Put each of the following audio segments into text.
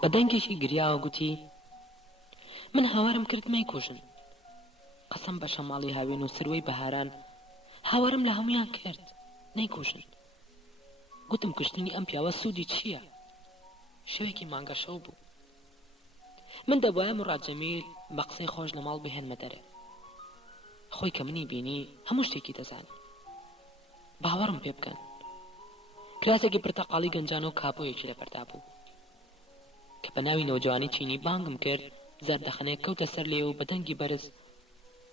بە دەنگێکی گریاوە گوتی من هاوارم کرد مەیکوژن. قەسەم بە شەماڵی هاوێن و سروەی بەهاران هاوارم لە هەمویان کرد نەیکوژن. گوتم کوشتنی ئەم پیاوە سوودی چییە؟ شەوێکی مانگە شەو بوو. من دەبایە موراد جەمیل بە قسەی خۆش لە ماڵ بهێنمە دەرێ. خۆی کە منی بینی هەموو شتێکی دەزانێت. باوەڕم پێ بکەن. کراسێکی پرتەقاڵی گەنجان و کاپۆیەکی لەبەردا بوو کە بە ناوی نەوجوانی چینی بانگم کرد زەردەخەنەیە کەوتە سەر لێ و بە دەنگی بەرز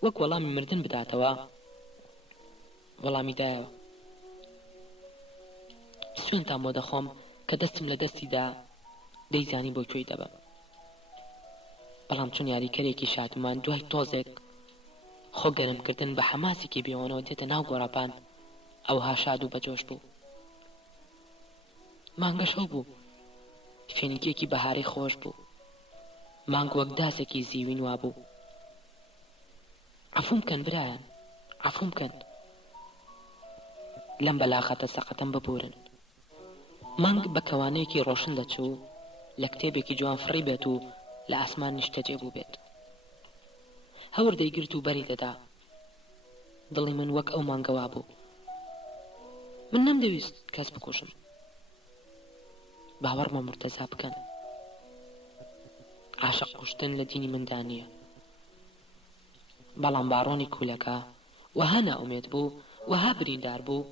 وەک وەڵامی مردن بداتەوە وەڵامی دایەوە. سوێنتان بۆ دەخۆم کە دەستم لە دەستیدا دەیزانی بۆ کوێی دەبم. بەڵام چون یاریکەرێکی شاتمان دوای تۆزێک خۆ گەرمکردن بە حەماسێکی بێوانەوە دێتە ناو گۆڕەپان ئەوها شاد و بەجۆش بوو. مانگە شەو بوو. فێنکێکی بەهاری خۆش بوو. مانگ وەک داسێکی زیوین وا بوو. عەفوم کەن برایان، عەفوم کەن. لەم بەلاخەتە سەقەتەم ببورن. مانگ بە کەوانەیەکی ڕۆشن دەچوو لە کتێبێکی جوان فڕی بێت و لە ئاسمان نیشتەجێ بوو بێت. هەور دەیگرت و بەری دەدا. دڵی من وەک ئەو مانگەوا بوو. من نەمدەویست کەس بکوژم. باوەڕمە مرتەزا بکەن. عاشق کوشتن لە دینی مندا نییە. بەڵام باڕۆنی کولەکە وەها نائومێد بوو وەها بریندار بوو.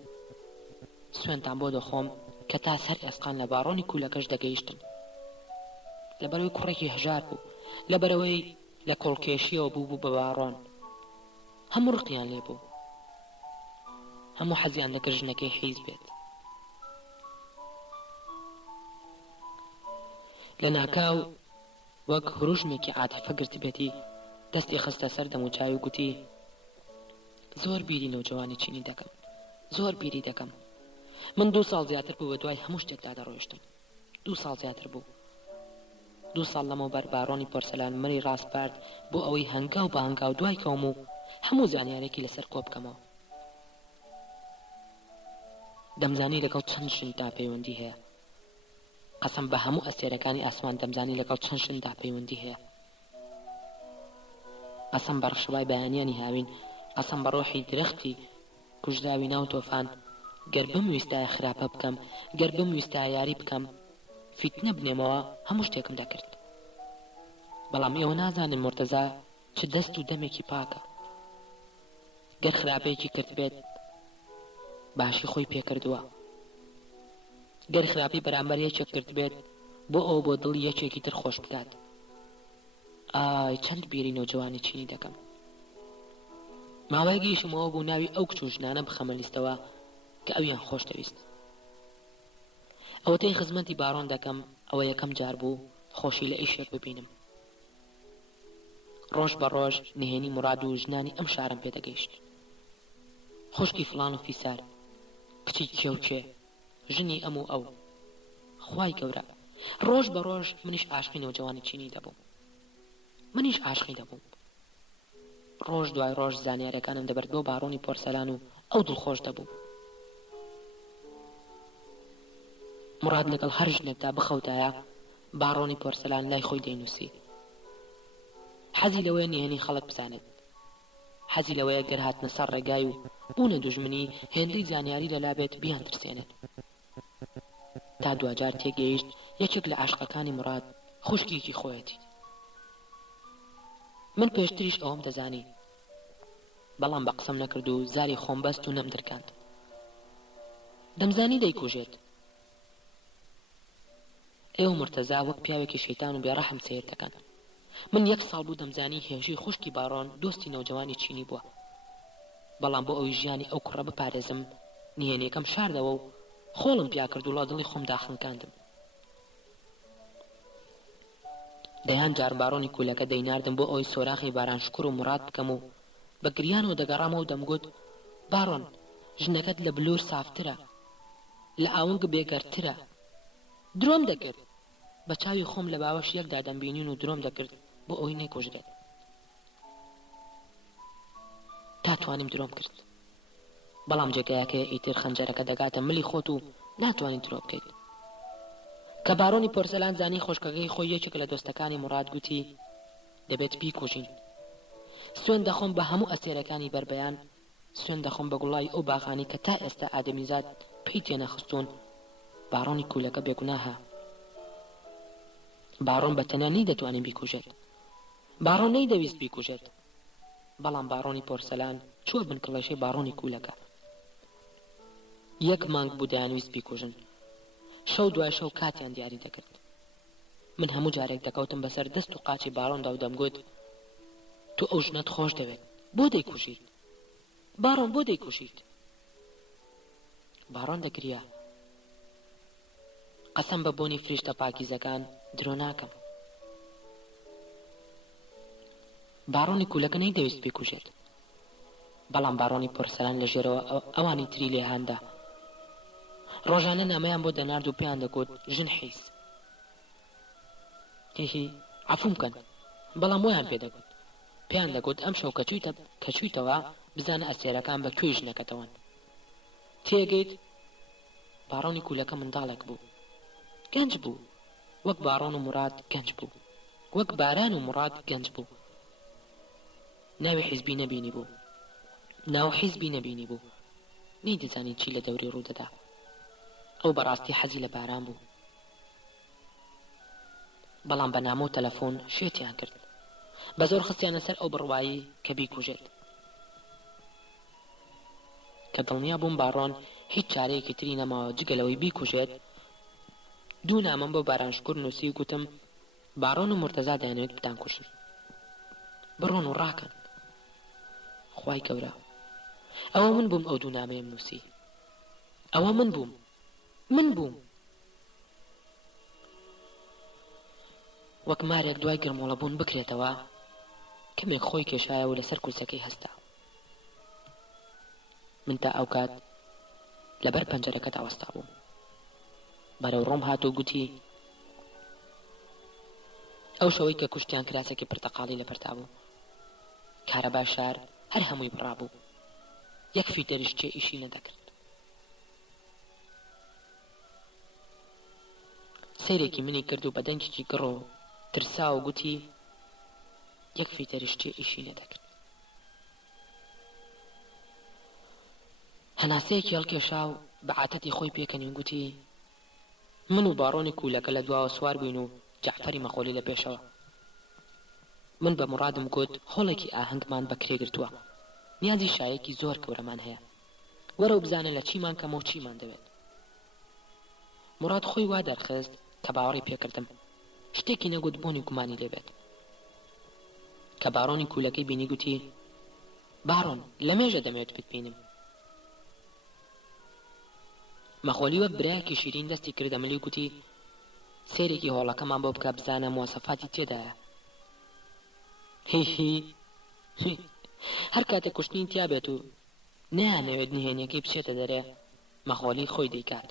سوێنتان بۆ دەخۆم کە تا سەر ئێسقان لە باڕۆنی کولەکەش دەگەیشتن. لەبەرەوەی کوڕێکی هەژار بوو، لەبەرەوەی لە کۆڵکێشیەوە بوو بە باڕۆن. هەموو ڕقیان لێ بوو. هەموو حەزیان لەکرد ژنەکەی حیز بێت. لە ناکاو وەک هروژمێکی عاتیفە گرت بێتی دەستی خستە سەر دەم و چاوی گوتی زۆر بیری نەوجەوانی چینی دەکەم، زۆر بیری دەکەم. من 2 ساڵ زیاتر بوو بە دوای هەموو شتێکدا دەڕۆیشتم. 2 ساڵ زیاتر بوو. 2 ساڵ لەمەوبەر باڕۆنی پۆرسەلان مری ڕاستپارد بۆ ئەوەی هەنگاو بە هەنگاو دوای کەوم و هەموو زانیارێکی لەسەر کۆ بکەمەوە. دەمزانی لەگەڵ چەند ژندا پەیوەندی هەیە. قەسەم بە هەموو ئەستێرەکانی ئاسمان دەمزانی لەگەڵ چەند ژندا پەیوەندی هەیە. قەسەم بە ڕەشەوای بەیانیانی هاوین، قەسەم بە ڕۆحی درەختی کوژراوی ناو تۆفان. گەر بمویستایە خراپە بکەم، گەر بمویستایە یاری بکەم، فیتنە بنێمەوە هەموو شتێکم دەکرد. بەڵام ئێوە نازانن مرتەزا چ دەست و دەمێکی پاکە. گەر خراپەیەکی کرد بێت باشی خۆی پێکردووە. گەر خراپی بەرامبەر یەکێک کرد بێت بۆ ئەو بۆ دڵی یەکێکی تر خۆش بکات. ئای چەند بیری نەوجەوانی چینی دەکەم. ماوەیەکی شمەوە بوو ناوی ئەو کچ و ژنانە بخەمە لیستەوە کە ئەویان خۆش دەویست. ئەوەتەی خزمەتی باڕۆن دەکەم ئەوە یەکەم جار بوو خۆشی لە ئیشێک ببینم. ڕۆژ بە ڕۆژ نهێنی موراد و ژنانی ئەم شارم پێدەگەیشت. خوشکی فڵان و فیسار، کچی کێوچێ، ژنی ئەم و ئەو. خوای گەورە، ڕۆژ بە ڕۆژ منیش عاشقی نەوجەوانی چینی دەبووم. منیش عاشقی دەبووم. ڕۆژ دوای ڕۆژ زانیارەکانم دەبرد بۆ باڕۆنی پۆرسەلان و ئەو دڵخۆش دەبوو. موراد لەگەڵ هەر ژنێکدا بخەوتایە باڕۆنی پۆرسەلان لای خۆی دەینووسی. حەزی لەوەیە نهێنی خەڵک بزانێت. حەزی لەوەیە گەر هاتنە سەر ڕێگای و بوونە دوژمنی هێندەی زانیاری لەلا بێت بیان ترسێنێت. تا دوجار تێگەیشت یەکێک لە عاشقەکانی موراد خوشکێکی خۆیەتی. من پێشتریش ئەوەم دەزانی، بەڵام بە قسەم نەکرد و زاری خۆم بەست و نەم دەرکاند. دەمزانی دەیکوژێت. ئێوە مرتەزا وەک پیاوێکی شەیتان و بێڕەحم سەیر دەکەن. من 1 ساڵ بوو دەمزانی هێژی خوشکی باڕۆن دۆستی نەوجەوانی چینی بووە. بەڵام بۆ ئەوی ژیانی ئەو کوڕە بپارێزم نهێنیەکەم شاردەوە و خۆڵم پیا کرد و لادڵی خۆم داخنکاندم. دەیان جار باڕۆنی کولەکە دەیناردم بۆ ئەوی سۆراخی بارانشکر و موراد بکەم و بە گریانەوە دەگەڕامەوە و دەمگوت باڕۆن ژنەکەت لە بلور سافترە، لە ئاونگ بێگەرترە. درۆم دەکرد. بە چاوی خۆم لە باوەش یەکدا دەمبینین و درۆم دەکرد بۆ ئەوی نێکۆژرێت. تا توانیم درۆم کرد. بەڵام جێگایەکە ئیتر خەنجەرەکە دەگاتە ملی خۆت و ناتوانین درۆ بکەیت. کە بارۆنی پۆرسەلان زانی خۆشکەکەی خۆی یەکێک لە دۆستەکانی موراد گوتی دەبێت بیکوژین. سوێن دەخۆم بە هەموو ئەستێرەکانی بربەیان، سوێن دەخۆم بە گوڵای ئەو باغانی کە تا ئێستا ئادەمیزاد پێی تێنەخستوون. بارۆنی کولەکە بێگوناهە. بارۆن بە تەنیا دەتوانێت بیکوژێت. بارۆن نەیدەویست بیکوژێت، بەڵام بارۆنی پۆرسەلان چووە بن کڵێشەی بارۆنی کولەکە. یەک مانگ بوو دەیانویست بیکوژن. شەو دوای شەو کاتیان دیاری دەکرد. من هەموو جارێک دەکەوتم بەسەر دەست و قاچی بارۆندا و دەمگوت تو ئەو ژنەت خۆش دەوێت، بۆ دەیکوژیت؟ بارۆن بۆ دەیکوژیت؟ بارۆن دەگریا. قەسەم بە بۆنی فریشتە پاکیزەکان درۆ ناکەم. بارۆنی کولەکە نەیدەویست بیکوژێت، بەڵام بارۆنی پۆرسەلان لە ژێرەوە ئەوانی تری لێهاندا. ڕۆژانە نامەیان بۆ دەنارد و پێیان دەگوت ژن حیس. هیهی عەفوم بکەن، بەڵام وەیان پێدەگوت. پێیان دەگوت ئەم شەو کە چوویتەوە بزانە ئەستێرەکان بە کوێی ژنەکەتەوەن. تێگەیت؟ بارۆنی کولەکە منداڵێک بوو، گەنج بوو، وەک بارۆن و موراد گەنج بوو، وەک باران و موراد گەنج بوو. ناوی حیزبی نەبینی بوو، ناو حیزبی نەبینی بوو، نەیدەزانی چی لە دەوری ڕوودەدا. ئەو بەڕاستی حەزی لە باران بوو، بەڵام بە نامە و تەلەفۆن شێتیان کرد. بە زۆر خستیانە سەر ئەو بڕوایی کە بیکوژێت. کە دڵنیا بووم بارۆن هیچ چارەیەکی تری نەماوە جگەلەوەی بیکوژێت، دوو نامەم بۆ بارانشکوور نووسی و گوتم بارۆن و مورتەزا دەیانەوێت بتانکوژن، بڕۆن و ڕاکەن. خوای گەورە، ئەوە من بووم ئەو دوو نامەیەم نووسی، ئەوە من بووم. وەک مارێک دوای گرمۆڵە بوون بکرێتەوە، کەمێک خۆی کێشایە و لەسەر کورسەکەی هەستا. من تا ئەو کات لەبەر پەنجەرەکە تاوەستا بووم. بەرەو ڕۆم هات و گوتی ئەو شەوەی کە کوشتیان کراسێکی پرتەقاڵی لەبەرتا بوو. کارەبای شار هەر هەمووی بڕابوو، یەک فیتەریش چێ ئیشی نەدەکرد. سەیرێکی منی کرد و بە دەنگێکی گڕ و ترسا و گوتی یەک فیتەریش چێ ئیشی نەدەکرد. هەناسەیەکی هەڵکێشا و بە عاتەتی خۆی پێکەنین گوتی من و بارۆنی کولەکە لە دواوە سوار بووین و جەعفەری مەخۆلی لە پێشەوە. من بە مورادم گوت هۆڵێکی ئاهەنگمان بەکرێ گرتووە، نیازی شایەکی زۆر گەورەمان هەیە، وەرە و بزانە لە چیمان کەمە و چیمان دەوێت. موراد خۆی وا دەرخست کە باوەڕی پێکردم، شتێکی نەگوت بۆنی گومانی لێبێت. کە بارۆنی کولەکەی بینی گوتی بارۆن لە مێژە دەمەوێت بتبینم. مەخۆلی وەک برایەکی شیرین دەستی کردە ملی گوتی سێرێکی هۆڵەکەمان بۆ بکە بزانە مواسەفاتی تێدایە. هیهی هەر کاتێک کوشتنی تیا بێت و نەیانەوێت نهێنیەکەی بچێتە دەرێ، مەخۆلی خۆی دەیکات،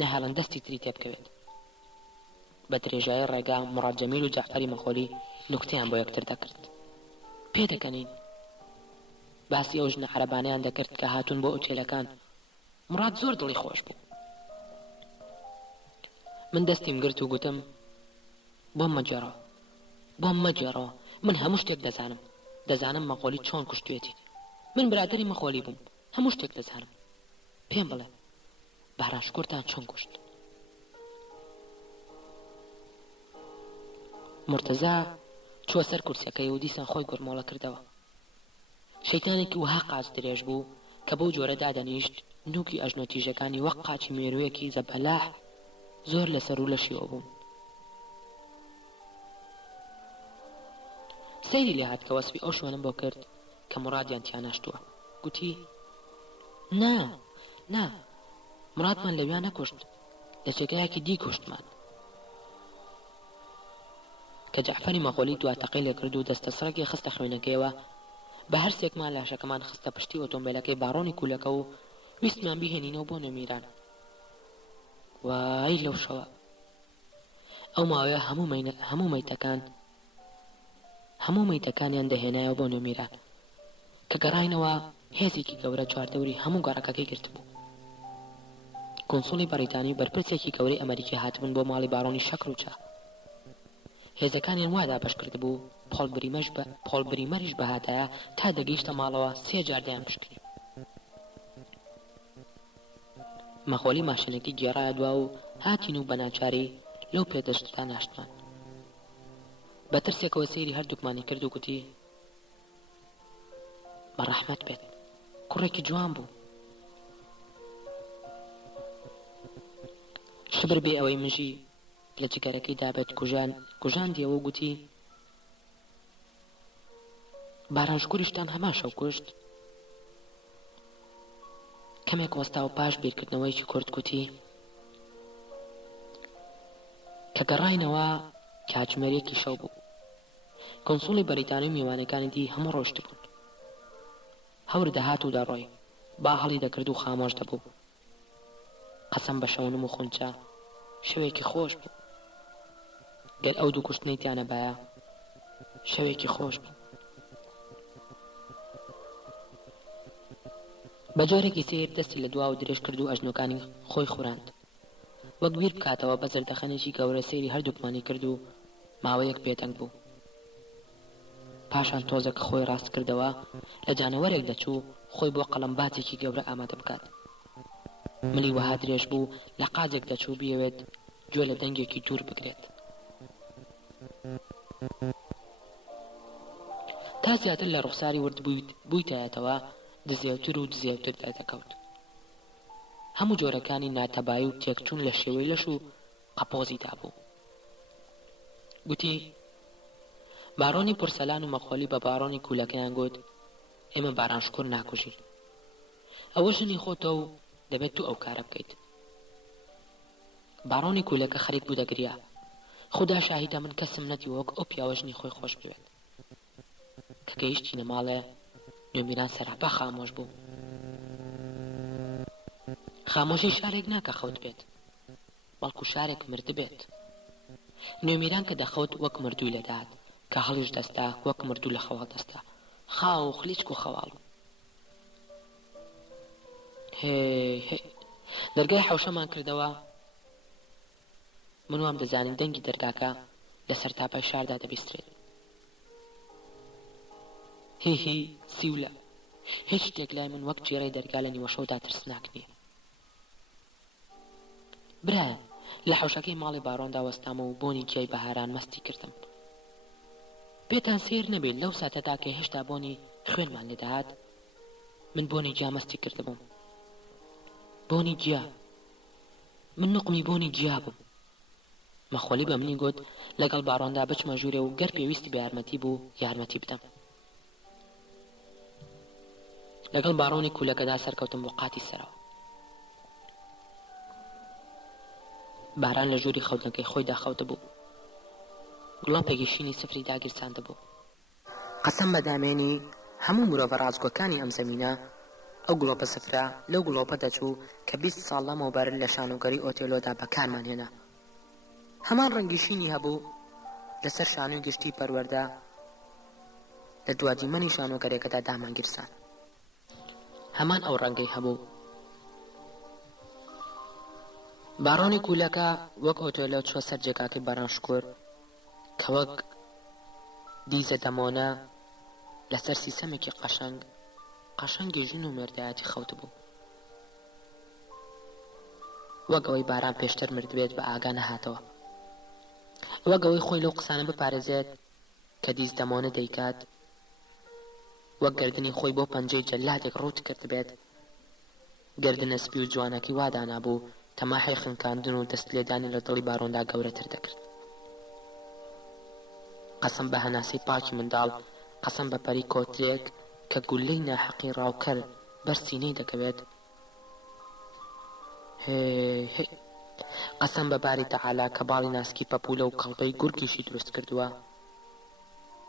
نەهێڵن دەستی تری تێ بکەوێت. بە درێژایی ڕێگا موراد جەمیل و جەعفەری مەخۆلی نوکتەیان بۆ یەکتر دەکرد. پێدەکەنین باسی ئەو ژنە عەرەبانەیان دەکرد کە هاتوون بۆ ئوتێلەکان. موراد زۆر دڵی خۆش بوو. من دەستیم گرت و گوتم بۆم مەجێڕەوە، من هەموو شتێک دەزانم مەخۆلی چۆن کوشتوێتی. من برادەری مەخۆلی بووم، هەموو شتێک دەزانم. پێم بڵێ بارانشکوورتان چۆن کوشت؟ مورتەزا چووە سەر کورسەکەی و دیسان خۆی گورمۆڵە کردەوە. شەیتانێکی وها قاچ درێژ بوو کە بەو جۆرە دادەنیشت نووکی ئەژنۆتیژەکانی وەک قاچی مێروویەکی زەبەلاح زۆر لەسەر و لەشیەوە بوون. سەیری لێ هات کە وەسفی ئەو شوێنم بۆ کرد کە مورادیان تیاناشتووە. گوتی نا مرادمان لەویان نەکوشت، لە جێگایەکی دی کوشتمان. کە جەعفەری مەخۆلی دواتەقەی لێ کرد و دەستە سڕێکی خستە خوێنەکەیەوە، بە هەر سێکمان لاشەکەمان خستە پشتی ئۆتۆمبیلەکەی بارۆنی کولەکە و ویستمان بیهێنینەوە بۆ نێمیران. وای لەو شەوە ئەو ماوەیە هەموو مەیتەکانیان دەهێنایەوە بۆ نێمیران کە گەڕاینەوە هێزێکی گەورە چواردەوری هەموو گەڕەکەکەی گرت بوو. کۆنسوڵی بەریتانی و بەرپرسێکی گەورەی ئەمریکی هاتبوون بۆ ماڵی بارۆنی شەکروچە. هێزەکانیان وادا بەشکرد بوو پۆڵ بریمەریش بەهاتایە تا دەگەیشتە ماڵەوە 3 جاردیان پشتکرد. مەخۆلی ماشینێکی گێڕایە دوا و هاتین و بەناچاری لەو پێدەشتدا ناشتمان. بە ترسێکەوە سەیری هەردووکمانی کرد و گوتی بەڕەحمەت بێت، کوڕێکی جوان بوو. شبر بێ ئەوەی مژی لە جگەرەکەی دابێت کوژاندیەوە و گوتی بارانشکوریشتان هەمان شەو کوشت. کەمێک وەستا و پاش بیرکردنەوەیکی کورت گوتی کە گەڕاینەوە کاتژمێرێکی شەو بوو. کۆنسوڵی بەریتانی و میوانەکانی دی هەموو ڕۆشت بوون. هەور دەهات و دەڕۆی، با هەڵی دەکرد و خامۆش دەبوو. قەسەم بە شەونم و خونچە شەوێکی خۆش بوو. گەر ئەو دوو کوشتنەی تیانە بایە شەوێکی خۆش بوو. بە جۆرێکی سیر دەستی لە دوا و درێژ کرد و ئەژنۆکانی خۆی خوراند. وەک بیر بکاتەوە بە زەردەخەنێکی گەورە سەیری هەردووکمانی کرد و ماوەیەک بێدەنگ بوو. پاشان تۆزێک خۆی ڕاست کردەوە لە جانەوەرێک دەچوو خۆی بۆ قەڵەمباتێکی گەورە ئامادە بکات. ملی وەها درێژ بوو لە قازێک دەچوو بیەوێت گوێ لە دەنگێکی دوور بگرێت. تا زیاتر لە ڕوخساری ورد بوویتایەتەوە دزێوتر و دزێوتر دەردەکەوت. هەموو جۆرەکانی ناتەبایی و تێکچوون لە شێوەی لەش و قەپۆزی دابوو. گوتی بارۆنی پورسەلان و مەخۆلی بە بارۆنی کوولەکەیان گوت ئێمە بارانشکۆر ناکوژین. ئەوە ژنی خۆتە و دەبێت تو ئەو کارە بکەیت. بارۆنی کوولەکە خەریک بوو دەگریا. خدا شاهیدە من کەسم نەدی وەک ئەو پیاوە ژنی خۆی خۆش بوێت. کە گەیشتینە ماڵێ نوێمیران سەرابە خامۆش بوو. خامۆشی شارێک ناکە خەوت بێت، بەڵکو شارێک مرد بێت. نوێمیران کە دەخەوت وەک مردووی لەدات کە هەڵیش دەستا وەک مردوو لە خەواڵ دەستا. خاو و خلیچک و خەواڵ. دەرگای حەوشەمان کردەوە. من وام دەزانین دەنگی دەرگاکە لەسەر تاپای شاردا دەبیسترێت. هی سیولە، هیچ شتێک لای من وەک جێڕەی دەرگا لە نیوەشەودا ترسناک نییە. برایە لە حەوشەکەی ماڵی بارۆندا وەستامە و بۆنی گیای بەهاران مەستی کردم. پێتان سیر نەبێت لەو ساتەدا کە هێشتا بۆنی خوێنمان لێدەهات من بۆنی گیا مەستی کردبووم. بۆنی گیا، من نوقمی بۆنی گیا بووم. مەخۆلی بە منی گوت لەگەڵ بارۆندا بچمە ژوورێ و گەر پێویستی بە یارمەتی بوو یارمەتی بدەم. لەگەڵ بارۆنی کوولەکەدا سەرکەوتم بۆ قاتی سەرەوە. باران لە ژووری خەوتنەکەی خۆی داخەوتە بوو. گڵۆپێکی شینی سفری داگیرساندە بوو. قەسەم بە دامێنی هەموو مرۆڤە ڕازگۆکانی ئەم زەمینە ئەو گڵۆپە سفرە لەو گڵۆپە دەچوو کە 20 ساڵ لەمەوبەر لە شانۆگەری ئۆتێلۆدا بەکارمان هێنا. هەمان ڕەنگی شینی هەبوو لەسەر شانۆی گشتی پەروەردە لە دوادیمەنی شانۆگەرێکەدا دامانگیرسان. هەمان ئەو ڕەنگەی هەبوو. بارۆنی کوولەکە وەک ئۆتۆلۆ چوە سەر جێگاکەی بارانشکۆر کە وەک دیزە دەمۆنە لەسەر سیسەمێکی قەشەنگی ژن و مێردایەتی خەوت بوو. وەک ئەوەی باران پێشتر مردبێت بە ئاگا نەهاتەوە. وەک ئەوەی خۆی لەو قسانە بپارێزێت کە دیز دەمۆنە دەیکات. وەک گردنی خۆی بۆ پەنجەی جەلادێک ڕوت کرد بێت. گردنە سپی و جوانەکی وادانا بوو تەماحی خنکاندن و دەست لێدانی لە دڵی بارۆندا گەورەتر دەکرد. قەسەم بە هەناسەی پاکی منداڵ، قەسەم بە پەری کۆترێک کە گولەی ناحەقی ڕاوکەر بەرسینەی دەکەوێت. قەسەم بە باری تەعالا کە باڵی ناسکی پەپولە و کەڵبەی گورگیشی دروست کردووە.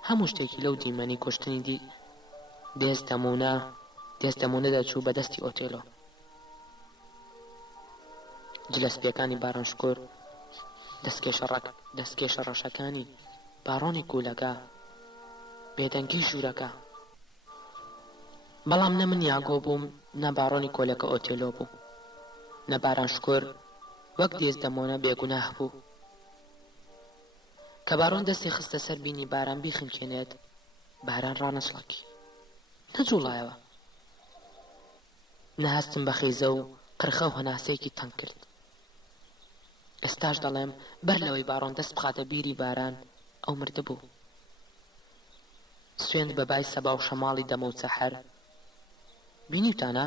هەموو شتێکی لەو دیمەنی کوشتنی دێستەمونە دەچوو بە دەستی ئۆتێلۆ. جلەسپیەکانی بارانشکۆر، دەستکێشە ڕەشەکانی بارۆنی کوولەکە، بێدەنگی ژوورەکە. بەڵام نە من یاگۆ بووم نە بارۆنی کۆلەکە ئۆتێلۆ بوو. نەباران شکۆر وەک دێز دەمۆنە بێگوناه بوو کە بارۆن دەستی خستە سەر بینی باران بیخنکێنێت باران ڕانەسڵکی نەجوڵایەوە نەهستم بە خەیزە و قرخە و هەناسەیەکی تەنگ کرد ئێستاش دەڵێم بەر لەوەی بارۆن دەست بخاتە بیری باران ئەو مردە بوو سوێند بە بای سەبا و شەماڵی دەمە و سەحەر بینیوتانە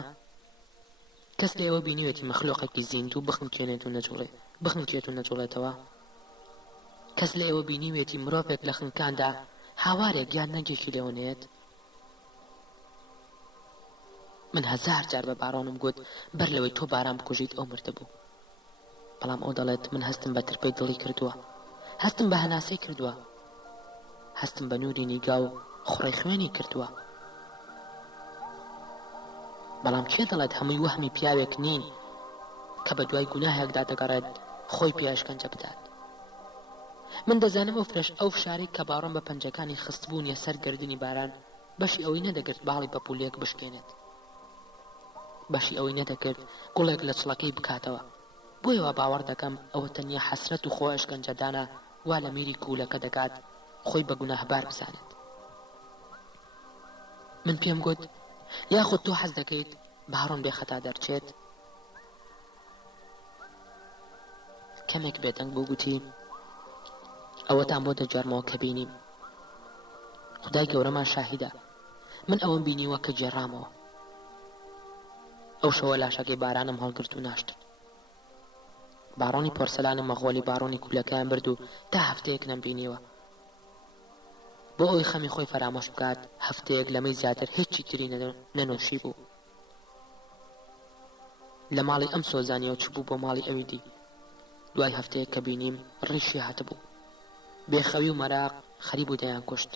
کەس لێوە بینیوێتی مەخلۆقێکی زیندوو بخنکێنێت و نەجوڵێت بخنکێت و نەجوڵێتەوە کەس لێوە بینیوێتی مرۆڤێک لە خنکاندا هاوارێک یان نەگێکی لێوەنێت من 1000 جار بە بارۆنم گوت بەر لەوەی تۆ باران بکوژیت ئەو مردە بوو بەڵام ئەو دەڵێت من هەستم بە ترپەی دڵی کردووە هەستم بە هەناسەی کردووە هەستم بە نووری نیگا و خوڕی خوێنی کردووە بەڵام کێ دەڵێت هەمووی وەهمی پیاوێک نین کە بە دوای گوناهێکدا دەگەڕێت خۆی پیاشکەنجە بدات من دەزانم ئەو فشارێک کە باڕۆم بە پەنجەکانی خستبوونیە سەر گردنی باران بەشی ئەوەی نەدەگرت باڵی بە پولێک بشکێنێت بەشی ئەوەی نەدەکرد گوڵێک لە چڵەکەی بکاتەوە بۆیەوە باوەڕ دەکەم ئەوە تەنیا حەسرەت و خۆ ئەشکەنجەدانە وا لە میری کوولەکە دەکات خۆی بە گوناهبار بزانێت من پێم گوت یاخود تۆ حەز دەکەیت باڕۆن بێخەتا دەرچێت کەمێک بێدەنگ بوو گوتی ئەوەتان بۆ دەجارمەوە کە بینیم خدای گەورەمان شاهیدە من ئەوەم بینیوە کە جێڕامەوە ئەو شەوە لاشەکەی بارانم هەڵگرت و ناشت باڕۆنی پۆرسەلانم مەغۆلی باڕۆنی کوولەکەیان برد و تا هەفتەیەک نەمبینیوە بۆ ئەوی خەمی خۆی فەرامۆش بکات هەفتەیەک لەمەی زیاتر هیچی تری نەنۆشی بوو لە ماڵی ئەم سۆزانیەوە چ بوو بۆ ماڵی ئەویدی دوای هەفتەیەک کە بینیم ڕیشی هاتبوو بێخەوی و مەراق خەریب و دەیان کوشت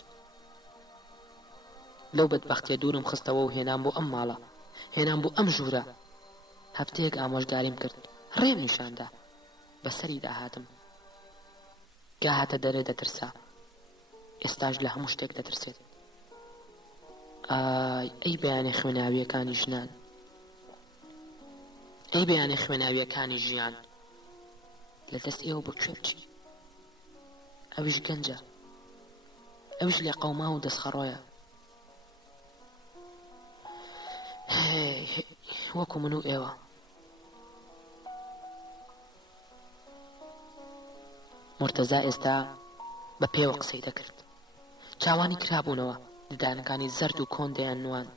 لەو بەدبەختیە دوورم خستەوە و هێنام بۆ ئەم ماڵە هێنام بۆ ئەم ژوورە هەفتەیەک ئامۆژگاریم کرد ڕێم نیشاندا بەسەری داهاتم گا هاتە دەرێ دەترسا ئێستاش لە هەموو شتێک دەترسێت ئەی بەیانێ خوێناویەکانی ژنان ئەی بەیانێ خوێناویەکانی ژیان لە دەست ئێوە بۆ کوێ بچی ئەویش گەنجە ئەویش لێ قەوما و دەستخەڕۆیە وەکو من و ئێوە مرتەزا ئێستا بە پێوە قسەی دەکرد چاوانی کرابوونەوە ددانەکانی زەرد و کۆن دەیان نواند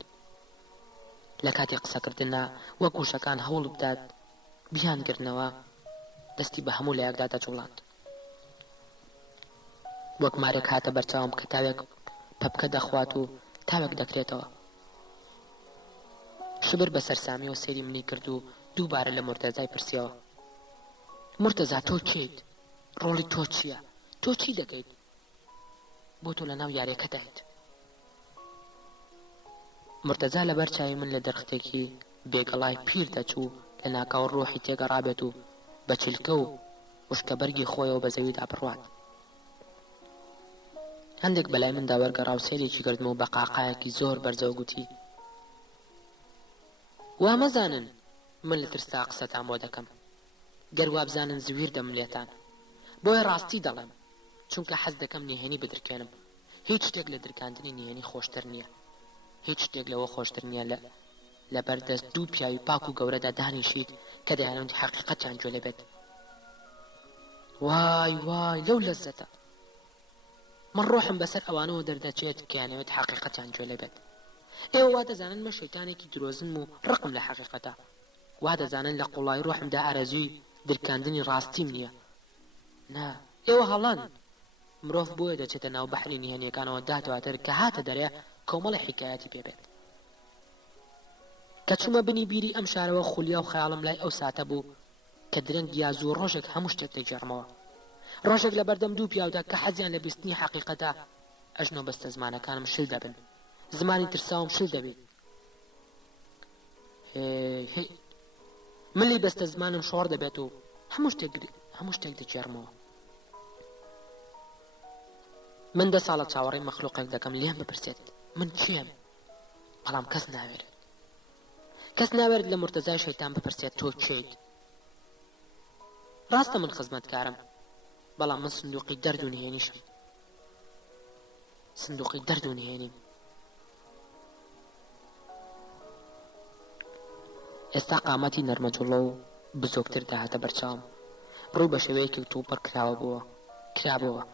لە کاتی قسەکردنا وەک گوشەکان هەوڵ بدات بیانگرنەوە دەستی بە هەموو لایەکدا دەجوڵاند وەک مارێک هاتە بەرچاوم کە تاوێک پەپکە دەخوات و تاوێک دەکرێتەوە شبر بە سەرسامیەوە سەیری منی کرد و دووبارە لە مرتەزای پرسیەوە مرتەزا تۆ کێیت ڕۆڵی تۆ چییە تۆ چی دەکەیت بۆ تۆ لە ناو یاریەکە دایت مرتەزا لەبەر چاوی من لە دەرختێکی بێگەڵای پیر دەچوو لە ناکاو ڕۆحی تێگەڕابێت و بە چلکە و وشکە بەرگی خۆیەوە بە زەویدا بڕوات هەندێک بەلای مندا وەرگەڕا و سەیرێکی کردم و بە قاقایەکی زۆر بەرزەوە گوتی وا مەزانن من لە ترسا قسەتان بۆ دەکەم گەر وا بزانن زویر دەملێتان بۆیە ڕاستی دەڵێم چونکە حەز دەکەم نهێنی بدرکێنم هیچ شتێک لە درکاندنی نهێنی خۆشتر نییە هیچ شتێک لەوە خۆشتر نییە لە بەردەست دوو پیاوی پاک و گەورەدا دانیشیت کە دەیانوت حەقیقەتیان جوێ لێبێت وای وای لەو لەزەتە من ڕۆحم بەسەر ئەوانەوە دەردەچێت کە یانەوێت حەقیقەتیان جوێ لێبێت ئێوە وا دەزانن من شەیتانێکی درۆزم و ڕقم لە حەقیقەتە وا دەزانن لە قوڵای ڕۆحمدا ئارەزووی درکاندنی ڕاستیم نییە نا ئێوە هەڵان مرۆڤ بۆیە دەچێتە ناو بەحری نهێنیەکانەوە داتواتر کە هاتە دەرێ کۆمەڵی حیکایەتی پێبێت کە چوومە بنی بیری ئەم شارەوە خولیا و خەیاڵم لای ئەو ساتە بوو کە درەنگ یا زوو ڕۆژێک هەموو شتێک دەیجێڕمەوە ڕۆژێک لە بەردەم دوو پیاودا کە حەزیان لە بیستنی حەقیقەتە ئەژنۆ بەستە زمانەکانم شل دەبن زمانی ترساوم شل دەبێت ملی بەستە زمانم شۆڕ دەبێت و هەموو شتێک دەجێڕمەوە من 10 ساڵە چاوەڕێی مەخلوقێک دەکەم لێم بپرسێت من چیم بەڵام کەس ناوێت لە مرتەزای شەیتان بپرسێت تۆ چیت ڕاستە من خزمەتکارم، بەڵام من سندوقی دەرد و نهێنیشم. سندوقی دەرد و نهێنیم. ئێستا قامەتی نەرمەجوڵە و بزۆکتر داهاتە بەرچاوم. ڕووی بە شێوەیەکی تووپڕ کرابەوە.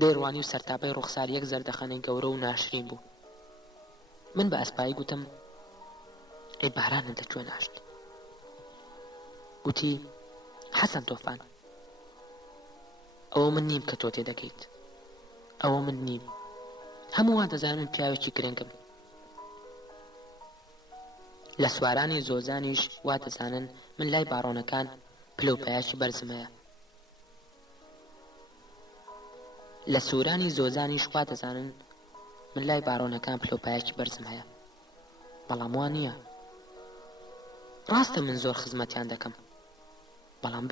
دەیڕوانی و سەرتاپەی ڕوخسار یەک زەردەخەنەی گەورە و ناشرین بوو. من بە ئەسپایی گوتم: ئەی بارانە دەکوێ ناشت. گوتی: حەسەن تۆفان، ئەوە من نیم کە تۆ تێدەکەیت. ئەوە من نیم. هەمووان دەزانن من پیاوێکی گرنگم. لە سوارانی زۆزانیش وا دەزانن من لای باڕۆنەکان پلەپایەکی بەرزم هەیە. لە سوورانی زۆزانیش وا دەزانن من لای باڕۆنەکان پلەپایەکی بەرزم هەیە. بەڵام وان نییە. ڕاستە من زۆر خزمەتیان دەکەم، بەڵام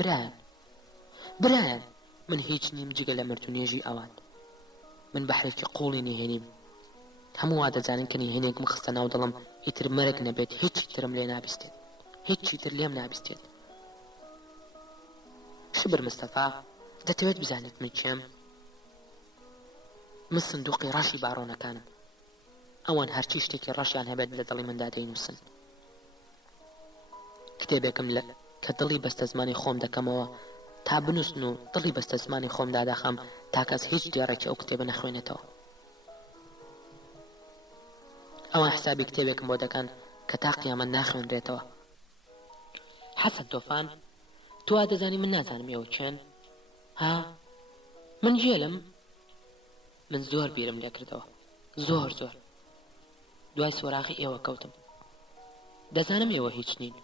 برایان من هیچ نیم جگە لە مردونێژی ئەوان. من بەحرێکی قوڵی نهێنیم. هەموو وا دەزانن کە نهێنێکم خستە ناو دڵم، ئیتر مەرگ نەبێت هیچی ترم لێ نابیستێت، هیچی تر لێم نابیستێت. شبر مستەفا دەتەوێت بزانێت من چێم؟ من سندوقی ڕەشی باڕۆنەکانم. ئەوان هەرچی شتێکی ڕەشیان هەبێت لە دڵی مندا دەینووسن. کتێبێکم کە دڵی بەستە زمانی خۆم دەکەمەوە تا بنووسن و دڵی بەستە زمانی خۆم دادەخەم تا کەس هیچ دێڕێکی ئەو کتێبە نەخوێنێتەوە. ئەوان حسابی کتێبێکم بۆ دەکەن کە تا قیامەت ناخوێنرێتەوە. حەسەن تۆفان، تو وا دەزانی من نازانم ئێوە چێن؟ ها؟ من جێلم؟ من زۆر بیرم لێ کردەوە، زۆر. دوای سۆراغی ئێوە کەوتم. دەزانم ئێوە هیچ نین.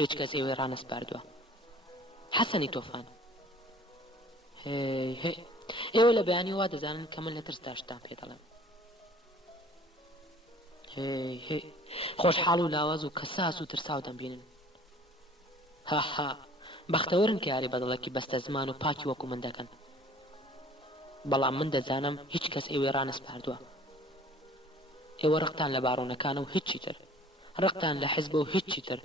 هیچ کەس ئێوەی ڕانەسپاردووە. حەسەنی تۆفان، ئێوە لە بەیانی وا دەزانن کە من لە ترسدا شتان پێ دەڵێم. خۆشحاڵ و لاواز و کەساس و ترساو دەمبینن. ها بەختەوەرن کە یاری بەدڵێکی بەستە زمان و پاکی وەکو من دەکەن. بەڵام من دەزانم هیچ کەس ئێوەی ڕانەسپاردووە. ئێوە ڕقتان لە باڕۆنەکانە و هیچی تر، ڕقتان لە حیزبە و هیچی تر،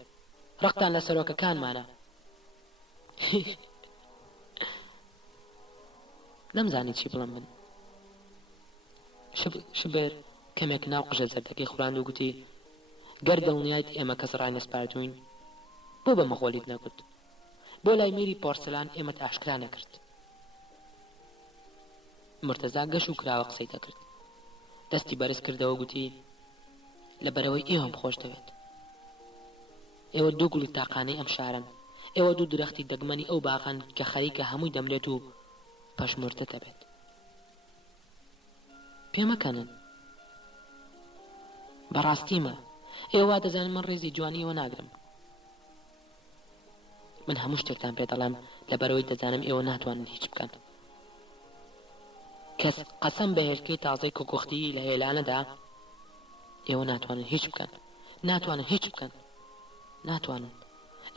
ڕقتان لە سەرۆکەکانمانە. نەمزانی چی بڵم من. شبێر کەمێک ناو قژە زەردەکەی خوراند و گوتی: گەر دڵنیایت ئێمە کەس ڕانەسپاردووین، بۆ بە مەخۆلیت نەگوت؟ بۆ لای میری پۆرسلان ئێمەت ئاشکرا نەکرد؟ مرتەزا گەش و کراوە قسەی دەکرد. دەستی بەرز کردەوە گوتی: لەبەرەوەی ئێوەم خۆش دەوێت. ئێوە دوو گوڵی تاقانەی ئەم شارن. ئێوە دوو درەختی دەگمەنی ئەو باغن کە خەریکە هەمووی دەمرێت و پەشمورتە دەبێت. پێمەکەنن. بەڕاستیمە ئێوە دەزانن من ڕێزی جوانیەوە ناگرم. من هەموو شتێکتان پێ دەڵێم لەبەرەوەی دەزانم ئێوە ناتوانن هیچ بکەن. کەس قەسەم بە هێلکەی تازەی کۆکۆختی لە هێلانەدا ئێوە ناتوانن هیچ بکەن. ناتوانن.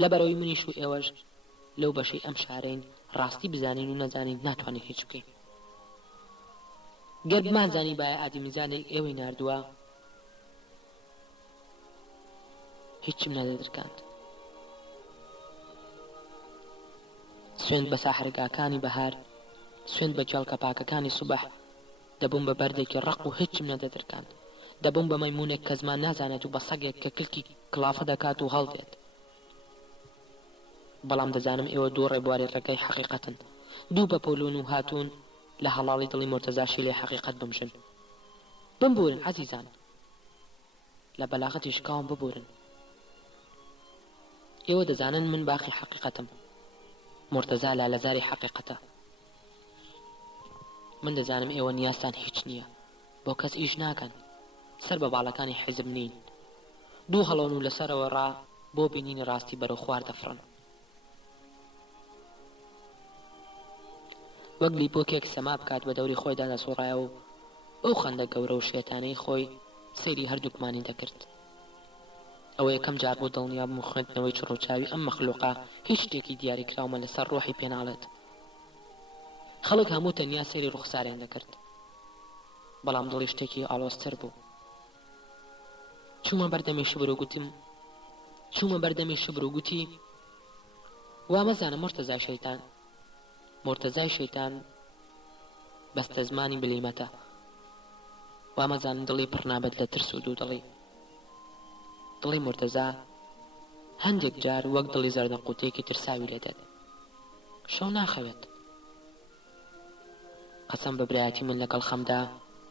لەبەرەوەی منیش و ئێوەش لەو بەشەی ئەم شارەین ڕاستی بزانین و نەزانین ناتوانین هیچ بکەین. گەر بمانزانی باە ئادیمیزانێک ئێوەی ناردووە هیچم نەدەدرکاند. سوێند بە ساحرگاکانی بەهار، سوێند بە جاڵکە پاکەکانی سوبەح، دەبووم بە بەردێکی ڕق و هیچم نەدەدرکاند. دەبووم بە مەیمونێک کە زمان نازانێت و بە سەگێک کە کلکی کلافە دەکات و هەڵدێت. بەڵام دەزانم ئێوە دوو ڕێبواری ڕێگای حەقیقەتن، دوو بە پۆلون و هاتوون لە هەڵاڵی دڵی مرتەزاشی لێ حەقیقەت بمژن. بمبورن عەزیزان، لە بەلاغەتی شکاوم ببورن. ئێوە دەزانن من باخی حەقیقەتم، مرتەزا لالەزاری حەقیقەتە. من دەزانم ئێوە نیازتان هیچ نییە، بۆ کەس ئیش ناکەن، سەر بە باڵەکانی حیزب نین. دوو هەڵۆن و لەسەرەوە ڕا بۆ بینینی ڕاستی بەرەو خوار دەفڕن. وەک لیپۆکێک سەما بکات بە دەوری خۆیدا دەسوڕایە و ئەو خەندە گەورە و شێتانەی خۆی سەیری هەردووکمانی دەکرد. ئەوە یەکەم جار بۆ دڵنیا بووم خوێندنەوەی چڕوچاوی ئەم مەخلوقا هیچ شتێکی دیاریکراومە لەسەر ڕۆحی پێناڵێت. خەڵک هەموو تەنیا سەیری ڕوخسارێن دەکرد، بەڵام دڵی شتێکی ئاڵۆزتر بوو. چوومە بەردەمی شبر و گوتی: وا مەزانە مرتەزای شەیتان بەستە زمانی بلیمەتە، وا مەزانن دڵی پڕنابەت لە ترس و دوودڵی. دڵی مرتەزا هەندێک جار وەک دڵی زەردەقوتێکی ترساوی لێدەت، شەو ناخەوێت. قەسەم بە برایەتی من لەگەڵ خەمدا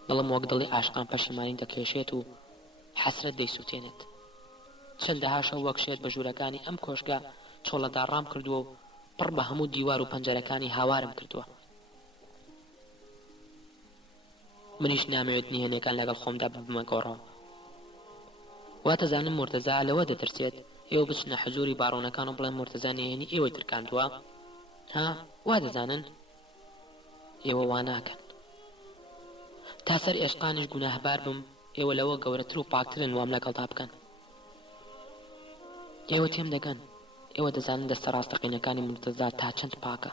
دڵم وەک دڵی عاشقان پەشیمانی دەکێشێت و حەسرەت دەیسووتێنێت. چەندەها شەو وەک شێت بە ژوورەکانی ئەم کۆشگا چۆڵەدا ڕام کردووە و پڕ بە هەموو دیوار و پەنجەرەکانی هاوارم کردووە. منیش نامەوێت نهێنیەکان لەگەڵ خۆمدا ببمە گۆڕەوە. وا دەزانم مرتەزا لەوە دەترسێت ئێوە بچنە حەزوری باڕۆنەکان و بڵێن مرتەزا نهێنی ئێوەی ترکاندووە. ها وا دەزانن ئێوە وا ناکەن. تا سەر ئێشقانیش گوناهبار بم، ئێوە لەوە گەورەتر و پاکترن وام لەگەڵدا بکەن. ئێوە تێم دەگەن، ئێوە دەزانن دەستە ڕاستەقینەکانی مرتەزا تا چەند پاکە.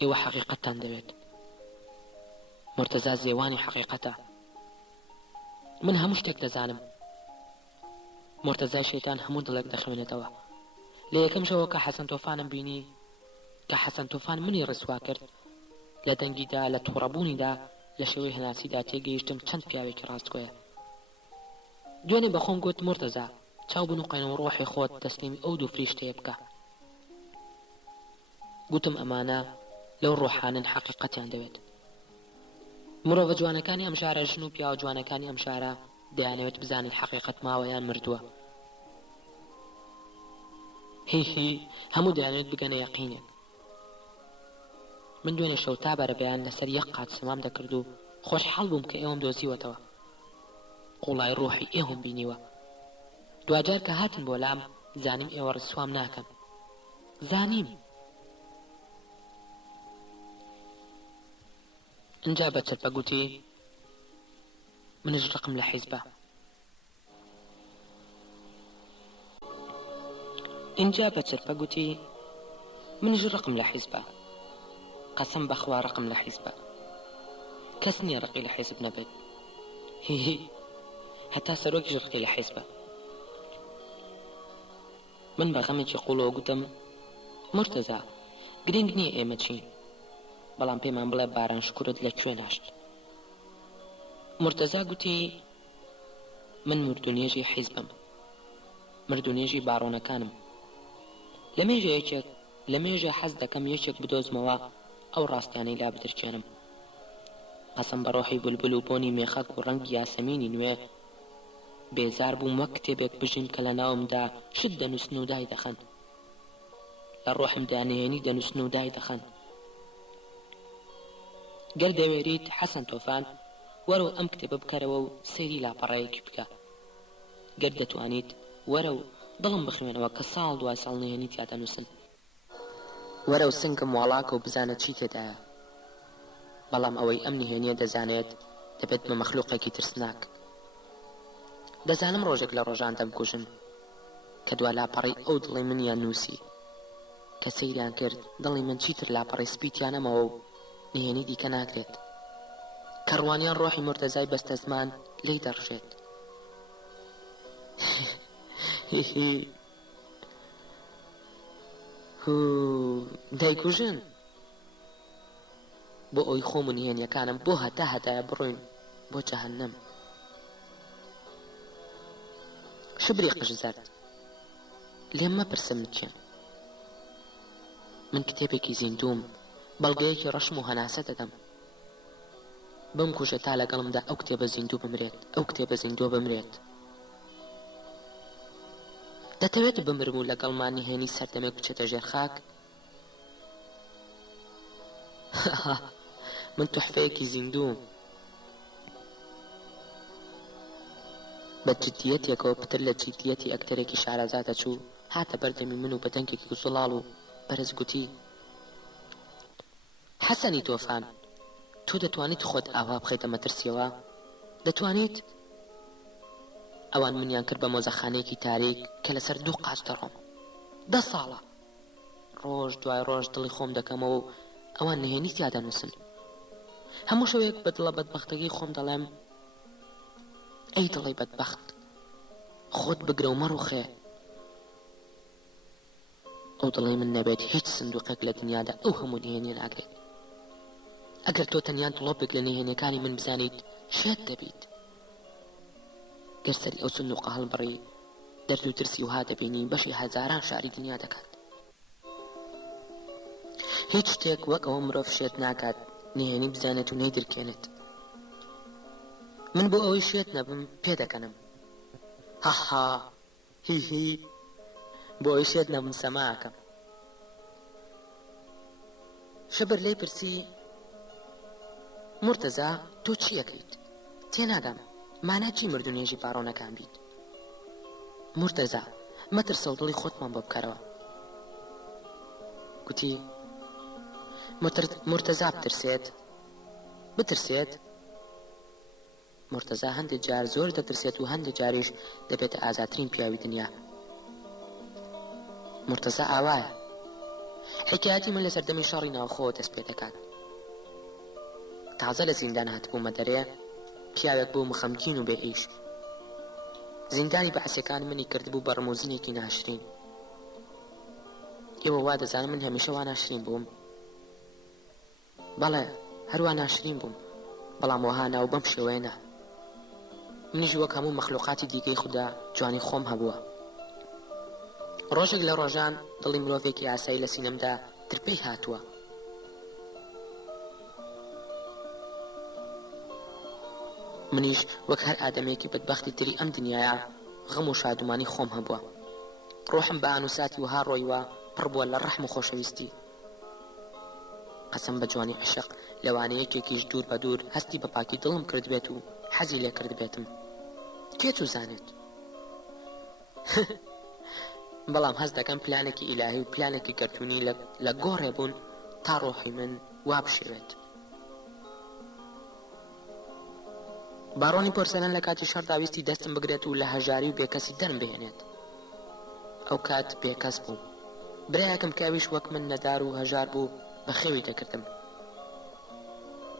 ئێوە حەقیقەتتان دەوێت. مرتەزا زێوانی حەقیقەتە. من هەموو شتێک دەزانم. مرتەزای شەیتان هەموو دڵێک دەخوێنێتەوە. لە یەکەم شەوە کە حەسەن تۆفانم بینی، کە حەسەن تۆفان منی ڕسوا کرد، لە دەنگیدا لە تووڕەبوونیدا لە شێوەی هەناسیدا تێگەیشتم چەند پیاوێکی ڕاستگۆیە. دوێنێ بە خۆم گوت مرتەزا چاو بنووقێنەوە ڕۆحی خۆت تەسلیمی ئەو دوو فریشتەیە بکە. گوتم ئەمانە لەو ڕۆحانن حەقیقەتیان دەوێت. مرۆڤە جوانەکانی ئەم شارە ژن و پیاوە جوانەکانی ئەم شارە دەیانەوێت بزانن حەقیقەت ماوەیان مردووە. هی هەموو دەیانەوێت بگەنە یەقینێک. من دوێنێ شەو تا بەرەبەیان لەسەر یەک قات سەمام دەکرد و خۆشحاڵ بووم کە ئێوەم دۆزیوەتەوە. قوڵای ڕۆحی ئێوەم بینیوە. دوجار کە هاتن بۆ لام زانیم ئێوە ڕسوام ناکەن. زانیم. ئەنجا بە چرپە گوتی منش ڕقم لە حیزبە. قەسەم بەخوا ڕقم لە حیزبە. کەس نییە ڕقی لە حیزب نەبێت. هی هەتا سەرۆکیش ڕقی لە حیزبە. من بە غەمێکی قوڵەوە گوتم مرتەزا گرنگ نییە ئێمە چین، بەڵام پێمان بڵێ باران شکورت لەکوێ ناشت. مرتەزا گوتی من مردونێژی حیزبم، مردونێژی باڕۆنەکانم. لە مێژێ حەز دەکەم یەکێک بدۆزمەوە ئەو ڕاستیانەی لا بدرکێنم. قەسەم بە ڕۆحی بولبول و بۆنی مێخەک و ڕەنگی یاسەمینی نوێ بێزار بووم وەک کتێبێک بژین کە لە ناومدا شت دەنووسن و دای دەخەن، لە ڕۆحمدا نهێنی دەنووسن و دای دەخەن. گەر دەوێریت حەسەن تۆفان وەرە ئەم کتێبە بکەرەوە و سەیری لاپەڕەیەکی بکە. گەر دەتوانیت وەرە و دڵم بخوێنەوە کە ساڵ دوای ساڵ نهێنی تیا دەنووسن. وەرە و سنگم واڵاکە و بزانە چی تێدایە. بەڵام ئەوەی ئەم نهێنیە دەزانێت دەبێت بە مەخلوقێکی ترسناک. دەزانم ڕۆژێک لە ڕۆژان دەمکوژن کە دوا لاپەڕی ئەو دڵی منیان نووسی کە سەیریان کرد دڵی من چیتر لاپەڕی سپیتیانەمەوە و نهێنی دیکە ناکرێت. کەڕوانیان ڕۆحی مرتەزای بەستە زمان لی دەڕژێت. دایکوژن بۆ ئەوی خۆم و نهێنیەکانم بۆ هەتایە بڕۆین بۆ جەهەنەم. شبری قژ زەرد لێم مەپرسم چێن. من کتێبێکی زیندوم بەڵگەیەکی ڕەشم و هەناسە دەدەم. بم کوژە تا لەگەڵمدا ئەو کتێبە زیندوو بمرێت. دەتەوێت بمرم و لەگەڵمان نهێنی سەردەمێک بچێتە ژێر خاک؟ من تحفەیەکی زیندوم. بە جدیەتێکەوە پتر لە جدیەتی ئەکتەرێکی شارەزادە چوو هاتە بەردەمی من و بە دەنگێکی گوسڵاڵ و بەرز گوتی حەسەنی تۆفان تۆ دەتوانیت خۆت ئاوا بخەیتە مەترسیەوە؟ دەتوانیت؟ ئەوان منیان کرد بە مۆزەخانەیەکی تاریک کە لەسەر 2 قاچ دەڕۆم. 10 ساڵە ڕۆژ دوای ڕۆژ دڵی خۆم دەکەمەوە و ئەوان نهێنی تیا دەنووسن. هەموو شەوێک بە دڵە بەدبەختەکەی خۆم دەڵێم ئەی دڵی بەدبەخت خۆت بگرە و مەڕوخێ. ئەو دڵی من نەبێت هیچ سندوقێک لە دنیادا ئەو هەموو نهێنیە ناگرێت. ئەگەر تۆ تەنیا دڵۆپێک لە نهێنیەکانی من بزانیت شێت دەبیت. گەر سەری ئەو سندوقە هەڵبڕی دەرد و ترسی وها دەبینی بەشی هەزاران شاری دنیا دەکات. هیچ شتێک وەک ئەوە مرۆڤ شێت ناکات نهێنی بزانێت و نەیدرکێنێت. من بۆ ئەوەی شێت نەبم پێدەکەنم. هاها هیهی بۆ ئەوەی شێت نەبم سەماکەم. شەبەر لێی پرسی مرتەزا تۆ چی ئەکەیت؟ تێناگەم مانا چی مردونێژی پاڕۆنەکان بیت؟ مرتەزا مەترسە و دڵی خۆتمان بۆ بکەرەوە. گوتی مرتەزا بترسێت. مرتەزا هەندێک جار زۆر دەترسێت و هەندێک جاریش دەبێتە ئازاترین پیاوی دنیا. مرتەزا ئاوایە. حکایەتی من لە سەردەمی شەڕی ناوخۆوە دەست پێ دەکات. تازە لە زیندان هاتبوومە دەرێ پیاوێک بوو مخەمگین و بێ ئیش. زیندانی بەعسیەکان منی کردبوو بە ڕموزینێکی ناشرین. ئێوە وا دەزانم من هەمیشە وا ناشرین بووم. بەڵێ هەروە ناشرین بووم بەڵام وەها ناو بەم شێوەیە نا. منیش وەک هەموو مەخلوقاتی دیگەی خوددا جوانی خۆم هەبووە. ڕۆژێک لە ڕۆژان دڵی مرۆڤێکی ئاسایی لە سینەمدا ترپەی هاتووە. منیش وەک هەر ئادەمێکی بەدبەختی تری ئەم دنیاە غەم و شادومانی خۆم هەبووە. ڕۆحم بە ئانوساتی وها ڕۆیوە پڕ بووە لە ڕەحم و خۆشەویستی. قەسەم بە جوانی عشق لەوانەیەکێکیش دوور بە دوور هەستی بە پاکی دڵم کرد بێت و حەزی لێ کرد بێتم. کێ تو زانێت؟ بەڵام هەست دەکەم پلانێکی ئیلاهی و پلانێکی گەرتوونی لە گۆڕێ بوون تا ڕۆحی من وا بشێوێت. باڕۆنی پۆرسەلەن لە کاتی شەڕ داویستی دەستم بگرێت و لە هەژاری و بێکەسی دەرم بهێنێت. ئەو کات بێکەس بووم. برایەکەم کاویش وەک من نەدار و هەژار بوو بە خێوی دەکردم.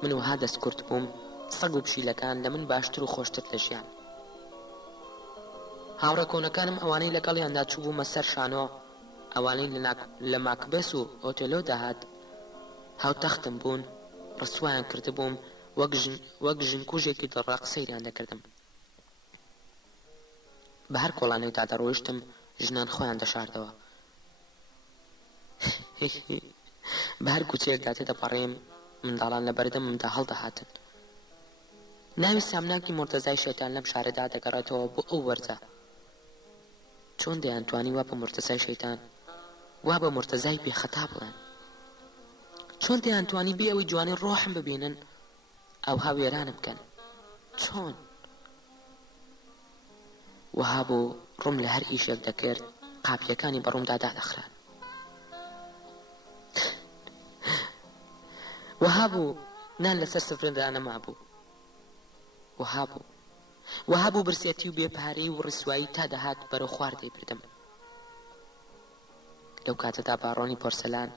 من وها دەست کورت بووم سەگ و پشیلەکان لە من باشتر و خۆشتر دەژیان. هاوڕە کۆنەکانم ئەوانەی لەگەڵیاندا چوو بوومە سەر شانۆ ئەوانەی لە ماکبەس و ئۆتێلۆ داهات هاوتەختم بوون ڕسوایان کرده بووم وەک ژنکوژێکی دڕاق سەیریان دەکردم. بە هەر کۆڵانەیدا دەڕۆیشتم ژنان خۆیان دەشاردەوە. بە هەر کوچێکدا تێدەپەڕێم منداڵان لە بەردەممدا هەڵدەهاتن. ناوی سامناکی مرتەزای شەیتان لەم شارەدا دەگەڕێتەوە بۆ ئەو وەرزە. چۆن دەیانتوانی وا بە مرتەزای شەیتان وا بە مرتەزای بێخەتا بڵێن؟ چۆن دەیانتوانی بێ ئەوەی جوانی ڕۆحم ببینن ئەو هاوێرانم بکەن؟ چۆن؟ وها بوو ڕوم لە هەر ئیشێک دەکرد قاپیەکانی بەڕوومدا دادەخران. وها بوو نان لەسەر سفرەدا نەما بوو. وها بوو برسێتی و بێپارەی و ڕسوایی تا دەهات بەرەو خواردەی بردم. لەو کاتەدا باڕۆنی پۆرسەلان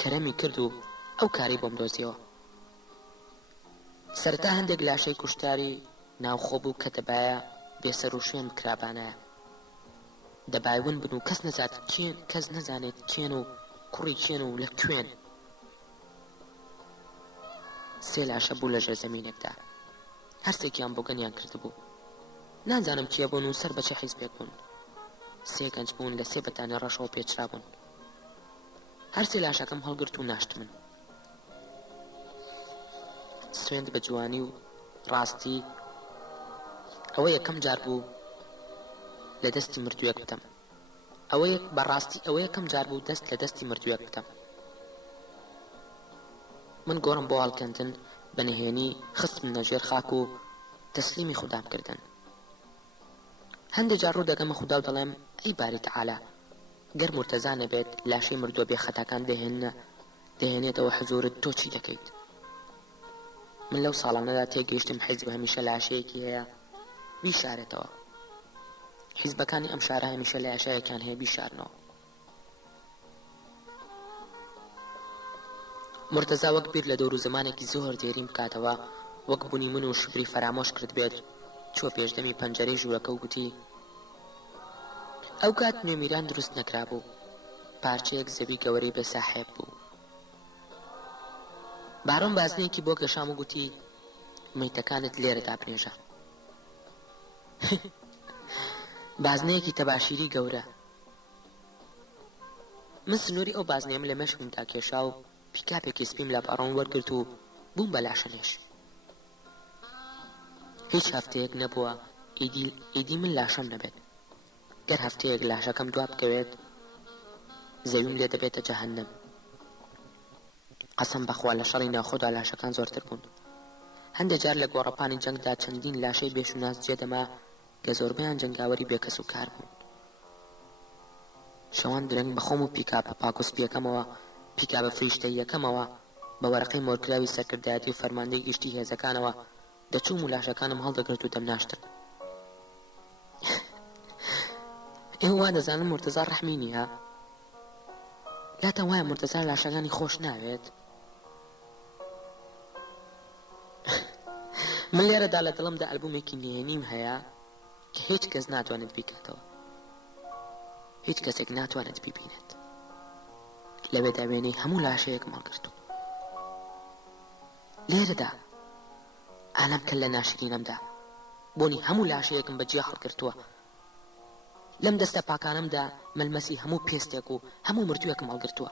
کەرەمی کرد و ئەو کاری بۆم دۆزیەوە. سەرەتا هەندێک لاشەی کوشتاری ناوخۆ بوو کە دەبایە بێسەر و شوێن بکرابانایە. دەبایون بن و کەس نەزانێت کێن و کوڕی کێن و لە کوێن. سێ لاشە بوو لە ژێر زەمینێکدا. هەرسێکیان بۆ گەنیان کرد بوو. نازانم کێ بوون و سەر بەچە حیزبێک بوون. سێ گەنج بوون لە سێ بەتانی ڕەشەوە پێچرا بوون. هەر سێ لاشەکەم هەڵگرت و ناشت من. سوێند بە جوانی و ڕاستی ئەوە یەکەم جار بوو لە دەستی مردوویەک بتەم. ئەوە یەکەم جار بوو دەست لە دەستی مردوویەک بتەم. من گۆڕم بۆ هەڵکەندن بە نهێنی خستم نەژێر خاک و تەسلیمی خودام کردن. هەندێک جار ڕوو دەگەمە خودا و دەڵێم ئەی باری تەعالە گەر مرتەزا نەبێت لاشەی مردووە بێخەتاکان دەهێنێتەوە حزورت تۆ چی دەکەیت؟ من لەو ساڵانەدا تێگەیشتم حیزب هەمیشە لاشەیەکی هەیە بیشارێتەوە. حیزبەکانی ئەم شارە هەمیشە لە یاشایەکان هەیە بیشارنەوە. مرتەزا وەک بیر لە دەور و زمانێکی زۆر دێریم بکاتەوە وەک بوونی من و شبری فەرامۆش کرد بێت چوە پێشدەمی پەنجەرەی ژوورەکە و گوتی ئەو کات نوێمیران دروست نەکرابوو پارچەیەک زەوی گەورەی بە ساحێب بوو. بارۆن بازنەیەکی بۆ گەشام و گوتی مەیتەکانت لێرەدا برێژە. بازنەیەکی تەباشیری گەورە. من سنووری ئەو بازنەیەم لە مەشکمدا کێشا و پیکاپێکی سپیم لە بارۆن وەرگرت و بووم بە لاشەنێش. هیچ هەفتەیەک نەبووە ئیدی من لاشەم نەبێت. گەر هەفتەیەک لاشەکەم دوا بکەوێت زەویم لێ دەبێتە جەهەنەم. قەسەم بەخوا لە شەڕی ناوخۆدا لاشەکان زۆرتر بوون. هەندێک جار لە گۆڕەپانی جەنگدا چەندین لاشەی بێشوناس جێدەما کە زۆربەیان جەنگاوەری بێکەس و کار بوون. شەوان درەنگ بەخۆم و پیکاپە پاکۆسپیەکەمەوە پیکاپە فریشتەی یەکەمەوە بە وەرەقەی مۆرکراوی سەرکردایەتی و فەرماندەی گشتی هێزەکانەوە دەچووم و لاشەکانم هەڵدەگرت و دەمناشتن. ئێوە وا دەزانم مرتەزا ڕەحمی نییە. لاتە وایە مرتەزا لاشەکانی خۆش ناوێت. من لێرەدا لە دڵمدا ئەلبومێکی نهێنیم هەیە کە هیچ کەس ناتوانێت بیکاتەوە. هیچ کەسێک ناتوانێت بیبینێت. لەوێدا وێنەی هەموو لاشەیەک ماڵگرتو. لێرەدا ئالەم کە لە ناشرینەمدا بۆنی هەموو لاشەیەکم بەجێ هەڵگرتووە. لەم دەستە پاکانەمدا مەلمەسی هەموو پێستێک و هەموو مردوویەکم هەڵگرتووە.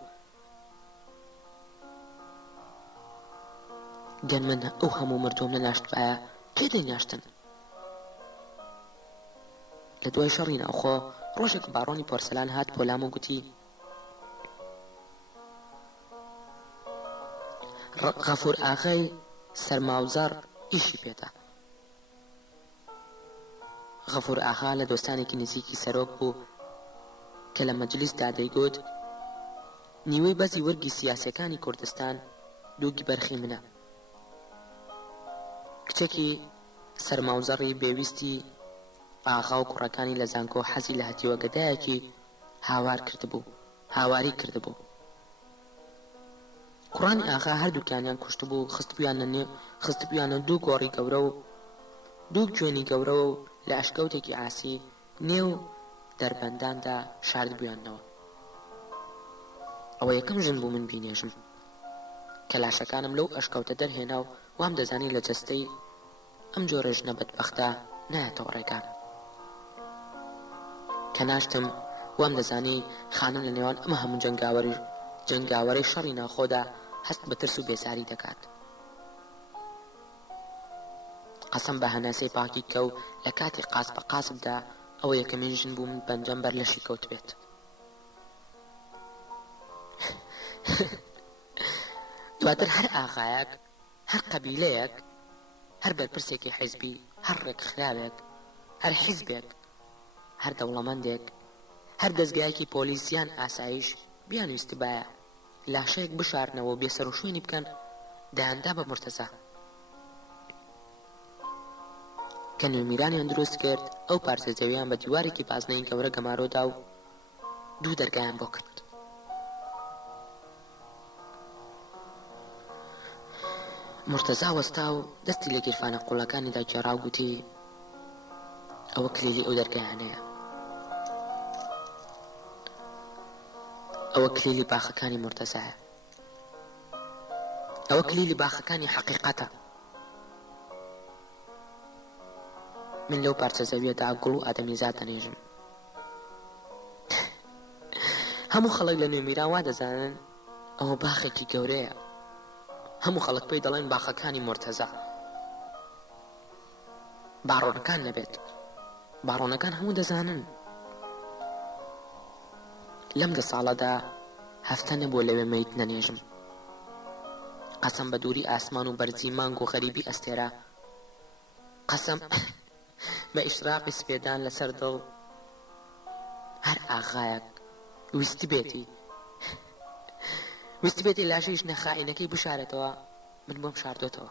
گەن من ئەو هەموو مردووم نەناشتبایە کێ دەیناشتن؟ لە دوای شەڕی ناوخۆ ڕۆژێک باڕۆنی پۆرسەلان هات پۆلام و گوتی غەفور ئاغای سەرماوزەر ئیشی پێدا. غەفور ئاغا لە دۆستانێکی نزیکی سەرۆک بوو کە لە مەجلیسدا دەیگوت نیوەی بەزی وەرگی سیاسەکانی کوردستان دووگی بەرخی منە. کچێکی سەرماوزەڕی بێویستی ئاغا و کوڕەکانی لە زانکۆ حەزی لە هەتیوە گەدایەکی هاواری کردبوو. کوڕانی ئاغا هەردووکیانیان کوشتبوو خستبوویانە دوو گۆڕی گەورە و دوو گوێنی گەورە و لە ئەشکەوتێکی ئاسی نێو دەربەنداندا شاردبوویانەوە. ئەوە یەکەم ژن بوو من بینێژم کە لاشەکانم لەو ئەشکەوتە دەرهێنا و وام دەزانی لە جەستەی ئەم جۆرە ژنە بەدبەختە نایەتەوە ڕێگام. کە ناشتم وام دەزانی خانم لە نێوان ئەمە هەموو جەنگاوەرەی شەڕی ناوخۆدا هەست بە ترس و بێزاری دەکات. قەسەم بە هەناسەی پاکی کە و لە کاتی قاس بە قاسمدا ئەوە یەکەمین ژن بوو من پەنجەم بەر لەشی کەوت بێت. دواتر هەر ئاغایەک، هەر قەبیلەیەک، هەر بەرپرسێکی حیزبی، هەر ڕێکخراوێک، هەر حیزبێک، هەر دەوڵەمەندێک، هەر دەستگایەکی پۆلیسیان ئاسایش بیانویستبایە لاشەیەک بشارنەوە و بێسەر و شوێنی بکەن دایاندا بە مرتەزا. کە نوێمیرانیان دروست کرد ئەو پارچە زەویان بە دیوارێکی بازنەی گەورە گەمارۆدا و دوو دەرگایان بۆ کرد. مرتەزا وەستا و دەستی لە گیرفانە قوڵەکانیدا گێڕا و گوتی ئەوە کلیلی ئەو دەرگایانەیە. ئەوە کلیلی باخەکانی مرتەزایە. ئەوە کلیلی باخەکانی حەقیقەتە. من لەو پارچە زەویەدا گوڵ و ئادەمیزاد دەنێژم. هەموو خەڵک لە نوێمیران وا دەزانن ئەوە باخێکی گەورەیە. هەموو خەڵک پێی دەڵێن باخەکانی مرتەزا. باڕۆنەکان نەبێت. باڕۆنەکان هەموو دەزانن. لەم دە ساڵەدا هەفتە نەبووە لەوێ مەیت نەنێژم. قەسەم بە دووری ئاسمان و بەرزی مانگ و غەریبی ئەستێرە. قەسەم بە ئیشراقی سپێدان لەسەر دڵ. هەر ئاغایەک ویستی بێتی لاشەیش نەخائینەکەی بشارێتەوە من بۆم شاردۆتەوە.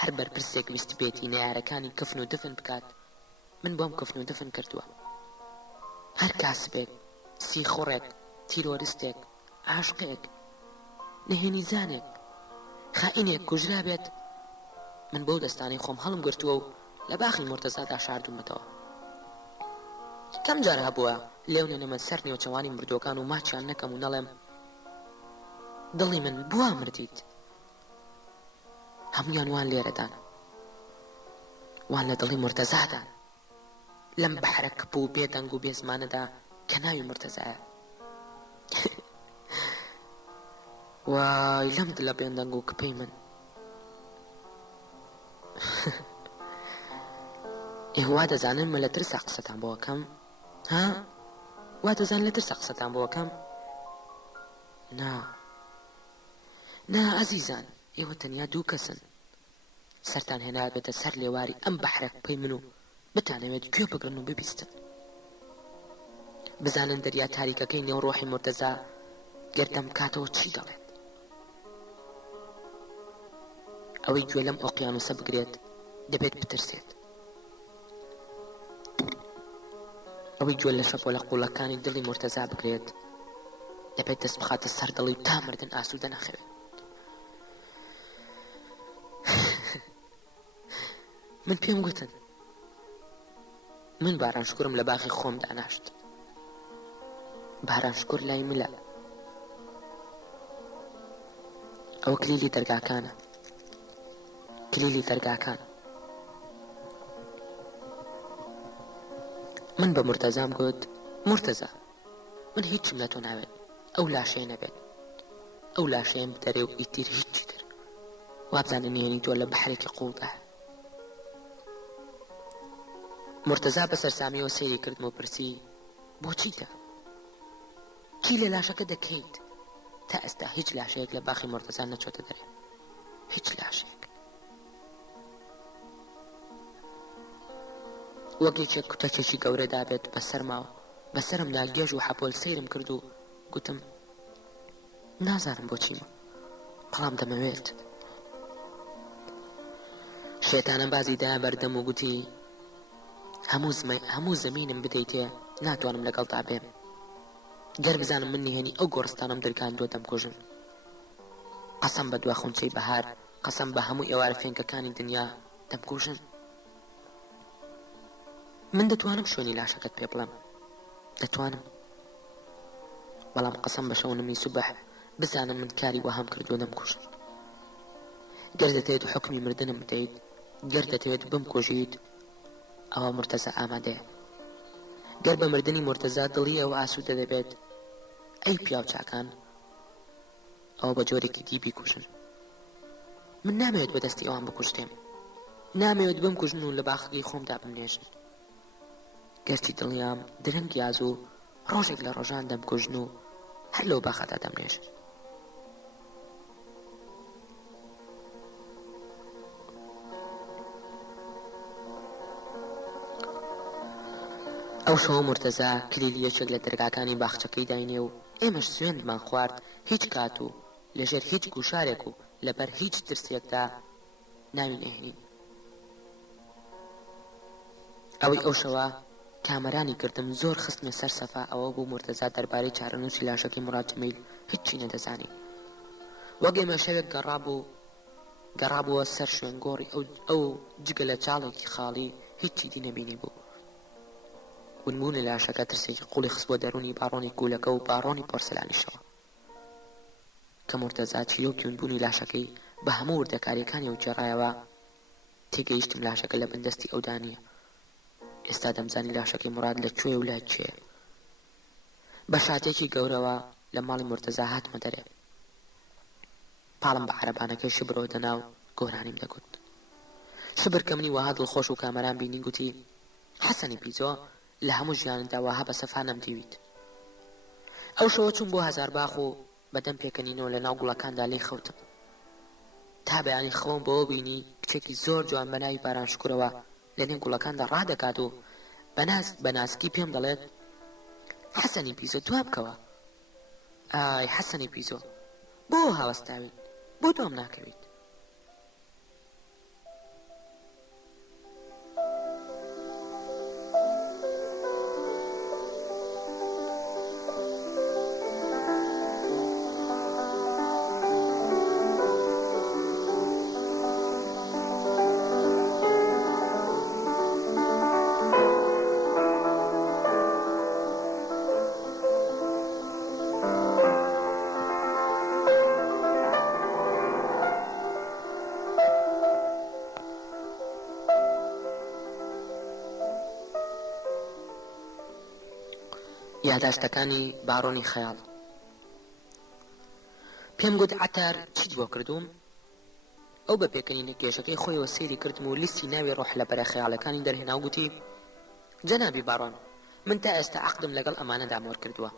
هەر بەرپرسێک ویستی بێتی نەیارەکانی کفن و دفن بکات من بۆم کفن و دفن کردووە. هەر کاسبێک، سیخۆڕێک، تیرۆریستێک، عاشقێک، نەهێنیزانێک، خائینێک کوژرا بێت من بەو دەستانی خۆم هەڵم گرتووە و لە باخی مرتەزادا شاردومەتەوە. کەم جار هەبووە لێو نەنەمە سەر نێوچەوانی مردوەکان و ماچیان نەکەم و نەڵێم دڵی من بووە مردیت. هەمویان وان لێرەدان، وان لە دڵی مرتەزادان، لەم بەحرە کپ و بێدەنگ و بێزمانەدا کە ناوی مرتەزایە. وای لەم دلە بێندەنگ و کپەی من. ئێوە دەزانن من لە ترسا قسەتان بۆ ئەکەم؟ ها؟ وا دەزانن لە ترسا قسەتان بۆ ئەکەم؟ نا ئەزیزان، ئێوە تەنیا دوو کەسن. سەرتان هێنا بێتە سەر لێواری ئەم بەحرە کپەی من و بتانەوێت گوێ بگرن و ببیستن. بزانن دەریا تاریکەکەی نێو ڕۆحی مرتەزا گەردەم کاتەوە چی دەڵێت. ئەوەی گوێ لەم ئۆقیانوسە بگرێت دەبێت بترسێت. ئەوەی گوێ لە شەپۆ لە قوڵەکانی دڵی مرتەزا بگرێت دەبێت دەست بخاتە سەر دڵی تا مردن ئاسوودە نەخەوێت. من پێم گوتن من بارانشکورم لە باخی خۆم داناشت. بارانشکور لای ملە. ئەوە کلیلی دەرگاکانە، کلیلی دەرگاکان. من بە مرتەزام گوت مرتەزا من هیچم لە تۆ ناوێت، ئەو لاشەیە نەبێت، ئەو لاشەیەم بدەرێ و ئیتر هیچی تر وابزانە نێنی تۆ لە بەحرێکی قوڵدا. مرتەزا بە سەرسامیەوە سەیری کردم و پرسی بۆچیتە؟ چی لە لاشەکە دەکەیت؟ تا ئێستا هیچ لاشەیەک لە باخی مرتەزا نەچۆتە دەرێ، هیچ لاشەیەک. وەک یەکێک کوتەکێکی گەورەدا بێت بەسەر ماوە، بەسەرمدا گێژ و حەپۆل سەیرم کرد و گوتم نازانم بۆچیمە، بەڵام دەمەوێت. شێتانە بازی دا بەردەم و گوتی هەموو زەمینم بدەیتێ ناتوانم لەگەڵتا بێم. گەر بزانم من نهێنی ئەو گۆڕستانم دەرکاندووە دەمکوژم. قەسەم بە دوا خونچەی بەهار، قەسەم بە هەموو ئێوارە فێنکەکانی دنیا دەمکوژن. من دەتوانم شوێنی لاشەکەت پێ بڵێم، دەتوانم، بەڵام قەسەم بە شەونمی سوبەح بزانم من کاری وەهام کردووە دەمکوژم. گەر دەتەوێت حکمی مردنم بدەیت، گەر دەتەوێت بمکوژیت، ئەوە مرتەزا ئامادەیە. گەر بە مردنی مرتەزا دڵی ئەوە ئاسوودە دەبێت، ئەی پیاو چاکان، ئەوە بە جۆرێکی دی بیکوژن. من نامەوێت بە دەستی ئەوان بکوژتێم، نامەوێت بمکوژن و لە باخگەی خۆمدا بمنێژن. گەرچی دڵیام درەنگ یاز و ڕۆژێک لە ڕۆژان دەمکوژن و هەر لەو باخەدا دەمنێژن. ئەو شەوە مرتەزا کلیلی یەکێک لە دەرگاکانی باخچەکەی داینێ و ئێمەش سوێندمان خوارد هیچ کات و لەژێر هیچ گوشارێک و لەبەر هیچ ترسێکدا ناوی نەهێنین. ئەوەی ئەو شەوە کامەرانی کردم زۆر خستمە سەر سەفا. ئەوە بوو مرتەزا دەربارەی چارەنووسی لاشەکەی موراد جەمیل هیچی نەدەزانی. وەک ئێمە شەوێک گەڕابووە سەر شوێنگۆڕی ئەو جگە لە چاڵێکی خاڵی هیچی دی نەبینی بوو. ونبوون لە لاشەکە ترسێکی قوڵی خست بۆ دەرونی باڕۆنی گولەکە و باڕۆنی پۆرسەلانیشەوە کە مرتەزا چیرۆکی ونبوونی لاشەکەی بە هەموو وردەکاریەکانی و جێڕایەوە تێگەیشتم لاشەکە لە بەندەستی ئەودانیە. ئێستا دەمزانی لاشەکەی موراد لەکوێ و لای کێ. بە شاتێکی گەورەوە لە ماڵی مرتەزا هاتمە دەرێ. پاڵم بە عەرەبانەکەی شبرەوە دەنا و گۆرانیم دەگوت. شبر کە منی وەها دڵخۆش و کامەران بینی گوتی حەسەنی پیزۆ لە هەموو ژیاندا وەها بە سەفا نەمدیویت. ئەو شەوە چوون بۆ هەزار باخ و بەدەم پێکەنینەوە لە ناو گوڵەکاندا لێی خەوتم. تا بەیانی خەوم بەوە بینی کچێکی زۆر جوان بە ناوی بارانشکورەوە لە نێو گوڵەکاندا ڕادەکات و بە ناسکی پێم دەڵێت حەسەنی پیزۆ دوام بکەوە. ئای حەسەنی پیزۆ بۆ هاوەستاویت، بۆ دوام ناکەویت؟ یاداشتەکانی باڕۆنی خەیاڵ. پێم گوت عەتار چیت بۆ کردووم؟ ئەو بە پێکەنینە کێشەکەی خۆیەوە سەیری کردم و لیستی ناوی ڕۆحلەبەرە خەیاڵەکانی دەرهێنا و گوتی: جەنابی باڕۆن، من تا ئێستا عەقدم لەگەڵ ئەمانەدا مۆر کردووە.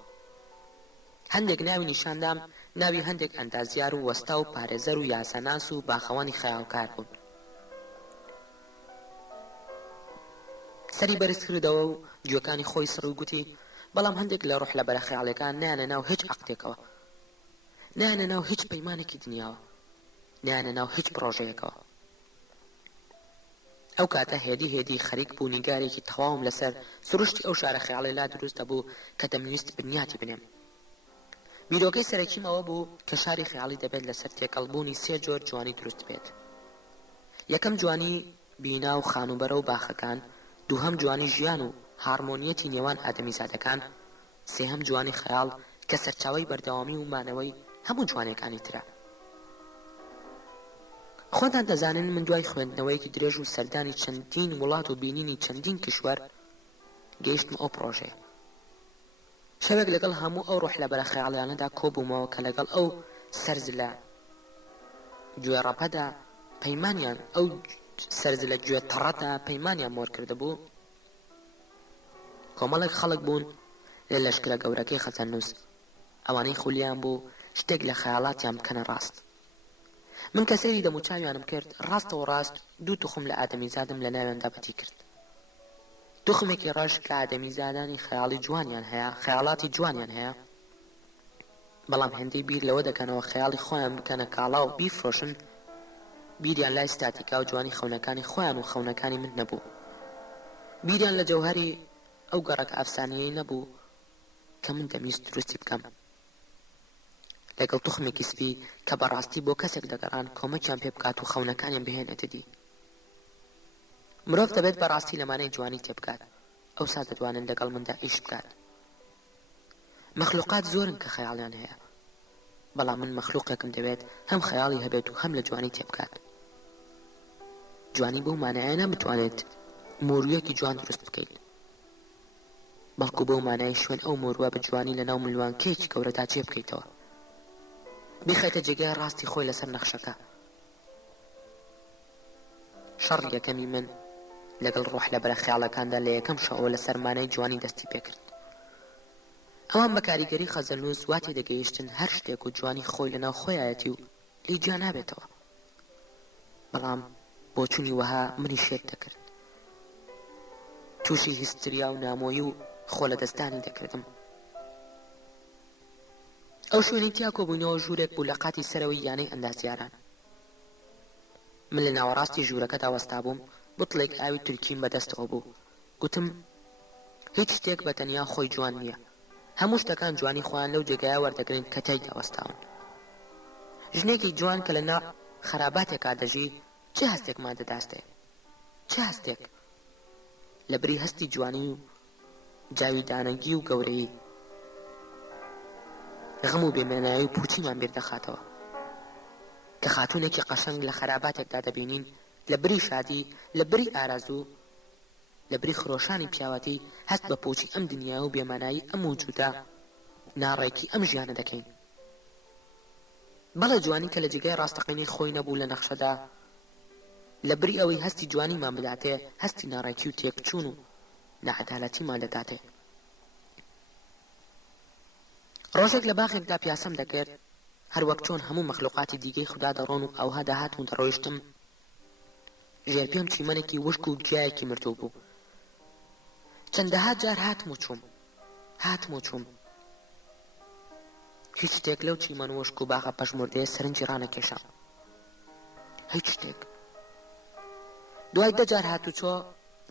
هەندێک ناوی نیشاندام، ناوی هەندێک ئەندازیار و وەستا و پارێزەر و یاسەناس و باخەوانی خەیاڵکار بوون. سەری بەرز کردەوە و گوێکانی خۆی سڕ و گوتی: بەڵام هەندێک لە ڕۆحلەبەرە خەیاڵەکان نایانە ناو هیچ عەقدێکەوە، نایانە ناو هیچ پەیمانێکی دنیاوە، نایانە ناو هیچ پرۆژەیەکەوە. ئەو کاتە هێدی خەریک بوو نیگارێکی تەواوم لەسەر سروشتی ئەو شارە خەیاڵی لا دروست دەبوو کە دەمویست بنیاتی بنێم. بیرۆکەی سەرەکیم ئەوە بوو کە شاری خەیاڵی دەبێت لەسەر تێکەڵبوونی سێ جۆر جوانی دروست بێت. یەکەم جوانی بینا و خانوبەرە و باخەکان، دووهەم جوانی ژیان و هارمۆنیەتی نێوان ئادەمیزادەکان، سێهەم جوانی خەیاڵ کە سەرچاوەی بەردەوامی و مانەوەی هەموو جوانەکانی ترە. خۆتان دەزانن من دوای خوێندنەوەیەکی درێژ و سەردانی چەندین وڵات و بینینی چەندین کشوەر گەیشتم ئەو پرۆژەیە. شەوێک لەگەڵ هەموو ئەو ڕۆحلەبەرە خەیاڵیانەدا کۆبوومەوە کە لەگەڵ ئەو سەرزلە گوێڕەپەدا پەیمانیان ئەو سەرزلە گوێتەڕەتە پەیمانیان مۆر کردبوو. کۆمەڵێک خەڵک بوون لە لەشکرە گەورەکەی خەزەرنووس، ئەوانەی خولیان بوو شتێک لە خەیاڵاتیان بکەنە ڕاست. من کە سەیری دەموچاویانم کرد، ڕاستەوە ڕاست دوو توخم لە ئادەمیزادم لە ناویاندا بەتی کرد. توخمێکی ڕەش کە ئادەمیزادانی خەیاڵی جوانیان هەیە، خەیاڵاتی جوانیان هەیە، بەڵام هێندەی بیر لەوە دەکەنەوە خەیاڵی خۆیان بکەنە کاڵا و بیفرۆشن، بیریان لای ستاتیکا و جوانی خەونەکانی خۆیان و خەونەکانی من نەبوو. بیریان لە جەوهەری ئەو گەڕەکە ئەفسانیەی نەبوو کە من دەمویست دروستی بکەم. لەگەڵ توخمێکی سپی کە بەڕاستی بۆ کەسێک دەگەڕان کۆمەکیان پێ بکات و خەونەکانیان بهێنێتە دی. مرۆڤ دەبێت بەڕاستی لەمانەی جوانی تێبکات، ئەوسا دەتوانن لەگەڵ مندا ئیش بکات. مەخلوقات زۆرن کە خەیاڵیان هەیە، بەڵام من مەخلوقێکم دەوێت هەم خەیاڵی هەبێت و هەم لە جوانی تێبکات. جوانی بەو مانایە نەبتوانێت مۆرویەکی جوان دروست بکەیت، بەڵکو بەو مانای شوێن ئەو مۆروە بە جوانی لە ناو ملوانکەیەکی گەورەدا جێ بکەیتەوە، بیخەیتە جێگای ڕاستی خۆی لەسەر نەخشەکە. شەڕ یەکەمی من لەگەڵ ڕۆحلەبەرە خەیاڵەکاندا لە یەکەم شەوە لە سەرمانەی جوانی دەستی پێکرد. ئەوان بە کاریگەری خەزەرنووس واتی دەگەیشتن هەر شتێک و جوانی خۆی لەناو خۆیایەتی و لی جیا نابێتەوە، بەڵام بۆ چوونی وەها منی شێت دەکرد، تووشی هیستریا و نامۆیی و خۆ لە دەستانی دەکردم. ئەو شوێنی تیا کۆبوونەوە ژوورێک بوو لە قاتی سەرەوەی یانەی ئەندازیاران. من لە ناوەڕاستی ژوورەکەدا وەستا بووم، بوتڵێک ئاوی تورکیم بەدەستەوە بوو. گوتم هیچ شتێک بە تەنیا خۆی جوان نییە، هەموو شتەکان جوانی خۆیان لەو جێگایە وەردەگرن کە تایدا وەستاون. ژنێکی جوان کە لەناو خەراباتێکا دەژی چه هەستێکمان دەداستێ؟ چه هەستێک؟ لە بری هەستی جوانی و جاویدانەگی و گەورەی، غەم و بێمێنایی و پوچیمان بێت دەخاتەوە کە خاتوونێکی قەشەنگ لە خەراباتێکدا دەبینین، لە بری شادی، لە بری ئارازوو، لە بری خرۆشانی پیاوەتی هەست بە پوچی ئەم دنیا و بێمانایی ئەم وجوودە ناڕێکی ئەم ژیانە دەکەین. بەڵێ جوانی کە لە جێگای ڕاستەقینەی خۆی نەبوو لە نەخشەدا، لە بری ئەوەی هەستی جوانیمان بداتێ، هەستی ناڕێکی و تێکچوون و نەعەدالەتیمان دەداتێ. ڕۆژێک لە باخێکدا پیاسەم دەکرد، هەروەک چۆن هەموو مەخلوقاتی دیگەی خوددا دەڕۆن و ئەوها داهاتم و دەڕۆیشتم، ژێر پێم چیمەنێکی وشک و گیایەکی مردوو بوو. چەندەها جار هاتم و چووم، هیچ شتێک لەو چیمەن وشک و باغە پەژمردەیە سەرنجی ڕانەکێشام، هیچ شتێک. دوای 10 جار هاتوچۆ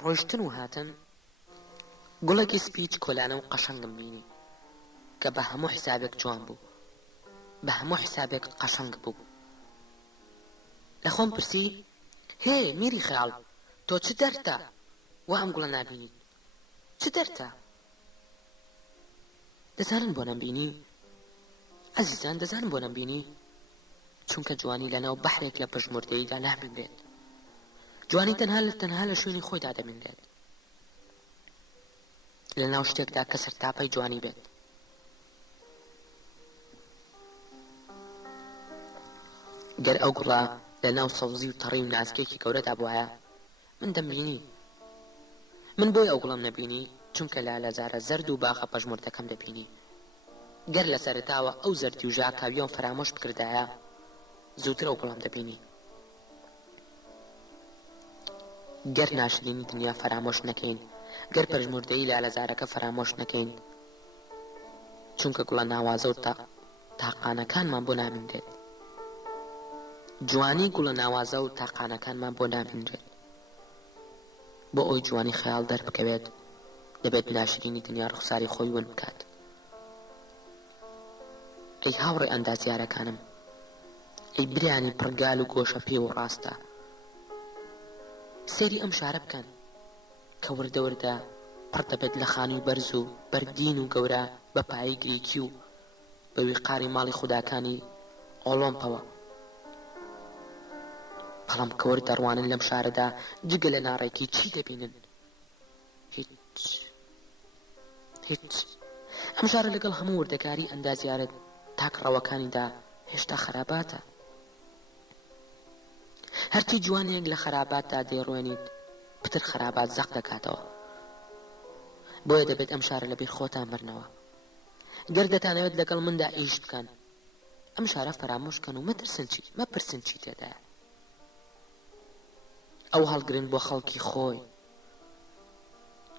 ڕۆیشتن و هاتن، گوڵێکی سپیچ کۆلانە و قەشەنگم بینی کە بە هەموو حسابێک جوان بوو، بە هەموو حسابێک قەشەنگ بوو. لە خۆم پرسی: هێ میری خەیاڵ، تۆ چ دەرتە وا ئەم گوڵە نابینی؟ چ دەرتە؟ دەزانن بۆ نەمبینی؟ عەزیزان دەزانن بۆ نەمبینی؟ چونکە جوانی لەناو بەحرێک لە پژمردەییدا نامێنرێت. جوانی تەنها لە شوێنی خۆیدا دەمێنرێت. لە ناو شتێکدا کە سەرتاپەی جوانی بێت. گەر ئەو گوڵە لە ناو سەوزی و تەڕی و نازکێکی گەورەدا بوایە من دەمبینی. من بۆی ئەو گوڵم نەبینی چونکە لالەزارە زەرد و باخە پەژمردەکەم دەبینی. گەر لە سەرتاوە ئەو زەردی و ژاکاویەم فرامۆش بکردایە زووتر ئەو گوڵم دەبینی. گەر ناشرینی دنیا فرامۆش نەکەین، گەر پەژمردەی لالەزارەکە فرامۆش نەکەین، چونکە گوڵە ناوازە و تاقانەکانمان بۆ نامێنرێت. جوانی گوڵە ناوازە و تاقانەکانمان بۆ نامێنرێت. بۆ ئەوی جوانی خەیاڵ دەربکەوێت دەبێت ناشرینی دنیا ڕوخساری خۆی ون بکات. ئەی هاوڕێ ئەندازیارەکانم، ئەی برانی پڕگال و گۆشە پێ و ڕاستە، سێری ئەم شارە بکەن کە وردە وردە پڕ دەبێت لە خانی و بەرز و بەردین و گەورە بە پایی گریکی و بە ویقاری ماڵی خوداکانی ئۆڵۆمپەوە. بەڵام کە وەردەڕوانن لەم شارەدا جگە لە ناڕێکی چی دەبینن؟ هیچ. ئەم شارە لەگەڵ هەموو وردەکاری ئەندازیارە تاکڕەوەکانیدا هێشتا خراپاتە. هەرچی جوانێک لە خراپاتدا دەیڕوێنیت پتر خراپات زەق دەکاتەوە. بۆیە دەبێت ئەم شارە لەبیر خۆتان برنەوە. گەر دەتانەوێت لەگەڵ مندا ئیش بکەن ئەم شارە فرامۆشکەن و مەپرسن چی تێدایە. ئەو هەڵگرن بۆ خەڵکی خۆی.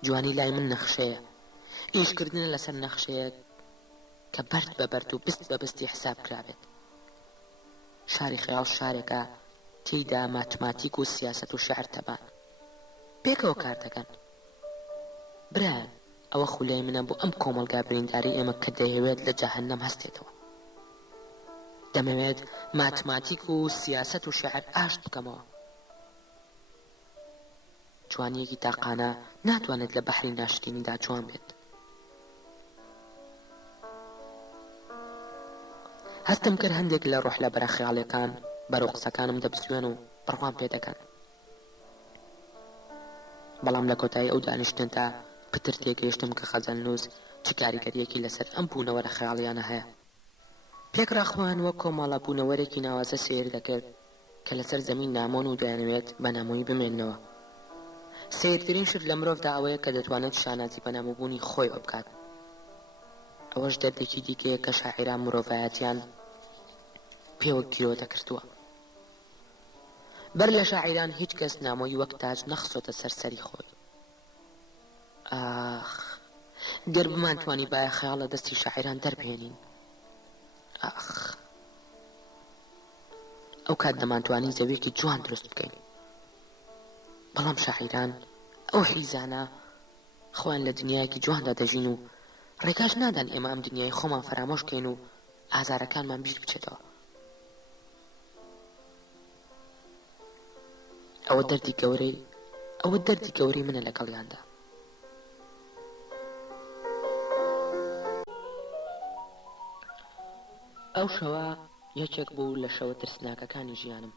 جوانی لای من نەخشەیە، ئیشکردنە لەسەر نەخشەیە کە بەرد بە بەرد و بست بە بستی حساب کرابێت. شاری خەیاڵ شارێکە تێیدا ماتماتیک و سیاسەت و شەعر تەبان پێکەوە کار دەکەن. برایان ئەوە خولای منە بۆ ئەم کۆمەلگا برینداری ئێمە کە دەیەوێت لە جەهەنەم هەستێتەوە. دەمەوێت ماتماتیک و سیاسەت و شەعر ئاشت بکەمەوە. جوانیەکی تاقانە ناتوانێت لە بەحری ناشرینیدا جوان بێت. هەستم کرد هەندێک لە ڕۆح لە بەرە خەیاڵیەکان بەرەو قسەکانم دەبسوێن و بڕوان پێ دەکەن. بەڵام لە کۆتایی ئەو دانیشتندا پتر تێگەیشتم کە خەزەننووس چ کاریگەریەکی لەسەر ئەم بوونەوەرە خەیاڵیانە هەیە. پێک ڕاخۆیان وەک کۆمەڵە بوونەوەرێکی ناوازە سیر دەکرد کە لەسەر زەمین نامۆن و دەیانەوێت بە نامۆیی بمێننەوە. سیرترین شت لە مرۆڤدا ئەوەیە کە دەتوانێت شانازی بە نامۆبوونی خۆی بکات. ئەوەش دەردێکی دیکەیە کە شاعیران مرۆڤایەتیان پێوە گیرۆ دەکردووە. بەر لە شاعیران هیچ کەس نامۆی وەک تاج نەخسۆتە سەرسەری خۆی. ئاخ گەر بمانتوانی باە خەیاڵ لە دەستی شاعیران دەربهێنین. ئاخ ئەو کات دەمانتوانی زەویەکی جوان دروست بکەین. بەڵام شاعیران ئەو حیزانە خۆیان لە دنیایەکی جواندا دەژین و ڕێگاش نادان ئێمە ئەم دنیای خۆمان فرامۆشکەین و ئازارەکانمان بیر بچێتەوە. ئەوە دەردی گەورەی منە لەگەڵیاندا. ئەو شەوە یەکێک بوو لە شەوە ترسناکەکانی ژیانم.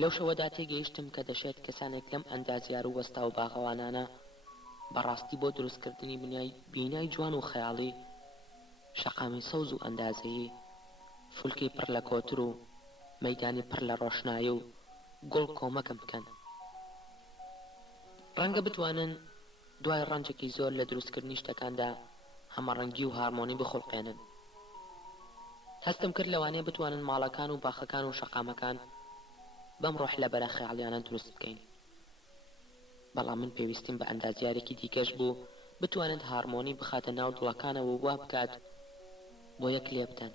لەو شەوەدا تێگەیشتم کە دەشێت کەسانێک لەم ئەندازیار و وەستا و باغەوانانە بەڕاستی بۆ دروستکردنی بینای جوان و خەیاڵی شەقامی سەوز و ئەندازەیی فولکی پڕ لە کۆتر و مەیدانی پڕ لە ڕۆشنایی و گوڵ کۆمەکم بکەن. ڕەنگە بتوانن دوای ڕەنجێکی زۆر لە دروستکردنی شتەکاندا هەمەڕەنگی و هارمۆنی بخڵقێنن. هەستم کرد لەوانەیە بتوانن ماڵەکان و باخەکان و شەقامەکان بەم ڕۆح لە بەرە خەیاڵیانە دروست بکەین. بەڵام من پێویستیم بە ئەندازیارێکی دیکەش بوو بتوانێت هارمۆنی بخاتە ناو دڵەکانەوە و وا بکات بۆ یەک لێ بدەن.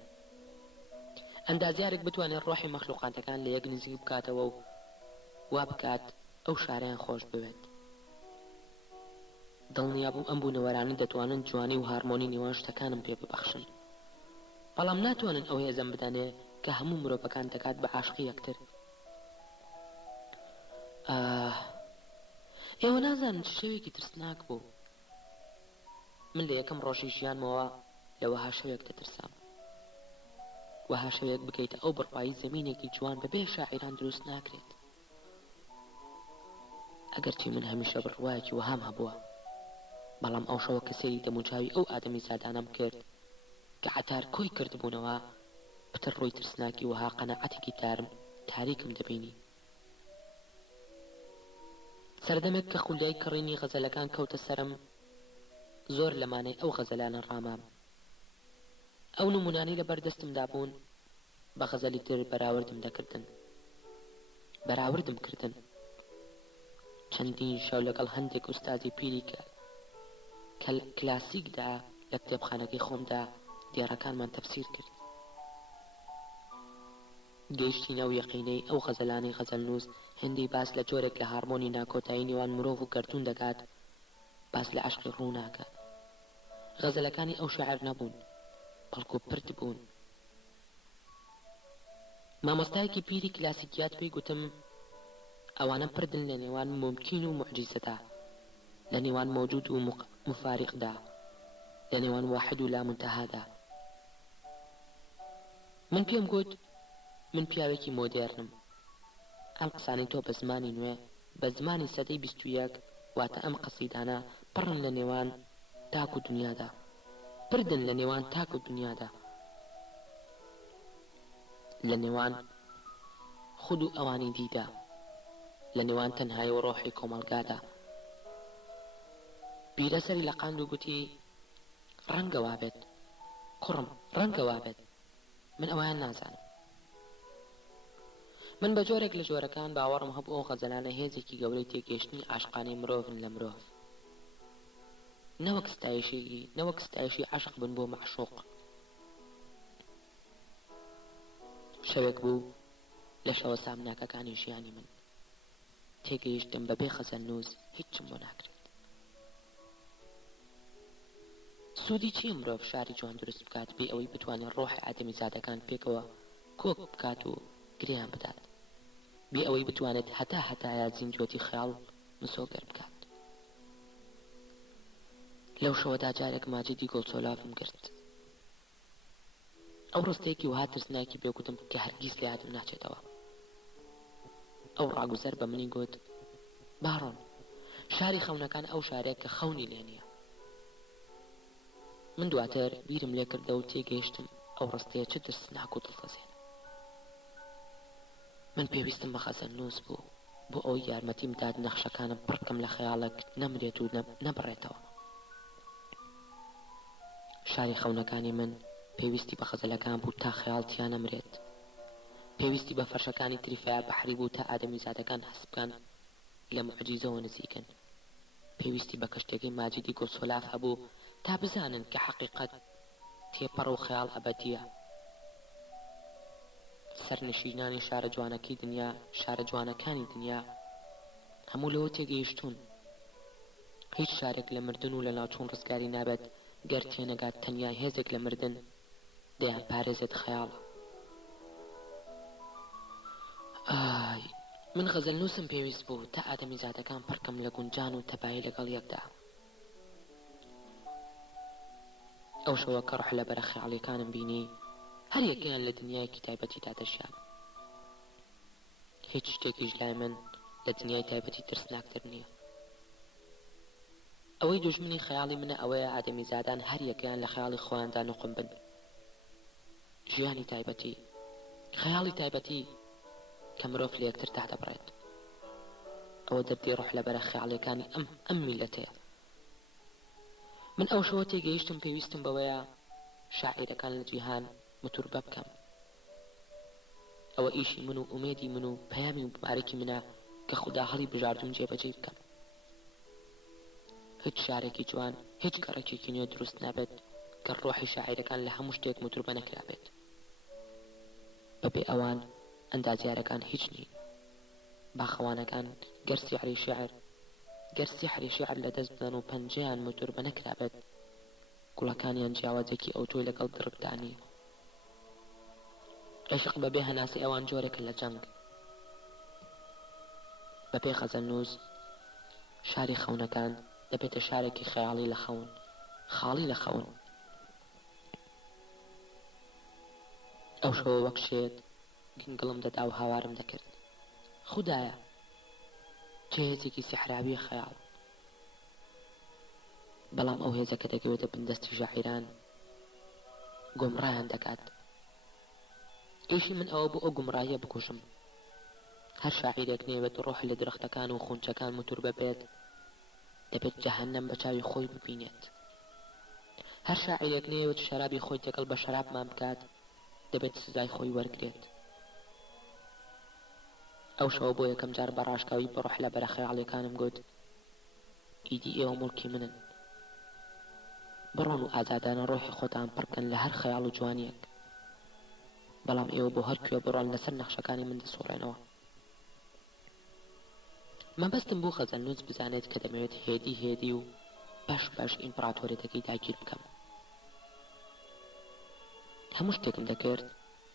ئەندازیارێک بتوانێت ڕۆحی مەخلوقاتەکان لە یەک نزیک بکاتەوە و وا بکات ئەو شارەیان خۆش بوێت. دڵنیابووم ئەم بوونەوەرانە دەتوانن جوانی و هارمۆنی نێوان شتەکانم پێ ببەخشن. بەڵام ناتوانن ئەوەی هێزم بدەنێ کە هەموو مرۆڤەکان دەکات بە عاشقی یەکتر. ئێوە نازانن شەوێکی ترسناک بوو. من لە یەکەم ڕۆژی ژیانمەوە لەوەها شەوێک دەترسام. وەها شەوێک بکەیتە ئەو بڕپایی زەمینێکی جوان بەبێ شاعیران دروست ناکرێت. ئەگەرچی من هەمیشە بڕوایەکی وەهام هەبووە. بەڵام ئەو شەوە کە سەیری دەموچاوی ئەو ئادەمی زادانەم کرد کە عەتار کۆی کردبوونەوە پتر ڕووی ترسناکی وەها قەناعەتێکی تاریکم دەبینی. سەردەمێک کە خولای کڕینی غەزەلەکان کەوتە سەرم زۆر لەمانەی ئەو غەزەلانە ڕامام. ئەو نمونانی لە بەردەستمدا بوون بە غەزەلی تر بەراوردم کردن. چەندین شەو لەگەڵ هەندێک ئوستازی پیری کلاسیکدا لە کتێبخانەکەی خۆمدا دیێڕەکانمان تەفسیر کرد. گەیشتینە و یەقینەی ئەو غەزەلانەی غەزەلنووس هێندەی باس لە جۆرێک لە هارمۆنی ناکۆتایی نێوان مرۆڤ و گەردوون دەکات باس لە عەشقی ڕوو ناکات. غەزەلەکانی ئەو شاعر نەبوون بەڵکو پرت بوون. مامۆستایەکی پیری کلاسیکیات پێی گوتم ئەوانە پردن لە نێوان ممکین و معجزەدا، لە نێوان مەوجود و مفارقدا، لە نێوان واحد و لا منتەهادا. من پێم گوت من پیاوێکی مۆدێرنم. ئەم قسانەی تۆ بە زمانی نوێ بە زمانی سەدەی 21 واتە ئەم قەسیدانە پڕن لە نێوان تاک و دنیادا، پردن لە نێوان تاک و دنیادا، لە نێوان خود و ئەوانی دیدا، لە نێوان تەنهایی و ڕۆحی کۆمەڵگادا. بیرە سەری لە قاند و گوتی ڕەنگە وابێت کوڕم، ڕەنگە وابێت، من ئەویان نازانم. من بە جۆرێک لە جۆرەکان باوەڕم هەبوو ئەو غەزەلانە هێزێکی گەورەی تێگەیشتنی عاشقانەی مرۆڤن لە مرۆڤ، نەوەک ستایشی عاشق بن بۆ معشوق. شەوێک بوو لە شەوە سامناکەکانی ژیانی من تێگەیشتم بەبێ غەزەلنووس هیچم بۆ ناکرێت. سوودی چییە مرۆڤ شاری جوان دروست بکات بێ ئەوەی بتوانێت ڕۆحی ئادەمی زادەکان پێکەوە کۆک بکات و گریان بدات، بێ ئەوەی بتوانێت هەتایە زیندوەتی خەیاڵ مسۆگەر بکات. لەو شەوەدا جارێک ماجیدی گۆڵچۆلافم کرد. ئەو ڕستەیەکی وها ترسناکی پێگوتم کە هەرگیز لە یادم ناچێتەوە. ئەو ڕاگوزەر بە منی گوت باڕۆن، شاری خەونەکان ئەو شارێک کە خەونی لێ نییە. من دواتر بیرم لێ کردە و تێگەیشتم ئەو ڕستەیە چ ترسناک و دڵتەزێن. من پێویستم بە غەزەلنووس بوو بۆ ئەوەی یارمەتیم بدات نەخشەکانم پڕکەم لە خەیاڵێک نەمرێت و نەبڕێتەوە. شاری خەونەکانی من پێویستی بە غەزەلەکان بوو تا خەیاڵتیان نەمرێت، پێویستی بە فەرشەکانی تریفەیە بەحری بوو تا ئادەمی زادەکان هەست بکەن لە موعجیزەوە نزیکن، پێویستی بە کەشتێکی ماجیدی گۆڵچۆلاف هەبوو تا بزانن کە حەقیقەت تێپەڕ و خەیاڵ ئەبەدیە. سەرنشینانی شارە جوانەکانی دنیا هەموو لەوە تێگەیشتون. هیچ شارێک لە مردن و لە ناوچوون ڕزگاری نابێت گەر تێنەگات تەنیا هێزێک لە مردن دەیان پارێزێت خەیاڵە. ئای من غەزەلنووسم پێویست بوو تا ئادەمی زادەکان پڕکەم لە گونجان و تەبایی لەگەڵ یەکدا. ئەو شەوە کە ڕۆح لە بەرە خەیاڵیەکانم بینی هەر یەکیان لە دنیایەکی تایبەتیدا دەژیان. هیچ شتێکیش لای من لە دنیای تایبەتی ترسناکتر نییە. ئەوەی دوژمنی خەیاڵی منە ئەوەیە ئادەمی زادان هەر یەکیان لە خەیاڵی خۆیاندا نوقم بن. ژیانی تایبەتی، خەیاڵی تایبەتی کە مرۆڤ لە یەکتر دادەبڕێت، ئەوە دەردی ڕۆح لە بەرە خەیاڵیەکانی ئەم میلەتەیە. من ئەو شەوە تێگەیشتم پێویستم بەوەیە شاعیرەکان لە جیهان متوربە بکەم. ئەوە ئیشی من و ئومێدی من و پەیامی و بمارێکی منە کە خودا هەڵی بژاردوم جێبەجێ بکەم. هیچ شارێکی جوان، هیچ گەڕێکێکی نوێ دروست نابێت کە ڕۆحی شاعیرەکان لە هەموو شتێک متوربە نەکرابێت. بەبێ ئەوان ئەندازیارەکان هیچ نین. باخەوانەکان گەر سیحری شیعر لە دەست بدەن و پەنجەیان متوربە نەکرابێت گوڵەکانیان جیاوازێکی ئەوتۆی لەگەڵ دڕکدانی. عشق بەبێ هەناسی ئەوان جۆرێکە لە جەنگ. بەبێ غەزەلنووس شاری خەونەکان دەبێتە شارێکی خەیاڵی لە خەون، خاڵی لە خەون. ئەو شەوە وەک شێت گنگڵم دەدا و هاوارم دەکرد. خودایە چه هێزێکی سیحراوی خەیاڵ. بەڵام ئەو هێزە کە دەگەوێتە بندەستی ژاعیران گۆمڕایان دەکات. ئیشی من ئەوە بۆ ئەو گومڕاییە بکوژم. هەر شاعیرێک نێوێت ڕۆح لە درەختەکان و خونچەکان متور ببێت دەبێت جەهەنەم بە چاوی خۆی ببینێت. هەر شاعیرێک نێوێت شەرابی خۆی تێکەڵ بە شەرابمان بکات دەبێت سزای خۆی وەرگرێت. ئەو شەوە بۆ یەکەم جار بە ڕاشکاوی بڕۆح لە بەرە خەیاڵیەکانم گوت ئیدی ئێوە موڵکی منن. بڕۆن و ئازادانە ڕۆحی خۆتان پڕکەن لە هەر خەیاڵ و جوانیەک، بەڵام ئێوە بۆ هەر کوێ بڕۆن لەسەر نەخشەکانی من دەسوڕێنەوە. مەبەستم بۆ خەزەنووس بزانێت کە دەمەوێت هێدی و باش ئیمپراتۆرێتەکەی داگیر بکەم. هەموو شتێکم دەکرد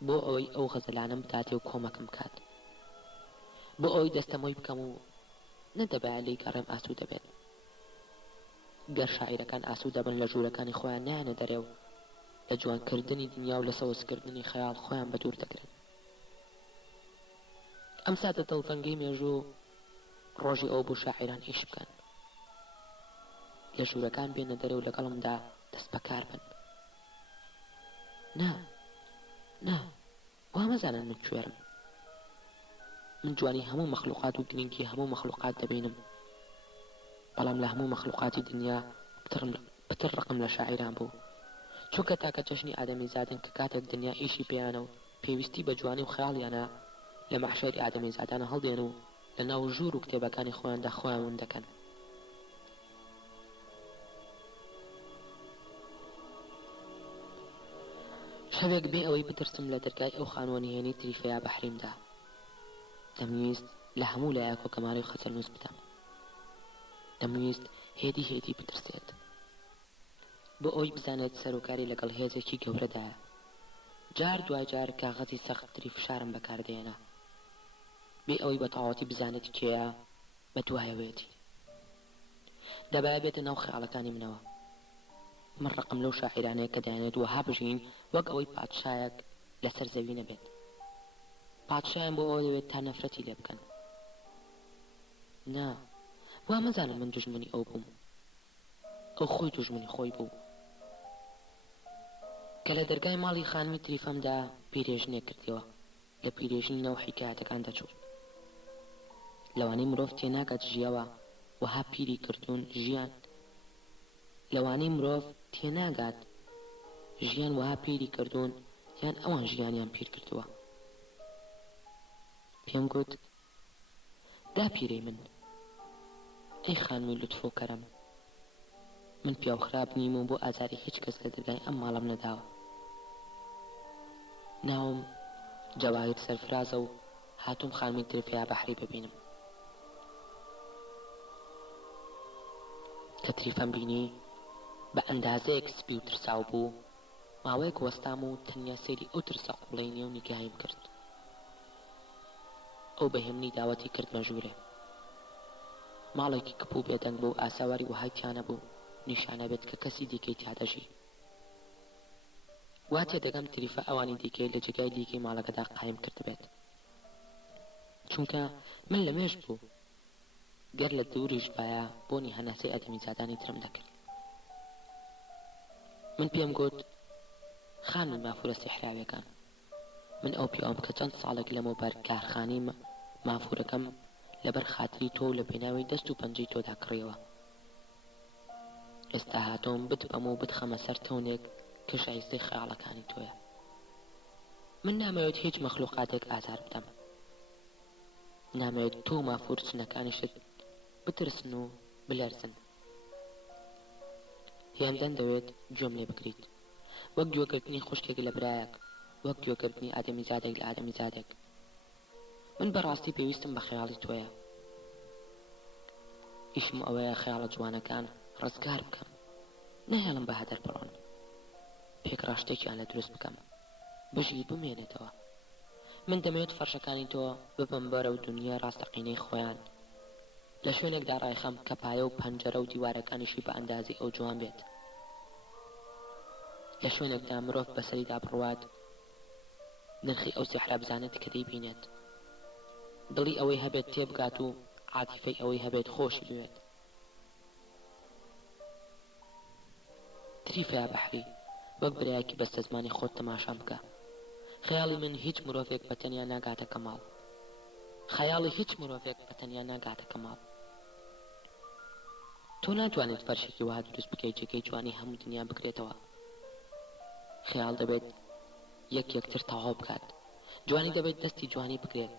بۆ ئەوەی ئەو غەزەلانم بداتێ و کۆمەکم بکات، بۆ ئەوەی دەستەمۆی بکەم و نەدەبایە لێی گەڕێم ئاسوودە بێت. گەر شاعیرەکان ئاسوودە بن لە ژوورەکانی خۆیان نایەنە دەرێ و لە جوانکردنی دنیا و لە سەوزکردنی خەیاڵ خۆیان بە دوور دەگرن. ئەم سادە دڵتەنگەی مێژوو ڕۆژی ئەو بۆ شاعیران ئیش بکەن، لە ژوورەکان بێنە دەرێ و لەگەڵمدا دەست بەکار بن. نا وا مەزانن من کوێرم. من جوانی هەموو مەخلوقات و گرنگی هەموو مەخلوقات دەبینم، بەڵام لە هەموو مەخلوقاتی دنیا بەتر ڕقم لە شاعیران بوو، چونکە تاکە چەشنی ئادەمی زادن کە کاتێک دنیا ئیشی پێیانە و پێویستی بە جوانی و خەیاڵیانە لە مەحشەری ئادەمی زادانە هەڵدێن و لە ناو ژوور و کتێبەکانی خۆیاندا خۆیان ون دەکەن. شەوێک بێ ئەوەی بترسم لە دەرگای ئەو خانوەنیهێنی تریفەیە بەحریمدا دەمویست لە هەموو لایەک و کەماڵی خەسەرنووس بدەم. دەمویست هێدی بترسێت بۆ ئەوی بزانێت سەرۆکاری لەگەڵ هێزێکی گەورەدایە. جار دوای جار کاغەزی سەختتری فشارم بەکاردێنا بێ ئەوەی بە تەواوەتی بزانێت کێیە بە دوایەوێتی. دەبایە بێتە ناو خەیاڵەکانی منەوە. من ڕقم لەو شاعیرانەیە کە دەیانێت وەها بژین وەک ئەوەی پادشایەک لەسەر زەوی نەبێت. پادشایان بۆ ئەوە دەوێت تا نەفرەتی لێ بکەن. نا وا مەزانم من دوژمنی ئەو بووم، ئەو خۆی دوژمنی خۆی بوو. کە لە دەرگای ماڵی خانمی تریفەمدا پیرێژنێک کردیەوە، لە پیرێژنی نەو حیکایەتەکان دەچوو. لەوانەی مرۆڤ تێناگات ژیەوە وەها پیری کردوون ژیان، لەوانەی مرۆڤ تێناگات ژیان وەها پیری کردوون یان ئەوان ژیانیان پیر کردووە. پێم گوت دا پیرەی من، ئەی خانمی لوتف و کەرەم، من پیاو خراپ نیم و بۆ ئازاری هیچ کەس لە دەرگای ئەم ماڵم نەداوە. ناوم جەواهیر سەرفرازە و هاتووم خانمی تریفەیە بەحری ببینم. کە تریفەم بینی بە ئەندازەیەک سپی و ترساو بوو، ماوەیەک وەستام و تەنیا سەیری ئەو ترسە قوڵەینی و نیگاهیم کرد. ئەو بەهێمنی داوەتی کرد مەژوورێ. ماڵێکی کپ و بێدەنگ بوو، ئاساواری وهای تیانە بوو نیشانە بێت کە کەسی دیکەی تیادەژی. وا تێدەگەم تریفە ئەوانی دیکەی لە جێگای دیکەی ماڵەکەدا قایم کرد بێت، چونکە من لە مێژ بوو گەر لە دووریش باە بۆنی هەناسەی ئەدەمی زادانی ترم دەکرد. من پێم گوت خانمی مافورە سیحراویەکان، من ئەو پیاوم کە چەند ساڵێک لەمەوبەر کارخانەی مافورەکەم لەبەر خاتری تۆ لە پێناوی دەست و پەنجەی تۆدا کڕیەوە. ئێستا هاتۆم بتبەم و بتخەمە سەر تەونێک کە شایستەی خەیاڵەکانی تۆیە. من نامەوێت هیچ مەخلوقاتێک ئازار بدەم، نامەوێت تۆ مافور چنەکانیشت بترسن و بلەرزن. هێندەن دەوێت گوێم لێ بگریت، وەک گوێگرتنی خوشکێک لە برایەک، وەک گوێگرتنی ئادەمی زادێک لە ئادەمی زادێک. من بەڕاستی پێویستم بە خەیاڵی تۆیە. ئیشم ئەوەیە خەیاڵە جوانەکان ڕزگار بکەم، نەهێڵم بە هەدەر بڕۆن، پێکڕاشتێکیان لە دروست بکەم، بژی بمێنێتەوە. من دەمەوێت فەرشەکانی تۆ ببم بەرە و دنیا ڕاستەقینەی خۆیان، لە شوێنێکدا ڕایخەم کە پایە و پەنجەرە و دیوارەکانیشی بە ئەندازی ئەو جوان بێت، لە شوێنێکدا مرۆڤ بەسەریدا بڕوات نرخی ئەو سیحرا بزانێت کە دەیبینێت، دڵی ئەوەی هەبێت تێبگات و عاتیفەی ئەوەی هەبێت خۆشی بوێت. تریفە بەحری وەک برایەکی بەستە زمانی خۆت تەماشام بکە. خەیاڵی من هیچ مرۆڤێک بە تەنیا ناگاتە کەماڵ. خەیاڵی هیچ مرۆڤێک بە تەنیا ناگاتە کەماڵ. تۆ ناتوانێت فەرشێکی وها دروست بکەیت جێگەی جوانی هەموو دنیا بکرێتەوە. خەیاڵ دەبێت یەکتر تەواو بکات. جوانی دەبێت دەستی جوانی بکرێت.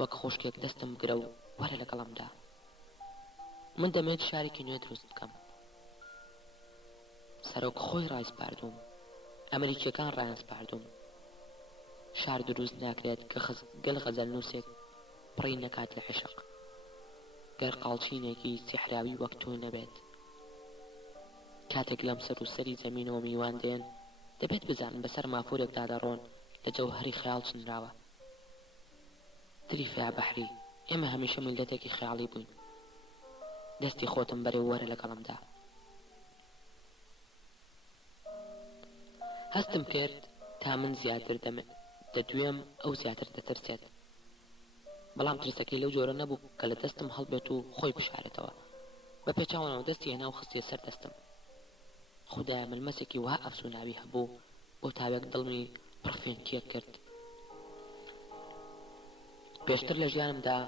وەک خۆشکێک دەستم بگرە و وەرە لەگەڵمدا. من دەمێت شارێکی نوێ دروست بکەم. سەرۆک خۆی ڕایسپاردووم. ئەمریکیەکان ڕایانسپاردووم. شار دروست ناکرێت کە گەل غەزەل نووسێک پڕی نەکات لە عشق. گەر قاڵچینێکی سیحراوی وەک تۆ نەبێت. کاتێک لەم سەر و سەری زەمینەوە میوان دێن دەبێت بزانن بەسەر مافورێکدا دەڕۆن لە جەوهەری خەیاڵ چنراوە. تریفە بەحری ئێمە هەمیشە میلەتێکی خەیاڵی بووین. دەستی خۆتم بەرێ وەرە لەگەڵمدا. هەستم کرد تا من زیاتر دەدوێم ئەو زیاتر دەترسێت. بەڵام ترسەکەی لەو جۆرە نەبوو کە لە دەستم هەڵبێت و خۆی بشارێتەوە. بە پێچاوانەوە دەستی هێنا و خستیە سەر دەستم. خودایە ملمەسێکی وها ئەفسوناوی هەبوو بۆ تاوێک دڵمی پڕفێنکیە کرد. پێشتر لە ژیانمدا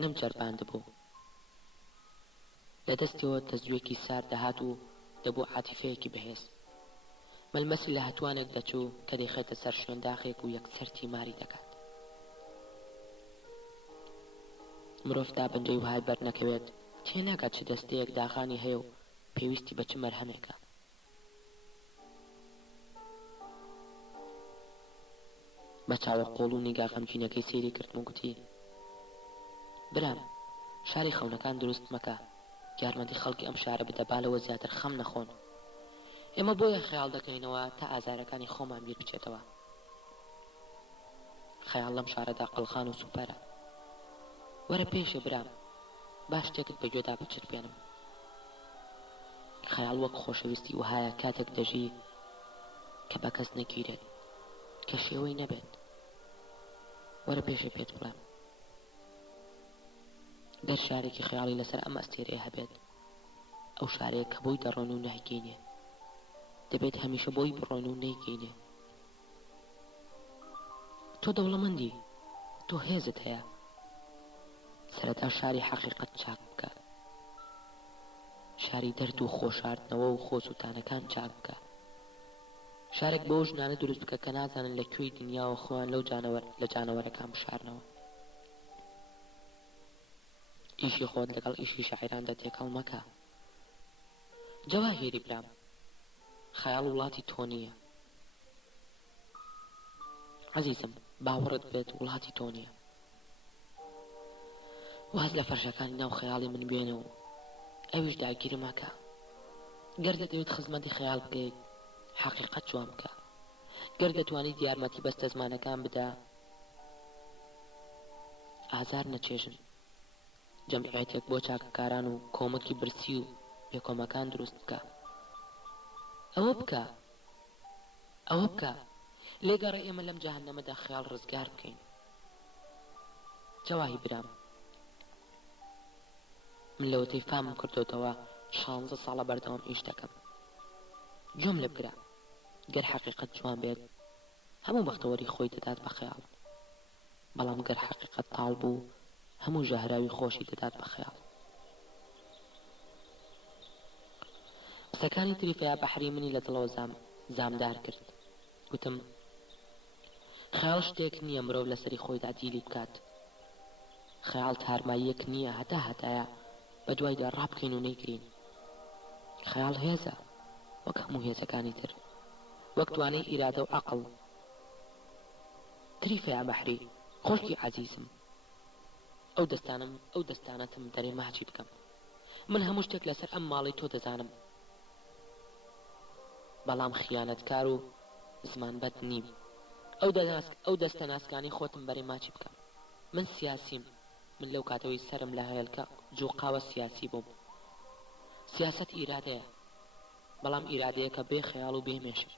نەمجەرباند بوو. لە دەستەوە دەستگوێکی سار دەهات و دەبوو عاتیفەیەکی بەهێز. مەلمەسی لە هەتوانێک دەچوو کە دەیخێتە سەر شوێنداخێک و یەکسەر تیماری دەکات. مرۆڤ تا بەنجەی وهای بەرنەکەوێت تێناگات چ دەستەیەک داخانی هەیە و پێویستی بە چ مەرهەمێکە. بە چاوە قۆڵ و نیگا غەمگینەکەی سەیری کردم و گوتی: برام، شاری خەونەکان دروست مەکە. یارمەتی خەڵکی ئەم شارە بدە بالەوە زیاتر خەم نەخۆن. ئێمە بۆیە خەیاڵ دەکەینەوە تا ئازارەکانی خۆمان بیر بچێتەوە. خەیاڵ لەم شارەدا قەڵخان و سوپەرە. وەرە پێشە برام، باش شتێکت بە گوێدا بچرپێنم. خەیاڵ وەک خۆشەویستی وهایە کاتێک دەژی کە بە کەس نەگیرێت، کە شێوەی نەبێت. وەرە پێشە پێت بڵێم، گەر شارێکی خەیاڵی لەسەر ئەم ئەستێرەیە هەبێت، ئەو شارەیە کە بۆی دەڕۆن و نایگەینێ، دەبێت هەمیشە بۆی بڕۆین و نەیگەینێ. تۆ دەوڵەمەندی، تۆ هێزت هەیە. سەرەتا شاری حەقیقەت چاک بکە. شاری دەرد و خۆشاردنەوە و خۆسووتانەکان چاک بکە. شارێک بۆ ژنانە دروست بکە کە نازانن لەکوێی دنیاوە خۆیان لە جانەوەرەکان بشارنەوە. ئیشی خۆت لەگەڵ ئیشی شاعیراندا تێکەڵ مەکە. جەواهیری برام، خەیاڵ وڵاتی تۆ نییە. عەزیزم، باوەڕت بێت وڵاتی تۆ نییە. واز لە فەرشەکانی ناو خەیاڵی من بێنە و ئەویش داگیری مەکە. گەر دەتەوێت خزمەتی خەیاڵ بکەیت، حەقیقەت جوان بکە. گەر دەتوانیت یارمەتی بەستە زمانەکان بدە، ئازار نەچێژن. جەمعیەتێک بۆ چاکەکاران و کۆمەکی برسی و پێکۆمەکان دروست بکە. ئەوە بکە لێگەڕێ ئێمە لەم جەهەنەمەدا خەیاڵ ڕزگار بکەین. جەواهی برام، من لەوەتەی فامم کردوتەوە 16 ساڵە بەردەوام ئیش دەکەم. گوێم لێ بگرە، گەر حەقیقەت جوان بێت هەموو بەختەوەری خۆی دەدات بە خەیاڵ. بەڵام گەر حەقیقەت تاڵ بوو هەموو ژەهراوی خۆشی دەدات بە خەیاڵ. قسەکانی تریفەیە بەحری منی لە دڵەوە زامدار کرد. گوتم: خەیاڵ شتێک نییە مرۆڤ لەسەری خۆیدا دیلی بکات. خەیاڵ تارماییەک نییە هەتایە بە دوایدا ڕابکەین و نەیگرین. خەیاڵ هێزە وەک هەموو هێزەکانی تر، وەک توانای ئیرادە و عەقڵ. تریفەیە بەحری، خۆشکی عەزیزم، ئەو دەستانەتم دەرێ ماچی بکەم. من هەموو شتێک لەسەر ئەم ماڵی تۆ دەزانم، بەڵام خیانەتکار و زمانبەد نیم. ئەو دەستە ناسکانی خۆتم بەرێ ماچی بکەم. من سیاسیم. من لەو کاتەوەی سرم لە هەلکە جوقاوە سیاسی بووم. سیاست ئیرادەیە، بەڵام ئیرادەیە کە بێ خەیاڵ و بێ مێشە.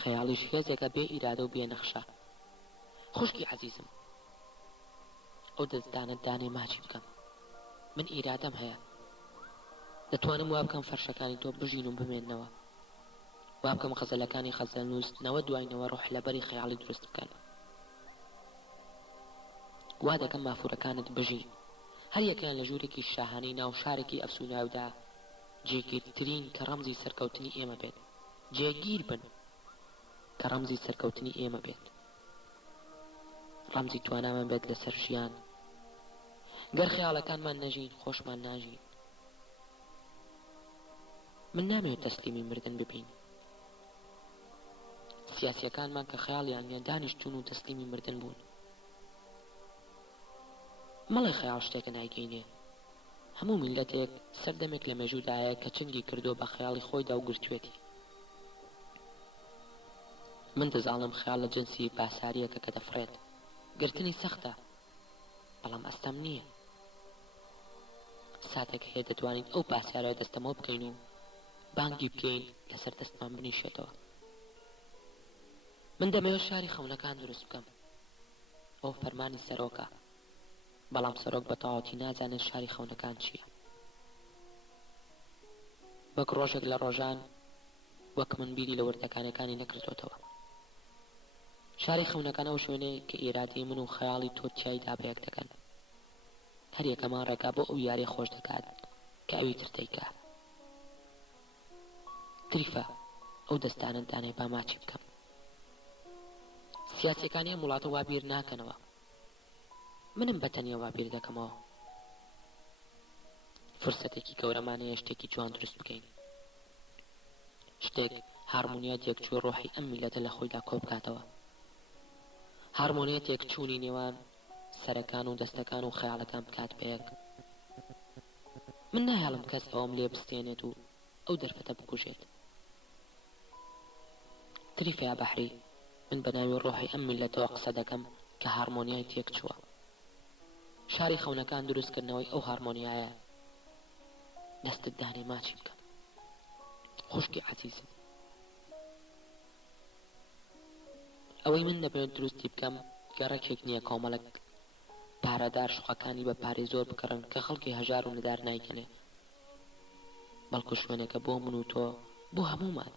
خەیاڵیش هێزێکە بێ ئیرادە و بێ نەخشە. خوشکی عەزیزم، ئەو دەستدانت دانێ ماچی بکەم. من ئیرادەم هەیە، دەتوانم وا بکەم فەرشەکانی تۆ بژین و بمێننەوە، وا بکەم غەزەلەکانی خەزەل نووسنەوە دوایینەوە ڕۆحلەبەری خەیاڵی دروست بکەن، وا دەکەم مافورەکانت بژین، هەر یەکیان لە ژوورێکی شاهانەی ناو شارێکی ئەفسوناودا جێگیرترین کە ڕەمزی سەرکەوتنی ئێمە بێت، جێگیر بن کە ڕەمزی سەرکەوتنی ئێمە بێت، ڕەمزی توانامان بێت لەسەر ژیان. گەر خەیاڵەکانمان نەژین خۆشمان ناژین. من نامەوێت تەسلیمی مردن ببین. سیاسیەکانمان کە خەیاڵیانە دانیشتون و تەسلیمی مردن بوون. مەڵێ خەیاڵ شتێکە نایگەینێ. هەموو میلەتێک سەردەمێک لە مێژوودایە کە چنگی کردو بە خەیاڵی خۆیدا و گرتوێتی. من دەزانم خەیاڵ لە جنسی باساریەکە کە دەفڕێت، گرتنی سەختە، بەڵام ئەستەم نییە. ساتێک هەیە دەتوانین ئەو پاسیارە دەستەمەوە بکەین و بانگی بکەین لەسەر دەستمان بنیشێتەوە. من دەمەوێت شاری خەونەکان دروست بکەم. ئەو فەرمانی سەرۆکە، بەڵام سەرۆک بە تەواوەتی نازانێت شاری خەونەکان چییە. وەک ڕۆژێک لە ڕۆژان وەک من بیری لە وردەکانەکانی نەکردوتەوە. شاری خەونەکان ئەو شوێنەیە کە ئێرادی من و خەیاڵی تۆ تیایدا بەیەک دەکەن. هەر یەکەمان ڕێگا بۆ ئەو یاری خۆش دەکات کە ئەوی تر دەیکا. تریفە ئەو دەستانت دانێ با ماچی بکەم. سیاسیەکانی ئەم وڵاتە وا بیر ناکەنەوە. منم بەتەنیا وا بیر دەکەمەوە. فرسەتێکی گەورەمانەیە شتێکی جوان دروست بکەین. شتێک هارمۆنیات یەکچوو ڕۆحی ئەم میلەتە لە خۆیدا کۆ بکاتەوە. هارمۆنیات یەکچوونی نێوان سەرەکان و دەستەکان و خەیاڵەکان بکات بەیەک. من نایڵم کەس ئەوم لێ بستێنێت و ئەو دەرفەتە بکوژێت. تریفە یا بەحری، من بە ناوی ڕۆحی ئەم میلەتەوە قسە دەکەم کە هارمۆنیای تێکچووە. شاری خەونەکان دروستکردنەوەی ئەو هارمۆنیایە. دەستت دانێ ماچی بکەم. خوشکی عەزیزم، ئەوەی من دەبێت دروستی بکەم گەڕێکێک نییە کۆمەڵک پارەدار شوقەکانی بە پارەی زۆر بکڕن کە خەڵکی هەژار و نەدار نایکەنێ، بەڵکو شوێنەکە بۆ من و تۆ، بۆ هەمومان.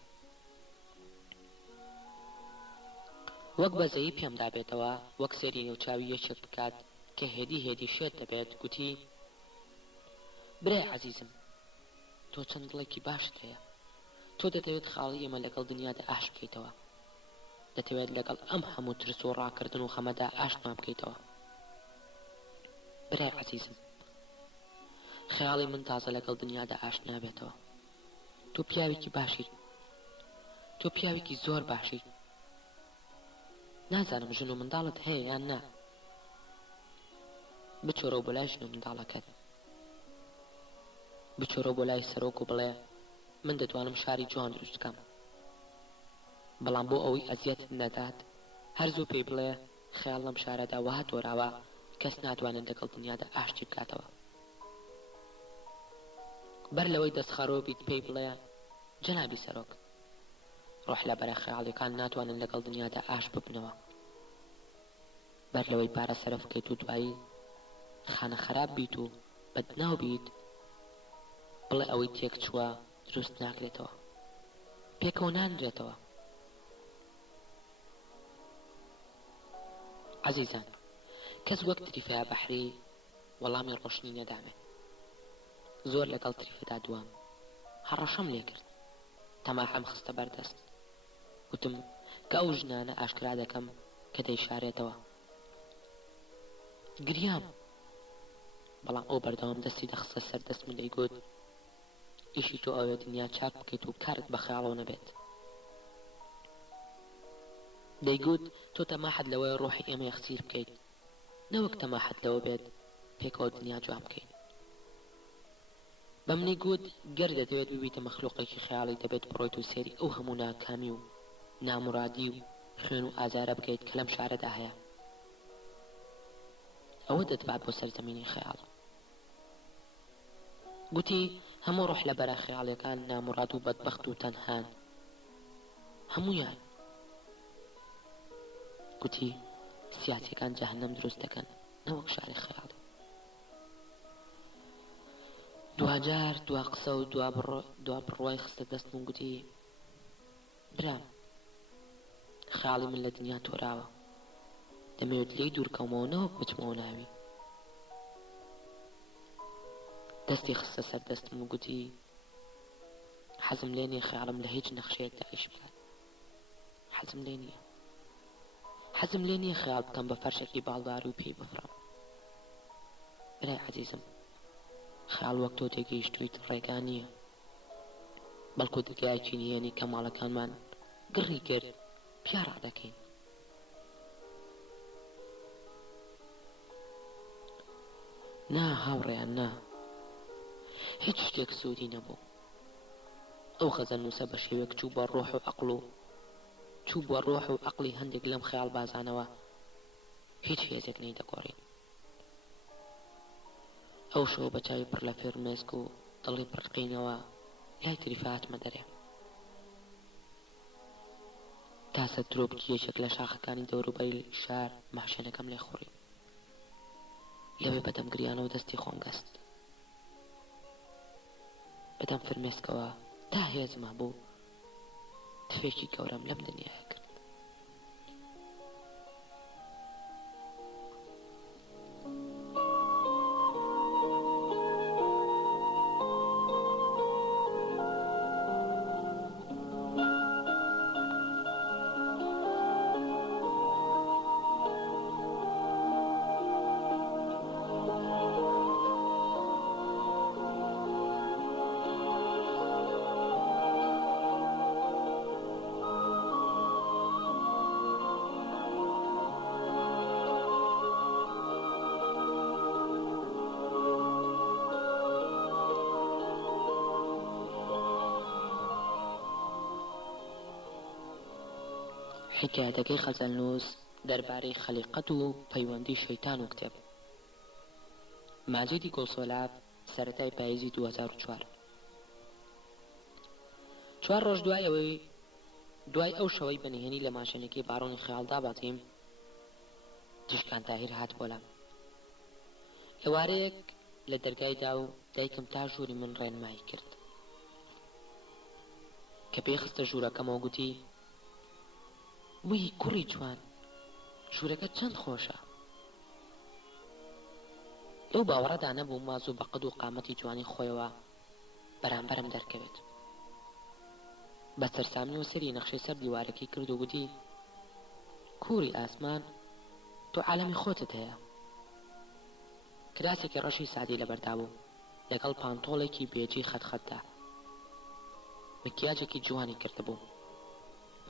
وەک بەزەیی پێم دابێتەوە وەک سێری نێوچاوی یەکێک بکات کە هێدی شێت دەبێت، گوتی: برای عەزیزم، تۆ چەند دڵێکی باشت هەیە. تۆ دەتەوێت خاڵی ئێمە لەگەڵ دنیادا ئاش بکەیتەوە. دەتەوێت لەگەڵ ئەم هەموو ترس و ڕاکردن و خەمەدا ئاشتمان بکەیتەوە. برای عەزیزم، خەیاڵی من تازە لەگەڵ دنیادا ئاش نابێتەوە. تۆ پیاوێکی باشیت. تۆ پیاوێکی زۆر باشیت. نازانم ژن و منداڵت هەیە یان نا. بچۆرە بۆ لای ژن و منداڵەکەت. بچۆرە بۆ لای سەرۆک و بڵێ: من دەتوانم شاری جوان دروست بکەم. بەڵام بۆ ئەوەی ئەزیەتت نەدات، هەرزوو پێی بڵێ خەیاڵ لەم شارەدا وها تۆراوە کەس ناتوانێت لەگەڵ دنیادا ئاشتی بکاتەوە. بەر لەوەی دەستخەرۆ بیت پێی بڵێ: جەنابی سەرۆک، ڕۆحلەبەرە خەیاڵیەکان ناتوانن لەگەڵ دنیادا ئاش ببنەوە. بەر لەوەی پارە سەرف بکەیت و دوایی خانە خەراب بیت و بەدناو بیت، بڵێ ئەوەی تێک چووە دروست ناکرێتەوە، پێکەوە نانرێتەوە. عەزیزان، کەس وەک تریفە بەحری وەڵامی ڕۆشنی نەدامێت. زۆر لەگەڵ تریفەدا دوام، هەڕەشەم لێ کرد، تەماحەم خستە بەردەست. وتم کە ئەو ژنانە ئاشکرا دەکەم کە دەیشارێتەوە. گریام، بەڵام ئەو بەردەوام دەستی دەخستە سەر دەستم و دەیگوت: ئیشی تۆ ئەوێ دنیا چاک بکەیت و کارت بە خەیاڵەوە نەبێت. دەیگوت تۆ تەماحەت لەوەی ڕۆحی ئێمە یەخسیر بکەیت، نەوەک تەماحەت لەوە بێت پێکەوە دنیا جوان بکەین. بە منی گوت گەر دەتەوێت ببیتە مەخلوقێکی خەیاڵی دەبێت بڕۆیت و سێری ئەو هەموو ناکامی و نامورادی و خوێن و ئازارە بکەیت کە لەم شارەدا هەیە. ئەوە دەتبات بۆ سەرزەمینی خەیاڵ. گوتی هەموو ڕۆحلەبەرە خەیاڵیەکان ناموراد و بەدبەخت و تەنهان، هەموویان. گوتی سیاسیەکان جەهەنەم دروست دەکەن، نەوەک شاری خەیاڵ. دوجار دوا قسە و دوا بڕوای خستە دەستم و گوتی برام خاڵی من لە دنیا تۆراوە دەمەوێت لێی دوورکەمەوە نەوەک بچمەوە ناوی دەستی خستە سەر دەستم و گوتی حەزم لێ نییە خەیاڵم لە هیچ نەخشەیەکدا ئیش بکات حەزم لێ نییە خەیاڵ بکەم بە فەرشێکی باڵدار و پێی بفڕم برای عەزیزم خەیاڵ وەک تۆ تێگەیشتوویت ڕێگا نییە بەڵکو دەرگایەکی نهێنی کە ماڵەکانمان گڕی کرد پیا ڕادەکەین نا هاوڕێیان نا هیچ شتێک سوودی نەبوو ئەو خەزە نووسە بە شێوەیەک چوو بە ڕۆح و عەقڵی هەندێک لەم خەیاڵ بازانەوە هیچ هێزێک نەیدەگۆڕین ئەو شەوە بە چاوی پڕ لە فێرمێسک و دڵی پڕقینەوە لای تریفە هاتمە دەرێ تاسە درۆ بکیەشێک لە شاخەکانی دەوروبەری شار ماشێنەکەم لێ خوڕی لەوێ بەدەم گریانەوە دەستی خۆم گەست بەدەم فرمێسکەوە تا هێزمە بوو تفێکی گەورەم لەم دنیاە کرد حکایەتەکەی خەزەلنووس دەربارەی خەلیقەت و پەیوەندی شەیتان و کتێب ماجیدی گۆڵسۆلاف سەرەتای پاییزی 2004 چوار ڕۆژ دوای ئەو شەوەی بەنهێنی لە ماشێنێکی باڕۆنی خەیاڵدا باتیم تشکان تاهیر هات بۆلام ئێوارەیەک لە دەرگایدا و دایکم تا ژووری من ڕێنمایی کرد کە پێی خستە ژوورەکەمەوە گوتی وی کوڕی جوان ژوورەکە چەند خۆشە لەو باوەڕەدا نەبووم مازوو بە قەد و قامەتی جوانی خۆیەوە بەرامبەرم دەرکەوێت بە سەرسامی و سەری نەخشەی سەر دیوارەکەی کرد و گوتی کوڕی ئاسمان تۆ عالەمی خۆتت هەیە کراسێکی ڕەشی سادی لەبەردا بوو لەگەڵ پانتۆڵێکی بێجی خەتخەتدا مکیاجێکی جوانی کردبوو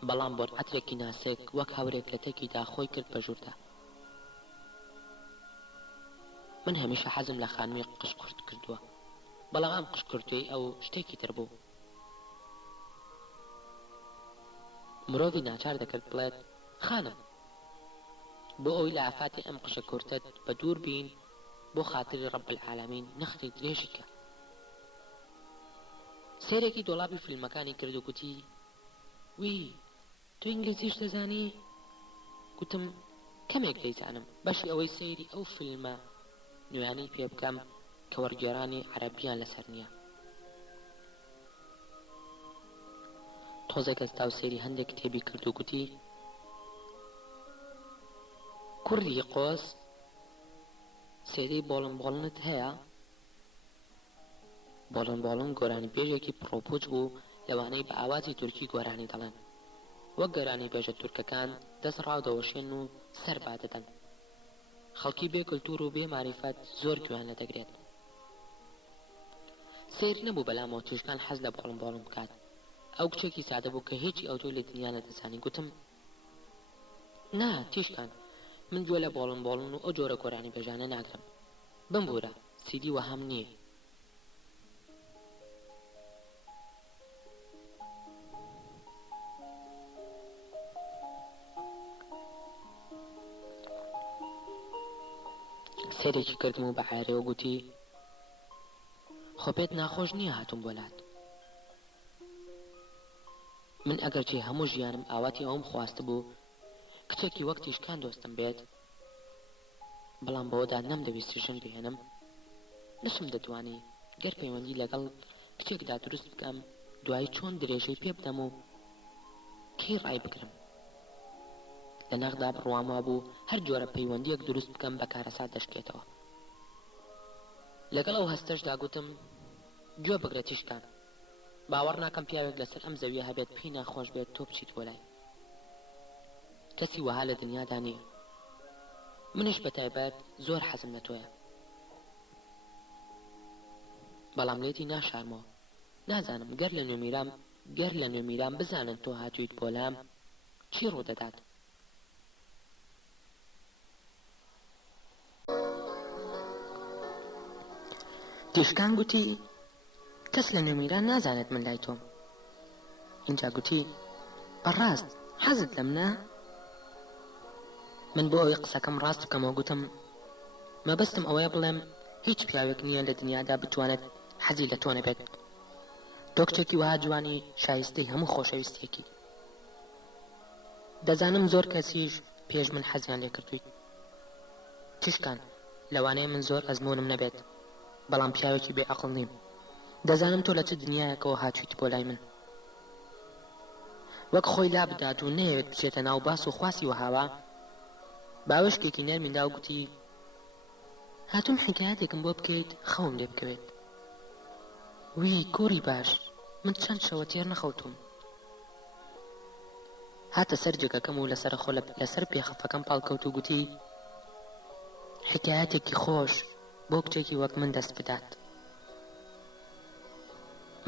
بەڵام بۆ عەترێکی ناسێک وەک هاورێک لە تێکیدا خۆی کرد بە ژووردا من هەمیشە حەزم لە خانووی قشقرت کردووە بەڵام قشقرتووی ئەو شتێکی تر بوو مرۆڤی ناچار دەکرد بڵێت خانم بۆ ئەوی لە ئافاتی ئەم قشە کورتت بە دوور بین بۆ خاتری ڕەب العالەمین نەختی درێژی کە سێرێکی دۆڵابی فیلمەکانی کرد و گوتی وی تۆ ئینگلیزیش دەزانی؟ گوتم کەمێک دەیزانم بەشی ئەوەی سەیری ئەو فیلمە نوێیانەی پێ بکەم کە وەرگێڕانی عەرەبیان لەسەر نییە تۆزێک ئەستا و سەیری هەندێک کتێبی کرد و گوتی کوڕی قۆس سێدەی بۆڵن هەیە؟ بۆڵن گۆرانی بێژێکی پڕۆپوچ بوو لەوانەی بە ئاوازی تورکی گۆرانی دەڵێن وەک گۆرانی بێژە تورکەکان دەست ڕاودەوەشێن و سەر بادەدەن خەڵکی بێ کولتور و بێ ماریفەت زۆر گویان لە دەگرێت سیر نەبوو بەلامەوە توشکان حەز لە بۆڵن بکات ئەو کچێکی سادە بوو کە هیچی ئەو تۆ لە دنیا نەدەزانی گوتم نا تیشکان من گوێ لە بۆڵن و ئەو جۆرە گۆرانی بێژانە ناگرم بمبورە سیدی وەهام نییە سێرێکی کردم و بە عارێەوە گوتی خۆ پێت ناخۆش نییە هاتووم بۆلات من ئەگەرچی هەموو ژیانم ئاواتی ئەوم خواست بوو کچێکی وەک تیشکان دۆستم بێت بەڵام بەوەدا نەمدەویست ژن بهێنم نەشم دەتوانی گەر پەیوەندی لەگەڵ کچێکدا دروست بکەم دوای چۆن درێژەی پێ بدەم و کەی ڕای بگرم. لە نەخدا بڕواما بوو هەر جۆرە پەیوەندیەک دروست بکەم بە کارەسات دەشکێتەوە. لەگەڵ ئەو هەستەشدا گوتم گوێ بگرە تیشکان، باوەڕ ناکەم پیاوێک لەسەر ئەم زەویە هەبێت پێی ناخۆش بێت تۆ بچیت بۆ لای. کەسی وەها لە دنیادا نییە. منیش بەتایبەت زۆر حەزم لە تۆیە، بەڵام لێتی ناشارمەوە. نازانم گەر لە نوێمیران بزانن تۆ هاتوویت بۆ لام چی ڕوودەدات. تیشکان گوتی کەس لە نوێمیران نازانێت من لای تۆم. اینجا گوتی بەڕاست حەزت لە منە؟ من بۆ ئەوەی قسەکەم ڕاست بکەمەوە گوتم مەبەستم ئەوەیە بڵێم هیچ پیاوێک نییە لە دنیادا بتوانێت حەزی لە تۆ نەبێت. تۆ کچێکی وها جوانی شایستەی هەموو خۆشەویستیەکی. دەزانم زۆر کەسیش پێش من حەزیان لێ کردووی. تیشکان لەوانەیە من زۆر ئەزمونم نەبێت، بەڵام پیاوێکی بێعەقڵ نیم. دەزانم تۆ لە چ دنیایەکەوە هاتوویت بۆ لای من. وەک خۆی لا بدات و نەیەوێت بچێتە ناو باس و خواسی وەهاوە باوەشکێکی نەرمیندا و گوتی هاتووم حکایەتێکم بۆ بکەیت خەوم لێ بکەوێت. وی کوڕی باش، من چەند شەوە تێر نەخەوتوم. هاتە سەر جگەکەم و لەسەر پێخەفەکەم پاڵکەوت و گوتی حکایەتێکی خۆش بۆ کچێکی وەک من دەست بدات.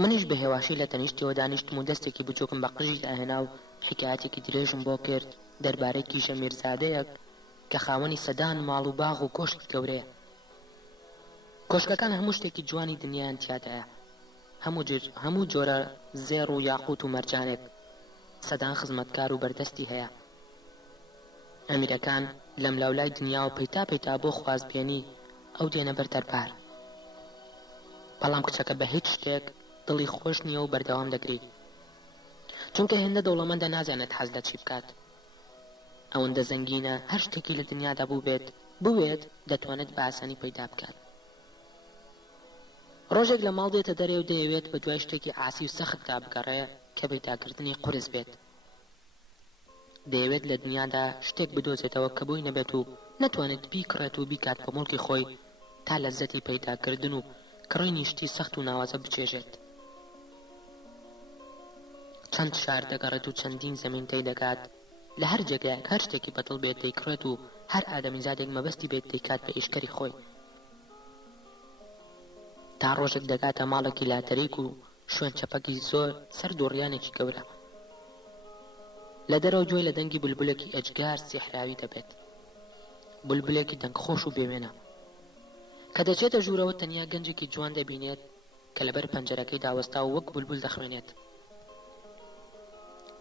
منیش بە هێواشی لە تەنیشتەوە دانیشتم و دەستێکی بچووکم بە قژی داهێنا و حکایەتێکی درێژم بۆ کرد دەربارەی کیژە میرزادەیەک کە خاوەنی سەدان ماڵ و باغ و کۆشکی گەورەیە. کۆشکەکان هەموو شتێکی جوانی دنیایان تیادایە، هەموو جۆرە زێڕ و یاقوت و مەرجانێک، سەدان خزمەتکار و بەردەستی هەیە. ئەمیرەکان لەم لاولای دنیا و پەیتا بۆ خوازبێنی ئەو دێنە بەر دەربار. بەڵام کچەکە بە هیچ شتێک دڵی خۆش نییە و بەردەوام دەگری، چونکە هێندە دەوڵەمەندە نازانێت حەز لە چی بکات. ئەوەندە زەنگینە هەر شتێکی لە دنیادا بوێت دەتوانێت بە ئاسانی پەیدا بکات. ڕۆژێک لە ماڵ دێتە دەرێ و دەیەوێت بە دوای شتێکی ئاسی و سەختدا بگەڕێ کە پەیداکردنی قورس بێت. دەیەوێت لە دنیادا شتێک بدۆزێتەوە کە بۆی نەبێت و نەتوانێت بیکڕێت و بیکات بە مڵکی خۆی تا لەزەتی پەیداکردن و کڕینی شتی سەخت و ناوازە بچێژێت. چەند شار دەگەڕێت و چەندین زەمین تێی دەکات، لە هەر جێگایەک هەر شتێکی بەدڵ بێت دەیکڕێت و هەر ئادەمیزادێک مەبەستی بێت دەیکات بە ئیشکەری خۆی، تا ڕۆژێک دەگاتە ماڵێکی لاتەریک و شوێن چەپەکی زۆر سەر دۆڕیانێکی گەورە. لە دەرەوە گوێی لە دەنگی بولبولێکی ئەجگار سیحراوی دەبێت، بولبولێکی دەنگخۆش و بێوێنە. کە دەچێتە ژوورەوە تەنیا گەنجێکی جوان دەبینێت کە لەبەر پەنجەرەکەی داوەستا و وەک بولبول دەخوێنێت.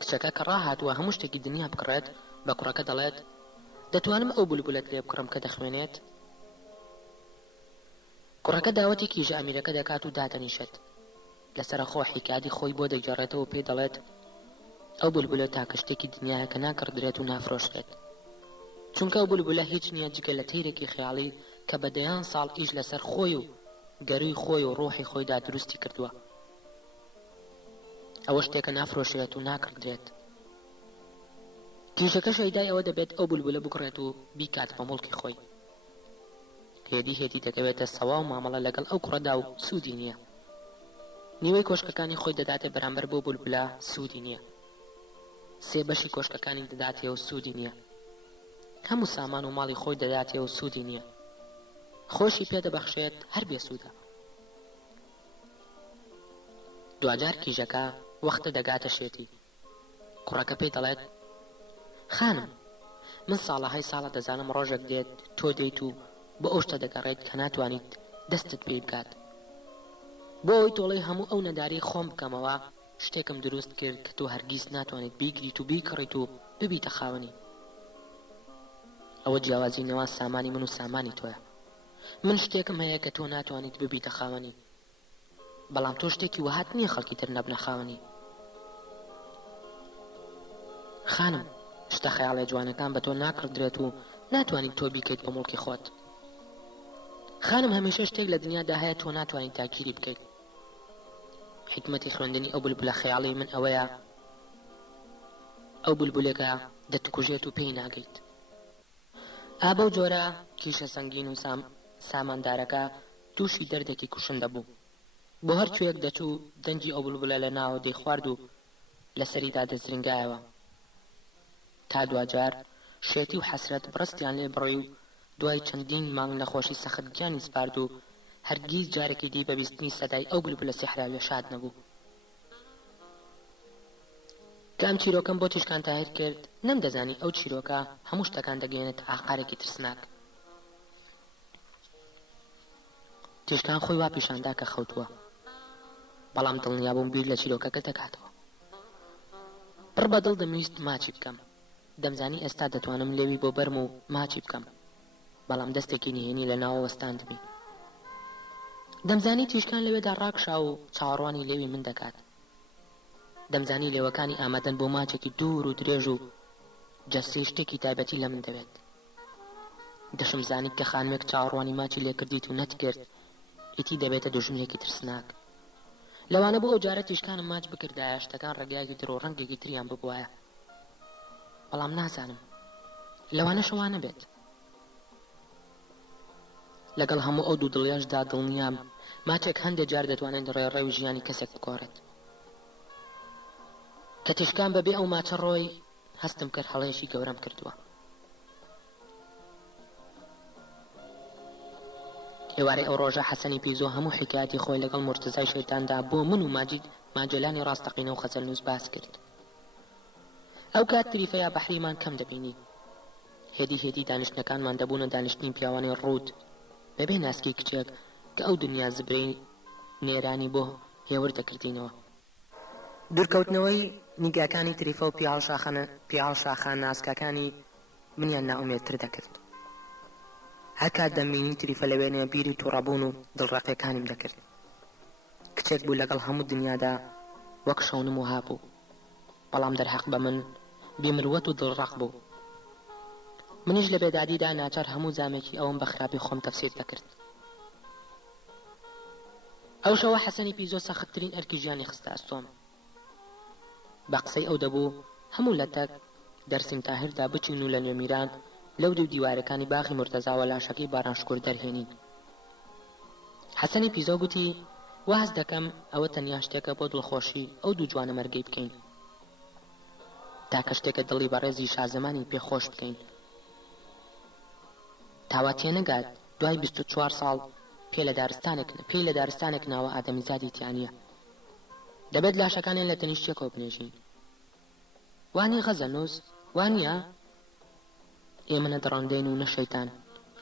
کچەکە کە ڕاهاتووە هەموو شتێکی دنیا بکڕێت بە کوڕەکە دەڵێت دەتوانم ئەو بولبولەت لێ بکڕم کە دەخوێنێت؟ کوڕەکە داوەتی کیژە ئەمیرەکە دەکات و دادەنیشێت. لەسەرخۆ حیکاتی خۆی بۆ دەگەڕێتەوە و پێ دەڵێت ئەو بولبولە تاکە شتێکی دنیاە کە ناکڕدرێت و نافرۆشرێت، چونکە ئەو بولبولە هیچ نییە جگە لە تەیرێکی خیاڵی کە بە دەیان ساڵ ئیش لەسەر خۆی و گەروی خۆی و ڕۆحی خۆیدا دروستی کردووە. ئەوە شتێکە نافرۆشرێت و ناکڕدرێت. کیژەکە شەیدای ئەوە دەبێت ئەو بولبولە بکڕێت و بیکات بە مڵکی خۆی. هێدی دەکەوێتە سەوا و مامەڵە لەگەڵ ئەو کوڕەدا و سوودی نییە. نیوەی کۆشکەکانی خۆی دەداتێ بەرامبەر بۆ بولبولە سوودی نییە. سێ بەشی کۆشکەکانی دەداتێ و سوودی نییە. هەموو سامان و ماڵی خۆی دەداتێ و سوودی نییە. خۆشی پێدەبەخشێت هەر بێسوودە. دوجار کیژەکە وەختە دەگاتە شێتی. کوڕەکە پێی دەڵێت خانم، من ساڵەهای ساڵە دەزانم ڕۆژێک دێت تۆ دەیت و بۆ ئەو شتە دەگەڕێت کە ناتوانیت دەستت پێی بکات. بۆ ئەوی تۆڵەی هەموو ئەو نەداری خۆم بکەمەوە شتێکم دروست کرد کە تۆ هەرگیز ناتوانیت بیگریت و بیکڕیت و ببیتە خاوەنی. ئەوە جیاوازی نێوان سامانی من و سامانی تۆیە. من شتێکم هەیە کە تۆ ناتوانیت ببیتە خاوەنی، بەڵام تۆ شتێکی وهات نییە خەڵکی تر نەبنە خاوەنی. خانم، شتە خەیاڵە جوانەکان بە تۆ ناکڕدرێت و ناتوانیت تۆ بیکەیت بە مڵکی خۆت. خانم هەمیشە شتێک لە دنیادا هەیە تۆ ناتوانین تاگیری بکەیت. حکمەتی خوێندنی ئەو بولبولە خەیاڵی من ئەوەیە ئەو بولبولێکە دەتکوژێت و پێی ناگەیت. ئابە و جۆرە کیشە سەنگین و ساماندارەکە تووشی دەردێکی کوشندە بوو. بۆ هەر کوێک دەچوو دەنجی ئەو بولبولە لە ناوە دەیخوارد و لەسەریدا دەزرنگایەوە. تا دوجار شێتی و حەسرەت بڕستیان لێ بڕی و دوای چەندین مانگ نەخۆشی سەخت گیانی سپارد و هەرگیز جارێکی دی بە بیستنی سەدای ئەو بولبولە سیحراویە شاد نەبوو. کام چیرۆکەم بۆ تیشکان تاهیر کرد نەمدەزانی ئەو چیرۆکە هەموو شتەکان دەگەێنێت ئاقارێکی ترسناک. تیشکان خۆی وا پیشاندا کە خەوتووە، بەڵام دڵنیا بووم بیر لە چیرۆکەکە دەکاتەوە. پڕ بەدڵ دەمویست ماچی بکەم، دەمزانی ئێستا دەتوانم لێوی بۆ بەرم و ماچی بکەم، بەڵام دەستێکی نهێنی لە ناوە وەستاندمی. دەمزانی تیشکان لەوێدا ڕاکشا و چاوەڕوانی لێوی من دەکات. دەمزانی لێوەکانی ئامادەن بۆ ماچێکی دوور و درێژ و جەستی شتێکی تایبەتی لە من دەوێت. دەشم زانیت کە خانمێک چاوەڕوانی ماچی لێ کردیت و نەتکرد ئیتی دەبێتە دوژمنێکی ترسناک. لەوانە بۆ ئەو جارە تیشکانم ماچ بکردایە شتەکان ڕێگایەکی درۆ ڕەنگێکی تریان ببوایە، بەڵام نازانم لەوانە شەوانە بێت. لەگەڵ هەموو ئەو دوو دڵیاشدا دڵنیام ماچێک هەندێک جار دەتوانێت ڕێڕەوی ژیانی کەسێک بکۆڕێت. کە تیشکان بەبێ ئەو ماچە ڕۆی هەستم کرد هەڵەیەکی گەورەم کردووە. ئێوارەی ئەو ڕۆژە حەسەنی پیزۆ هەموو حکایەتی خۆی لەگەڵ مرتزای شەیتاندا بۆ من و ماجید ماجەلانی ڕاستەقینە و خەزەلنووس باس کرد. ئەو کات تریفەیە بەحریمان کەم دەبینی. هێدی دانیشتەکانمان دەبوونە دانیشتنی پیاوانی ڕوود بەبێ ناسکی کچێک کە ئەو دنیا زبرەی نێرانی بۆ هێور دەکردینەوە. دوورکەوتنەوەی نیگاکانی تریفە و پیاڵ شاخان ناسکەکانی منیان ناومێدتر دەکرد. هەر کات دەمبینی تریفە لەوێنێ بیری تووڕەبوون و دڵڕەقیەکانیم دەکرد. کچێک بوو لەگەڵ هەموو دنیادا وەک شەونم و هابوو، بەڵام دەرحەق بە من بێمروەت و دڵڕەق بوو. منیش لە بێدادیدا ناچار هەموو زامێکی ئەوم بە خراپی خۆم تەفسیر دەکرد. ئەو شەوە حەسەنی پیزۆ سەختترین ئەرکی ژیانی خستە ئەستۆم. بە قسەی ئەو دەبوو هەموو لە تەک دەرسیم تاهردا بچین و لە نوێمیران لەو دوو دیوارەکانی باخی مرتەزاوە لاشەکەی بارانشکور دەرهێنین. حەسەنی پیزۆ گوتی واز دەکەم ئەوە تەنیا شتێکە بۆ دڵخۆشی ئەو دوو جوانە مەرگەی بکەین، تاکە شتێکە دڵی بەڕێزی شازەمانی پێخۆش بکەین. تاواتیە نەگات دوای 24 ساڵ پێی لە دارستانێک ناوە ئادەمیزادی تیانە دەبێت لاشەکانیان لە تەنیشتێکەوە بنێژین. وانی غەزەنووس وانە ئێمە نەدڕەندەین و نەشەیتان،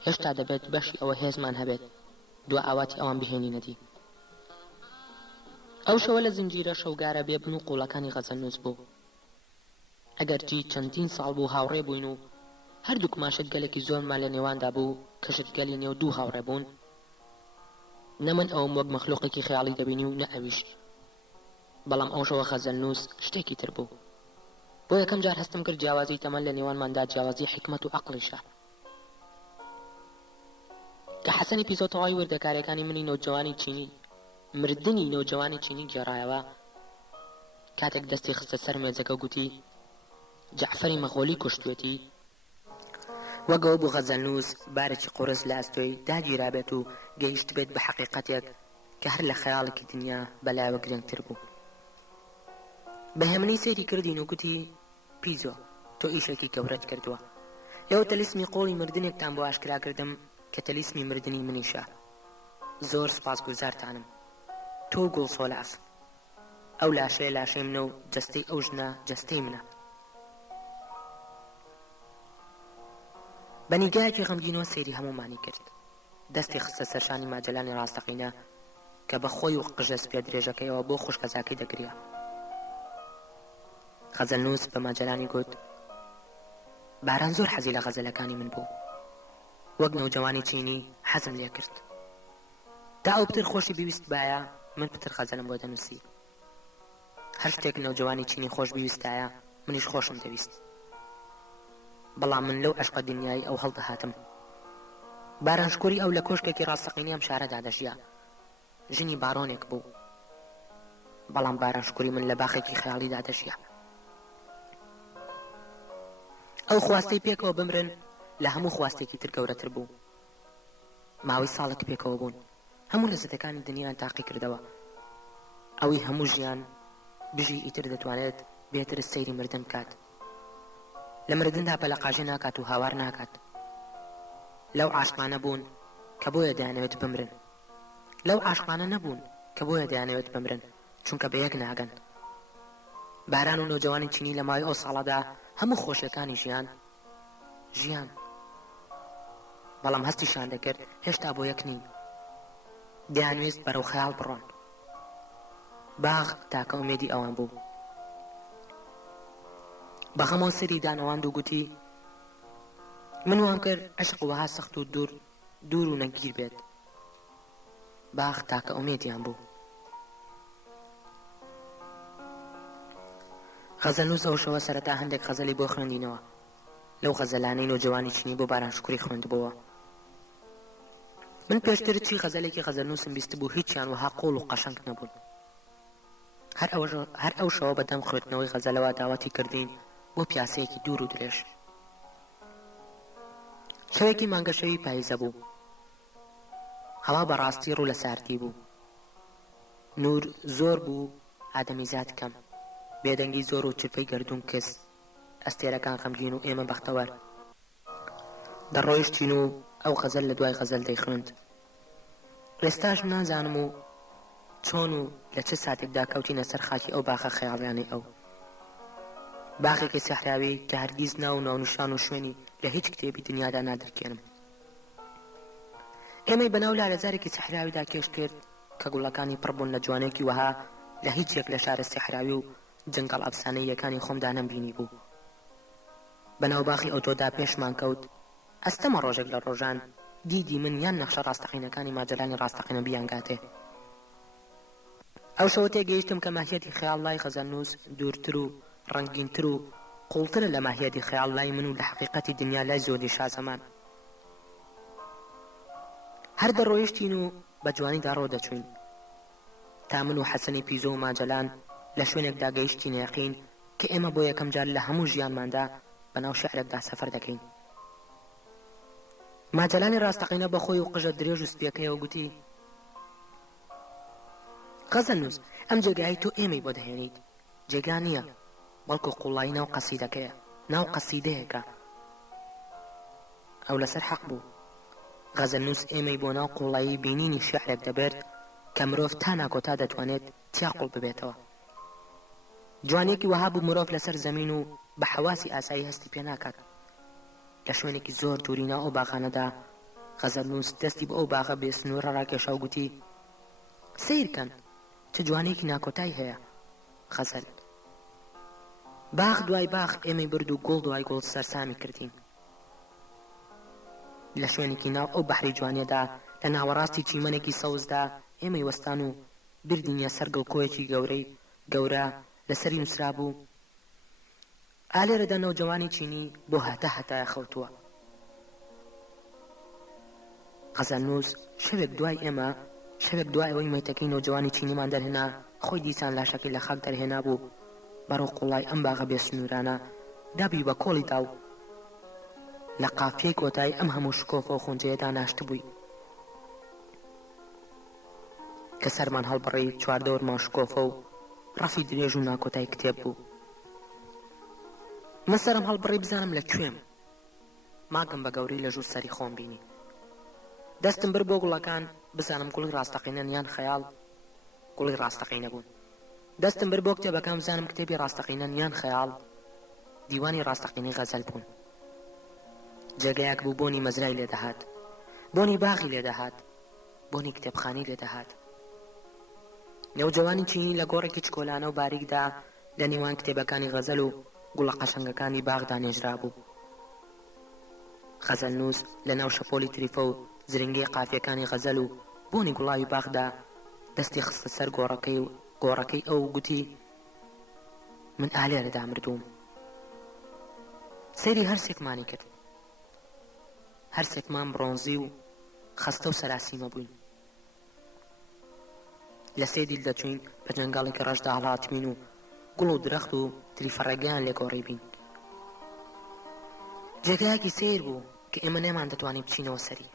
هێشتا دەبێت بەشی ئەوە هێزمان هەبێت دو ئاواتی ئەوان بهێنی نەدی. ئەو شەوە لە زنجیرە شەوگارە بێبن و قوڵەکانی غەزەنووس بوو. ئەگەرچی چەندین ساڵ بوو هاوڕێ بووین و هەردووک ماشت گەلێکی زۆرمان لە نێواندا بوو کەشت گەلی نێو دوو هاوڕێ بوون، نەمن ئەوم وەک مەخلوقێکی خەیاڵی دەبینی و نەئەویش. بەڵام ئەو شەوە غەزەنووس شتێکی تر بوو. بۆ یەکەم جار هەستم کرد جیاوازی تەمەن لە نێوانماندا جیاوازی حکمت و عەقڵیشە. کە حەسەنی پیزۆ تەواوی وردەکاریەکانی منی نەوجەوانی چینی مردنی نەوجەوانی چینی گێڕایەوە، کاتێک دەستی خستە سەر مێزەکە گوتی جەعفەری مەغۆلی کوشتوێتی، وەگەوە بوو غەزەنووس بارێکی قورس لە ئەستۆی داگیرابێت و گەیشت بێت بە حەقیقەتێک کە هەر لە خەیاڵێکی دنیا بەلایەوە گرنگتر بوو. بەهێمنی سەیری کردین و گوتی پیزۆ تۆ ئیشێکی گەورەت کردووە، ئێوە تەلیسمی قۆڵی مردنێکتان بۆ ئاشکرا کردم کە تەلیسمی مردنی منیشە. زۆر سپاسگوزارتانم. تۆ گوڵسۆلاس، ئەو لاشەیە لاشەی منە و جەستەی ئەو ژنە جەستەی منە. بە نیگایەکی غەمگینەوە سەیری هەمومانی کرد. دەستی خستە سەرشانی ماجەلانی ڕاستەقینە کە بە خۆی و قژە سپێ درێژەکەیەوە بۆ خوشکەزاکەی دەگریا. غەزەلنووس بە ماجەلانی گوت باران زۆر حەزی لە غەزەلەکانی من بوو، وەک نەوجەوانی چینی حەزم لێ کرد. تا ئەو پتر خۆشی بویست بایە من پتر غەزەلم بۆ دەنووسی. هەر شتێک نەوجەوانی چینی خۆش بویستایە منیش خۆشم دەویست، بەڵام من لەو عەشقە دنیای ئەو هەڵدەهاتم. بارانشکۆری ئەو لە کۆشکێکی ڕاستەقینی ئەم شارەدا دەژیا. ژنی بارۆنێک بوو، بەڵام بارانشکۆری من لە باخێکی خەیاڵیدا دەژیا. ئەو خواستەی پێکەوە بمرن لە هەموو خواستێکی تر گەورەتر بوو. ماوەی ساڵێک پێکەوە بوون، هەموو لەزەتەکانی دنیایان تاقی کردەوە. ئەوەی هەموو ژیان بژی ئیتر دەتوانێت بێتر سەیری مردن بکات. لە مردندا پەلەقاژێ ناکات و هاوار ناکات. لەو عاشقانە بوون کە بۆیە دەیانەوێت بمرن، لەو عاشقانە نەبوون کە بۆیە دەیانەوێت بمرن، چونکە بەیەک ناگەن. باران و نۆجوانی چینی لە ماوەی ئەو ساڵەدا هەموو خۆشیەکانی ژیان بەڵام هەستیشان دەکرد هێشتا بۆ یەک نین. دەیانویست بەرەو خەیاڵ بڕۆن. باغ تاکە ئومێدی ئەوان بوو. بە خەمەوە سەری دانەواند و گوتی: من وام کرد عشق وەها سەخت و دوور و نەگیر بێت. باغ تاکە ئومێدیان بوو. غەزەلنووس ئەو شەوە سەرەتا هەندێک غەزەلی بۆ خوێندینەوە. لەو غەزەلانەی نۆجوانی چینی بۆ بارانشکووری خوێندبووە. من پێشتر چی غەزەلێکی غەزەلنووسم بیست بوو، هیچیان وەها قوڵ و قەشەنگ نەبوون. هەر ئەو شەوە بەدەم خوێندنەوەی غەزەلەوە داواتی کردین بۆ پیاسەیەکی دوور و درێژ. شەوێکی مانگەشەوی پاییزە بوو. هەوا بەڕاستی ڕوو لە ساردی بوو. نور زۆر بوو، ئادەمیزاد کەم. بێدەنگی زۆر و چرپەی گەردوون کەس. ئەستێرەکان خەمگین و ئێمە بەختەوەر. دەڕۆیشتین و ئەو غەزەل لە دوای غەزەل دەیخوێند. ئێستاش نازانم و چۆن و لە چه ساتێکدا کەوتینە سەر خاکی ئەو باخە خەیاڵیانەی ئەو. باخێکی سەحراوی کە هەرگیز ناو و ناونیشان و شوێنی لە هیچ کتێبی دنیادا نادرکێنم. ئێمەی بەناو لالەزارێکی سەحراویدا کێش کرد کە گوڵەکانی پڕبوون لە جوانێکی وەها لە هیچ یەک لە شارە سەحراوی و جنگەڵ ئەفسانەیەکانی خۆمدا نەمبینی بوو. بەناو باخی ئۆتۆدا پێشمان کەوت. ئەستەمە ڕۆژێک لە ڕۆژان دیدی من یان نەخشە ڕاستەقینەکانی ماجەلانی ڕاستەقینە بیانگاتێ. ئەو شەوە تێگەیشتم کە ماهیەتی خەیاڵ لای غەزەلنووس دوورتر و ڕەنگینتر و قوڵترە لە ماهیەتی خەیاڵ لای من و لە حەقیقەتی دنیا لای زۆری شازەمان. هەر دەڕۆیشتین و بە جوانیدا ڕۆ دەچوین تا من و حەسەنی پیزۆ و ماجەلان لە شوێنێکدا گەیشتین یەقین کە ئێمە بۆ یەکەم جار لە هەموو ژیانماندا بەناو شێعرێکدا سەفەر دەکەین. ماجەلانی ڕاستەقینە بەخۆی و قژە درێژ و سپیەکەیەوە گوتی: غەزەلنووس، ئەم جێگایی تۆ ئێمەی بۆ دەهێنیت. جێگا نییە، بەڵکو قوڵایی ناو قەسیدەکەیە، ناو قەسیدەیەکە. ئەو لەسەر حەق بوو. غەزەلنووس ئێمەی بۆ ناو قوڵایی بینینی شێعرێک دەبێت کە مرۆڤ تا ناکۆتا دەتوانێت تیا قوڵ ببێتەوە. جوانێکی وەها بوو مرۆڤ لەسەر زەمین و بە حەواسی ئاسایی هەستی پێ ناکات. لە شوێنێکی زۆر دوورینا ئەو باخانەدا غەزەلنووس دەستی بە ئەو باخە بێ سنوورە ڕاکێشا و گوتی: سیرکەن، چه جوانێکی ناکۆتایی هەیە. غەزەل. باخ دوای باخ ئێمەی برد و گوڵ دوای گوڵ سەرسامی کردین. لە شوێنێکی ناو ئەو بەحری جوانیەدا لە ناوەڕاستی چیمەنێکی سەوزدا ئێمەی وەستان و بردینە سەر گڵکۆیەکی گەورە لەسەری نووسرا بوو: ئالێرەدا نەوجەوانی چینی بۆ هەتایە خەوتووە. غەزەلنووس شەوێک دوای ئەوەی مەیتەکەی نەوجەوانی چینیمان دەرهێنا خۆی دیسان لاشەکەی لە خاک دەرهێنا بوو بەڕۆ قوڵای ئەم باغە بێ سنوورانە دابی بە کۆڵیدا و لە قافیەی کۆتایی ئەم هەموو شکۆفە و خونجەیەدا ناشت بووی کە سەرمان هەڵبڕی چواردەوەرمان شکۆفە و ڕەفی درێژ و ناکۆتای کتێب بوو. من سەرم هەڵبڕی بزانم لە کوێم. ماگەم بە گەوری لە ژوور سەری خۆم بینی. دەستم بر بۆ گوڵەکان بزانم گوڵی ڕاستەقینەن یان خەیاڵ. گوڵی ڕاستەقینە بوون. دەستم بر بۆ کتێبەکان بزانم کتێبی ڕاستەقینەن یان خەیاڵ. دیوانی ڕاستەقینی غەزەل بوون. جێگەیەک بوو بۆنی مەزرای لێدەهات، بۆنی باغی لێدەهات، بۆنی کتێبخانی لێدەهات. نێوجەوانی چینی لە گۆڕێکی چکۆلانە و باریکدا لە نێوان کتێبەکانی غەزەل و گوڵە قەشەنگەکانی باغدا نێژرا بوو. غەزەلنووس لە ناو شەپۆلی تریفە و زرنگی قافیەکانی غەزەل و بۆنی گوڵاوی باغدا دەستی خستە سەر گۆڕەکەی ئەو گوتی: من ئالێرەدا مردووم. سەیری هەرسێکمانی کرد. هەرسێکمان بڕۆنزی و خەستە و سەراسیمە بووین. لە سێ دیل دەچوین بە جەنگاڵێکی ڕەشدا هەڵاتمین و گوڵ و درەخت و تریفەڕێگەیان لێگۆڕی بین. جێگایەکی سیر بوو کە ئێمە نێمان دەتوانین بچینەوە سەری.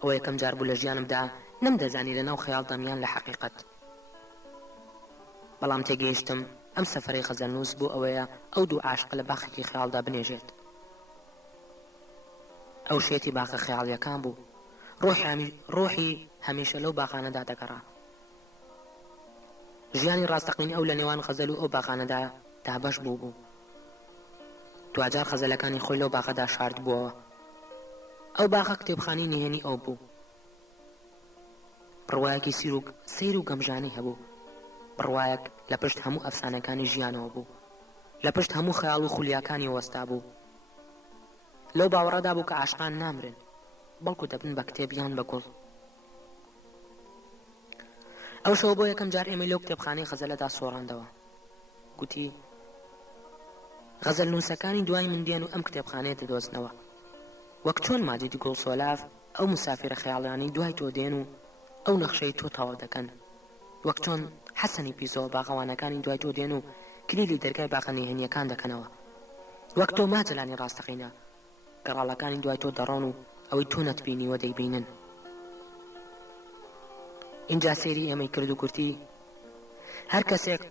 ئەوە یەکەم جار بوو لە ژیانمدا نەمدەزانی لەناو خەیاڵ دەمیان لە حەقیقەت. بەڵام تێگەیشتم ئەم سەفەرەی خەزەرنووس بۆ ئەوەیە ئەو دوو عاشق لە باخێکی خەیاڵدا بنێژێت. ئەو شێتی باخە خەیاڵیەکان بوو. ڕۆحی هەمیشە لەو باخانەدا دەگەڕا. ژیانی ڕاستەقینی ئەو لە نێوان خەزەل و ئەو باخانەدا دابەش بوو. دوجار خەزەلەکانی خۆی لەو باخەدا شارد بووەوە. ئەو باخە کتێبخانی نهێنی ئەو بوو. بڕوایەکی سیر و گەمژانەی هەبوو. بڕوایەک لە پشت هەموو ئەفسانەکانی ژیانەوە بوو. لە پشت هەموو خەیاڵ و خولیاکانی وەستا بوو. لەو باوەڕەدا بوو کە عاشقان نامرن، بەڵکو دەبن بە کتێب یان بە گوڵ. ئەو شەوە بۆ یەکەم جار ئێمە لەو کتێبخانەی خەزەلەدا سۆڕاندەوە. گوتی غەزەل نووسەکانی دوای من دێن و ئەم کتێبخانەیە دەدۆزنەوە. وەک چۆن ماجدی گوڵ سۆلاف ئەو مسافرە خەیاڵیانی دوای تۆ دێن و ئەو نەخشەی تۆ تەواو دەکەن. وەک چۆن حەسەنی پیسۆ باغەوانەکانی دوای تۆ دێن و کلیلی دەرگای باخە نهێنیەکان دەکەنەوە. وەک تۆ ماجەلانی ڕاستەقینە گەڕاڵەکانی دوای تۆ دەڕۆن و ئەوەی تۆ نەتبینیوە دەیبینن. اینجا سێری ئێمەی کرد و گوتی هەر کەسێک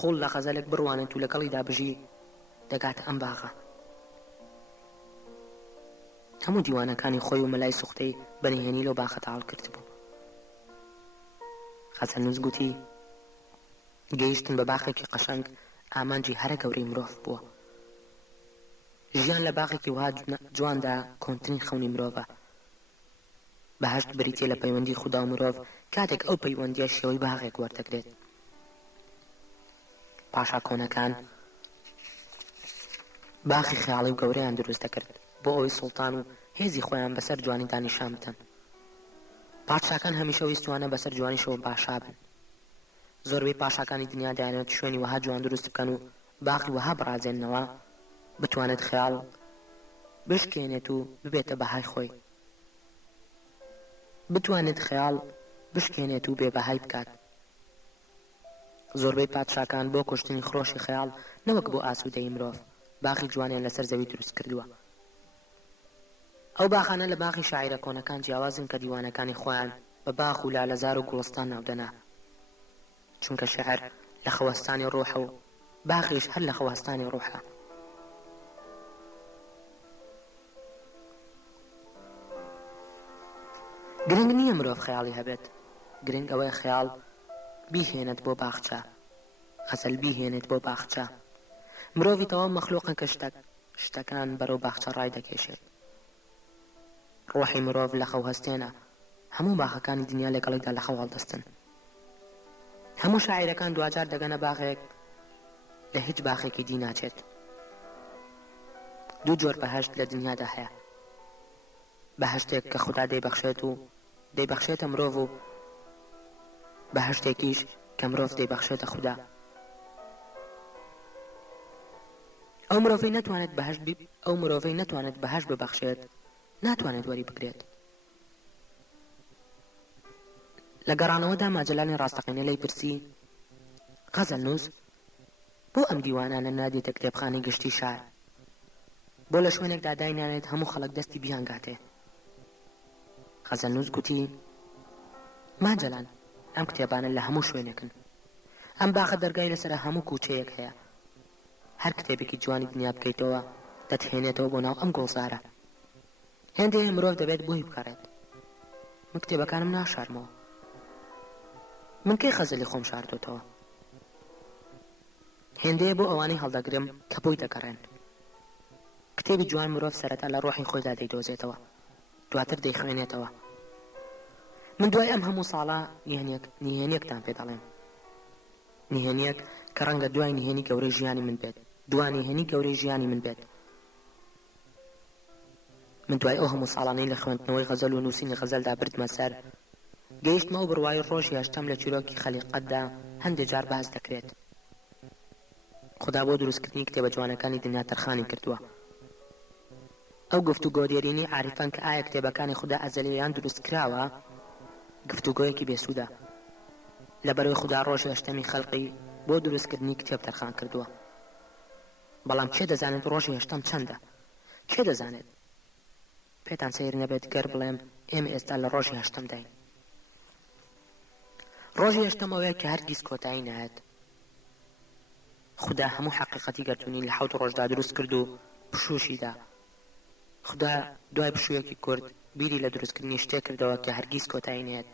قوڵ لە خەزەلێک بڕوانێت و لەگەڵیدا بژی دەگاتە ئەم باغە. هەموو دیوانەکانی خۆی و مەلای سوختەی بەنهێنی لەو باخە تاڵ کرد بوو. خەزەرنووس گوتی گەیشتن بە باخێکی قەشەنگ ئامانجی هەرە گەورەی مرۆڤ بووە. ژیان لە باخێکی وها جواندا کۆنترین خەونی مرۆڤە. بەهەشت بریتیە لە پەیوەندی خودا و مرۆڤ کاتێک ئەو پەیوەندیە شێوەی باغێک وەردەگرێت. پاشا کۆنەکان باخی خەیاڵی و گەورەیان دروست دەکرد بۆ ئەوەی سوڵتان و هێزی خۆیان بەسەر جوانیدا نیشان بدەن. پادشاکان هەمیشە ویستوانە بەسەر جوانیشەوە باشا بن. زۆربەی پاشاکانی دنیا دەیانێت شوێنی وەها جوان دروست بکەن و باخی وەها بڕازێننەوە بتوانێت خەیاڵ بشکێنێت و ببێتە بەهای خۆی. بتوانێت خەیاڵ بشکێنێت و بێبەهای بکات. زۆربەی پادشاکان بۆ کوشتنی خڕۆشی خەیاڵ نەوەک بۆ ئاسوودەی مرۆڤ باخی جوانیان لەسەر زەوی دروست کردووە. ئەو باخانە لە باخی شاعیرە کۆنەکان جیاوازن کە دیوانەکانی خۆیان بە باخ و لالەزار و گوڵستان ناودەنا. چونکە شەعر لە خەوەستانی ڕۆحە و باخیش هەر لە خەوەستانی ڕۆحە. گرنگ نییە مرۆڤ خەیاڵی هەبێت، گرنگ ئەوەیە خەیاڵ بیهێنێت بۆ باخچە، غەزەل بیهێنێت بۆ باخچە. مرۆڤی تەواو مەخلووقن کە شتەکان بەرەو باخچە ڕای دەکێشێت. ڕۆحی مرۆڤ لە خەو هەستێنە، هەموو باخەکانی دنیا لەگەڵیدا لە خەو هەڵدەستن. هەموو شاعیرەکان دوجار دەگەنە باخێک لە هیچ باخێکی دی ناچێت. دوو جۆر بەهەشت لە دنیادا هەیە. بەهەشتێک کە خوددا دەیبەخشێت و دەیبەخشێتە مرۆڤ و بەهەشتێکیش کە مرۆڤ دەیبەخشێتە خوددا. ئەو مرۆڤەی نەتوانێت بەهەشت ببەخشێت ناتوانێت وەری بگرێت. لە گەڕانەوەدا ماجەلانی ڕاستەقینە لەی پرسی غەزەلنووس بۆ ئەم دیوانانە نادێتە کتێبخانەی گشتی شار، بۆ لە شوێنێکدا داینانێت هەموو خەڵک دەستی بیانگاتێ. غەزەلنووس گوتی ماجەلان ئەم کتێبانە لە هەموو شوێنێکن. ئەم باخە دەرگای لەسەر هەموو کوچەیەک هەیە. هەر کتێبێکی جوانی دنیا بکەیتەوە دەتهێنێتەوە بۆ ناو ئەم گۆڵزارە. هێندێک مرۆڤ دەبێت بۆی بکەڕێت. من کتێبەکانم ناشارمەوە. من کەی خەزەلی خۆم شاردۆتەوە؟ هێندەیە بۆ ئەوانەی هەڵدەگرم کە بۆی دەگەڕێن. کتێبی جوان مرۆڤ سەرەتا لە ڕۆحی خۆیدا دەیدۆزێتەوە، دواتر دەیخوێنێتەوە. من دوای ئەم هەموو ساڵە نهێنیەکتان پێ دەڵێم. نهێنیەک کە ڕەنگە دوای نهێنی گەورەی ژیانی من بێت، دوای نهێنی گەورەی ژیانی من بێت. من دوای ئەو هەموو ساڵانەی لە خوێندنەوەی غەزەل و نووسینی غەزەلدا بردمە سەر، گەیشتمە و بڕوای ڕۆژی هەشتەم لە چیرۆکی خەلیقەتدا هەندێک جار باز دەکرێت. خوددا بۆ دروستکردنی کتێبە جوانەکانی دنیا تەرخانی کردووە. ئەو گفتوگۆ دێرینی عاریفان کە ئایا کتێبەکانی خوددا ئەزەلیان دروست کراوە گفتوگۆیەکی بێسوودە. لەبەرەوەی خوددا ڕۆژی هەشتەمی خەڵقی بۆ دروستکردنی کتێب تەرخان کردووە. بەڵام کێ دەزانێت ڕۆژی هەشتەم چەندە؟ کێ دەزانێت؟ پێتان سەیر نەبێت گەر بڵێم ئێمە ئێستا لە ڕۆژی هەشتەم داین. ڕۆژی هەشتەم ئەوەیە کە هەرگیز کۆتایی نایەت. خوددا هەموو حەقیقەتی گەرتوونی لە 7 ڕۆژدا دروست کرد و پشوشیدا. خوددا دوای پشوویەکی کورد بیری لە دروستکردنی شتێک کردەوە کە هەرگیز کۆتایی نایەت.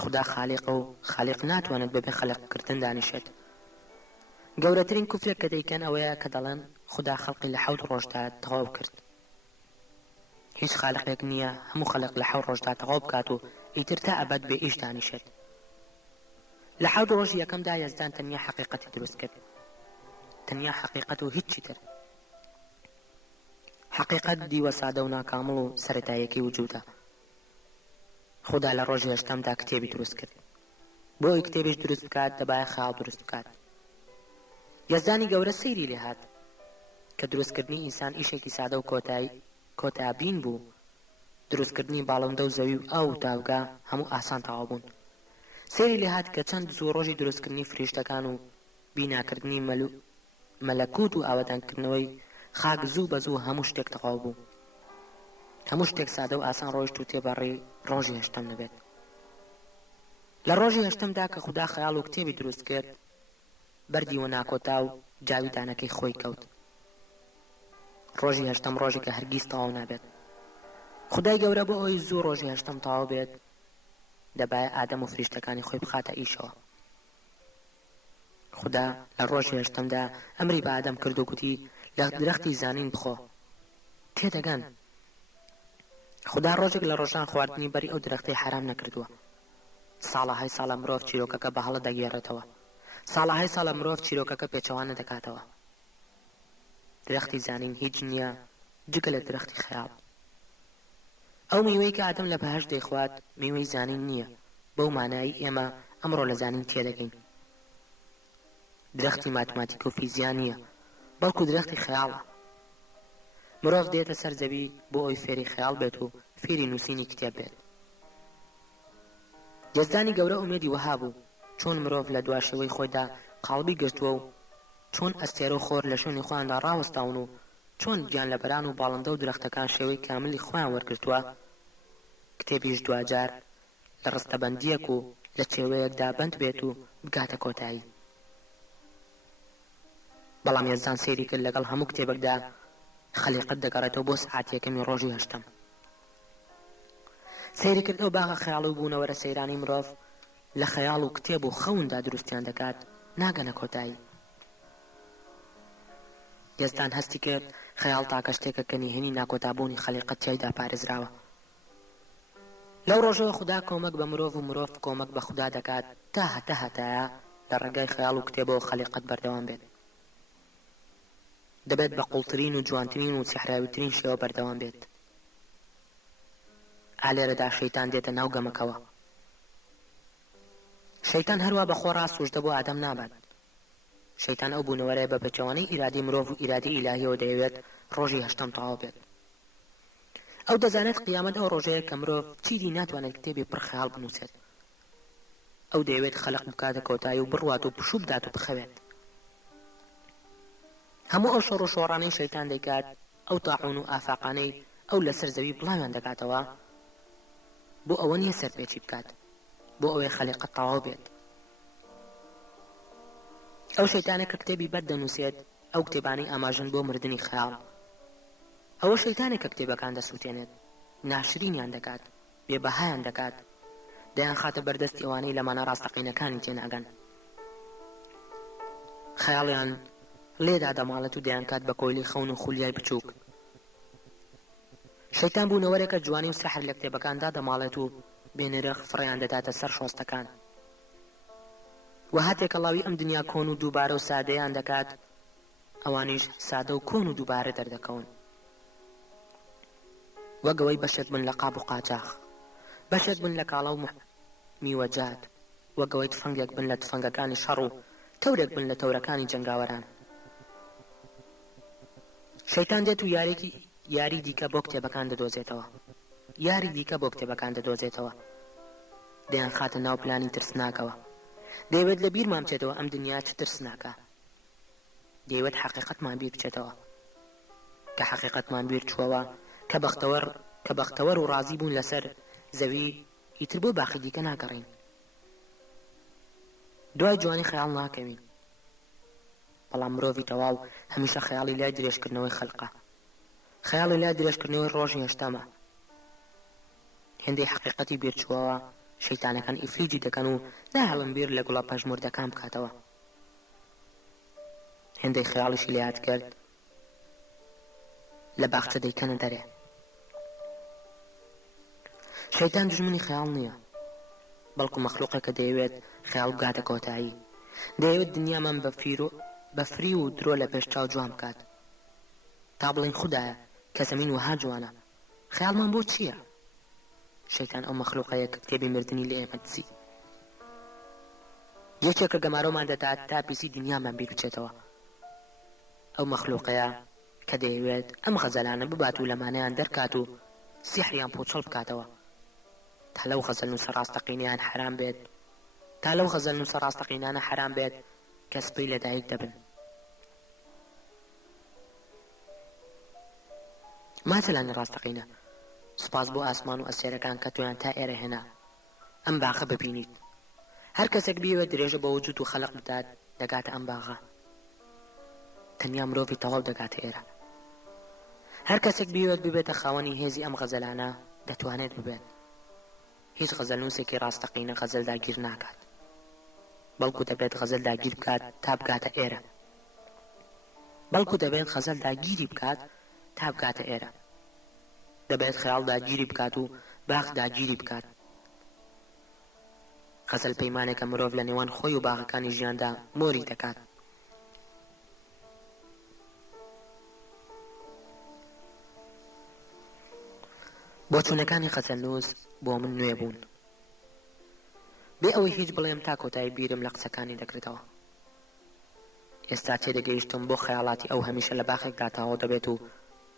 خوددا خالیقە و خالیق ناتوانێت بەبێ خەلقکردن دانیشێت. گەورەترین کوفرێک کە دەیکەن ئەوەیە کە دەڵێن خوددا خەڵقی لە 7 ڕۆژدا تەواو کرد. هیچ خالقێک نییە هەموو خەلق لە 7 ڕۆژدا تەواو بکات و ئیتر تا ئەبەد بێ ئیش دانیشێت. لە 7 ڕۆژی یەکەمدا یەزدان تەنیا حەقیقەتی دروست کرد. تەنیا حەقیقەت و هیچی تر. حەقیقەت دیوە سادە و ناکامڵ و سەرەتاییەکی وجودە. خوددا لە ڕۆژی هەشتەمدا کتێبی دروست کرد. بۆ ئەوی کتێبیش دروست بکات دەبایە خەیاڵ دروست بکات. یەزدانی گەورە سەیری لێ هات کە دروستکردنی ئینسان ئیشێکی سادە و کۆتابین بوو. دروستکردنی باڵندە و زەوی و ئاو و داوگا هەموو ئاسان تەواو بوون. سەیری لێ هات کە چەند زوو ڕۆژی دروستکردنی فریشتەکان و بیناکردنی مەلەکوت و ئاوەدانکردنەوەی خاک زوو بە زوو هەموو شتێک تەواو بوو. هەموو شتێک سادە و ئاسان ڕۆیشت و تێبەڕی ڕۆژی هەشتەم دەبێت. لە ڕۆژی هەشتەمدا کە خوددا خەیاڵ و کتێبی دروست کرد بەردیوە ناکۆتا و جاویدانەکەی خۆی کەوت. ڕۆژی هەشتەم ڕۆژی کە هەرگیز تەواو نابێت. خودای گەورە بۆ ئەوی زوو ڕۆژی هەشتەم تەواو بێت دەبایە ئادەم و فریشتەکانی خۆی بخاتە ئیشەوە. خوددا لە ڕۆژی هەشتەمدا ئەمری بە ئادەم کرد و گوتی لە درەختی زانین بخۆ. تێدەگەن خوددا ڕۆژێک لە ڕۆژان خواردنی بەری ئەو درەختەی حرام نەکردووە. ساڵەهای ساڵە مرۆڤ چیرۆکەکە بە هەڵە دەگێڕێتەوە. ساڵەهای ساڵە مرۆڤ چیرۆکەکە پێچەوانە دەکاتەوە. درەختی زانین هیچ نییە جگە لە درەختی خەیاڵ. ئەو میوەی کە ئادەم لە بەهەشت دەیخوات میوەی زانین نییە. بەو مانایی ئێمە ئەمڕۆ لە زانین تێدەگەین. درەختی ماتماتیک و فیزیان نییە بەڵکو درەختی خەیاڵە. مرۆڤ دێتە سەر زەوی بۆ ئەوی فێری خەیاڵ بێت و فێری نووسینی کتێب بێت. یەزدانی گەورە ئومێدی وەها بوو چۆن مرۆڤ لە دواشەوەی خۆیدا قاڵبی گرتووە و چۆن ئەستێرە و خۆر لە شوێنی خۆیاندا ڕاوەستاون و چۆن گیان لە بەران و باڵندە و درەختەکان شێوەی کاملی خۆیان وەرگرتووە. کتێبیش دوجار لە ڕستەبەندیەک و لە چێوەیەکدا بەند بێت و بگاتە کۆتایی. بەڵام یەزدان سەیری کرد لەگەڵ هەموو کتێبێکدا خەلیقەت دەگەڕێتەوە بۆ سعاتی یەکەمی ڕۆژی هەشتەم. سەیری کرد ئەو باغە خەیاڵ و بوونەوەرە سەیرانی مرۆڤ لە خەیاڵ و کتێب و خەوندا دروستیان دەکات ناگەنە کۆتایی. یەزدان هەستی کرد خەیاڵ تاکە شتێکە کە نهێنی ناکۆتابوونی خەلیقەت تیایدا پارێزراوە. لەو ڕۆژەوە خوددا کۆمەک بە مرۆڤ و مرۆڤ کۆمەک بە خوددا دەکات تا هەتایە لە ڕێگای خەیاڵ و کتێبەوە خەلیقەت بەردەوام بێت. دەبێت بە قوڵترین و جوانترین و سیحراویترین شێوە بەردەوام بێت. ئالێرەدا شەیتان دێتە ناو گەمەکەوە. شەیتان هەروە بە خۆڕا سوژدە بۆ ئادەم نابات. شەیتان ئەو بوونەوەرەیە بە پێچەوانەی ئیرادی مرۆڤ و ئیرادی ئیلاهیەوە دەیەوێت ڕۆژی هەشتەم تەواو بێت. ئەو دەزانێت قیامەت ئەو ڕۆژەیە کە مرۆڤ چیری ناتوانێت کتێبی پڕ خەیاڵ بنووسێت. ئەو دەیەوێت خەلق بکاتە کۆتایی و بڕوات و پشوو بدات و بخەوێت. هەموو ئەو شەڕ و شۆڕانەی شەیتان دەیکات ئەو تاعون و ئافاقانەی ئەو لەسەر زەوی بڵاویان دەکاتەوە بۆ ئەوە نییە سەرپێچی بکات بۆ ئەوەی خەلیقەت تەواو بێت. ئەو شەیتانە کە کتێبی بەر دەنووسێت ئەو کتێبانەی ئاماژن بۆ مردنی خەیاڵ. ئەوە شەیتانێک کە کتێبەکان دەسووتێنێت ناشرینیان دەکات بێبەهایان دەکات دەیان خاتە بەردەستی ئەوانەی لەمانە ڕاستەقینەکانی تێناگەن. خەیاڵیان لێدا دەماڵێت و دەیان کات بە کۆیلی خەون و خولیای بچووک. شەیتان بوونەوەرێکە جوانی و سەحر لە کتێبەکاندا دەماڵێت و بێنرخ فڕیان دەداتە سەر شۆستەکان. و هاتێکەڵاوی ئەم دنیا کۆن و دووبارە و سادەیان دەکات ئەوانیش سادە و کۆن و دووبارە دەردەکەون. وەگەوەی بەشێک بن لە قاب و قاچاق، بەشێک بن لە کاڵە و میوەجات، وەگەوەی تفەنگێک بن لە تفەنگەکانی شەڕ و تەورێک بن لە تەورەکانی جەنگاوەران. شەیتان دێت و یاری دیکە بۆ کتێبەکان دەدۆزێتەوە، یاری دیکە بۆ کتێبەکان دەدۆزێتەوە، دەیان خاتە ناو پلانی ترسناکەوە. دەیەوێت لە بیرمان بچێتەوە ئەم دنیا چ ترسناکە، دەیەوێت حەقیقەتمان بیر بچێتەوە، کە حەقیقەتمان بیر چووەوە کە بەختەوەر و ڕازی بوون لەسەر زەوی، ئیتر بۆ باقی دیکە ناگەڕین. دوای جوانی خەیاڵ ناکەوین، بەڵام مرۆڤی تەواو هەمیشە خەیاڵی لای درێژکردنەوەی خەلقە، خەیاڵی لای درێژکردنەوەی ڕۆژی هەشتەمە. هێندەی حەقیقەتی بێرچووەوە شەیتانەکان ئیفلیجی دەکەن و ناهەڵن بیر لە گوڵە پەژموردەکان بکاتەوە. هێندەی خەیاڵیشی لێهات کرد لە باخچە دەیکەنە دەرێ. شەیتان دژمنی خەیاڵ نییە، بەڵکو مەخلوقێکە دەیەوێت خەیاڵ بگاتە کۆتایی، دەیەوێت دنیامان بە فری و درۆ لە پێش چاو جوان بکات، تا بڵین خودایە کە زەمین وەها جوانە، خەیاڵمان بۆ چییە؟ شەیتان ئەو مەخلوقەیە کە کتێبی مردنی لە ئێمە دزی، یەکێکە گەمارۆمان دەدات تا پیسی دنیامان بیر بچێتەوە. ئەو مەخلوقەیە کە دەیەوێت ئەم غەزەلانە ببات و لەمانەیان دەرکات و سیحریان پۆچەڵ بکاتەوە، تا لەو غەزەل نووسە ڕاستەقینیان حرام بێت، تا لەو غەزەل نووسە ڕاستەقینانە حرام بێت کە سبەی لەدایک دەبن. ماتەلانی ڕاستەقینە، سوپاس بۆ ئاسمان و ئەسێرەکان کە تۆیان تا ئێرە هێنا ئەم باغە ببینیت. هەر کەسێک بیەوێت درێژە بە وجود و خەلق بدات دەگاتە ئەم باغە، تەنیا مرۆڤی تەواو دەگاتە ئێرە. هەر کەسێک بیەوێت ببێتە خاوەنی هێزی ئەم غەزەلانە دەتوانێت ببێت. هیچ غەزەل نووسێکی ڕاستەقینە غەزەل داگیر ناکات، بەڵکو دەبێت غەزەل داگیر بکات تا بگاتە ئێرە، بەڵکو دەبێت غەزەل داگیری بکات تا بگاتە ئێرە، دەبێت خەیاڵ داگیری بکات و باغ داگیری بکات. غەزەل پەیمانێکە مرۆڤ لە نێوان خۆی و باغەکانی ژیاندا مۆری دەکات. بۆ چوونەکانی غەزەل نووس بۆ من نوێ بوون، بێ ئەوەی هیچ بڵێم تا کۆتایی بیرم لە قسەکانی دەکردەوە. ئێستا تێدەگەیشتم بۆ خەیاڵاتی ئەو هەمیشە لە باخێکدا تاوە دەبێت و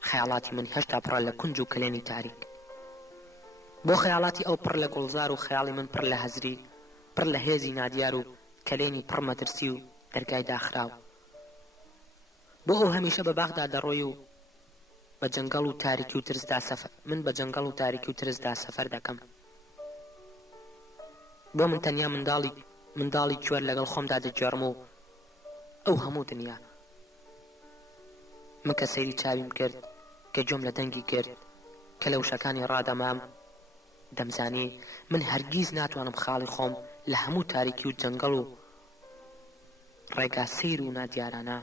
خەیاڵاتی من هێشتا پڕە لە کونج و کلێنی تاریک، بۆ خەیاڵاتی ئەو پڕ لە گوڵزار و خەیاڵی من پڕ لە هەزری، پڕ لە هێزی نادیار و کلێنی پڕ مەترسی و دەرگای داخراو، بۆ ئەو هەمیشە بە باغدا دەڕۆی و بە جەنگەڵ و تاریکی و ترسدا سەفەر، من بە جەنگەڵ و تاریکی و ترسدا سەفەر دەکەم. بۆ من تەنیا منداڵی کوێر لەگەڵ خۆمدا دەگێڕم و ئەو هەموو دنیا مەکە سەیری چاویم کرد کە جۆم لە دەنگی کرد کە لە وشەکانی ڕادەمام دەمزانی من هەرگیز ناتوانم خاڵی خۆم لە هەموو تاریکی و جەنگەڵ و ڕێگا سیر و نادیارانە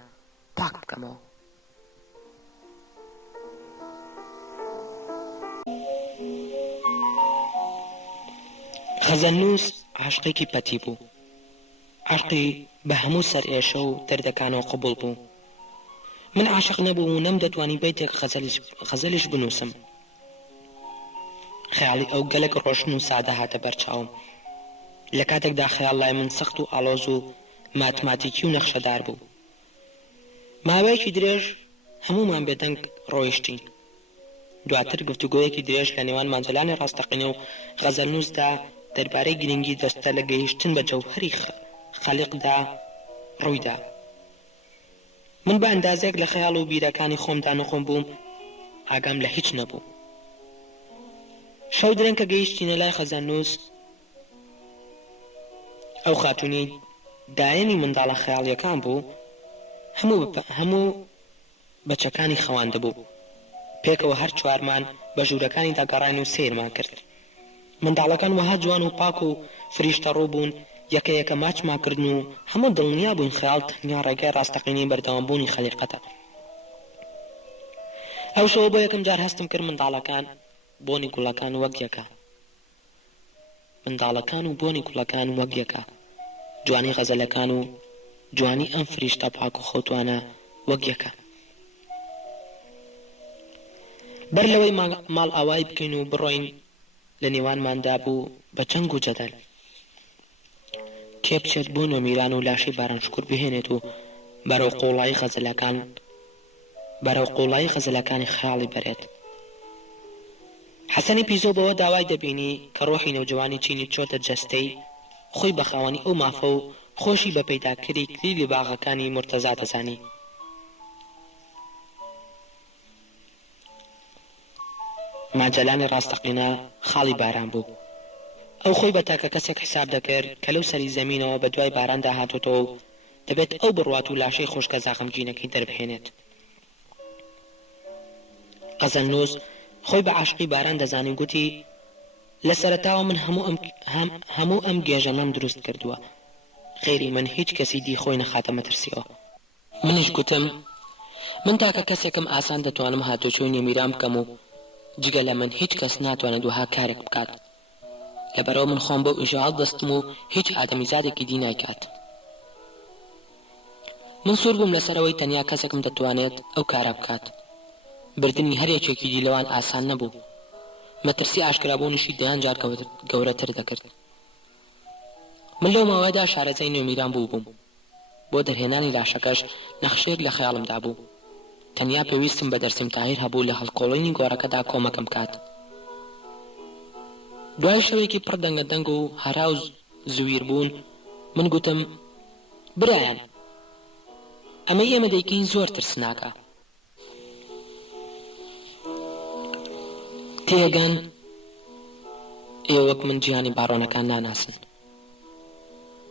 پاک بکەمەوە. غەزەل نووس عاشقێکی پەتی بوو، عاشقی بە هەموو سەر ئێشە و دەردەکانەوە قبوڵ بوو. من عاشق نەبوو و نەم دەتوانی بەیتێک غەزەلیش بنووسم. خەیاڵی ئەو گەلێک ڕۆشن و سادە هاتە بەرچاوم. لە کاتێکدا خەیاڵ لای من سەخت و ئاڵۆز و ماتماتیکی و نەخشەدار بوو. ماوەیەکی درێژ هەموومان بێدەنگ ڕۆیشتین. دواتر گفتوگۆیەکی درێژ لە نێوان مانجەلانی ڕاستەقینە و غەزەل نووسدا دەربارەی گرنگی دەستە لە گەیشتن بە جەوهەری خەلیقدا ڕوویدا. من بە ئەندازێک لە خەیاڵ و بیرەکانی خۆمدا نەخۆم بووم، ئاگام لە هیچ نەبوو. شەو درێن کە گەیشتینە لای غەزەل نووس، ئەو خاتوونی دایەنی منداڵە خەیاڵیەکان بوو، هەموو بەچەکانی خەوان دەبوو. پێکەوە هەر چوارمان بە ژوورەکانی داگەڕانی و سیرمان کرد. منداڵەکان وەها جوان و پاک و فریشتە ڕوو بوون، یەکە ماچمان کردن و هەموو دڵنیا بووین خەیاڵ تەنیا ڕێگای ڕاستەقینەی بەردەوامبوونی خەلیقەتە. ئەو شەوە بۆ یەکەم جار هەستم کرد منداڵەکان بۆنی گوڵەکان وەک یەکە، منداڵەکان و بۆنی گوڵەکان وەک یەکە، جوانی غەزەلەکان و جوانی ئەم فریشتە پاک و خۆتوانە وەک یەکە. بەر لەوەی ماڵ ئاوای بکەین و بڕۆین لە نێوانماندا بوو بە جەنگ و جەدەل. کێ بچێت بۆ نۆمیران و لاشەی بارانشکور بهێنێت و بەرەو قۆڵایی غەزەلەکان بەرەو قوڵایی غەزەلەکانی خەیاڵی بەرێت. حەسەنی پیزۆ بەوە داوای دەبینی کە ڕۆحی نەوجوانی چینی چۆتە جەستەی خۆی بە خاوەنی ئەو مافە و خۆشی بە پەیداکردی کلیلی باغەکانی مرتەزا دەزانی. ماجەلانی ڕاستەقینە خاڵی باران بوو. ئەو خۆی بە تاکە کەسێک حساب دەکرد کە لەو سەری زەمینەوە بە دوای باراندا هاتوتەوە و دەبێت ئەو بڕوات و لاشەی خۆشکە زاخمگینەکەی دەربهێنێت. قەزەلنووس خۆی بە عاشقی باران دەزانی گوتی لە سەرەتاوە من هەموو ئەم گێژەڵەم دروست کردووە، غێری من هیچ کەسی دی خۆی نەخاتە مەترسیەوە. منیش گوتم من تاکە کەسێکم ئاسان دەتوانم هاتوچۆی نێمیران بکەم و جگە لە من هیچ کەس ناتوانێت وها کارێک بکات. لەبەرەوە من خۆم بەو ئیژەڵ دەستم و هیچ ئادەمیزادێکی دی نایکات. من سوور بووم لەسەرەوەی تەنیا کەسێکم دەتوانێت ئەو کارە بکات. بردننی هەرێکێکی دی لەوان ئاسان نەبوو. مەترسی ئاشکرابوونیشی دەیان جار گەورەتر دەکرد. من لەو ماوەیەدا شارەزای نوێمیران بووم. بۆ دەرهێنانی لاشەکەش نەخشەیەک لە خەیاڵمدا بوو. تەنیا پێویستم بە دەرسیم تاهیر هەبوو لە هەڵقۆڵینی گۆڕەکەدا کۆمەکەم کات. دوای شەوێکی پڕ دەنگەدەنگ و هەرا و زویر بوون من گوتم برایان ئەمەی ئێمە دەیکەین زۆر ترسناکە. تێگەن ئێوە وەک من جیهانی باڕۆنەکان ناناسن.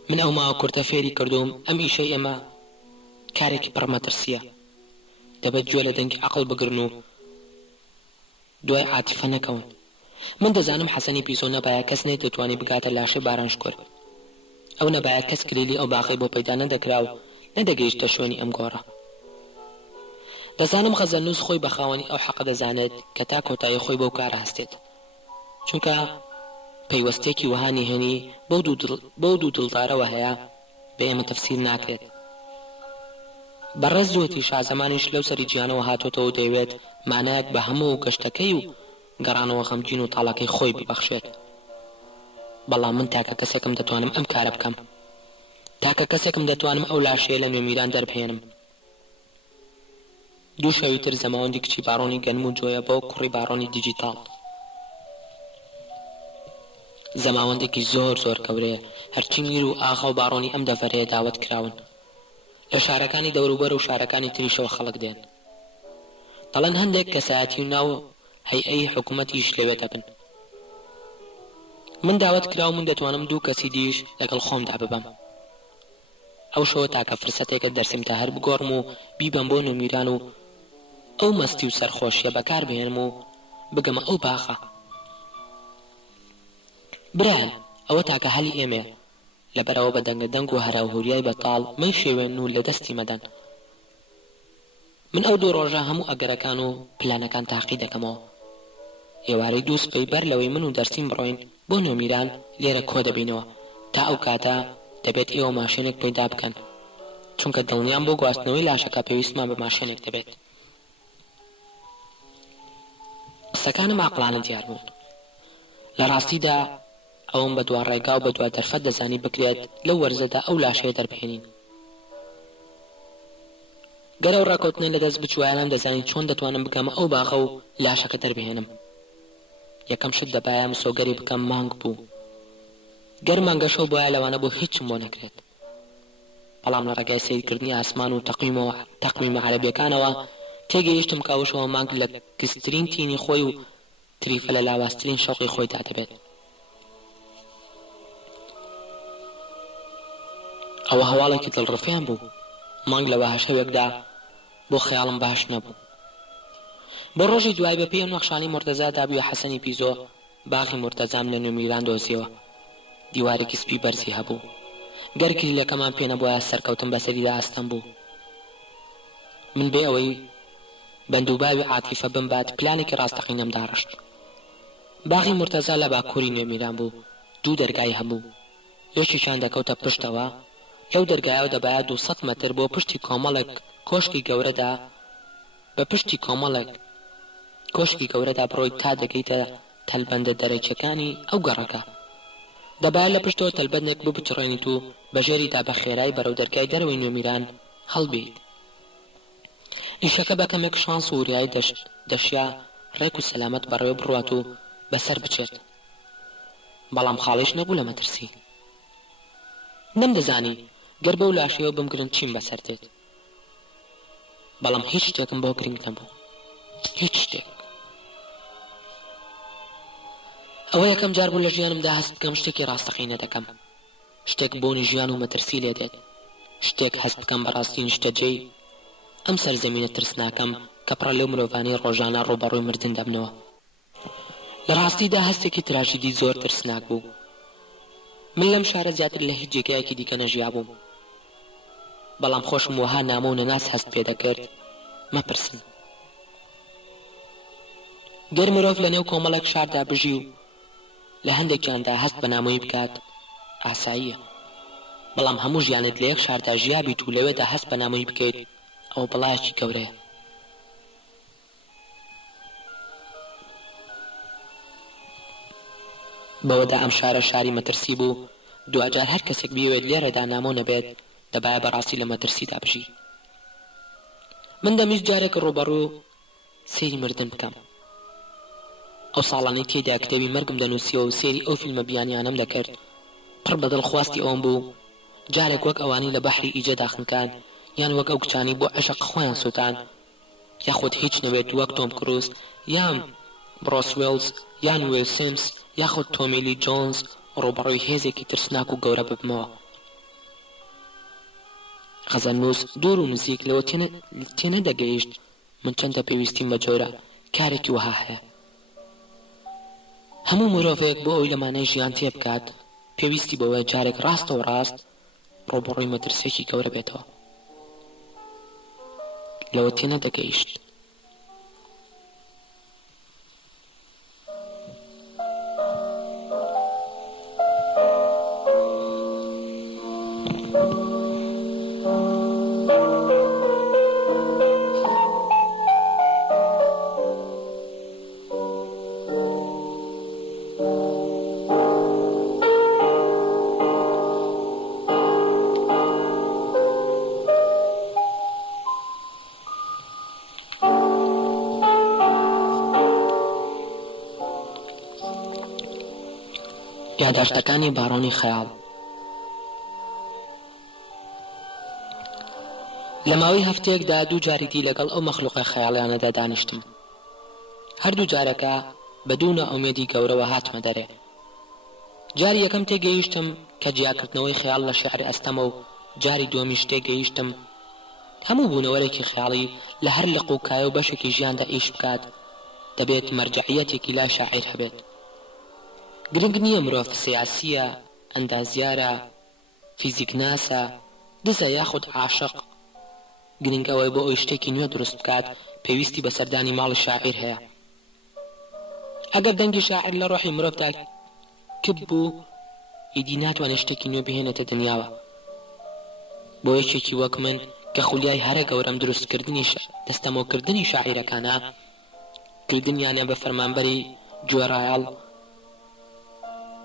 من ئەو ماوە کورتە فێری کردوم ئەم ئیشەی ئێمە کارێکی پڕمەترسیە. دەبێت گوێ لە دەنگی عەقڵ بگرن و دوای عاتیفە نەکەون. من دەزانم حەسەنی پیسۆ نەبایە کەس نێت دەتوانی بگاتە لاشەی بارانشکۆر. ئەو نەبایە کەس کلیلی ئەو باغی بۆ پەیدا نەدەکرا و نەدەگەیشتە شوێنی ئەم گۆڕە. دەزانم غەزەلنووس خۆی بە خاوەنی ئەو حەقە دەزانێت کە تا کۆتایی خۆی بەو کارە هەستێت، چونکە پەیوەستێکی وەهانی هێنی بەو دوو دڵدارەوە هەیە بە ئێمە تەفسیر ناکرێت. بەڕێز دوێتی شازەمانیش لەو سەری گیانەوە هاتۆتەوە و دەیەوێت مانایەک بە هەموو گەشتەکەی و گەڕانەوە خەمگین و تاڵەکەی خۆی ببەخشێت. بەڵام من تاکە کەسێکم دەتوانم ئەم کارە بکەم. تاکە کەسێکم دەتوانم ئەو لاشەیە لە نوێمیران دەربهێنم. دوو شەوی تر زەماوەندی کچی باڕۆنی گەنم و جۆیە بۆ کوڕی باڕۆنی دیجیتاڵ. زەماوەندێکی زۆر گەورەیە. هەرچی میر و ئاغا و باڕۆنی ئەم دەڤەرەیە داوەت کراون. لە شارەکانی دەوروبەر و شارەکانی تریشەوە خەڵک دێن. دەڵێن هەندێک کەسایەتی و ناو هەیئەی حکوومەتیش لەوێ دەبن. من داوەت کرا و من دەتوانم دوو کەسی دیش لەگەڵ خۆمدا ببەم. ئەو شەوە تاکە فرسەتێکە دەرسیم تا هەر بگۆڕم و بیبەم بۆ نوێمیران و ئەو مەستی و سەرخۆشیە بەکار بهێنم و بگەمە ئەو باخە. برایان ئەوە تاکە هەلی ئێمەیە. لەبەرەوە بە دەنگەدەنگ و هەراوهوریای بەتاڵ مەی شێوێن و لە دەستی مەدەن. من ئەو دوو ڕۆژە هەموو ئەگەرەکان و پلانەکان تاقی دەکەمەوە. ئێوارەی دوو سپەی بەر لەوەی من و دەرسیم بڕۆین بۆ نوێمیران لێرە کۆ دەبینەوە. تا ئەو کاتە دەبێت ئێوە ماشێنێک پەیدا بکەن، چونکە دڵنیان بۆ گواستنەوەی لاشەکە پێویستمان بە ماشێنێک دەبێت. قسەکانم عەقڵانە دیار بوون. لە ڕاستیدا ئەوم بە دوا ڕێگا و بە دوا دەرفەت دەزانی بکرێت لەو وەرزەدا ئەو لاشەیە دەربهێنین. گەرە و ڕاکەوتنە لە دەست بچوایانم دەزانی چۆن دەتوانم بگەمە ئەو باغە و لاشەکە دەربهێنم. یەکەم شت دەبایە مسۆگەری بکەم مانگ بوو. گەر مانگەشەو بۆیە لەوانە بۆ هیچم بۆ نەکرێت. بەڵام لە ڕێگای سەیرکردنی ئاسمان و تەقویمە عەرەبیەکانەوە تێگەیشتم کە ئەوشەوە مانگ لە کسترین تینی خۆی و تریفە لە لاواسترین شەوقی خۆیدا دەبێت. ئەوە هەواڵێکی دڵڕفیان بوو. مانگ لە وەهاشەوێکدا بۆ خەیاڵم باش نەبوو. بۆ ڕۆژی دوای بە پێی نەخشانی مرتەزا دابووە حەسەنی پیزۆ باغی مرتەزام لە نوێمیران دۆزیەوە. دیوارێکی سپی بەرزی هەبوو. گەرکی لەکەمان پێ نەبووە سەرکەوتم بەسەریدا ئاستەم بوو. من بێ ئەوەی بەندوباوی عاتیفە بمبات پلانێکی ڕاستەقینەم داڕشت. باغی مرتەزا لە باکووری نوێمیران بوو. دوو دەرگای هەبوو. یەکیشان دەکەوتە پشتەوە. لەو دەرگایەوە دەبایە 200 مەتر بۆ پشتی کۆمەڵێک کۆشکی گەورەدا بە پشتی کۆمەڵێک کۆشکی گەورەدا بڕۆی تا دەگەیتە تەلبەندە دەرەکیەکانی ئەو گەڕەکە. دەبایە لە پشتەوە تەلبەندێک ببچڕێنیت و بەژێریدا بە خێرای بەرەو دەرگای دەرەوەی نوێمیران هەڵبێیت. ئیشەکە بە کەمێک شانس و وریایی دەشیا ڕێک و سەلامەت بەڕێوە بڕوات و بەسەر بچێت. بەڵام خاڵیش نەبوو لە مەترسی. نەمدەزانی گەر بەو لاشەیەوە بمگرن چیم بەسەر دێت. بەڵام هیچ شتێکم بۆ گرنگ نەبوو، هیچ شتێک. ئەوە یەکەم جار بوو لە ژیانمدا هەست بکەم شتێکی ڕاستەقینە دەکەم، شتێک بۆنی ژیان و مەترسی لێ دێت، شتێک هەست بکەم بەڕاستی نیشتەجێی ئەم سەرزەمینە ترسناکەم کە پڕە لەو مرۆڤانەی ڕۆژانە ڕووبەڕووی مردن دەبنەوە. لە ڕاستیدا هەستێکی تراژیدی زۆر ترسناک بوو. من لەم شارە زیاتر لە هیچ جێگایەکی دیکە نەژیا بووم. بەڵام خۆشم وەها نامە و نەناس هەست پێ دەکرد مەپرسن. گەر مرۆڤ لە نێو کۆمەڵێک شاردا بژی و لە هەندێکیاندا هەست بە نامۆیی بکات ئاساییە. بەڵام هەموو ژیانت لە یەک شاردا ژیابیت و لەوێدا هەست بە نامۆیی بکەیت ئەو بەڵایەکی گەورەیە. بەوەدا ئەم شارە شاری مەترسی بوو. دوجار هەر کەسێک بیەوێت لێرەدا نامۆ نەبێت دەبایە بەڕاستی لە مەترسیدا بژی. من دەمویست جارێک ڕووبەڕوو سێری مردن بکەم. ئەو ساڵانەی تێدا کتێبی مەرگم دەنووسیەوە و سێری ئەو فیلمە بیانیانم دەکرد. پڕ بەدڵ خواستی ئەوم بوو جارێک وەک ئەوانەی لە بەحری ئیجە داخنکان یان وەک ئەو کچانی بۆ عەشق خۆیان سووتان، یاخود هیچ نەوێت وەک تۆم کروز یان بڕۆس وێلز یان ویل سیمس یاخود تۆمی لی جۆنز ڕووبەڕووی هێزێکی ترسناک و گەورە ببمەوە. خەزەرنووس دوور و نزیک لەوە تێنەدەگەیشت من چەندە پێویستیم بە جۆرە کارێکی وەها هەیە. هەموو مرۆڤێک بۆ ئەوی لەمانەی ژیان تێ بکات پێویستی بەوەی جارێک ڕاستەوە ڕاست ڕووبەڕووی مەترسێکی گەورە بێتەوە. لەوە تێنەدەگەیشت. یاداشتەکانی باڕۆنی خەیاڵ. لە ماوەی هەفتەیەکدا دوو جاریدی لەگەڵ ئەو مەخلوقە خەیاڵیانەدا دانیشتم. هەردوو جارەکە بە دوو نائومێدی گەورەوە هاتمە دەرێ. جاری یەکەم تێگەیشتم کە جیاکردنەوەی خەیاڵ لە شێعری ئەستەمە و جاری دووەمیش تێگەیشتم هەموو بوونەوەرێکی خەیاڵی لە هەر لە قووکایە و بەشێکی ژیاندا ئیش بکات دەبێت مەرجعیەتێکی لای شاعیر هەبێت. گرنگ نییە مرۆڤ سیاسیە، ئەندازیارە، فیزیکناسە، دزە یاخود عاشق. گرنگ ئەوەی بۆ ئەوی شتێکی نوێ دروست بکات پێویستی بە سەردانی ماڵی شاعیر هەیە. ئەگەر دەنگی شاعیر لە ڕۆحی مرۆڤدا کب بوو ئیدی ناتوانێت شتێکی نوێ بهێنێتە دنیاوە. بۆ یەکێکی وەک من کە خولیای هەرە گەورەم دروستکردنی دەستەمۆکردنی شاعیرەکانە کردنیانە بە فەرمانبەری جۆرایاڵ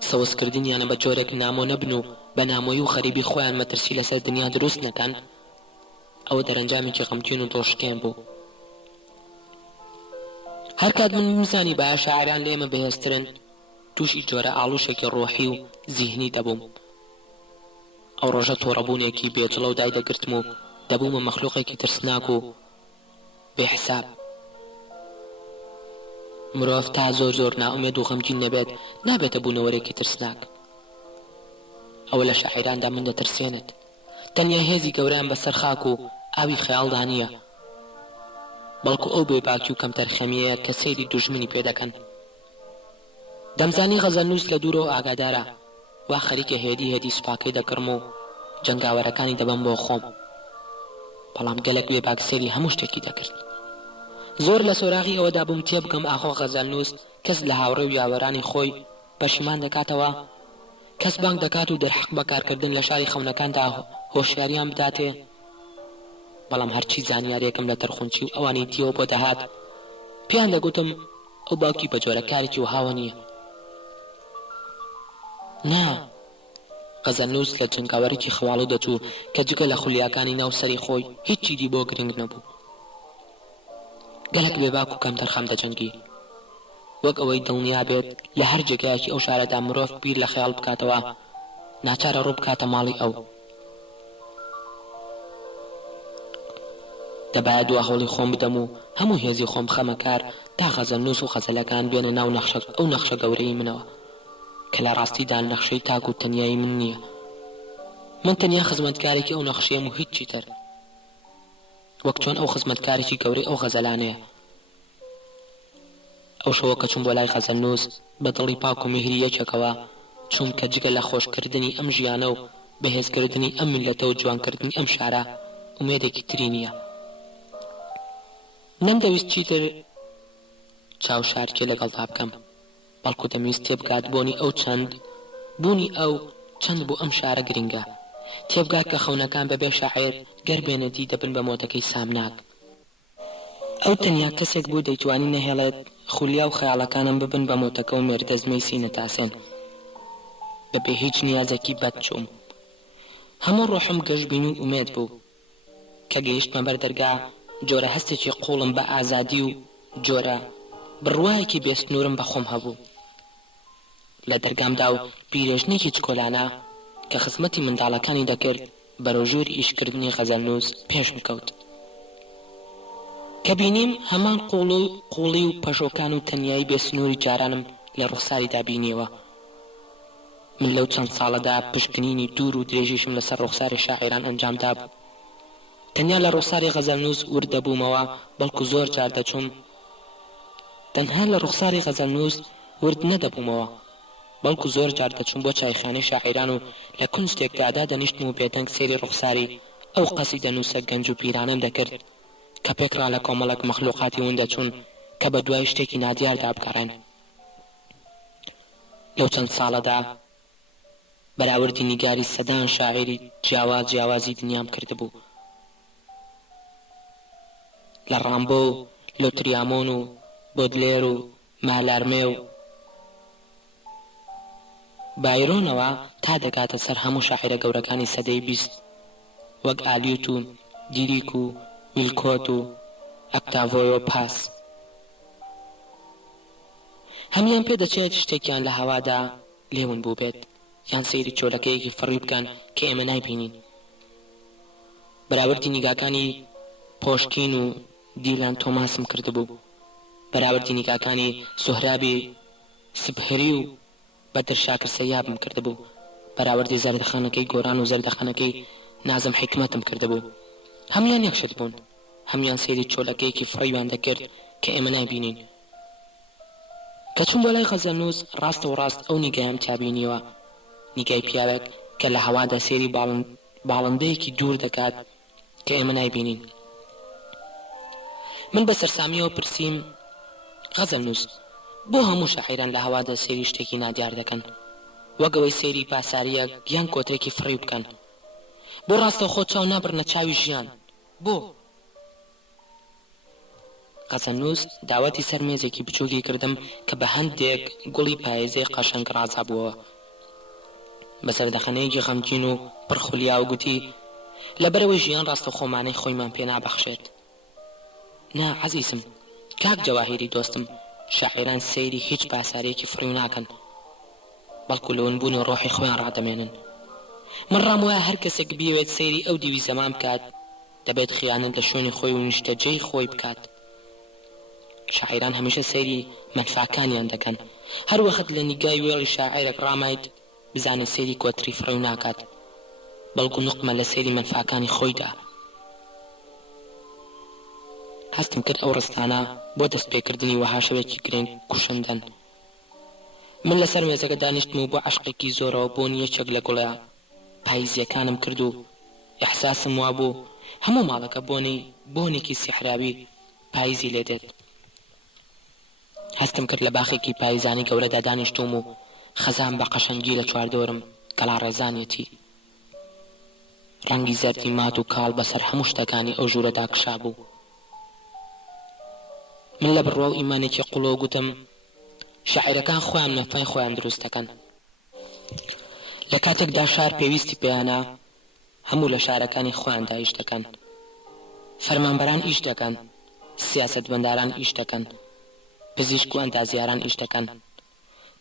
سەوزکردنیانە بە جۆرێک نامۆ نەبن و بە نامۆیی و خەریبی خۆیان مەترسی لەسەر دنیا دروست نەکەن ئەوە دەرەنجامێکی غەمگین و دڵشکێن بوو. هەر کات من بزانی بە شاعران لێمە بەهێزترن تووشی جۆرە ئاڵوشێکی ڕۆحی و زیهنی دەبووم. ئەو ڕۆژە تۆڕەبوونێکی بێجڵە و دای دەگرتم و دەبوومە مەخلوقێکی ترسناک و بێحساب. مرۆڤ تا زۆر ناومێد و غەمگین نەبێت نابێتە بوونەوەرێکی ترسناک. ئەوە لە شاعیراندا من دەترسێنێت. تەنیا هێزی گەورەیان بەسەر خاک و ئاوی خەیاڵدا نییە، بەڵکو ئەو بێباکی و کەم تەرخەمیەیە کە سەیری دوژمنی پێ دەکەن. دەمزانی غەزەرنووس لە دوورەوە ئاگادارە وا خەریکە هێدی سوپاکەی دەکڕم و جەنگاوەرەکانی دەبەم بۆ خۆم. بەڵام گەلێک بێباک سەیری هەموو شتێکی دەکرد. زۆر لە سۆراغی ئەوەدا بووم تێ بگەم ئاخۆ غەزەرنووس کەس لە هاوڕێ و یاوەرانی خۆی پەشیمان دەکاتەوە، کەس بانگ دەکات و دەرحەق بەکارکردن لە شاری خەونەکاندا هۆشیاریان بداتێ. بەڵام هەرچی زانیارێکم لە تەرخونچی و ئەوانی دیەوە بۆ دەهات پێیان دەگوتم ئەو باوکی بە جۆرەکارێکی وهاوە نییە. نا، غەزەرنووس لە جنگاوەرێکی خەواڵوو دەچوو کە جگە لە خولیاکانی ناو سەری خۆی هیچی دی بۆ گرنگ نەبوو. گەلک بێباک و کەم تەرخەم دەجەنگی وەک ئەوەی دڵنیا بێت لە هەر جێگایەکی ئەو شارەدا مرۆڤ بیر لە خەیاڵ بکاتەوە ناچارە ڕوو بکاتە ماڵی ئەو. دەبایە دوا هەوڵی خۆم بدەم و هەموو هێزی خۆم بخەمە کار تا غەزەلنووس و غەزەلەکان بێنە ناو ئەو نەخشە گەورەی منەوە کە لە ڕاستیدا نەخشەی تاک و تەنیایی من نییە. من تەنیا خزمەتکارێکی ئەو نەخشەیەم و هیچی تر، وەک چۆن ئەو خزمەتکارێکی گەورەی ئەو غەزەلانەیە. ئەو شەوە کە چووم بۆ لای غەزەلنووس بە دڵی پاک و میهری یەکێکەوە چووم کە جگە لە خۆشکردنی ئەم ژیانە و بەهێزکردنی ئەم میلەتە و جوانکردنی ئەم شارە ئومێدێکی تری نییە. نەمدەویست چیتر چاوشارکێ لەگەڵتا بکەم، بەڵکو دەمویست تێبگات بوونی ئەو چەند بۆ ئەم شارە گرنگە، تێبگات کە خەونەکان بەبێ شاعیر گەر بێنەتی دەبن بە مۆتەکەی سامناک. ئەو تەنیا کەسێک بوو دەیتوانی نەهێڵێت خولیا و خەیاڵەکانم ببن بە مۆتەکە و مێردەزمەی سینەتاسێن. بەبێ هیچ نیازێکی بەد چووم. هەموو ڕۆحم گەشتبین و ئومێد بوو کە گەیشتمە بەر دەرگا جۆرە هەستێکی قوڵم بە ئازادی و جۆرە بڕوایەکی بێسنوورم بە خۆم هەبوو. لە دەرگامدا و پیرێژنێکی چکۆلانە کە خزمەتی منداڵەکانی دەکرد بەرەوژووری ئیشکردنی غەزەلنووس پێشم کەوت. کە بینیم هەمان قوڵی و پەژۆکان و تەنیایی بێسنووری جارانم لە ڕوخساری دابینیەوە. من لەو چەند ساڵەدا پشکنینی دوور و درێژیشم لەسەر ڕوخساری شاعیران ئەنجامدا بوو. تەنیا لە ڕوخساری غەزەلنووس وردەبوومەوە، بەڵکو زۆر جار دەچووم. تەنها لە ڕوخساری غەزەلنووس ورد نەدەبوومەوە، بەڵکو زۆر جار دەچووم بۆ چایخانەی شاعیران و لە کونجێکدادا دەنیشتم و بێدەنگ سێری ڕوخساری ئەو قەسیدە نووسە گەنج و پیرانم دەکرد کە پێکرا لە کۆمەڵک مەخلوقاتی ون دەچوون کە بە دوای شتێکی نادیاردا بگەڕێن. لەو چەند ساڵەدا بەراوردی نیگاری سەدان شاعیری جیاوازی دنیام کردبوو. لە ڕامبۆ و لۆتریامۆن و بۆدلێر و مالارمێ و بایرۆنەوە تا دەگاتە سەر هەموو شاعیرە گەورەکانی سەدەی 20 وەک ئالیوت و دیریک و ویلکۆت و ئەکتاڤۆیۆ پاس. هەمیان پێ دەچێت شتێکیان لە هەوادا لێون بوو بێت یان سەیری چۆلەکەیەکی فڕی بکەن کە ئێمە نایبینین. بەراوردی نیگاکانی پۆشکین و دیلان تۆماسم کردبوو، بەراوردی نیگاکانی سوهرابی سبهری و بەدر شاکر سەیابم کردبوو، بەراوردی زەردەخانەکەی گۆران و زەردەخانەکەی نازم حکمەتم کردبوو. هەمیان یەکشت بوون، هەمیان سەیری چۆلەکەیەکی فڕیوان دەکرد کە ئێمە نایبینین. کە چوون بۆ لای غەزەلنووس ڕاستە و ڕاست ئەو نیگایم تابینیەوە، نیگای پیاوێک کە لە هەوادا سێری باڵندەیەکی دوور دەکات کە ئێمە نایبینین. من بە سەرسامیەوە پرسییم غەزەلنووس بۆ هەموو شاعیران لە هەوادا سێری شتێکی نادیار دەکەن وەگەوەی سێری پاساریە یان کۆترێکی فڕی بکەن؟ بۆ ڕاستە خۆ چاو نابڕنە چاوی ژیان بۆ؟ غەزەلنووس داواتی سەر مێزێکی بچووکی کردم کە بە هەندێک گوڵی پاییزەی قەشەنگ ڕازا بووەوە. بە سەردەخەنەیەکی غەمگین و پڕخولیا و گوتی لەبەرەوەی ژیان ڕاستە خۆمانەی خۆیمان پێ نابەخشێت. نا عەزیزم، کاک جەواهیری دۆستم، شاعیران سەیری هیچ پاسارێکی فڕی ناکەن، بەڵکو لەونبوون و ڕۆحی خۆیان ڕادەمێنن. من ڕام وایە هەر کەسێک بیەوێت سەیری ئەو دیوی زەمان بکات دەبێت خیانەت لە شوێنی خۆی و نیشتەجێی خۆی بکات. شاعیران هەمیشە سەیری منفاکانیان دەکەن، هەر وەخت لە نیگای وێڵی شاعیرێک ڕامایت بزانێت سەیری کۆتری فڕی ناکات، بەڵکو نوقمە لە سەیری منفاکانی خۆیدا. هەستم کرد ئەو ڕستانە بۆ دەستپێکردنی وەها شەوێکی گرنگ کوشندن. من لەسەر مێزەکە دانیشتم و بۆ عەشقێکی زۆرەوە بۆن یەکێک لە گوڵە پاییزیەکانم کرد و ئیحساسم وا بوو هەموو ماڵەکە بۆنێکی سیحراوی پاییزی لێ دێت. هەستم کرد لە باخێکی پاییزانی گەورەدا دانیشتوم و خەزان بە قەشەنگی لە چواردۆرم گەڵاڕێزانێتی. ڕەنگی زەردی مات و کاڵ بەسەر هەموو شتەکانی ئەو ژوورەدا کشا بوو. من لە بڕوا و ئیمانێکی قوڵۆ گوتم شاعیرەکان خۆیان نەفای خۆیان دروست دەکەن. لە کاتێکدا شار پێویستی پێیانە هەموو لە شارەکانی خۆیاندا ئیش دەکەن. فەرمانبەران ئیش دەکەن، سیاسەتمەنداران ئیش دەکەن، پزیشک و ئەندازیاران ئیش دەکەن،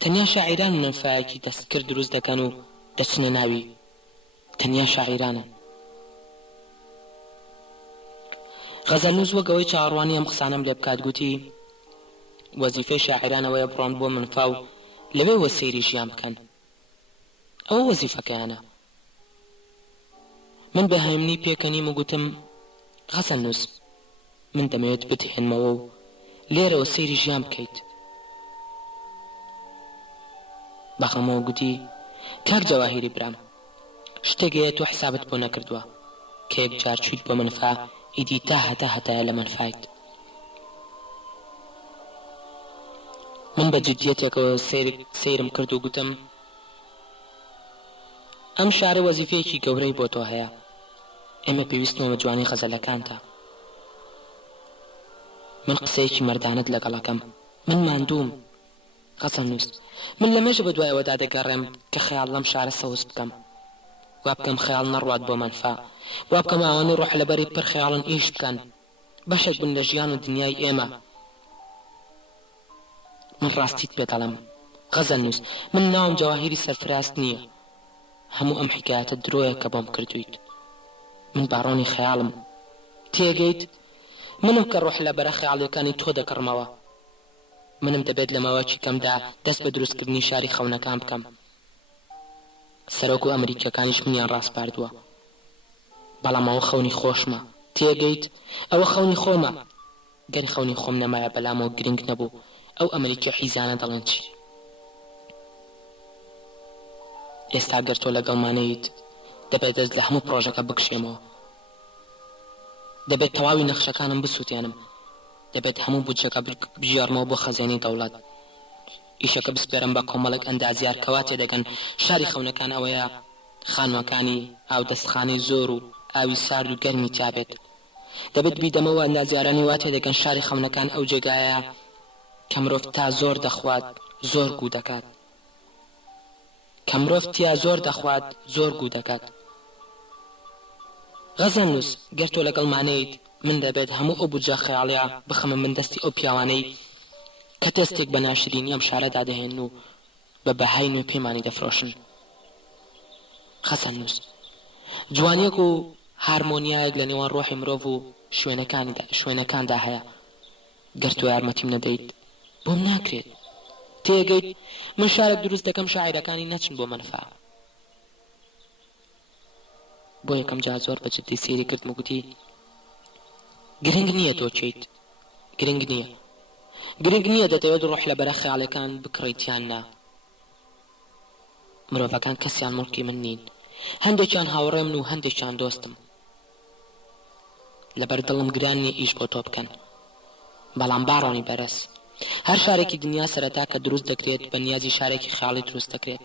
تەنیا شاعیران و نەنفایەکی دەستکرد دروست دەکەن و دەچنە ناوی تەنیا شاعیرانن. غەزەلنووس وەک ئەوەی چاوەڕوانی ئەم قسانەم لێ بکات گوتی وەزیفەی شاعیرانەوەیە بڕۆن بۆ منفا و لەوێ وە سەیری ژیان بکەن. ئەوە وەزیفەکەیانە. من بە هەیمنی پێکەنیم و گوتم غەزەلنووس من دەمەوێت بتهێنمەوە و لێرەوە سەیری ژیان بکەیت. بەخەمەوە گوتی کاک جەواهیری برام شتێکەیە تۆ حسابت بۆ نەکردووە کە یەک جار چویت بۆ منفا ئیدی تا هەتایە لە منفایت. من بە جدیەتێکەوە سەیرم کرد و گوتم ئەم شارە وەزیفەیەکی گەورەی بۆ تۆ هەیە. ئێمە پێویستمەوە جوانی غەزەلەکانتە. من قسەیەکی مەردانت لەگەڵەکەم. من ماندووم غەزەلنووس. من لەمێژە بە دوایەوەدا دەگەڕێم کە خەیاڵ لەم شارە سەوز بکەم. وا بکەم خەیاڵ نەڕوات بۆ منفا. وا بکەم ئەوانەی ڕۆح لەبەری پڕ خەیاڵن ئیش بکەن. بەشێک بن لە ژیان و دنیای ئێمە. من ڕاستیت پێ دەڵێم غەزەلنووس من ناوم جەواهیری سەرفراز نییە. هەموو ئەم حکایەتە درۆیە کە بۆم کردویت. من باڕۆنی خەیاڵم. تێگەیت منم کە ڕۆح لەبەرە خەیاڵیەکانی تۆ دەکڕمەوە. منم دەبێت لە ماوەیەکی کەمدا دەست بە دروستکردنی شاری خەونەکان بکەم. سەرۆک و ئەمریکیەکانیش منیان ڕاستپاردووە. بەڵام ئەوە خەونی خۆشمە. تێگەیت ئەوە خەونی خۆمە. گەری خەونی خۆم نەمایە بەلامەوە گرنگ نەبوو ئەو ئەمریکی حیزانە دەڵێن چی. ئێستا گەر تۆ لەگەڵمانەیت دەبێت دەست لە هەموو پرۆژەکە بکشێمەوە. دەبێت تەواوی نەخشەکانم بسووتێنم. دەبێت هەموو بودجەکە بژێڕمەوە بۆ خەزێنی دەوڵەت. ئیشەکە بسپێرم بە کۆمەڵێک ئەندازیار کەوا تێدەگەن شاری خەونەکان ئەوەیە خانوەکانی ئاودەستخانەی زۆر و ئاوی سارد و گەرمی تیابێت. دەبێت بیدەمەوە ئەندازیارانی وا تێدەگەن شاری خەونەکان ئەو جێگایە کە مرۆڤ تا زۆر دەخوات زۆر گوو دەکات. کە مرۆڤ تیا زۆر دەخوات زۆر گوو دەکات. غەزەلنووس گەر تۆ لەگەڵمانەیت من دەبێت هەموو ئەو بودجە خەیاڵیە بخەمە من دەستی ئەو پیاوانەی کە تێستێک بە ناشرینی ئەم شارەدا دەهێن و بە بەهای نوێ پێمانی دەفرۆشن. غەزەلنووس جوانیەک و هارمۆنیایەک لە نێوان ڕۆحی مرۆڤ و شوێنەکاندا هەیە. گەر تۆ یارمەتیم نەدەیت بۆم ناکرێت. تێگەیت من شارێک دروست دەکەم شاعیرەکانی نەچن بۆ منفا. بۆ یەکەم جار زۆر بە جددی سەیری کردم و گوتی گرنگ نییە تۆ چیت. گرنگ نییە. گرنگ نییە دەتەوێت ڕۆح لەبەرە خەیاڵەکان بکڕیتیان نا. مرۆڤەکان کەسیان مڵکی من نین. هەندێکیان هاوڕێمن و هەندێکیان دۆستم. لەبەر دڵم گرانی ئیش بۆ تۆ بکەن. بەڵام باڕۆنی بەرەس. هەر شارێکی دنیا سەرەتا کە دروست دەکرێت بە نیازی شارێکی خەیاڵی دروست دەکرێت.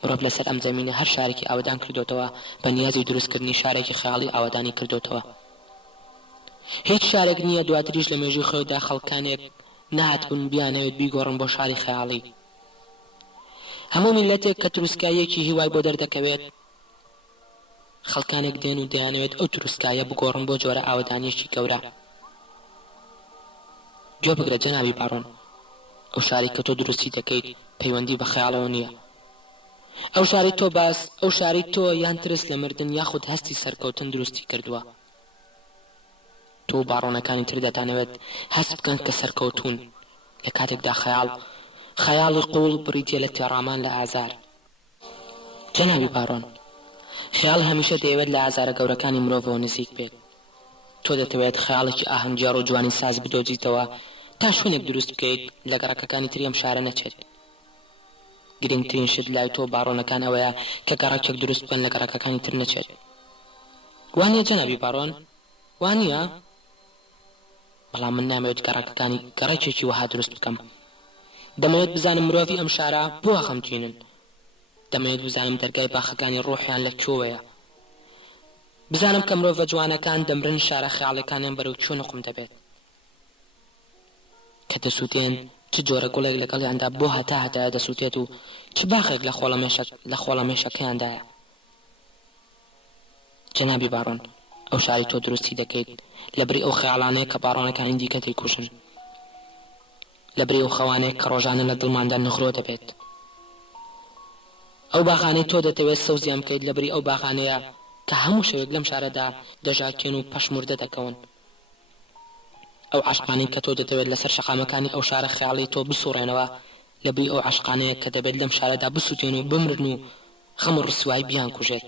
مرۆڤ لەسەر ئەم زەمینە هەر شارێکی ئاوەدان کردوتەوە بە نیازی دروستکردنی شارێکی خەیاڵی ئاوەدانی کردوتەوە. هیچ شارێک نییە دواتریش لە مێژووی خۆیدا خەڵکانێک نهاتبوون بیانەوێت بیگۆڕن بۆ شاری خەیاڵی. هەموو میلەتێک کە تروسکایەکی هیوای بۆ دەردەکەوێت خەڵکانێک دێن و دەیانەوێت ئەو تروسکایە بگۆڕن بۆ جۆرە ئاوەدانیەکی گەورە. گوێ بگرە جەنابی باڕۆن ئەو شاری کە تۆ دروستی دەکەیت پەیوەندی بە خەیاڵەوە نییە. ئەو شاری تۆ باس ئەو شاری تۆ یان ترس لە مردن یاخود هەستی سەرکەوتن دروستی کردووە. تۆ باڕۆنەکانی تر دەتانەوێت هەست بکەن کە سەرکەوتون لە کاتێکدا خەیاڵی قوڵ بڕیتە لە تێڕامان لە ئازار. جەنابی باڕۆن خەیاڵ هەمیشە دەیەوێت لە ئازارە گەورەکانی مرۆڤەوە نزیک بێت. تۆ دەتەوێت خەیاڵێکی ئاهەنگیار و جوانی ساز بدۆزیتەوە تا شوێنێک دروست بکەیت لە گەڕەکەکانی تری ئەم شارە نەچێت. گرنگترین شت لای تۆ باڕۆنەکان ئەوەیە کە گەڕەکێک دروست بکەن لە گەڕەکەکانی تر نەچێت. وانییە جەنابی باڕۆن؟ وانییە؟ بەڵام من نامەوێت گەڕێکێکی وەها دروست بکەم. دەمەوێت بزانم مرۆڤی ئەم شارە بۆ خەمگینن. دەمەوێت بزانم دەرگای باخەکانی ڕۆحیان لە کوێوەیە. بزانم کە مرۆڤە جوانەکان دەمرن شارە خەیاڵەکانیان بەرەو چۆ نقم دەبێت. کە دەسووتێن چ جۆرە گوڵێک لەگەڵیاندا بۆ هەتایە دەسووتێت و چ باخێک لە خۆڵەمێشەکەیاندایە. جەنابی باڕۆن ئەو شاری تۆ دروستی دەکەیت لەبری ئەو خەیاڵانەیە کە باڕۆنەکانی دیکە دەیکوژن، لەبری ئەو خەوانەیە کە ڕۆژانە لە دڵماندا نەخرۆ دەبێت. ئەو باخانەی تۆ دەتەوێت سەوزیان بکەیت لەبری ئەو باخانەیە کە هەموو شەوێک لەم شارەدا دەژاکێن و پەشموردە دەکەون. ئەو عاشقانەی کە تۆ دەتەوێت لەسەر شەقامەکانی ئەو شارە خەیاڵی تۆ بسوڕێنەوە لەبری ئەو عاشقانەیە کە دەبێت لەم شارەدا بسووتێن و بمرن و خەم و ڕسوایی بیان کوژێت.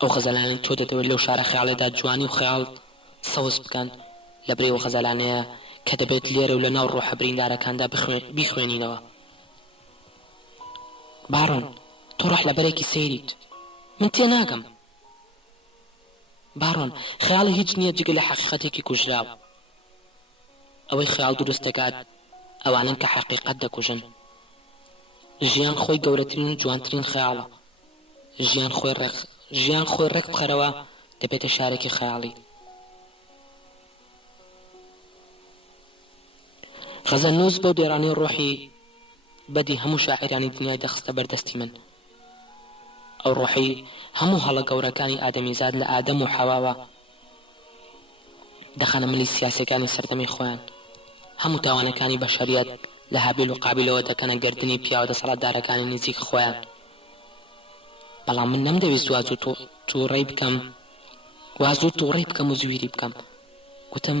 ئەو غەزەلانەی تۆ دەتەوێت لەو شارە خەیاڵێدا جوانی و خەیاڵ سەوز بکەن لەبری ئەو غەزەلانەیە کە دەبێت لێرە و لە ناو ڕۆحە بریندارەکاندا بیخوێنینەوە. باڕۆن، تۆ ڕۆح لەبەرێکی سەیریت، من تێ ناگەم. باڕۆن، خەیاڵی هیچ نییە جگە لە حەقیقەتێکی کوژراو. ئەوەی خەیاڵ دروست دەکات ئەوانن کە حەقیقەت دەکوژن. ژیان خۆی گەورەترین و جوانترین خەیاڵە. ژیان خۆی ڕێک بخەرەوە دەبێتە شارێکی خەیاڵی. غەزەلنووس بەو دێرانی ڕۆحی بەدی هەموو شاعرانی دنیای دەخستە بەردەستی من. ئەو ڕۆحی هەموو هەڵە گەورەکانی ئادەمیزاد لە ئادەم و حەواوە دەخەنە ملی سیاسەکانی سەردەمی خۆیان. هەموو تاوانەکانی بەشەریەت لە هابیل و قابیلەوە دەکەنە گردنی پیاوە دەسەڵاتدارەکانی نزیک خۆیان. بەڵام من نەمدەویست واز و تووڕەی بکەم و زویری بکەم. گوتم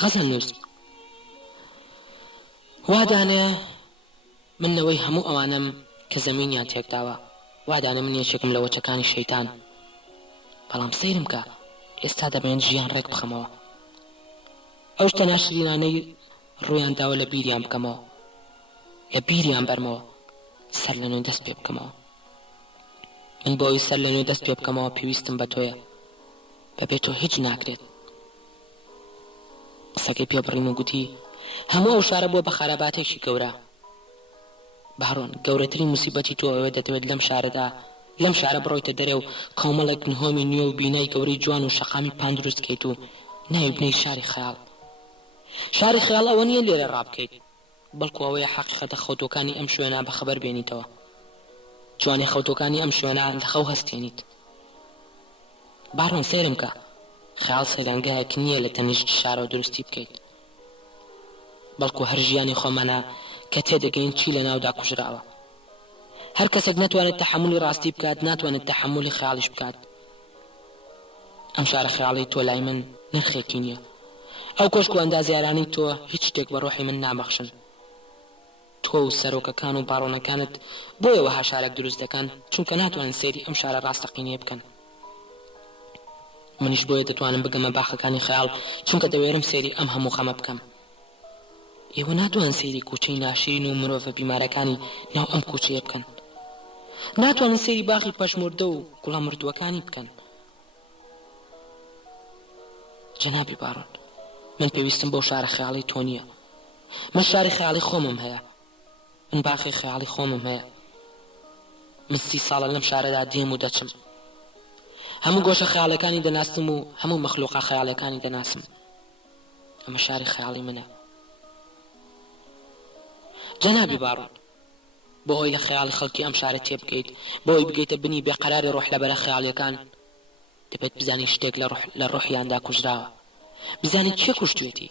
غەزەلنووس، وادانێ منەوەی هەموو ئەوانم کە زەمینیان تێکداوە، وادانە من یەکێکم لە وەچەکانی شەیتان، بەڵام سەیرم کە ئێستا دەبێت ژیان ڕێک بخەمەوە. ئەو شتە ناشرینانەی ڕوویان داوە لە بیریان بکەمەوە، لە بیریان بەرمەوە، سەر لە نوێ دەست پێ بکەمەوە. من بۆ ئەوی سەر لە نوێ دەست پێ بکەمەوە پێویستم بە تۆیە، بەبێ تۆ هیچ ناکرێت. قسەکەی پێ بڕین و گوتی هەموو ئەو شارە بۆ بە خەراباتێکی گەورە. باڕۆن، گەورەترین موسیبەتی تۆ ئەوێ دەتەوێت لەم شارە بڕۆیتە دەرێ و قەومەڵێک نهۆمی نوێ و بینای گەورەی جوان و شەقامی پان دروست بکەیت و ناوی بنەی شاری خەیاڵ. شاری خەیاڵ ئەوە نییە لێرە ڕابکەیت، بەڵکو ئەوەیە حەقیقەتە خەوتۆکانی ئەم شوێنە بەخەبەر بێنیتەوە، جوانی خەوتۆکانی ئەم شوێنە لە خەو هەستێنیت. باڕۆن، سێرم کە خەیاڵ سەیرانگایەک نییە لە تەنیشت شارەوە دروستی بکەیت، بەڵکو هەر ژیانی خۆمانە کە تێدەگەین چی لە ناودا کوژراوە. هەر کەسێک ناتوانێت تەحەمولی ڕاستی بکات، ناتوانێت تەحەمولی خەیاڵیش بکات. ئەم شارە خەیاڵی تۆ لای من نرخێکی نییە. ئەو کۆشک و ئەندازیارانی تۆ هیچ شتێک بە ڕۆحی من نابەخشن. تۆ و سەرۆکەکان و باڕۆنەکانت بۆیە وەها شارێک دروست دەکەن، چونکە ناتوانن سێری ئەم شارە ڕاستەقینێ بکەن. منیش بۆیە دەتوانم بگەمە باخەکانی خەیاڵ، چونکە دەوێرم سێری ئەم هەموو خەمە بکەم. ئێوە ناتوانن سێری کوچەی ناشرین و مرۆڤە بیمارەکانی ناو ئەم کوچەیە بکەن. ناتوانن سێری باخی پەشموردە و گوڵە مردووەکانی بکەن. جەنابی باڕۆن، من پێویستم بەو شارە خەیاڵی تۆ نییە. من شاری خەیاڵی خۆمم هەیە، من باخی خەیاڵی خۆمم هەیە. من 30 ساڵە لەم شارەدا دێم و دەچم، هەموو گۆشە خەیاڵەکانی دەناسم و هەموو مەخلوقە خەیاڵەکانی دەناسم. ئەمە شاری خەیاڵی منە. جەنابی باڕۆن، بۆ ئەوی لە خەیاڵی خەڵکی ئەم شارە تێ بکەیت، بۆ ئەوی بگەیتە بنی بێقەراری ڕۆح لەبەرە خەیاڵیەکان، دەبێت بزانی شتێک لە ڕۆحیاندا کوژراوە، بزانی کێ کوشتوێتی.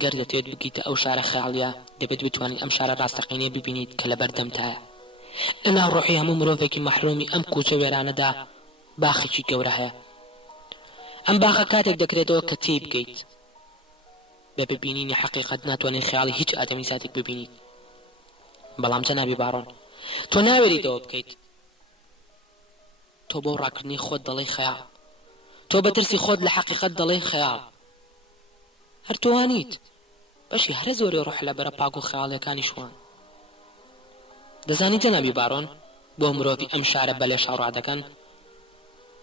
گەر دەتوێت بگیتە ئەو شارە خەیاڵیە، دەبێت بتوانیت ئەم شارە ڕاستەقینەیە ببینیت کە لەبەردەمتایە. لەناو ڕۆحی هەموو مرۆڤێکی مەحرومی ئەم کوچە وێرانەدا باخێکی گەورە هەیە. ئەم باخە کاتێک دەکرێتەوە کە تێی بگەیت، بە ببینینی حەقیقەت ناتوانێت خەیاڵی هیچ ئادەمی زاتێک ببینیت. بەڵام جەنابی باڕۆن، تۆ ناوێریتەوە بکەیت. تۆ بۆ ڕاکردنی خۆت دەڵێی خەیاڵ، تۆ بەترسی خۆت لە حەقیقەت دەڵێی خەیاڵ. هەر تۆوانیت بەشی هەرە زۆری ڕۆح لەبەرە پاک و خەیاڵیەکانی شوان. دەزانی جەنابی باڕۆن، بۆ مرۆڤی ئەم شارە بەلێ شاڕا دەکەن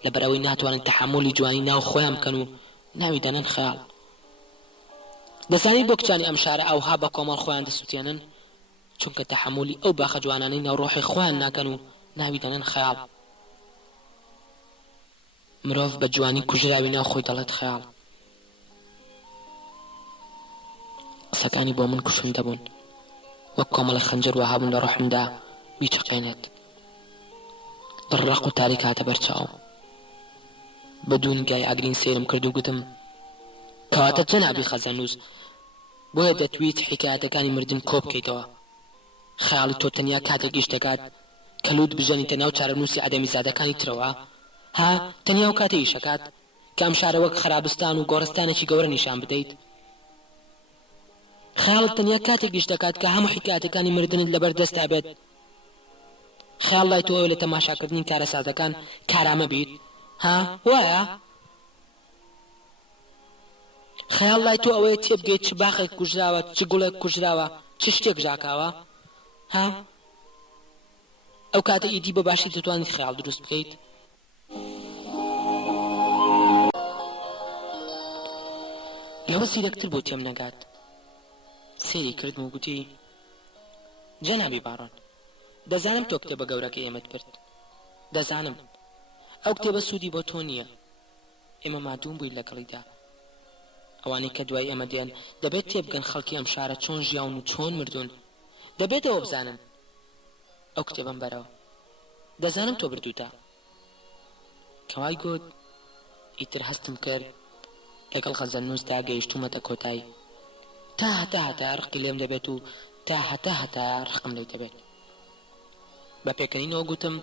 لەبەر ئەوەی ناتوانن تەحەمولی جوانی ناو خۆیان بکەن و ناوی دەنەن خەیاڵ. دەزانی بۆ کچانی ئەم شارە ئەوها بە کۆمەڵ خۆیان دەسووتێنن، چونکە تەحەمولی ئەو باخە جوانانەی ناو ڕۆحی خۆیان ناکەن و ناوی دەنەن خەیاڵ. مرۆڤ بە جوانی کوژراوی ناو خۆی دەڵێت خەیاڵ. قسەکانی بۆ من کوشندە بوون، وەک کۆمەڵی خەنجەر وەها بوون لە ڕۆحمدا بیچەقێنێت. پڕڕق و تاریک هاتە بەرچاوم. بە دوو نیگای ئاگرین سێرم کرد و گوتم کەواتە جەنابی خەزەنووس بۆیە دەتویت حکایەتەکانی مردن کۆ بکەیتەوە. خەیاڵی تۆ تەنیا کاتێک گەشت دەکات کە لوت بژەنیتە ناو چارەنووسی ئادەمی زادەکانی ترەوە، ها تەنیا و کاتێ ئیشەکات کە ئەم شارە وەک خرابستان و گۆڕستانێکی گەورە نیشان بدەیت. خەیاڵت تەنیا کاتێک گەشت دەکات کە هەموو حکایەتەکانی مردنت لەبەر دەستا بێت. خەیاڵ لای تۆ لە تەماشاکردنی کارەساتەکان کارامە بیت، ها وایە؟ خەیاڵ لای تۆ ئەوەیە تێبگەیت چ باخێک کوژراوە، چ گوڵێک کوژراوە، چ شتێک ژاکاوە، ها؟ ئەو کاتە ئیدی بە باشی دەتوانیت خەیاڵ دروست بکەیت. لەوە زیرەکتر بۆ تێم نەگات. سێری کردم و گوتی جەنابی باڕۆن، دەزانم تۆ کتێبە گەورەکە ئێمەت برد، دەزانم ئەو کتێبە سوودی بۆ تۆ نییە. ئێمە مادووم بووی لەگەڵیدا. ئەوانەی کە دوای ئەمە دێن دەبێت تێبگەن خەڵکی ئەم شارە چۆن ژیاون و چۆن مردوون، دەبێت ئەوە بزانن. ئەو کتێبم بەرەوە، دەزانم تۆ بردووتە. کەوای گوت ئیتر هەستم کرد لەگەڵ خەزەنووسدا گەیشتومەتە کۆتایی. تا هەتا ڕقی لێم دەبێت و تا هەتا ڕقم لێ دەبێت. بە پێکەنینەوە گوتم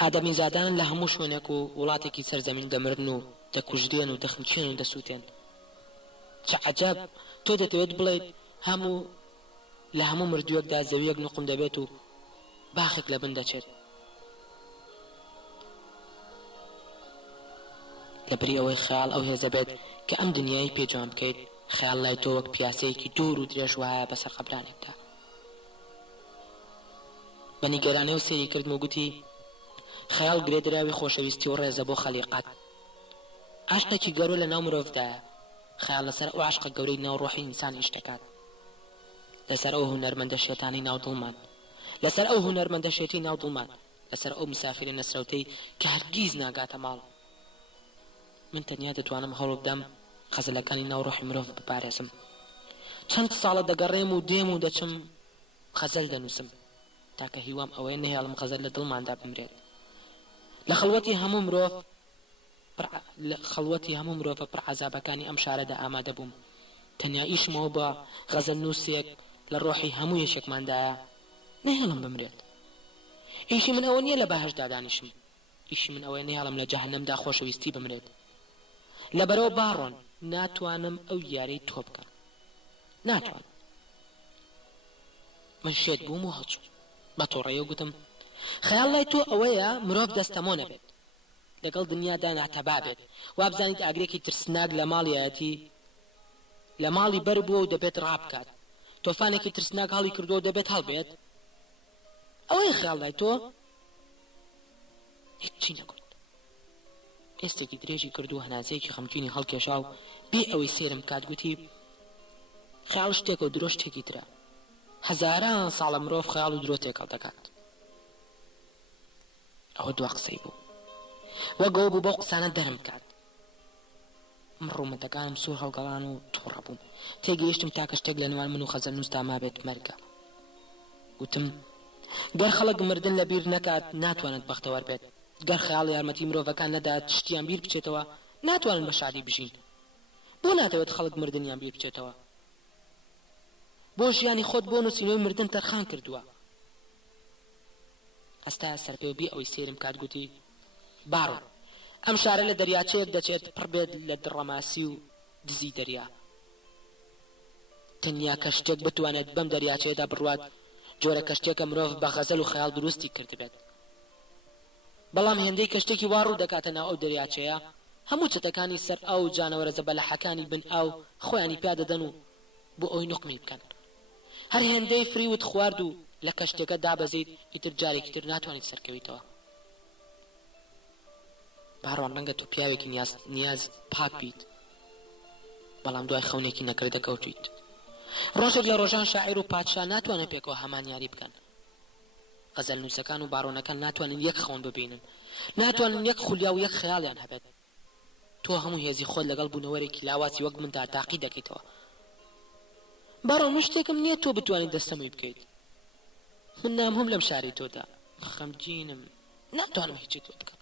ئادەمی زادان لە هەموو شوێنێک و وڵاتێکی سەرزەمین دەمرن و دەکوژدێن و دەخنچێن و دەسووتێن. چ عەجەب تۆ دەتەوێت بڵێیت لە هەموو مردوویەکدا زەویەک نوقم دەبێت و باخێک لە بن دەچێت. لەبەری ئەوەی خەیاڵ ئەو هێزە بێت کە ئەم دنیای پێجوان بکەیت، خەیاڵ لای تۆ وەک پیاسەیەکی دوور و درێژ وایە بەسەر قەبرانێکدا. بە نیگەرانەوە سێری کردم و گوتی خەیاڵ گرێدراوی خۆشەویستی و ڕێزە بۆ خەلیقەت. عاشقێکی گەورە لە ناو مرۆڤدایە. خەیاڵ لەسەر ئەو عاشقە گەورەی ناو ڕۆحی ئینسان ئیش دەکات، لەسەر ئەو هونەرمەندە شێتانی ناو دڵمان، لەسەر ئەو هونەرمەندە شێتی ناو دڵمان، لەسەر ئەو مسافرە نەسرەوتەی کە هەرگیز ناگاتە ماڵ. من تەنیا دەتوانم هەوڵ بدەم خەزەلەکانی ناو ڕۆحی مرۆڤ بپارێزم. چەند ساڵە دەگەڕێم و دێم و دەچم خەزەل دەنووسم تاکە هیوام ئەوەیە نەهێڵم خەزەل لە دڵماندا بمرێت. لە خەڵوەتی هەموو مرۆڤە پڕ عەزابەکانی ئەم شارەدا ئامادە بووم. تەنیا ئیشمەوە بە غەزەل نووسێک لە ڕۆحی هەموو یەکێکماندایە نەهێڵم بمرێت. ئیشی من ئەوە نییە لە بەهەشتدا دانیشم، ئیشی من ئەوەیە نەهێڵم لە جەهەنەمدا خۆشەویستی بمرێت. لەبەرەوە باڕۆن ناتوانم ئەو یارەی تۆ بکەم، ناتوانم. من شێت بووم و هەڵچوو بە تۆڕەیە گوتم خەیاڵ لای تۆ ئەوەیە مرۆڤ دەستەمۆ نەبێت، لەگەڵ دنیادا ناتەبا بێت، وا بزانیت ئاگرێکی ترسناک لە ماڵیەتی لە ماڵی بەر بووە و دەبێت ڕابکات، تۆفانێکی ترسناک هەڵی کردو و دەبێت هەڵبێت. ئەوەیە خەیاڵ لای تۆ؟ هیچی نەگوت. ئێستێکی درێژی کرد و هەناسەیەکی خەمگینی هەڵکێشا و بێ ئەوەی سێرم کات گوتی خەیاڵ شتێکە و درۆ شتێکی ترە. هەزاران ساڵە مرۆڤ خەیاڵ و درۆ تێکەڵ دەکات. ئەوە دوا قسەی بوو، وەگەوە بوو بۆ قسانە دەرم کات. من ڕوومەتەکانم سوور هەڵگەڵان و تووڕە بووم. تێگەیشتم تاکە شتێک لە نێوان من و خەزەنووسدا مابێت مەرگە. گوتم گەر خەڵک مردن لە بیر نەکات ناتوانێت بەختەوەر بێت، گەر خەیاڵ یارمەتی مرۆڤەکان نەدات شتیان بیر بچێتەوە ناتوانن بە شادی بژین. بۆ ناتەوێت خەڵک مردنیان بیر بچێتەوە؟ بۆ ژیانی خۆت بۆ نووسینەوەی مردن تەرخان کردووە. ئەستا سەرپێ بێ ئەوەی سێرم کات گوتی باڕۆ ئەم شارە لە دەریاچەیەک دەچێت پڕ بێت لە دڕەماسی و دزی دەریا. تەنیا کە شتێک بتوانێت بەم دەریاچەیەدا بڕوات جۆرە کەشتێکە مرۆڤ بە غەزەل و خەیاڵ دروستی کردبێت. بەڵام هێندەی کەشتێکی واڕوو دەکاتە ناو ئەو دەریاچەیە، هەموو چەتەکانی سەر ئاو و جانەوەرە زەبەلەحەکانی بن ئاو خۆیانی پیا دەدەن و بۆ ئەوی نوقمی بکەن. هەر هێندەی فریوت خوارد و لە کەشتەکە دابەزیت ئیتر جارێکی تر ناتوانیت سەرکەویتەوە. باڕۆن ڕەنگە تۆ پیاوێکی نیاز پاک بیت، بەڵام دوای خەونێکی نەکرد دەکەوتیت. ڕۆژێک لە ڕۆژان شاعیر و پادشا ناتوانێت پێکەوە هەمان یاری بکەن. غەزەل نووسەکان و باڕۆنەکان ناتوانن یەک خەون ببینن، ناتوانن یەک خولیا و یەک خەیاڵیان هەبێت. تۆ هەموو هێزی خۆت لەگەڵ بوونەوەرێکی لاواسی وەک مندا تاقی دەکەیتەوە. باڕۆن من شتێکم نییە تۆ بتوانیت دەستەمەی بکەیت. من نام هەم لەم شاری تۆدا، خەمگینم، ناتوانم هیچی تۆ بکەم.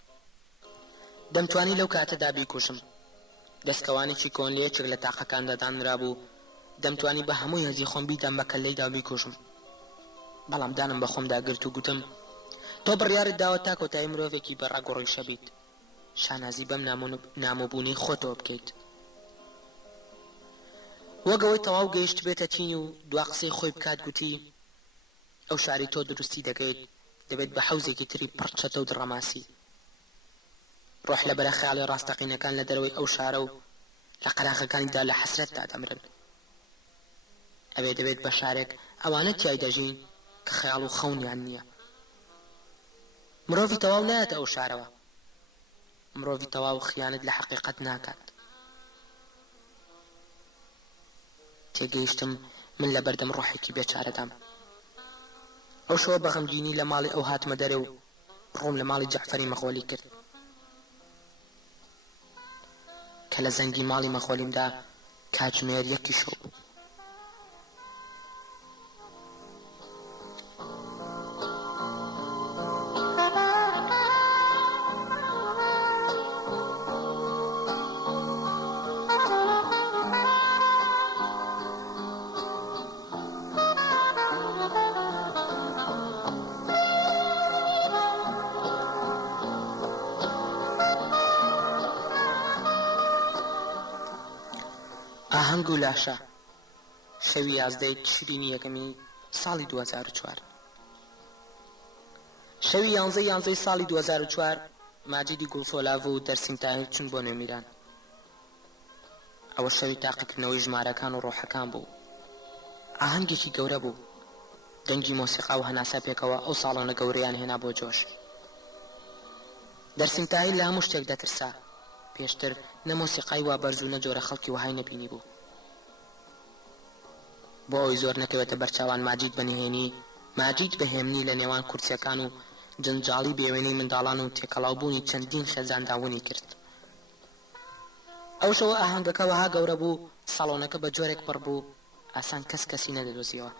دەمتوانی لەو کاتەدا بیکوشم. دەستکەوانێکی کۆنلەیەکێک لە تاقەکاندا دانرا بوو. دەمتوانی بە هەمووی هەزی خۆم بیدەم بە کەلەیدا بیکوشم. بەڵام دانم بە خۆمدا گرت و گوتم تۆ بڕیارت داوە تا کۆتایی مرۆڤێکی بەڕاگۆڕی شەبیت. شانازی بەم نامۆبوونی خۆتەوە بکەیت. وەگەوەی تەواو گەیشت بێتە تینی و دوا قسەی خۆی بکات گوتی ئەو شاری تۆ دروستی دەکەیت دەبێت بە حەوزێکی تری پڕچەتە و دڕەماسی. ڕۆح لە بەرە خەیاڵی ڕاستەقینەکان لە دەرەوەی ئەو شارە و لە قەراغەکانیدا لە حەسرەتدا دەمرن. ئەوێ دەبێت بە شارێک ئەوانە تیای دەژین کە خەیاڵ و خەونیان نییە. مرۆڤی تەواو نایەتە ئەو شارەوە. مرۆڤی تەواو خیانەت لە حەقیقەت ناکات. تێگەیشتم من لە بەردەم ڕۆحێکی بێچارەدام. ئەو شەوە بە غەمگینی لە ماڵی ئەو هاتمە دەرێ و ڕۆم لە ماڵی جەعفەری مەخۆلی کرد کە لە زەنگی ماڵی مەخۆلیمدا کاتژمێر 1 شەو بوو. ئاهەنگ و لاشە شەوی 11 تشرینی یەکەمی ساڵی 2004. شەوی 11 ساڵی 2004 ماجیدی گوڵفۆلاڤ و دەرسیم تاهیر چون بۆ نوێمیران. ئەوە شەوی تاقیکردنەوەی ژمارەکان و ڕۆحەکان بوو. ئاهەنگێکی گەورە بوو. دەنگی مۆسیقا و هەناسە پێکەوە ئەو ساڵانە گەورەیان هێنا بۆ جۆش. دەرسیم تاهیر لە هەموو شتێک دەترسا. پێشتر نە مۆسیقای وا بەرز و نە جۆرە خەڵکی وهای نەبینی بوو. بۆ ئەوی زۆر نەکەوێتە بەرچاوان ماجید بەنهێنی ماجید بەهێمنی لە نێوان کورسیەکان و جەنجاڵی بێوێنەی منداڵان و تێکەڵاوبوونی چەندین خێزان داوونی کرد. ئەو شەوە ئاهەنگەکە وەها گەورە بوو ساڵۆنەکە بە جۆرێک پڕ بوو ئاسان کەسی نەدەدۆزیەوە.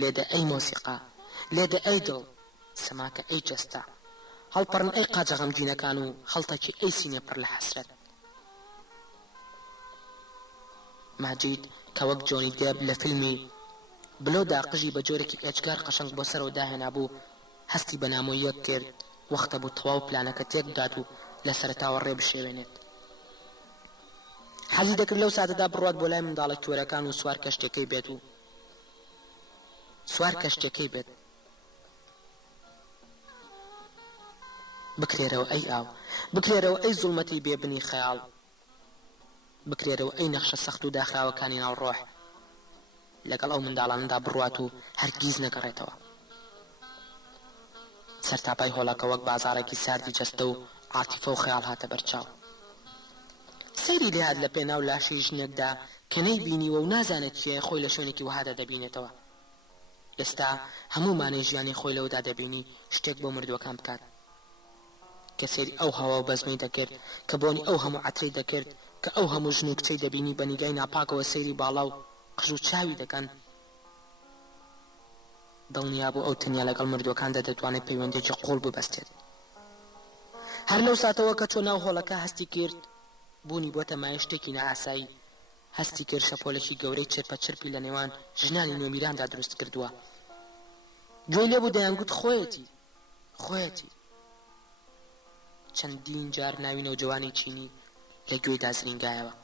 لێدە ئەی مۆسیقا لێدە ئەی دڵ سەماکە ئەی جەستا هەڵپەڕن ئەی قاجە غەمگینەکان و خەڵتەکی ئەی سینە پڕ لە حەسرەت. ماجید کە وەک جۆنی دێب لە فیلمی بلۆدا قژی بە جۆرێکی ئێجگار قەشەنگ بۆ سەرەوە داهێنا بوو هەستی بە نامۆیەک کرد. وەختە بوو تەواو پلانەکە تێک دات و لە سەرەتاوە ڕێ بشێوێنێت. حەزی دەکرد لەو ساتەدا بڕوات بۆ لای منداڵە تۆرەکان و سوار کەشتەکەی بێت. بکرێرەوە ئەی ئاو بکرێرەوە ئەی زوڵمەتی بێبنی خەیاڵ بکرێرەوە ئەی نەخشە سەخت و داخراوەکانی ناو ڕۆح لەگەڵ ئەو منداڵانەدا بڕوات و هەرگیز نەگەڕێتەوە. سەرتاپای هۆڵەکە وەک بازارێکی ساردی جەستە و عاتیفە و خەیاڵ هاتە بەرچاو. سەیری لێهات لە پێناو لاشی ژنێکدا کە نەیبینیوە و نازانێت کێ خۆی لە شوێنێکی وهادا دەبینێتەوە. ئێستا هەموومانەی ژیانی خۆی لەوەدا دەبینی شتێک بۆ مردووەکان بکات کە سەیری ئەو هەوا و بەزمەی دەکرد کە بۆنی ئەو هەموو عەترەی دەکرد کە ئەو هەموو ژن و کچەی دەبینی بە نیگای ناپاکەوە سەیری باڵا و قژ و چاوی دەکەن. دڵنیا بوو ئەو تەنیا لەگەڵ مردووەکاندا دەتوانێت پەیوەندێکی قوڵ ببەستێت. هەر لەو ساتەوە کە چۆ ناو هۆڵەکە هەستی کرد بوونی بۆتە مایە شتێکی نەئاسایی. هەستی کرد شەپۆلێکی گەورەی چرپە چرپی لە نێوان ژنانی نوێمیراندا دروست کردووە. گوێی لێبوو دەیانگوت خۆیەتی. چەندین جار ناوی نەوجەوانی چینی لە گوێیدا زرینگایەوە.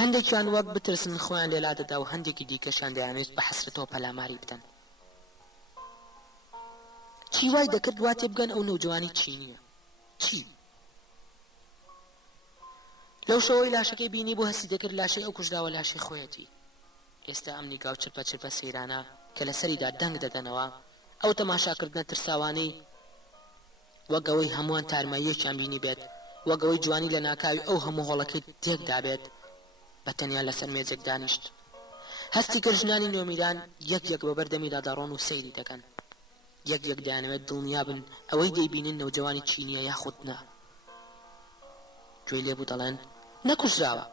هەندێکیان وەک بترسن خۆیان لێلا دەدا و هەندێکی دیکەشیان دەیانوێت بە حەسرەتەوە پەلاماری بدەن. چی وای دەکرد وا تێبگەن ئەو نەوجەوانی چینیە؟ چی؟ لەو شەوەی لاشەکەی بینی بۆ هەستی دەکرد لاشەی ئەو کوژراوە لاشەی خۆیەتی. ئێستا ئەم نیگا و چرپە سەیرانە کە لە سەریدا دەنگ دەدەنەوە ئەو تەماشاکردنە ترساوانەی وەگەوەی هەمووان تارماییەکیان بینی بێت وەگەوەی جوانی لە ناکاوی ئەو هەموو هۆڵەکەی تێکدا بێت بە تەنیا لەسەر مێزێک دانیشت. هەستی کرد ژنانی نوێمیران یەک بە بەردەمیدا دەڕۆن و سەیری دەکەن. یەک دەیانەوێت دڵنیا بن ئەوەی دەیبینن نەوجەوانی چینیە یاخود نا. گوێی لێبوو دەڵێن نەکوژراوە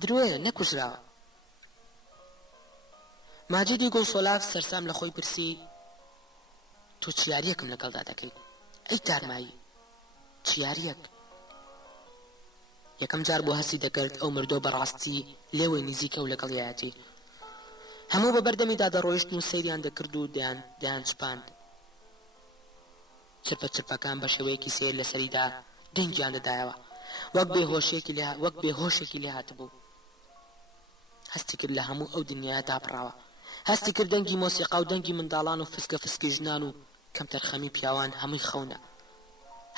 درۆیە نەکوژراوە. ماجیدی گوڵفۆلاڤ سەرسام لە خۆی پرسی تۆ چیاریەکم لەگەڵدا دەکەیت ئەی تارمایی چیاریەک یەکەم جار بۆ هەستی دەکرد ئەو مردۆ بەڕاستی لێوەی نزیکە و لەگەڵیەتی هەموو بە بەردەمیدا دەڕۆیشتن و سەیریان دەکرد و دەیان چپاند چرپە چرپەکان بە شێوەیەکی سێر لەسەریدا دەنگیان دەدایەوە وەک بێهۆشێکی لێ هاتبوو هەستی کرد لە هەموو ئەو دنیاە دابڕاوە هەستی کرد دەنگی مۆسیقا و دەنگی منداڵان و فسکە فسکی ژنان و کەم تەرخەمی پیاوان هەمووی خەونە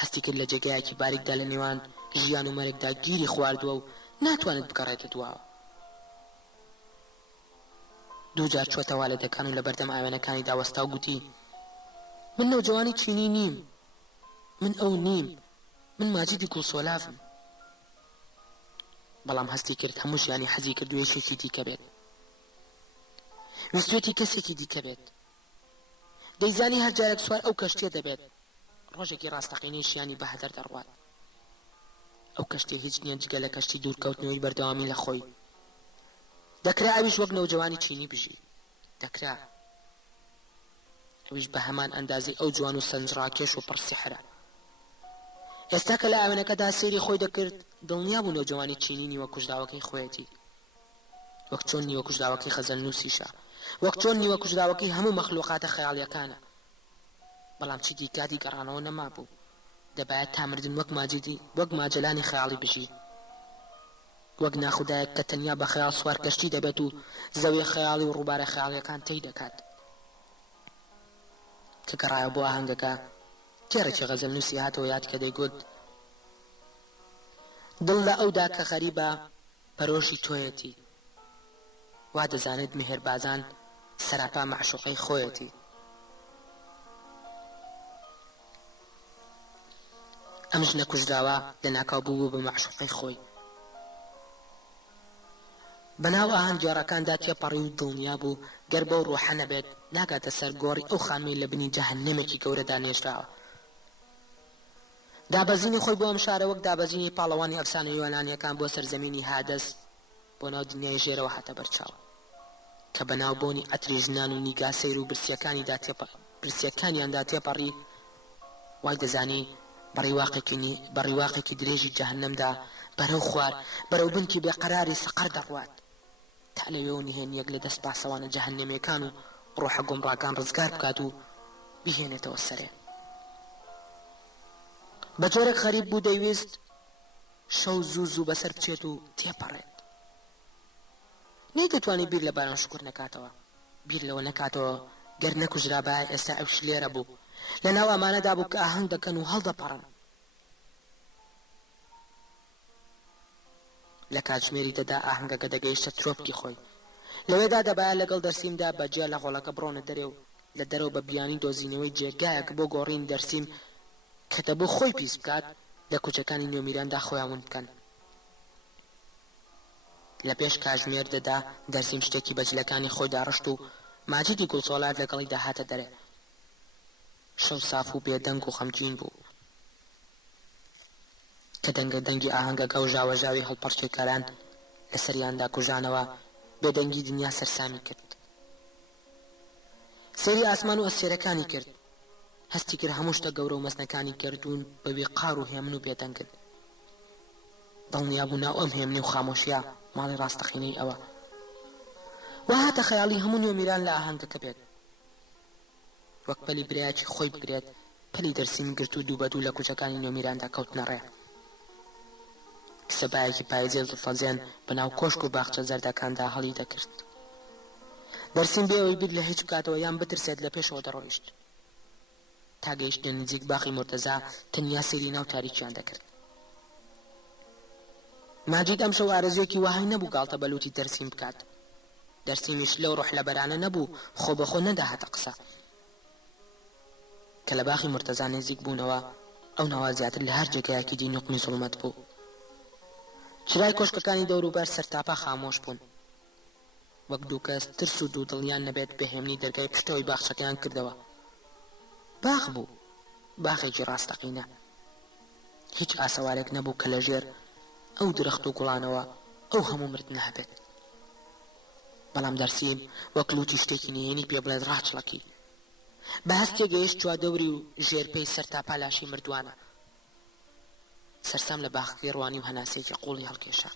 هەستی کرد لە جێگایەکی باریکدا لە نێوان ژیان و مەرگدا گیری خواردووە و ناتوانێت بگەڕێتە دواوە دوو جار چۆتەوا لە دەکان و لە بەردەم ئاوێنەکانی داوەستا و گوتی من نەوجەوانی چینی نیم من ئەو نیم من ماجیدی گوڵسۆلافم بەڵام هەستی کرد هەموو ژیانی حەزی کرد وێشێکی دیکە بێت ویستوێتی کەسێکی دیکە بێت دەیزانی هەر جارێک سوار ئەو کەشتیە دەبێت ڕۆژێکی ڕاستەقینەی ژیانی بەهەدەر دەڕوات ئەو کەشتێ هیچ نییە جگە لە کەشتی دوورکەوتنەوەی بەردەوامی لە خۆی دەکرا ئەویش وەک نەوجەوانی چینی بژی دەکرا ئەویش بە هەمان ئەندازی ئەو جوان و سەنجڕاکێش و پڕسیحرە ئێستا کە لە ئاوێنەکەدا سێری خۆی دەکرد دڵنیا بوو نەوجەوانی چینی نیوە کوژراوەکەی خۆیەتی وەک چۆن نیوە کوژراوەکەی خەزەل نووسیشە وەک چۆن نیوە کوژراوەکەی هەموو مەخلوقاتە خەیاڵیەکانە بەڵام چی دیکاتی گەڕانەوە نەما بوو دەبایەت تامردن وەک ماجەلانی خەیاڵی بژی وەک ناخودایەک کە تەنیا بە خەیاڵ سوار کەشتی دەبێت و زەوی خەیاڵی و ڕووبارە خەیاڵیەکان تێی دەکات کە گەڕایە بۆ ئاهەنگەکە تێڕێکی غەزەل نووسی هاتەوە یاد کە دەیگوت دڵ لە ئەودا کە غەریبە پەرۆشی تۆیەتی وا دەزانێت مێهربازان سەراپا مەعشوقەی خۆیەتی ئەم ژنە کوژراوە لە ناکاو بوو بە مەعشوقەی خۆی بەناو ئاهەنگ جۆرەکاندا تێپەڕی و دڵنیا بوو گەر بەو ڕۆحە نەبێت ناگاتە سەر گۆڕی ئەو خانمەی لە بنی جەهەنەمێکی گەورەدا نێژراوە دابەزینی خۆی بۆ ئەم شارە وەک دابەزینی پاڵەوانی ئەفسانە یۆنانیەکان بۆ سەرزەمینی هادەس بۆ ناو دنیای ژێرەوە هاتە بەرچاو کە بەناو بۆنی ئەتری ژنان و نیگا سەیر و برسیەکانیاندا تێپەڕی وای دەزانی بەڕیواقێکی درێژی جەهەنەمدا بەرەو خوار بەرەو بنکی بێقەراری سەقەر دەڕوات تا لەوێ و نهێنیەک لە دەست پاسەوانە جەهەنەمەکان و ڕۆحە گۆمڕاکان ڕزگار بکات و بهێنێتەوە سەرێ بە جۆرێک غەریب بوو دەیویست شەو زوو بەسەر بچێت و تێپەڕێت نەیدەتوانێت بیر لە باران شکر نەکاتەوە بیر لەوە نەکاتەوە گەر نەکوژرا بە ئێستا ئەوش لێرە بوو لە ناو ئەمانەدا بوو کە ئاهەنگ دەکەن و هەڵدەپەڕن لە کاتژمێری دەدا ئاهەنگەکە دەگەیشتە ترۆپکی خۆی لەوێدا دەبایە لەگەڵ دەرسیمدا بەجێ لە غۆڵەکە بڕۆنە دەرێ و لە دەرەوە بە بیانی دۆزینەوەی جێگایەک بۆ گۆڕین دەرسیم کە دەبوو خۆی پیس بکات لە کوچەکانی نوێمیراندا خۆیان بکەن لە پێش کاتژمێر دەدا دەرسیم شتێکی بەجلەکانی خۆی داڕشت و ماجیدی گوڵسۆلات لەگەڵی داهاتە دەرێ شەو ساف و بێدەنگ و خەمگین بوو کە دەنگی ئاهەنگەکە و ژاوەژاوی هەڵپەرچێکاران لە سەریاندا کوژانەوە بێدەنگی دنیا سەرسامی کرد سەیری ئاسمان و ئەستێرەکانی کرد هەستی کرد هەموو شتە گەورە و مەزنەکانی گردوون بەوێ قار و هێمن و بێدەنگن دڵنیا بوو ناو ئەم هێمنی و خامۆشیە ماڵی ڕاستەقینەی ئەوە وا هاتە خەیاڵی هەموو نوێمیران لە ئاهەنگەکە بێت وەک پەلی برایەکی خۆی بگرێت پەلی دەرسیم گرت و دوو بە دوو لە کوچەکانی نوێمیراندا کەوتنە ڕێ کسەبایەکی پاییزێ زڵفەزێن بەناو کۆشک و باخچە زەردەکاندا هەڵی دەکرد دەرسیم بێەوەی بیر لە هیچ بکاتەوە یان بترسێت لە پێشەوە دەڕۆیشت تا گەیشتە نزیک باخی مرتەزا تەنیا سەیری ناو تاریکیان دەکرد ماجید ئەم شەو ئارەزوێکی وەهای نەبوو گاڵتە بەلوتی دەرسیم بکات دەرسیمیش لەو ڕۆح لە بەرانە نەبوو خۆ بەخۆ نەداهاتە قسە کە لە باخی مرتەزا نزیک بوونەوە ئەو ناوا زیاتر لە هەر جێگایەکی دی نوقمی زوڵمەت بوو چرای کۆشکەکانی دەوروبەر سەرتاپا خامۆش بوون وەک دوو کەس ترس و دوودڵیان نەبێت بەهێمنی دەرگای پشتەوەی باخچەکەیان کردەوە باخ بوو باخێکی ڕاستەقینە هیچ ئاسەوارێک نەبوو کە لە ژێر ئەو درەخت و گوڵانەوە ئەو هەموو مردنە هەبێت بەڵام دەرسیم وەک لوتی شتێکی نهێنی پێ بڵێت ڕاچڵەکی بە هەستێ گەیشت چوا دەوری و ژێرپەی سەر تا پالاشی مردوانە. سەرسام لە باخەکەی ڕوانی و هەناسەیەکی قوڵی هەڵکێشا.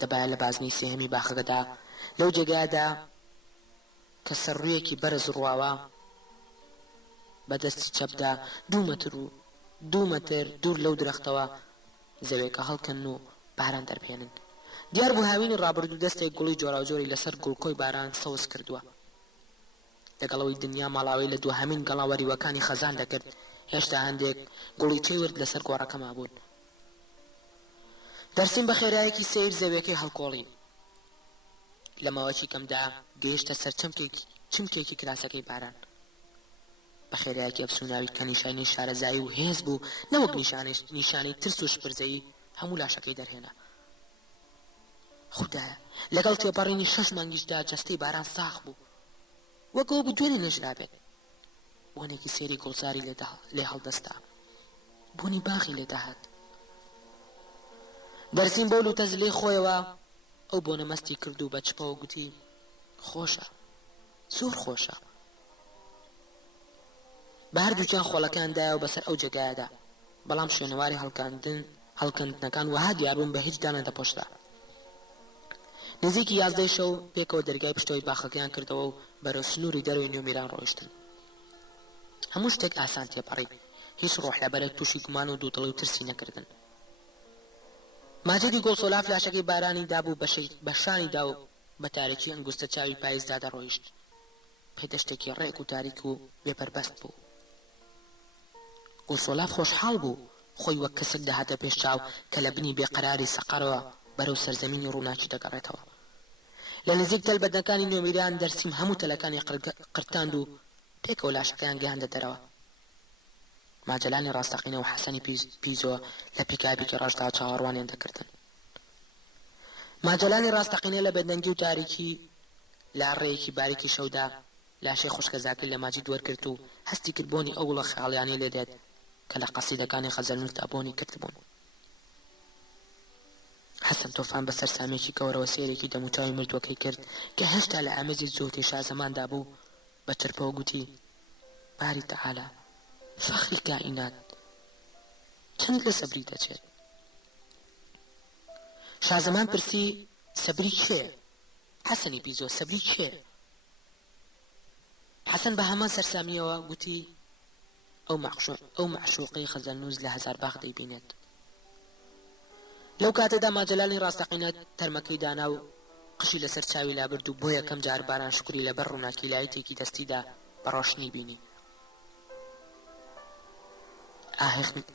دەبایە لە بازنەی سێهەمی باخەکەدا لەو جێگایدا کە سەرڕوویەکی بەرز ڕواوە بەدەستی چەپدا 2 مەتر دوور لەو درەختەوە زەوێکە هەڵکەن و باران دەربێنن. دیار بوو هاوینی ڕابردوو دەستێک گوڵی جۆراوجۆری لەسەر گوڵکۆی باران سەوز کردووە. لەگەڵەوەی دنیا ماڵاوی لە دووهەمین گەڵاوەریوەکانی خەزان دەکرد، هێشتا هەندێک گوڵی چێورد لەسەر گۆڕەکە مابوون. دەرسیم بە خێرایەکی سیر زەوێکەی هەڵکۆڵین. لە ماوەکی کەمدا گەیشتە سەر چمکێکی کراسەکەی باران. بە خێرایەکی ئەفسوناوی کە نیشانی شارەزایی و هێز بوو، نەوەک نیشانەی ترس و شپرزەیی هەموو لاشەکەی دەرهێنا. خودایە لەگەڵ تێپەڕینی 6 مانگیشدا جەستەی باران ساخ بوو، وەکەوە بوو دوێنێ نەژرابێت. بۆنێکی سێری گوڵزاری لێ هەڵدەستا، بۆنی باخی لێ داهات. دەرسیم بەول و تەز لێی خۆیەوە ئەو بۆنە مەستی کرد و بە چپەوە گوتی خۆشە، زۆر خۆشە. بە هەردووکیان خۆڵەکاندایە و بەسەر ئەو جێگایەدا، بەڵام شوێنەواری هەڵکەندنەکان وەها دیاربوون بە هیچ دانە دەپۆشرا. نزیکی 11 شەو پێکەوە دەرگای پشتەوەی باخەکەیان کردەوە و بەرەو سنووری دەروی نوێمیران ڕۆیشتن. هەموو شتێک ئاسان تێپەڕی، هیچ ڕۆحلەبەرێک تووشی گومان و دووتڵی و ترسی نەکردن. ماجدی گۆڵسۆلاف لاشەکەی بارانی دابوو بە شانیدا و بە تارێکی ئەنگوستە چاوی پاییزدا دەڕۆیشت. پێدەشتێکی ڕێک و تاریک و بێپەربەست بوو. گۆڵسۆلاف خۆشحاڵ بوو، خۆی وەک کەسێک دەهاتە پێش چاو کە لە بنی بێقەراری سەقەرەوە بەرەو سەرزەمینی ڕووناکی دەگەڕێتەوە. لە نزیک تەلبەتەکانی نوێمیران دەرسیم هەموو تەلەکانی قرتاند و پێکەوە لاشەکەیان گەیاندە دەرەوە. ماجەلانی ڕاستەقینە و حەسەنی پیزۆ لە پیکابێکی ڕەشدا چاوەڕوانیان دەکردن. ماجەلانی ڕاستەقینە لە بێدەنگی و تاریکی لە ڕێیەکی باریکی شەودا لاشەی خوشکە زاکر لە ماجید وەرگرت و هەستی کرد بۆنی ئەو وڵە خەیاڵیانی لێدێت کە لە قەسیدەکانی خەزەلنووسدا بۆنی کردبوون. حەسەن تۆفان بەسەر سامێکی کەورەوە سێرێکی دەموچاوی مردوەکەی کرد کە هێشتا لە ئامێزی زۆتی شازەماندا بوو، بە چرپەوە گوتی باری تەعالە، فەخری کائینات، چەند لە سەبری دەچێت؟ شازەمان پرسی سەبری کێ؟ حەسەنی پیزۆ سەبری کێ؟ حەسەن بە هەمان سەرسامیەوە گوتی ئەو معشوقەی خەزەلنووس لە هەزار باخ دەیبینێت. لەو کاتەدا ماجەلانی ڕاستەقینە تەرمەکەی دانا و قشی لەسەر چاوی لابرد و بۆ یەکەم جار باران شکری لەبەر ڕووناکی لایەتێکی دەستیدا بە ڕۆشنی بینی.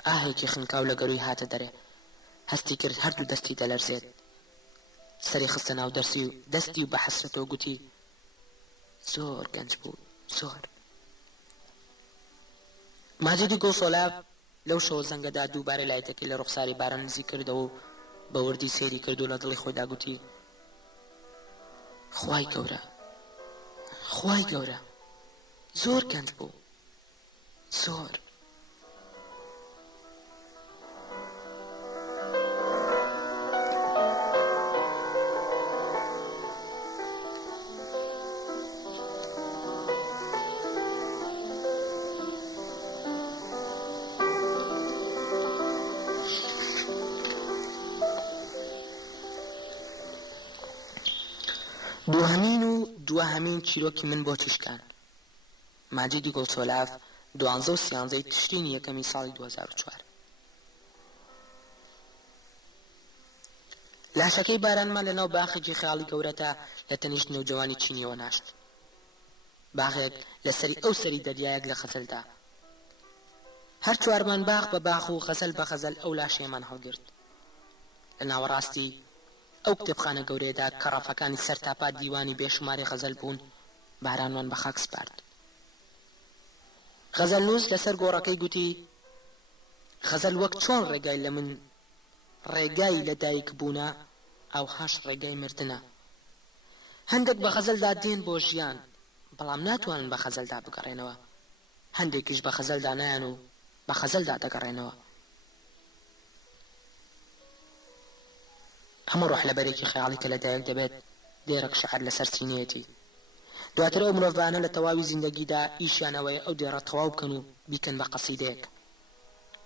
ئاهێکی خنکاو لە گەروی هاتە دەرێ، هەستی کرد هەردوو دەستی دەلەرزێت. سەری خستە ناو دەستی و بە حەسرەتەوە گوتی زۆر گەنج بوو، زۆر. ماجدی گۆڵسۆلاف لەو شەوە زەنگەدا دووبارە لایەتەکەی لە ڕوخساری باران نزیک کردەوە و بە وردی سێری کرد و لە دڵی خۆیدا گوتی خوای گەورە، خوای گەورە، زۆر گەنج بوو، زۆر. دووهەمین چیرۆکی من بۆ چیشکان. ماجدی گۆڵسۆلاف 12 تشرینی یەکەمی ساڵی 2004. لاشەکەی بارانمان لەناو باخێکی خەیاڵی گەورەتە لە تەنیشت نێوجەوانی چینیەوە ناشت. باخێک لەسەری ئەو سەری دەریایەک لە خەزەلدا. هەر چوارمان باخ بە باخ و خەزەل بە خەزەل ئەو لاشەیەمان هەڵگرت. لە ناوەڕاستی ئەو کتێبخانە گەورەیەدا کە ڕەفەکانی سەرتاپا دیوانی بێشماری خەزەل بوون، بارانوان بە خاک سپارد. خەزەلنووس لەسەر گۆڕەکەی گوتی خەزەل وەک چۆن ڕێگای لە من ڕێگای لە دایک بوونە ئەوهاش ڕێگای مردنە. هەندێک بە خەزەلدا دێن بۆ ژیان، بەڵام ناتوانن بە خەزەلدا بگەڕێنەوە. هەندێکیش بە خەزەلدا نایان و بە خەزەلدا دەگەڕێنەوە. هەموو ڕۆح لەبەرێکی خەیاڵی کە لە دایک دەبێت دێرەک شەعر لەسەر سینەیەتی. دواتر ئەو مرۆڤانە لە تەواوی زیندەگیدا ئیشیانەوەی ئەو دێڕە تەواو بکەن و بیکەن بە قەسیدەیەک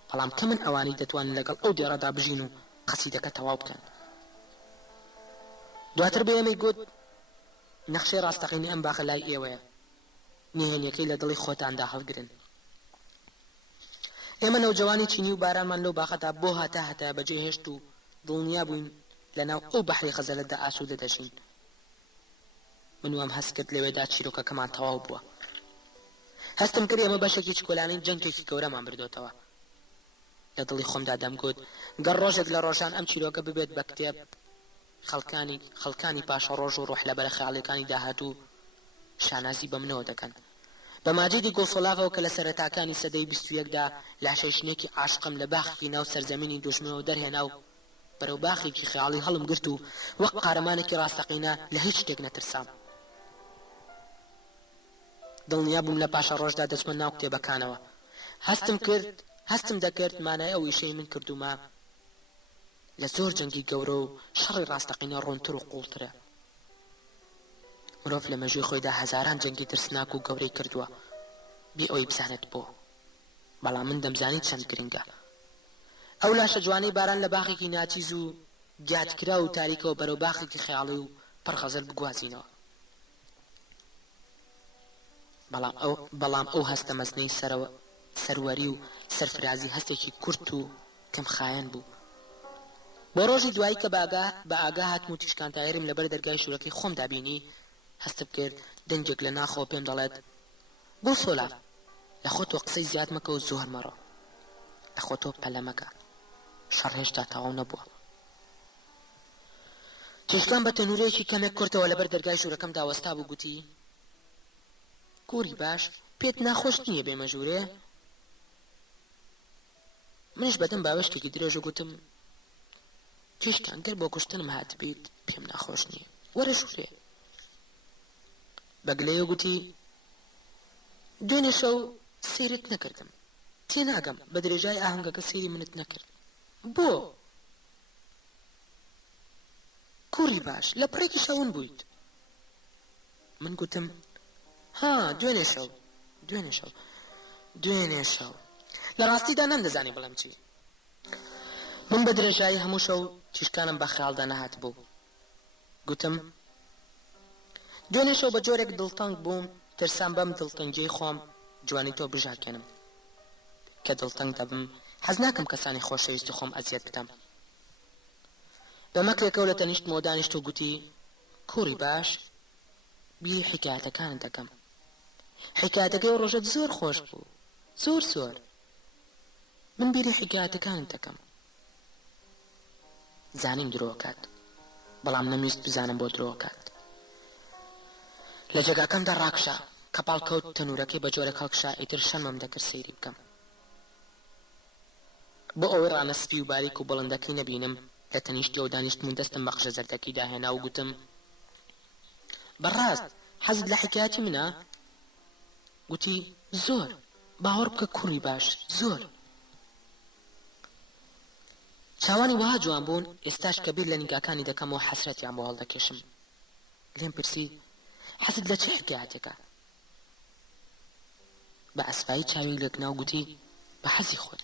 بەڵام کە من ئەوانەی دەتوانن لەگەڵ ئەو دێڕەدا بژین و قەسیدەکە تەواو بکەن. دواتر بە ئێمەی گوت نەخشەی ڕاستەقینی ئەم باخە لای ئێوەیە، نهێنیەکەی لە دڵی خۆتاندا هەڵگرن. ئێمە نەوجەوانی چینی و بارانمان لەو باخەدا بۆ هەتا بەجێ هێشت و دڵنیا بووین لەناو ئەو بەحری خەزەلەتدا ئاسوودە دەژین. من وام هەست کرد لەوێدا چیرۆکەکەمان تەواو بووە. هەستم کرد ئێمە بەشێکی چکۆلانەی جەنگێکی گەورەمان بردوتەوە. لە دڵی خۆمدا دەمگوت گەر ڕۆژێک لە ڕۆژان ئەم چیرۆکە ببێت بە کتێب خەڵکانی پاشە ڕۆژ و ڕۆح لەبەرە خەیاڵیەکانی داهاتوو شانازی بەمنەوە دەکەن. بە ماجیدی گۆسڵاڤەوە کە لە سەرەتاکانی سەدەی 21دا لاشەی شنێکی عاشقم لە باخێکی ناو سەرزەمینی دوژمنەوە دەرهێنا و بەرەو باخێکی خەیاڵی هەڵم گرت و وەک قارەمانێکی ڕاستەقینە لە هیچ شتێک نەترسام. دڵنیا بووم لە پاشە ڕۆژدا دەچمە ناو کتێبەکانەوە. هەستم دەکرد مانای ئەو ئیشەی من کردومە لە زۆر جەنگی گەورە و شەڕی ڕاستەقینە ڕوونتر و قوڵترە. مرۆڤ لە مەژووی خۆیدا هەزاران جەنگی ترسناک و گەورەی کردووە بێ ئەوەی بزانێت بۆ، بەڵام من دەمزانی چەند گرنگە. ئەو لاشە جوانەی باران لە باخێکی ناچیز و گیاتکرا و تاریکەوە بەرەو باخێکی خەیاڵی و پڕخەزەل بگوازینەوە. بەڵام ئەو هەستە مەزنەی سەروەری و سەرفرازی هەستێکی کورت و کەم خایەن بوو. بۆ ڕۆژی دوایی کە بە ئاگا هاتم و تیشکانتایرم لەبەر دەرگای شوورەکەی خۆم دابینی هەستم کرد دەنجێک لە ناخەوە پێم دەڵێت گوڵسۆلاف لە خۆ تۆ قسەی زیاد مەکە و زۆر مەڕۆ، لە خۆ تۆ پەلە مەکە، شەڕ هێشتا تەواو نەبووە. تیشکان بە تەنورەیەکی کەمێک کورتەوە لەبەر دەرگای شوورەکەم داوەستا بوو گوتی کوڕی باش پێت ناخۆش نییە بێ مەژوورێ؟ منش بەدەم باوەشتێکی درێژە گوتم تیشکان گەر بۆ کوشتنم هات بیت پێم ناخۆش نییە، وەرە ژوورێ. بەگلەیە گوتی دوێنێ شەو سیرت نەکردم، تێناگەم بە درێژای ئاهەنگەکە سیری منت نەکرد. بۆ؟ کوڕی باش لە پڕێکی شەون بوویت. من گوتم ها دوێنێ شەو لە ڕاستیدا نەمدەزانی بڵێم چی. من بە درێژایی هەموو شەو تیشکانم بە خەیاڵدا نەهات بوو. گوتم دوێنێ شەو بە جۆرێک دڵتەنگ بووم، ترسام بەم دڵتەنگیەی خۆم جوانی تۆ بژاکێنم. کە دڵتەنگ دەبم حەز ناکەم کەسانی خۆشەویستی خۆم ئەزیەت بدەم. بە مەکرێکەوە لە تەنیشتمەوە دانیشت و گوتی کوڕی باش بیری حکایەتەکانت دەکەم. حکایەتەکەی ڕۆژت زۆر خۆش بوو، زۆر. من بیری حکایەتەکانت دەکەم. زانیم درۆکات، بەڵام نەمویست بزانم بۆ درۆکات. لە جێگاکەمدا ڕاکشا کە پاڵکەوت تەنورەکەی بە جۆرێک هەڵکشا ئیتر شەرمەم دەکرد سەیری بکەم. بۆ ئەوەی ڕانەسپی و باریک و بڵندەکەی نەبینم لە تەنیشتەوە دانیشتم دەستم بە قژە زەردەکەی داهێنا و گوتم بەڕاست حەزت لە حکایەتی منە؟ گوتی زۆر، باوەڕ بکە کوڕی باش زۆر. چاوانی وها جوان بوون، ئێستاش کە بیر لە نیگاکانی دەکەمەوە حەسرەتیان بۆ هەڵدەکێشم. لێم پرسی حەزت لە چه حکایەتێکە؟ بە ئەسپایی چاوی لەکناو گوتی بە حەزی خۆت.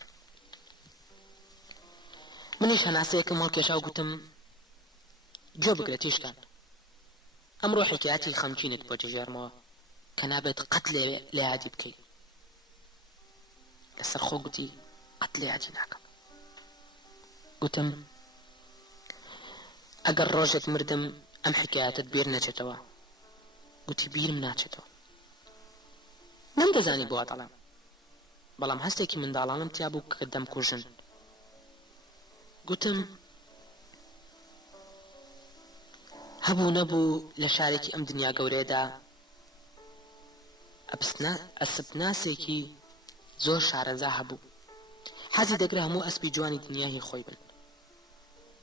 منیش هەناسەیەکم هەڵکێشا و گوتم گوێ بگرە تیشکان، ئەمڕۆ حکایەتی خەمگینت بۆ جێژێڕمەوە کە نابێت قەت لە یادی بکەیت. لەسەر خۆ گوتی قەت لە یادی ناکەم. گوتم ئەگەر ڕۆژێک مردم ئەم حکایەتت بیر نەچێتەوە. گوتی بیرم ناچێتەوە. نەمدەزانی بۆ دەڵێم، بەڵام هەستێکی منداڵانم تیا بوو کە دەمکوژن. گوتم هەبوو نەبوو لە شارێکی ئەم دنیا گەورەیەدا ئەسپناسێکی زۆر شارەزا هەبوو، حەزی دەگرە هەموو ئەسپی جوانی دنیای خۆی بن.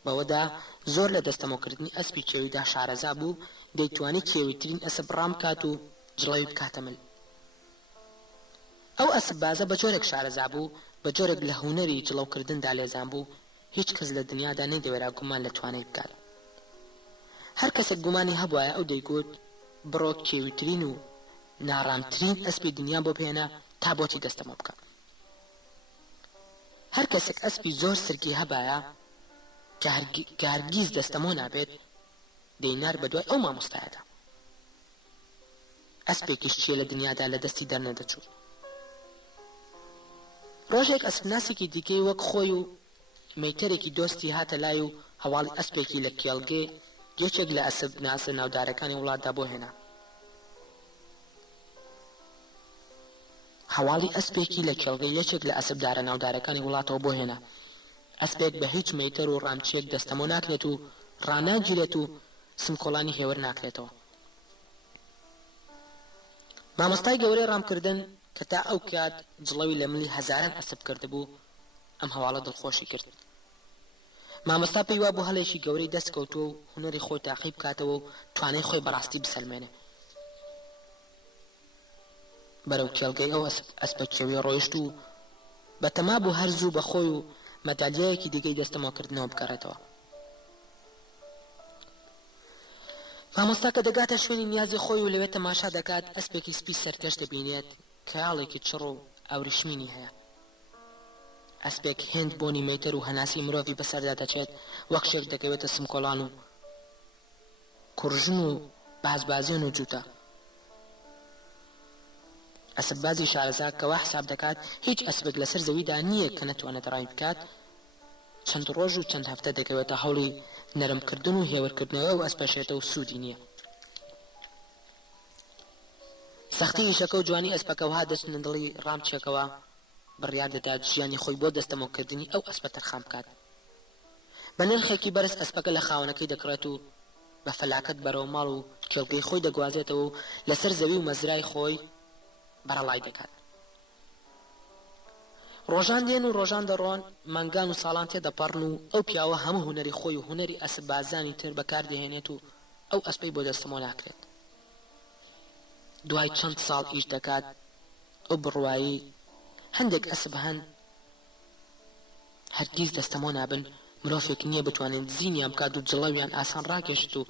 بەوەدا زۆر لە دەستەمەکردنی ئەسپی کێویدا شارەزا بوو، دەیتوانی کێویترین ئەسپ ڕام کات و جڵەوی بکاتە مل. ئەو ئەسپ بازە بە جۆرێک شارەزا بوو، بە جۆرێک لە هونەری جڵەوکردندا لێزان بوو، هیچ کەس لە دنیادا نەیدەوێرا گومان لە توانای بکات. هەر کەسێک گومانی هەبوایە ئەو دەیگوت بڕۆ کێویترین و ناڕامترین ئەسپی دنیا بۆ پێێنە تا بۆتی دەستەمە بکە. هەر کەسێک ئەسپی زۆر سرگی هەبایە کە هەرگیز دەستەمۆ نابێت دەینار بە دوای ئەو مامۆستایەدا. ئەسپێکیش چیە لە دنیادا لە دەستی دەرنەدەچوو. ڕۆژێک ئەسپناسێکی دیکەی وەک خۆی و مەیتەرێکی دۆستی هاتە لای و هەواڵی ئەسپێکی لە کێڵگێ یەکێک لە ئەسپ ناسە ناودارەکانی وڵاتدا بۆ هێنا. هەواڵی ئەسپێکی لە کێڵگەی یەکێک لە ئەسپدارە ناودارەکانی وڵاتەوە بۆ هێنا. ئەسپێک بە هیچ مەیتەر و ڕامچێک دەستەمۆ ناکرێت و ڕاناگیرێت و سمکۆڵانی هێور ناکرێتەوە. مامۆستای گەورەی ڕامکردن کە تا ئەو کات جڵەوی لە ملی هەزاران ئەسپ کردبوو ئەم هەواڵە دڵخۆشی کرد. مامۆستا پێی وا بۆ هەڵێکی گەورەی دەستکەوتووە و هونەری خۆی تاقی بکاتەوە و توانای خۆی بەڕاستی بسەلمێنێ. بەرەو کێڵگەی ئەو ئەسپە کێوی ڕۆیشت و بەتەما بوو هەرزوو بە خۆی و مەدالیایەکی دیگەی دەستەمۆکردنەوە بگەڕێتەوە. مامۆستا کە دەگاتە شوێنی نیازی خۆی و لەوێ تەماشا دەکات ئەسپێکی سپی سەرکەش دەبینێت کە یاڵێکی چڕ و ئەوریشمینی هەیە. ئەسپێک هێند بۆنی مەیتەر و هەناسی مرۆڤی بەسەردا دەچێت وەک شێک دەکەوێتە سمکۆڵان و کوڕژن و بازبازیۆن و جوتە. ئەسپبازی شارەزا کەوا حساب دەکات هیچ ئەسپێک لەسەر زەویدا نییە کە نەتوانێت ڕای بکات چەند ڕۆژ و چەند هەفتە دەکەوێتە هەوڵی نەرمکردن و هێورکردنەوە و ئەسپەشێتە و سوودی نییە. سەختی ئیشەکە و جوانی ئەسپەکە وها دەچنە دڵی ڕامچێکەوە بڕیار دەدات ژیانی خۆی بۆ دەستەمۆکردنی ئەو ئەسپە تەرخان بکات. بە نرخێکی بەرز ئەسپەکە لە خاوەنەکەی دەکڕێت و بە فەلاکەت بەرەو ماڵ و کێڵگەی خۆی دەگوازێتەوە و لەسەر زەوی و مەزرای خۆی بەرەڵای دەکات. ڕۆژان دێن و ڕۆژان دەڕۆن، مانگان و ساڵان تێدەپەڕن و ئەو پیاوە هەموو هونەری خۆی و هونەری ئەسپ بازانی تر بەکاردەهێنێت و ئەو ئەسپەی بۆ دەستەمۆ ناکرێت. دوای چەند ساڵ ئیش دەکات ئەو بڕوایی هەندێک ئەسپ هەن هەرگیز دەستەمۆ نابن، مرۆڤێک نییە بتوانێت زینیان بکات و جڵەویان ئاسان ڕاکێشت و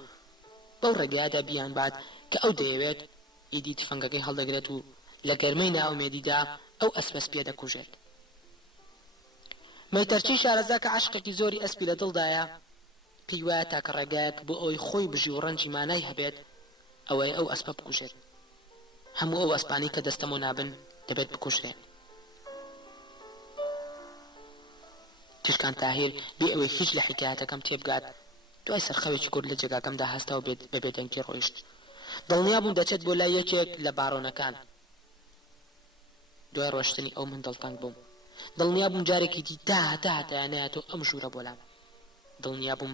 بەو ڕێگایدا بیان بات کە ئەو دەیەوێت ئیدی تفەنگەکەی هەڵدەگرێت و لە گەرمەی ناومێدیدا ئەو ئەسپەس پێ دەکوژێت. مەیتەرچی شارەزا کە عاشقێکی زۆری ئەسپی لە دڵدایە پێی وایە تاکە ڕێگایەک بۆ ئەوەی خۆی بژی و ڕەنجی مانای هەبێت ئەوەی ئەو ئەسپە بکوژێت. هەموو ئەو ئەسپانی کە دەستەمۆ نابن دەبێت بکوژرێن. تشکان تاهیر بێ ئەوەی هیچ لە حکایەتەکەم تێبگات دوای سەرخەوێکی کورد لە جێگاکەمدا هەستا و بە بێدەنگی ڕۆیشت. دڵنیا بووم دەچێت بۆ لای یەکێک لە بارۆنەکان. دوای ڕۆشتنی ئەو من دڵتەنگ بووم. دڵنیا بووم جارێکی دی داهاتایە نایەتەوە ئەم ژوورە بۆلام. دڵنیا بووم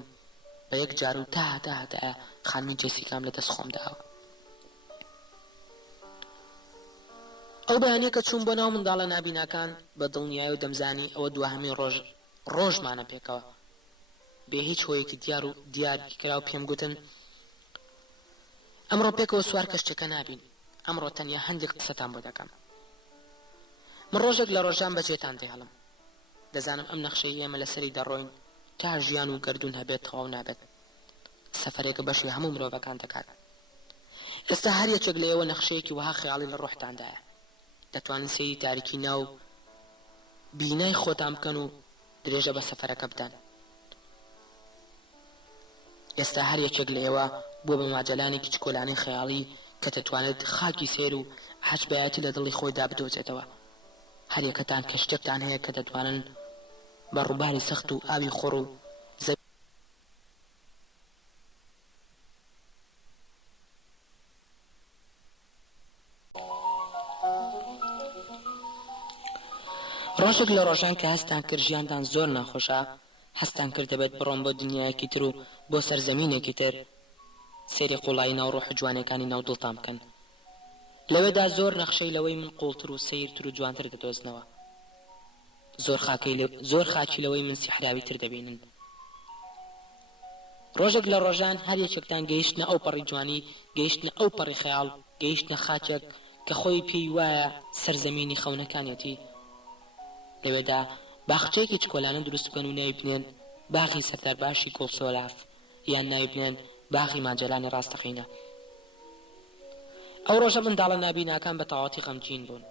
بە یەک جار و داهاتایە خانمی جێسیکام لە دەست خۆمداوە. ئەو بەیانەیە کە چوون بۆ ناو منداڵە نابیناکان بە دڵنیایی و دەمزانی ئەوە دواهەمی ڕۆژمانە پێکەوە. بێ هیچ هۆیەکی دیاری کرا و پێم گوتن ئەمڕۆ پێکەوە سوار کەشتێکە نابین، ئەمڕۆ تەنیا هەندێک قسەتان بۆ دەکەم. من ڕۆژێک لە ڕۆژان بەجێتان دێڵم. دەزانم ئەم نەخشەی ئێمە لەسەری دەڕۆین تا ژیان و گەردون هەبێت تەواو نابێت. سەفەرێکە بەشی هەموو مرۆڤەکان دەکات. ئێستا هەر یەکێک لە ئێوە نەخشەیەکی وها خەیاڵی لە ڕۆحتاندایە. دەتوانن سەیری تاریکی ناو بینای خۆتان بکەن و درێژە بە سەفەرەکە بدەن. ئێستا هەر یەکێک لە ئێوە بۆ بە ماجەلانێکی چکۆلانەی خەیاڵی کە دەتوانێت خاکی سێر و حەجبایەتی لە دڵی خۆیدا بدۆزێتەوە. هەر یەکەتان کە شتێکتان هەیە کە دەتوانن بە ڕووباری سەخت و ئاوی خۆڕ و ڕۆژێک لە ڕۆژان کە هەستان کرد ژیانتان زۆر ناخۆشە، هەستان کرد دەبێت بڕۆن بۆ دنیایەکی تر و بۆ سەرزەمینێکی تر، سێری قوڵایی ناو ڕۆح جوانەکانی ناو دڵتان بکەن. لەوێدا زۆر نەخشەی لەوەی من قوڵتر و سەیرتر و جوانتر دەدۆزنەوە. زۆر خاکی لەوەی من سیحراوی تر دەبینن. ڕۆژێک لە ڕۆژان هەر یەکێکتان گەیشتنە ئەو پەڕی جوانی، گەیشتنە ئەو پەڕی خەیاڵ، گەیشتنە خاچێک کە خۆی پێی وایە سەرزەمینی خەونەکانێتی. لەوێدا باخچەیەکی چکۆلانە دروست بکەن و ناوی بنێن باغی سەردار باشی گۆڵسۆلاف یان ناوی بنێن باغی ماجەلانی ڕاستەقینە. ئەو ڕۆژە منداڵە نابیناکان بە تەواوەتی غەمگین بوون،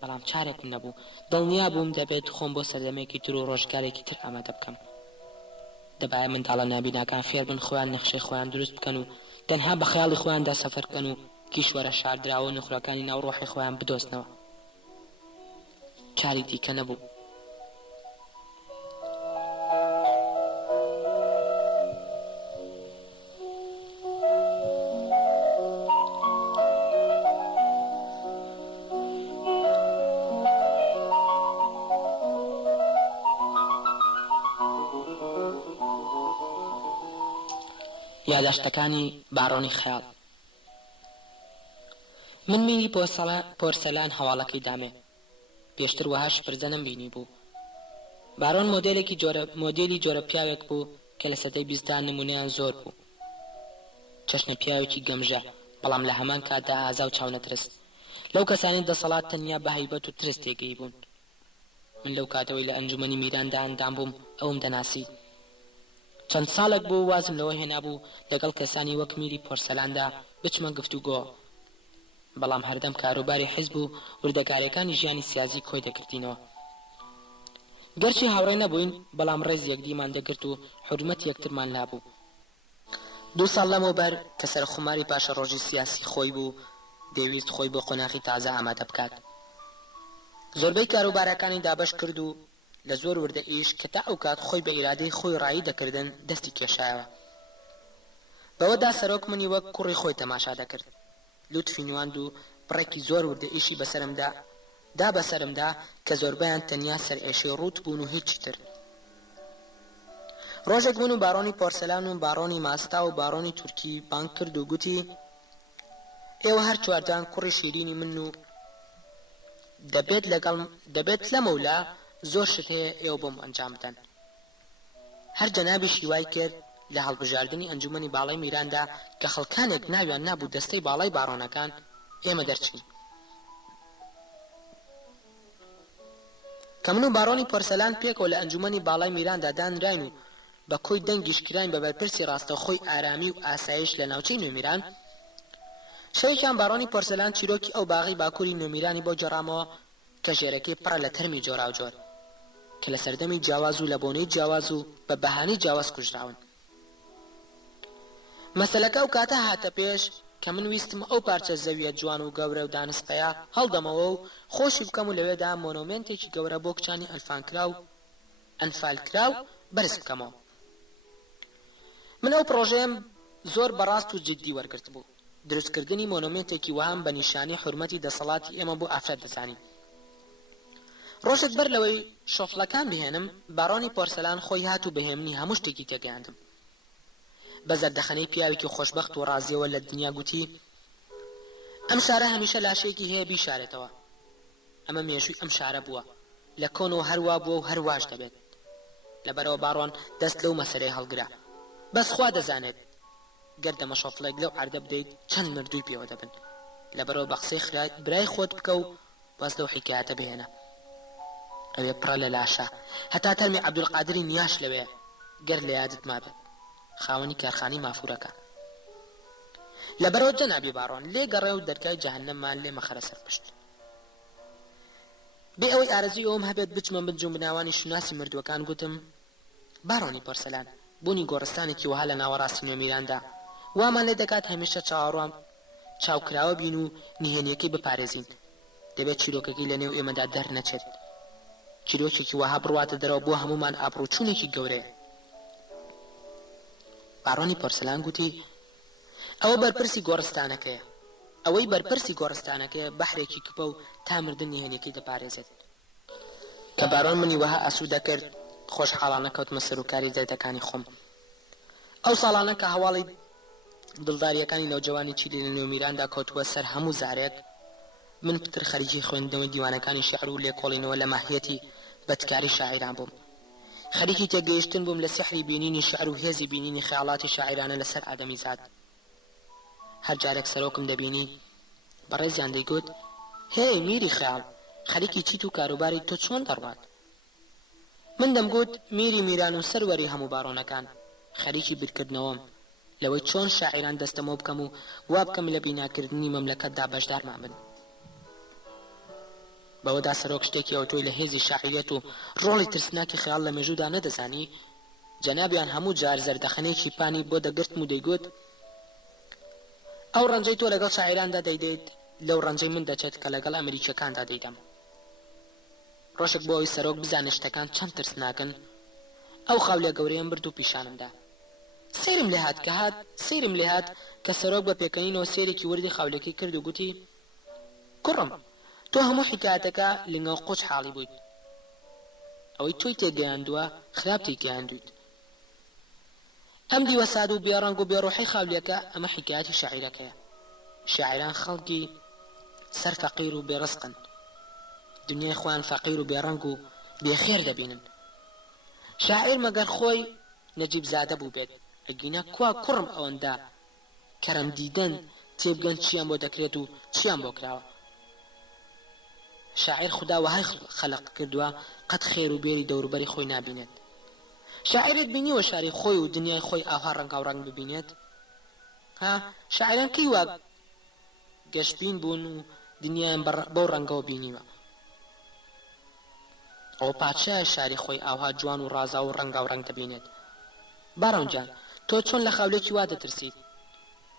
بەڵام چارێکم نەبوو. دڵنیا بووم دەبێت خۆم بۆ سەردەمێکی تر و ڕۆژگارێکی تر ئامادە بکەم. دەبایە منداڵە نابیناکان فێر بن خۆیان نەخشەی خۆیان دروست بکەن و تەنها بە خەیاڵی خۆیاندا سەفەر بکەن و کیشوەرە شاردراوە و نخورەکانی ناو ڕۆحی خۆیان بدۆستنەوە. چاری دیکە نەبوو. یاداشتەکانی بارۆنی خەیاڵ. من مینی پۆرسەلان هەواڵەکەی دامێ. پێشتر وەهاش پرزە نەمبینی بوو. بارۆن مۆدێلی جۆرە پیاوێک بوو کە لە سەدەی 20 نمونەیان زۆر بوو. چەشنە پیاوێکی گەمژە، بەڵام لە هەمان کاتدا ئازا و چاونەترست. لەو کەسانی دەسەڵات تەنیا بە هەیبەت و ترس تێگەی بوون. من لەو کاتەوەی لە ئەنجومەنی میراندا ئەندام بووم ئەوم دەناسی. چەند ساڵێک بوو وازم لەوە هێنابوو لەگەڵ کەسانی وەک میری پۆرسەلاندا بچمە گفتوگۆ، بەڵام هەردەم کاروباری حیزب و وردەکاریەکانی ژیانی سیاسی کۆی دەکردینەوە. گەرچی هاوڕێ نەبووین، بەڵام ڕێز یەکدیمان دەگرت و حورمەت یەکترمان لابوو. 2 ساڵ لەمەوبەر کە سەرخوماری پاشە ڕۆژی سیاسی خۆی بوو، دەیویست خۆی بۆ قۆناغی تازە ئامادە بکات. زۆربەی کاروبارەکانی دابەش کرد و لە زۆر وردە ئیش کە تا ئەو کات خۆی بە ئیرادەی خۆی ڕایی دەکردن دەستی کێشایەوە. بەوەدا سەرۆک منی وەک کوڕی خۆی تەماشا دەکرد. لوتفی نواند و بڕێکی زۆر وردە ئیشی بەسەرمدا کە زۆربیان تەنیا سەر ئێشەی ڕوت بوون و هیچی تر. ڕۆژێک من و بارۆنی پۆرسەلان و بارۆنی ماستا و بارۆنی تورکی بانگ کرد و گوتی ئێوە هەر چواردان کوڕی شیرینی من و دەبێت لەمەولا زۆر شت هەیە ئێوە بۆم ئەنجام بدەن. هەر جەنابی شیوای کرد لە هەڵبژاردننی ئەنجومەنی باڵای میراندا کە خەڵکانێک ناویان نابوو دەستەی باڵای بارۆنەکان ئێمە دەرچین. کە من و بارۆنی پۆرسەلان پێکەوە لە ئەنجومەنی باڵای میراندا دانراین و بە کۆی دەنگیش کراین بە بەرپرسی ڕاستەوخۆی ئارامی و ئاسایش لە ناوچەی نوێمیران، شەوێکیان بارۆنی پۆرسەلان چیرۆکی ئەو باغی باکووری نوێمیرانی بۆ جێڕامەوە کە ژێرەکەی پڕە لە تەرمی جۆراوجۆر کە لە سەردەمی جیاواز و لە بۆنەی جیاواز و بە بەهانەی جیاواز کوژراون. مەسەلەکە ئەو کاتە هاتە پێش کە من ویستم ئەو پارچە زەویە جوان و گەورە و دانسپەیە هەڵدەمەوە و خۆشی بکەم و لەوێدا مۆنۆمنتێکی گەورە بۆ کچانی ئەنفالکرا و بەرز بکەمەوە. من ئەو پرۆژەیەم زۆر بەڕاست و جددی وەرگرت بوو. دروستکردنی مۆنۆمنتێکی وام بە نیشانی حورمەتی دەسەڵاتی ئێمە بۆ ئافرەت دەزانین. ڕۆژێک بەر لەوەی شۆفڵەکان بهێنم، بارۆنی پۆرسەلان خۆی هات و بەهێمنی هەموو شتێکی تێگەیاندم. بە زەردەخەنەی پیاوێکی خۆشبەخت و ڕازیەوە لە دنیا گوتی ئەم شارە هەمیشە لاشەیەکی هەیە بیشارێتەوە. ئەمە مێژووی ئەم شارە بووە، لە کۆنەوە هەروە بووە و هەرواش دەبێت. لەبەرەوە بارۆن دەست لەو مەسەرەی هەڵگرا. بەس خوا دەزانێت گەردەمە شۆفڵێک لەو عەردە بدەیت چەند مردووی پێوە دەبن. لەبەرەوە بە قسەی برای خۆت بکە و باز لەو حیکایەتە بهێنە. ئەوێ پڕە لە لاشە، هەتا تەرمی عەبدولقادری نیاش لەوێ گەر لە یادت مابێت، خاوەنی کارخانەی مافورەکە. لەبەرەوە جەنابی بارۆن لێ گەڕێ و دەرگای جەهەنەممان لێ مەخەرە سەرپشت. بێ ئەوەی ئارەزوی ئەوم هەبێت بچمە بنجوم بناوانی شوناسی مردووەکان گوتم بارۆنی پۆرسەلان، بوونی گۆڕستانێکی وها لە ناوەڕاستی نوێمیراندا وامان لێ دەکات هەمیشە چاوەڕوان چاوکراوە بین و نهێنیەکەی بپارێزین. دەبێت چیرۆکەکەی لە نێو ئێمەدا دەرنەچێت. چیرۆکێکی وها بڕواتە دەرەوە بۆ هەمومان ئابڕوچوونێکی گەورەیە. بارۆنی پۆرسەلان گوتی ئەوە بەرپرسی گۆڕستانەکەیە. ئەوەی بەرپرسی گۆڕستانەکەیە بەحرێکی کپە و تا مردن نهێنیەکەی دەپارێزێت. کە بارۆن منی وها ئاسوودە کرد، خۆشحاڵانە کەوتمە سەرۆکاری دەردەکانی خۆم. ئەو ساڵانە کە هەواڵی دڵداریەکانی نەوجەوانی چیلی لە نوێمیراندا کەوتووە سەر هەموو زارێک، من پتر خەریکی خوێندنەوەی دیوانەکانی شێعر و لێکۆڵینەوە لە ماهیەتی بەدکاری شاعیران بووم. خەریکی تێگەیشتن بووم لە سحری بینینی شعر و هێزی بینینی خەیاڵاتی شاعیرانە لەسەر ئادەمی زاد. هەر جارێک سەرۆکم دەبینی بەڕێزیان دەیگوت هێی میری خەیاڵ، خەریکی چیت و کاروباری تۆ چۆن دەڕوات؟ من دەمگوت میری میران و سەروەری هەموو بارۆنەکان، خەریکی بیرکردنەوەم، لەوەی چۆن شاعیران دەستەمۆ بکەم و وا بکەم لە بیناکردنی مەملەکەتدا بەشدارمان بن. بەوەدا سەرۆک شتێکی ئەو تۆی لە هێزی شاعیرێت و ڕۆڵی ترسناکی خەیاڵ لە مێژوودا نەدەزانی، جەنابیان هەموو جار زەردەخەنێکی پانی بۆ دەگرتم و دەیگوت ئەو ڕەنجەی تۆ لەگەڵ شاعیراندا دەیدەیت لەو ڕەنجەی من دەچێت کە لەگەڵ ئەمریکیەکاندا دەیدەم. ڕۆژێک بۆ ئەوی سەرۆک بزانێ شتەکان چەند ترسناکن، ئەو خاولێ گەورەیەم برد و پیشانمدا. سیرم لێ هات کە سەرۆک بە پێکەنینەوە سێرێکی وردی خاولەکەی کرد و گوتی کوڕم تۆ هەموو حکایەتەکە لەنگەو قوچ حاڵی بوویت، ئەوەی تۆی تێگەیاندووە خراپ تێگەیاندویت. ئەم دیوە ساد و بێڕەنگ و بێڕۆحەی خاولەکە ئەمە حکایەتی شاعیرەکەیە. شاعیران خەڵکی سەر فەقیر و بێڕزقن، دنیای خۆیان فەقیر و بێڕەنگ و بێخێر دەبینن. شاعیر مەگەر خۆی نەجیب زادە بوو بێت، ئەگینا کوا کوڕم ئەوەندە کەرەم دیدەن تێبگەن چیان بۆ دەکرێت و چیان بۆ کراوە. شاعیر خدا وهای خەلق کردووە قەت خێر و بێری دەوروبەری خۆی نابینێت. شاعرێت بینیوە شاری خۆی و دنیای خۆی ئاها ڕەنگاوڕەنگ ببینێت؟ ها شاعران کەی وا گەشتبین بوون و دنیایان بەو ڕەنگەوە بینیوە. ئەو پادشایە شاری خۆی ئاها جوان و ڕازا و ڕەنگاوڕەنگ دەبینێت. باڕەونجان تۆ چۆن لە خاولێکی وا دەترسیت؟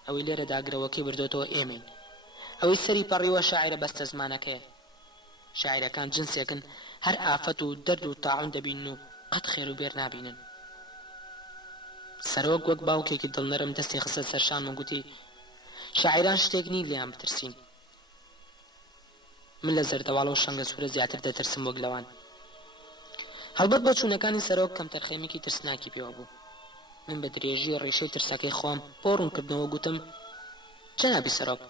ئەوەی لێرە داگرەوەکەی بردۆتەوە ئێمەین، ئەوەی سەری پەڕیوە شاعرە بەستە زمانەکەیە. شاعیرەکان جنسێکن هەر ئافەت و دەرد و تاعون دەبینن و قەت خێر و بێر نابینن. سەرۆک وەک باوکێکی دڵنەرم دەستی خستە سەرشان و گوتی شاعیران شتێک نی لێیان بترسین. من لە زەردەواڵە و شەنگە سوورە زیاتر دەترسم وەک لەوان. هەڵبەت بە چوونەکانی سەرۆک کەم تەرخەیمێکی ترسناکی پێوە بوو. من بە درێژی ڕێشەی ترسەکەی خۆم بۆ ڕوونکردنەوە گوتم جەنابی سەرۆک،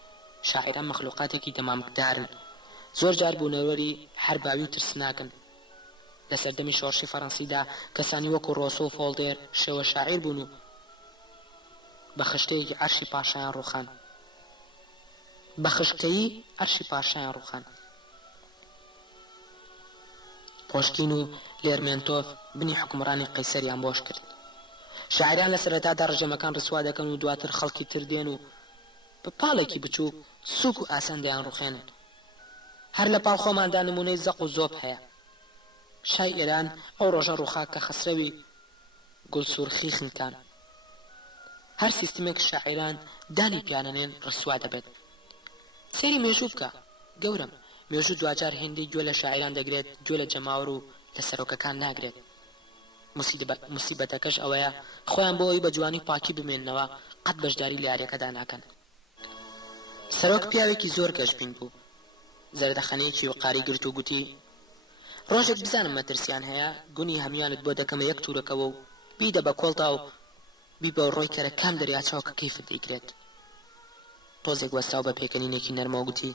شاعیران مەخلوقاتێکی دەمامکدارن، زۆر جار بوونەوەری هەر باوی و ترسناکن. لە سەردەمی شۆڕشی فەڕەنسیدا کەسانی وەکو ڕۆسۆ و فۆڵدێر شێوە شاعیر بوون و بە خشتەیەکی عەرشی پاشایان ڕووخان. بە خشکەیی عەرشی پاشایان ڕووخان. پۆشکین و لێرمێنتۆف بنی حکومڕانی قەیسەریان بۆش کرد. شاعیران لە سەرەتادا ڕژەمەکان ڕسوا دەکەن و دواتر خەڵکی تر دێن و بە پاڵێکی بچووک سووک و ئاسان دەیان ڕوخێنن. هەر لە پاڵ خۆماندا نمونەی زەق و زۆب هەیە. شای ئێران ئەو ڕۆژە ڕووخا کە خسرەوی گولسوورخی خنکان. هەر سیستمێک شاعیران دانی پیانەنێن ڕسوا دەبێت. سێری مێژوو بکە گەورم، مێژوو دوجار هێندەی گوێ لە شاعیران دەگرێت، گوێ لە جەماوەر و لە سەرۆکەکان ناگرێت. موسیبەتەکەش ئەوەیە خۆیان بۆ ئەوی بە جوانی پاکی بمێننەوە قەت بەشداری لە یاریەکەدا ناکەن. سەرۆک پیاوێکی زۆر گەشبین بوو، زەردەخەنەیەکی وقاری گرت و گوتی ڕۆژێک بزانم مەترسیان هەیە گونی هەمویانت بۆ دەکەمە یەک توورەکەوە و بیدە بە کۆڵتا و بی بە ڕۆی کەرە کام دەریاچەوە کە کەیفت دەیگرێت. تۆزێک وەستا و بە پێکەنینێکی نەرمەوە گوتی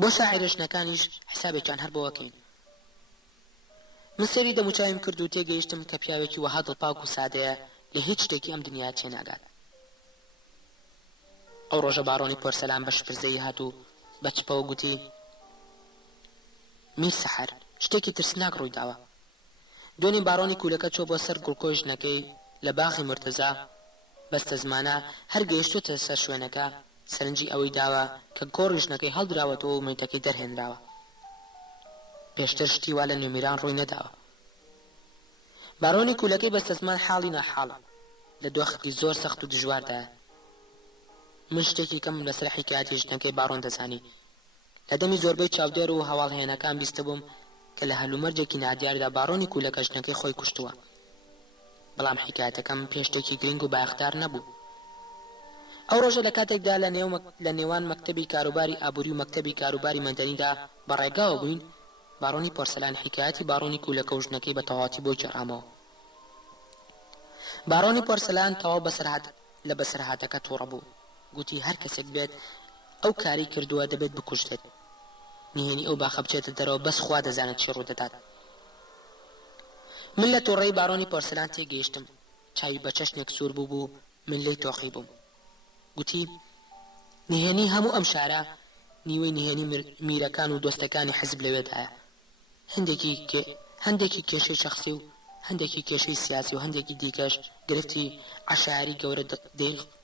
بۆ شاعیرەشنەکانیش حسابێکیان هەر بۆوەکەین. من سێری دەموچاویم کرد و تێگەیشتم کە پیاوێکی وەها دڵپاک و سادەیە لە هیچ شتێکی ئەم دنیا تێناگات. ئەو ڕۆژە باڕۆنی پۆرسەلان بە شپرزەی هات و بە چپەوە گوتی میر سەحەر شتێکی ترسناک ڕووی داوە. دوێنێ باڕۆنی کوولەکە چۆ بۆ سەر گوڵکۆی ژنەکەی لە باغی مرتەزا بەستە زمانە هەر گەیشتوتە سەر شوێنەکە سەرنجی ئەوەی داوە کە گۆڕی ژنەکەی هەڵدراوەتەوە و مەیتەکەی دەرهێنراوە. پێشتر شتی وا لە نوێمیران ڕووی نەداوە. باڕۆنی کوولەکەی بەستە زمان حاڵی ناحاڵە لە دۆخێکی زۆر سەخت و دژواردایە. من شتێکی کەم لەسەر حکایەتی ژنەکەی باڕۆن دەزانی. لە دەمی زۆربەی چاودێر و هەواڵهێنەکان بیستە بووم کە لە هەلومەرجێکی نادیاردا باڕۆنی کوولەکە ژنەکەی خۆی کوشتووە. بەڵام حکایەتەکەم پێشتێکی گرنگ و باەختار نەبوو. ئەو ڕۆژە لە کاتێکدا لە نێوان مەکتەبی کاروباری ئابووری و مەکتەبی کاروباری مەدەنیدا بەڕێگاوە بووین، باڕۆنی پۆرسەلان حکایەتی باڕۆنی کوولەکە و ژنەکەی بە تەواوەتی بۆ جێڕامەوە. باڕۆنی پۆرسەلان تەواو لە بەسەرهاتەکە تووڕە بوو. گوتی هەر کەسێک بێت ئەو کاری کردووە دەبێت بکوژێت. نهێنی ئەو باخە بچێتە دەرەوە بەس خوا دەزانێت چی ڕوودەدات. من لە تووڕەی باڕۆنی پۆرسەلان تێگەیشتم. چاوی بە چەشنێک سوور بوو من لێی تۆخی بووم. گوتی نهێنی هەموو ئەم شارە نیوەی نهێنی میرەکان و دۆستەکانی حەزب لەوێدایە. هەندێکی کێشەی شەخسی و هەندێکی کێشەی سیاسی و هەندێکی دیکەش گرفتی عەشایری گەورە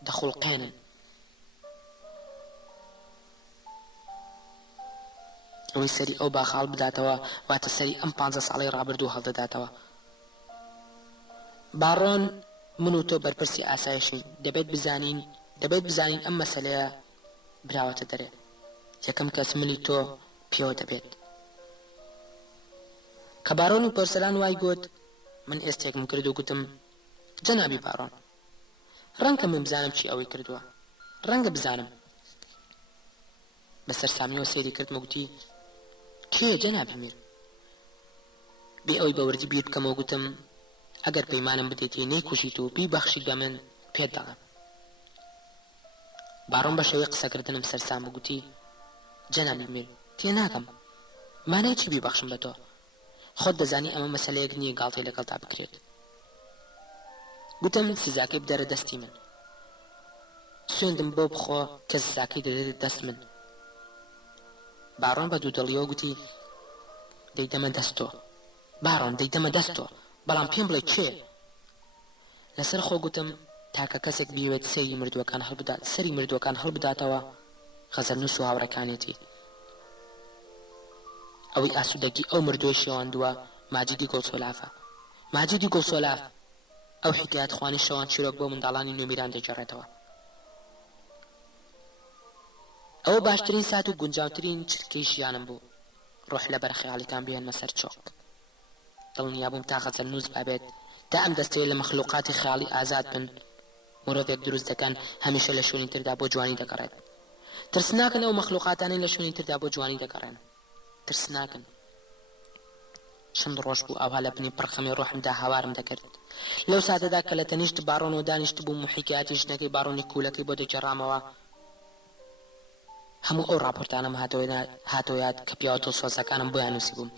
دەخوڵقێنن. ئەوەی سەری ئەو باخاڵ بداتەوە واتە سەری ئەم 15 ساڵەی ڕابردوو هەڵدەداتەوە. باڕۆن من و تۆ بەرپرسی ئاسایشین، دەبێت بزانین ئەم مەسەلەیە براوەتە دەرێ. یەکەم کەس ملی تۆ پێوە دەبێت. کە باڕۆن و پۆرسەلان وای گوت، من ئێستێکم کرد و گوتم جەنابی باڕۆن، ڕەنگە من بزانم چی ئەوەی کردووە، ڕەنگە بزانم. بەسەر سامیەوە سێری کردمە گوتی کێ جەنابی میر؟ بێ ئەوەی بەوردی بیر بکەمەوە گوتم ئەگەر پەیمانم بدەیتی نەیکوژیت و بیبەخشیت بە من پێت دەڵێم. باڕۆن بە شێوەی قسەکردنم سەرسام بگوتی جەنابی میر تێناگەم، مانای چی بیبەخشم بە تۆ؟ خۆت دەزانی ئەمە مەسەلەیەک نییە گاڵتەی لەگەڵ تا بکرێت. گوتم سزاکەی بدەرە دەستی من. سوێندم بۆ بخۆ کە سزاکەی دەدێت دەست من. باڕۆن بە دوودڵیەوە گوتی دەیدەمە دەست تۆ. باڕۆن دەیدەمە دەست تۆ، بەڵام پێم بڵێ کێ؟ لەسەر خۆ گوتم تاکە کەسێک بیوێت سەری مردووەکان هەڵبداتەوە غەزەلنووس و هاوڕەکانێتی. ئەوەی ئاسوودەگی ئەو مردووی شێواندووە ماجیدی گۆڵسۆلافە. ماجیدی گۆڵسۆلاف ئەو حکایەت خوانی شەوان چیرۆک بۆ منداڵانی نوێمیران دەجێڕێتەوە. ئەوە باشترین سات و گونجاوترین چرکەی ژیانم بوو. ڕۆح لە بەرخەیاڵیتان بێنمە سەر چۆک. دڵنیا بووم تا غەزەلنووس بابێت تا ئەم دەستەیە لە مەخلوقاتی خەیاڵی ئازاد بن. مرۆڤێک دروست دەکەن هەمیشە لە شوێنی تردا بۆ جوانی دەگەڕێت. ترس ناکەن ئەو مەخلوقاتانەی لە شوێنی تردا بۆ جوانی دەگەڕێن. ترس ناکەن. چەند ڕۆژ بوو ئەوها لە بنی پڕخەمی ڕۆحمدا هاوارم دەکرد. لەو ساتەدا کە لە تەنیشت باڕۆنەوە دانیشت بووم و حکایەتی ژنەکەی باڕۆنی کوولەکەی بۆ دەگێڕامەوە، هەموو ئەو راپۆرتانم هاتۆیات کە پیاوە دڵسۆزەکانم بۆیان نووسی بووم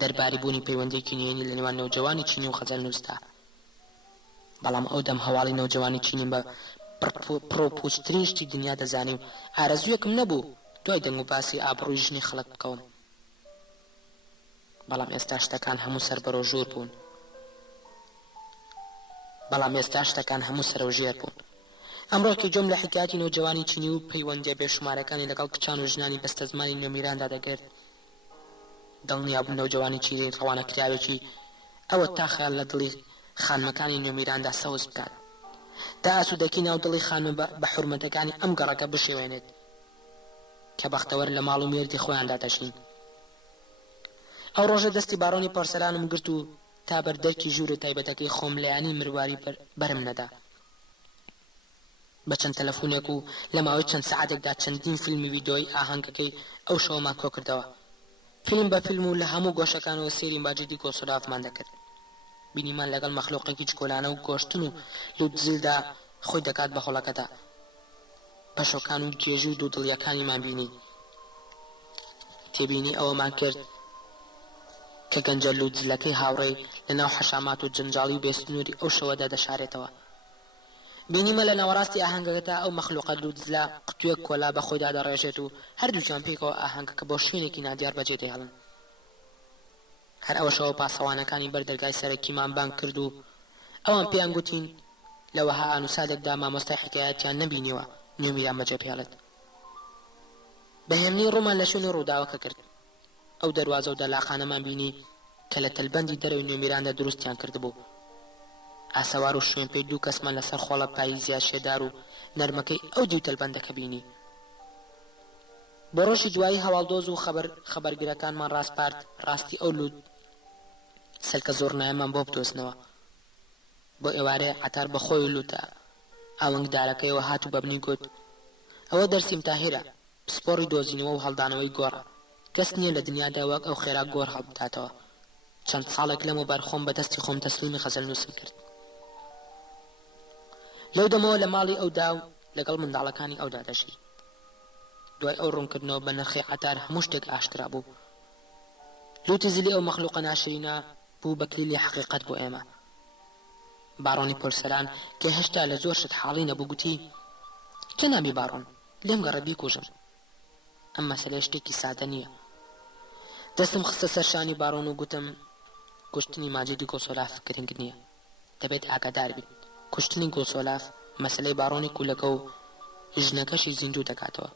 دەربارەی بوونی پەیوەندیەکی نوێنی لە نێوان نەوجەوانی چینی و غەزەلنووسدا. بەڵام ئەو دەم هەواڵی نەوجەوانی چینی بە پڕۆپوچترین شتی دنیا دەزانی و ئارەزوویەکم نەبوو دوای دەنگ و باسی ئابڕووی ژنی خەڵک بکەوم. بەڵام ئێستا شتەکان هەموو سەر بەرەو ژوور بوون. ئەمڕۆکە جۆم لە حکایەتی نەوجەوانی چینی و پەیوەندیە بێشمارەکانی لەگەڵ کچان و ژنانی بەستە زمانی نوێمیراندا دەگرت. دڵنیا بووم نەوجەوانی چینی ڕەوانە کراوێکی ئەوە تا خەیاڵ لە دڵی خانمەکانی نوێمیراندا سەوز بکات، تا ئاسوودەکی ناو دڵی خانمە بە حورمەتەکانی ئەم گەڕەکە بشێوێنێت کە بەختەوەر لە ماڵ و مێردی خۆیاندا دەژین. ئەو ڕۆژە دەستی باڕۆنی پۆرسەلانم گرت و تا بەردەرکی ژوورە تایبەتەکەی خۆم لەیانی مرواری بەرم نەدا. بە چەند تەلەفۆنێک و لە ماوەی چەند سەعاتێکدا چەندین فیلمی ڤیدۆی ئاهەنگەکەی ئەو شەوەمان کۆ کردەوە. فیلم بە فیلم و لە هەموو گۆشەکانەوە سێری ماجیدی گۆڵسۆلافمان دەکرد. بینیمان لەگەڵ مەخلوقێکی چکۆلانە و گۆشتن و لوتزلدا خۆی دەکات بە هۆڵەکەدا. پەشۆکان و گێژی و دوودڵیەکانیمان بینی. تێبینی ئەوەمان کرد کە گەنجە لوتزلەکەی هاوڕێی لە ناو حەشامات و جنجاڵی و بێسنووری ئەو شەوەدا دەشارێتەوە. بینیمە لە ناوەڕاستی ئاهەنگەکەدا ئەو مەخلوقە لوتزلە قوتوویەک کۆلا بە خۆیدا دەڕێژێت و هەردووچیان پێکەوە ئاهەنگەکە بۆ شوێنێکی نادیار بەجێ دەهێڵن. هەر ئەوەشەوە پاسەوانەکانی بەردەرگای سەرەکیمان بانگ کرد و ئەوان پێیان گوتین لەوەها ئانوسادێکدا مامۆستای حکایەتیان نەبینیوە نوێمیران بەجێ پێڵێت. بەهێمنی ڕوومان لە شوێنی ڕووداوەکە کرد. ئەو دەواازە و دەلاقانەمان بینی کە لە تەلبەندی دەرەوەی نوێمیراندا دروستیان کردبوو. ئاسەوار و شوێن پێی دوو کەسمان لەسەر خۆڵە پاییزیا شێدار و نەرمەکەی ئەو دوو تەلبەندەکە بینی. بۆ ڕۆژی دوایی هەواڵدۆز و خەبەرگرەکانمان ڕاستپارد ڕاستی ئەو لوت سەلکە زۆر نایەمان بۆ بدۆزنەوە. بۆ ئێوارەیە عەتار بە خۆی لوتە ئاوەنگدارەکەیەوە هات و بەبنی گوت ئەوە دەرسیم تاهیرە، پسپۆڕی دۆزینەوە و هەڵدانەوەی گۆڕە. کەس نییە لە دنیادا وەک ئەو خێرا گۆڕ هەڵبداتەوە. چەند ساڵێک لەمەوبەر خۆم بەدەستی خۆم تەسلیمی غەزەلنووسم کرد. لەو دەمەوە لە ماڵی ئەودا و لەگەڵ منداڵەکانی ئەودا دەژی. دوای ئەو ڕوونکردنەوە بە نرخی عەتار هەموو شتێک ئاشکرا بوو. لوتی زلی ئەو مەخلوقە ناشرینە بوو بە کلیلی حەقیقەت بۆ ئێمە. باڕۆنی پۆرسەلان کە هێشتا لە زۆر شت حاڵی نەبوو گوتی جەنابی باڕۆن لێم گەڕە بیکوژم. ئەم مەسەلە شتێکی سادە نییە. دەستم خستە سەرشانی باڕۆن و گوتم کوشتنی ماجدی گۆسۆلاف گرنگ نییە، دەبێت ئاگادار بیت. کوشتنی گۆسۆلاف مەسلەی باڕۆنی کولەکە و ژنەکەشی زیندوو دەکاتەوە.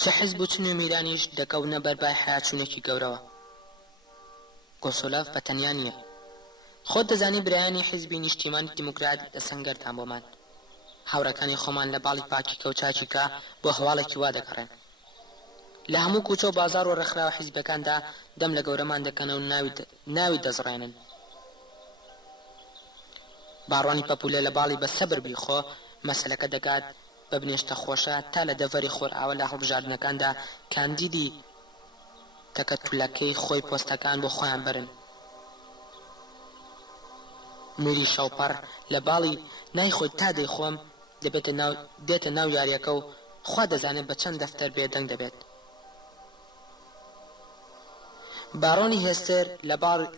چه حیزب و چ نوێمیرانیش دەکەونە بەربای حیاچوونێکی گەورەوە. گۆسۆلاف بە تەنیا نییە. خۆت دەزانی برایانی حیزبی نیشتیمانی دیموکرات دەسەنگەردان بۆمان. هاوڕەکانی خۆمان لە باڵی پاکی کەوچاچیکە بۆ هەواڵێکی وا دەگەڕێن. لە هەموو کوچە و بازار و ڕێکخراوە حیزبەکاندا دەم لە گەورەمان دەکەنە و ناوی دەزڕێنن. باڕوانی پەپولە لە باڵی بە سەبر بیخۆ مەسلەکە دەکات بە بنێشتە خۆشە تا لە دەڤەری خۆرئاوە لە هەڵبژاردنەکاندا کاندیدی کەکە تولەکەی خۆی پۆستەکان بۆ خۆیان برن. نوری شەوپەڕ لە باڵی نایخۆی تا دەیخۆم دێتە ناو یاریەکە و خوا دەزانێت بە چەند دەفتەر بێدەنگ دەبێت. باڕۆنی هێستر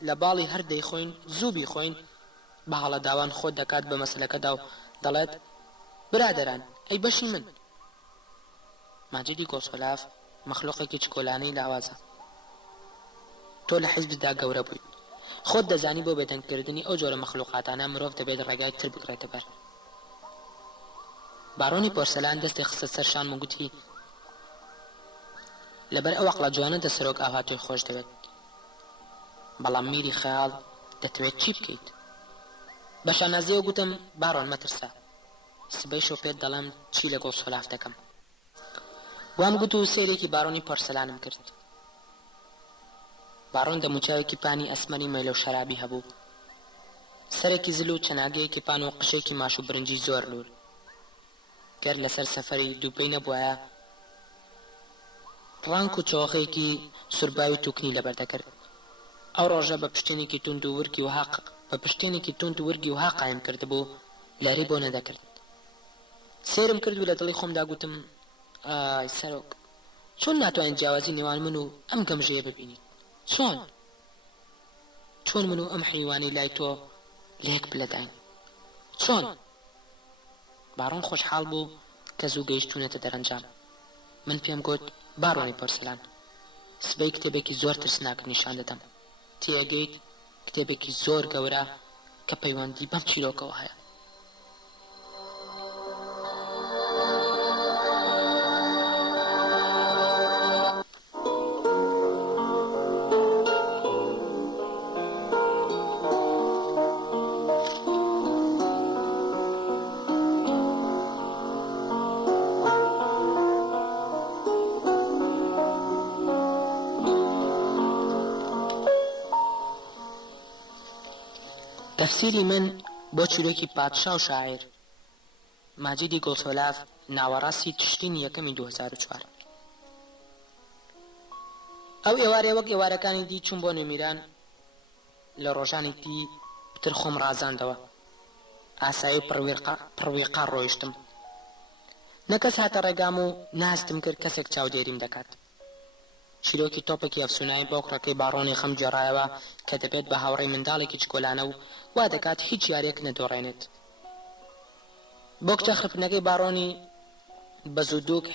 لە باڵی هەر دەیخۆین زوو بیخۆین بە هەڵە داوان خۆت دەکات بە مەسلەکەدا و دەڵێت برادەران ئەی بەشی من. ماجدی گۆسۆلاف مەخلوقێکی چکۆلانەی لاوازە. تۆ لە حیزبدا گەورە بوویت. خۆت دەزانی بۆ بێدەنگکردنی ئەو جۆرە مەخلوقاتانە مرۆڤ دەبێت ڕێگای تر بگرێتە بەر. باڕۆنی پۆرسەلان دەستی خستە سەر شان و گوتی لەبەر ئەو عەقڵە جوانە دەسەرۆک ئاهاتوی خۆش دەوێت. بەڵام میری خەیاڵ دەتەوێت چی بکەیت؟ بە شانازیەوە گوتم باڕۆن مەترسە. سبەی شۆ پێت دەڵێم چی لە گۆسۆلاف دەکەم. وام گوت و سێرێکی باڕۆنی پۆرسەلانم کرد. باڕۆن دەموچاوێکی پانی ئەسمەری مەیلە و شەرابی هەبوو. سەرێکی زل و چەناگەیەکی پان و قشێکی ماش و برنجی زۆر لور. گەر لەسەر سەفەری دووپەی نەبووایە ڕانک و چۆخێکی سورباوی توکنی لەبەردەکرد. ئەو ڕۆژە بە پشتێنێکی توند و وەرگی وها قایم کرد بوو لاری بۆ نەدەکرد. سێرم کرد و لە دڵی خۆمدا گوتم ئای سەرۆک چۆن ناتوانین جیاوازی نێوان من و ئەم گەمژەیە ببینیت؟ چۆن من و ئەم حیوانی لای تۆ لێک بلەداین؟ چۆن؟ باڕۆن خۆشحاڵ بوو کە زوو گەیشتوونەتە دەرەنجام. من پێم گوت باڕۆنی پۆرسەلان سبەی کتێبێکی زۆر ترسناک نیشان دەدەم. تێگەیت کتێبێکی زۆر گەورە کە پەیوەندی بەم چیرۆکەوە هەیە. تەفسیری من بۆ چیرۆکی پادشا و شاعیر ماجدی گۆسۆلاف ناوەڕاستی تشرینی یەکەمی 2004. ئەو ئێوارێ وەک ئێوارەکانی دی چوون بۆ نوێمیران لە ڕۆژانی دی پتر خۆم ڕازاندەوە. ئاسایی و پڕویقا ڕۆیشتم. نەکەس هاتە ڕێگام و ناستم کرد کەسێک چاودێریم دەکات. چیرۆکی تۆپێکی ئەفسونایی بۆ کوڕەکەی باڕۆنی خەم جێڕایەوە کە دەبێت بە هاوڕێی منداڵێکی چکۆلانە و وا دەکات هیچ یاریەک نەدۆڕێنێت. بۆ کچە خرپنەکەی باڕۆنی بە زوودووک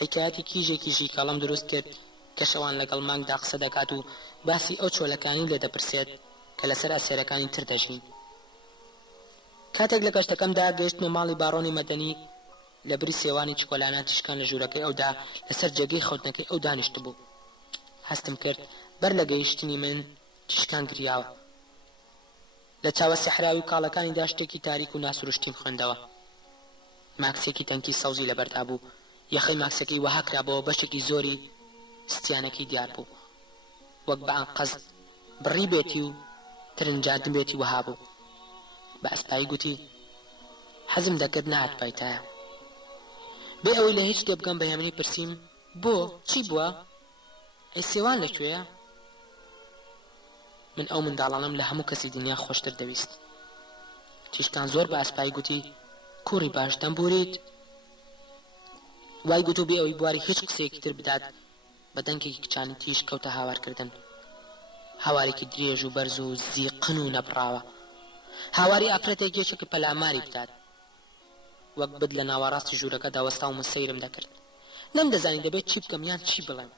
حکایەتی کیژێکی ژیکەڵەم دروست کرد کە شەوان لەگەڵ مانگدا قسە دەکات و باسی ئەو چۆلەکانی لێ دەپرسێت کە لەسەر ئەسێرەکانی تر دەژین. کاتێک لە گەشتەکەمدا گەیشتمە ماڵی باڕۆنی مەدەنی لە بری سێوانی چکۆلانە تشکان لە ژوورەکەی ئەودا لەسەر جێگەی خەوتنەکەی ئەو دانیشت بوو. هەستم کرد بەر لە گەیشتنی من تشکان گریاوە. لە چاوە سەحراوی و کاڵەکانیدا شتێکی تاریک و ناسروشتیم خوێندەوە. ماکسێکی تەنکی سەوزی لەبەردا بوو. یەخەی ماکسەکەی وەها کرابەوە بەشێکی زۆری ستیانەکەی دیار بوو. وەک بە ئەنقەزد بڕی بێتی و ترنجاندن بێتی وەها بوو. بە ئەسپایی گوتی حەزم دەکرد نهات پایتایە. بێ ئەوەی لە هیچ دەبگەم بە هێمنی پرسییم بۆ چی بووە؟ ئەی سێوان لەکوێیە؟ من ئەو منداڵانم لە هەموو کەسی دنیا خۆشتر دەویست. تیشکان زۆر بە ئەسپایی گوتی کوڕی باش دەمبوریت؟ وای گوت و بێ ئەوەی بواری هیچ قسەیەکی تر بدات بە دەنگێکی کچانی تیش کەوتە هاوارکردن. هاوارێکی درێژ و بەرز و زیقن و نەبڕاوە. هاواری ئافرەتێک گێشە کە پەلاماری بدات. وەک بد لە ناوەڕاستی ژوورەکە داوەستا و سەیرم دەکرد. نەمدەزانی دەبێت چی بکەم یان چی بڵێم.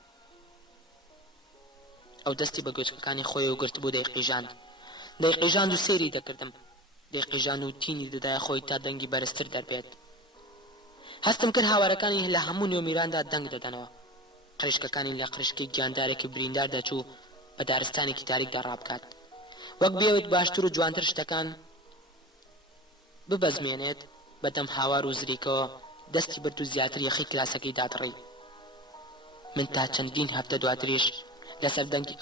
ئەو دەستی بە گوێچکەکانی خۆی و گرت بوو دەیقیژاند و سەیری دەکردم دەیقیژاند و تینی دەدایە خۆی تا دەنگی بەرزتر دەربێت هەستم کرد هاوارەکانی لە هەموو نوێمیراندا دەنگ دەدەنەوە قریشکەکانی لە قریشکی گیاندارێکی بریندار دەچوو بە دارستانێکی تاریکدا ڕابکات وەک بێوێت باشتر و جوانتر شتەکان ببەزمێنێت بەدەم هاوار و زریکەوە دەستی برد و زیاتر یەخی کلاسەکەی دادڕی من تا چەندین هەفتە دواتریش لەسەر دەنگی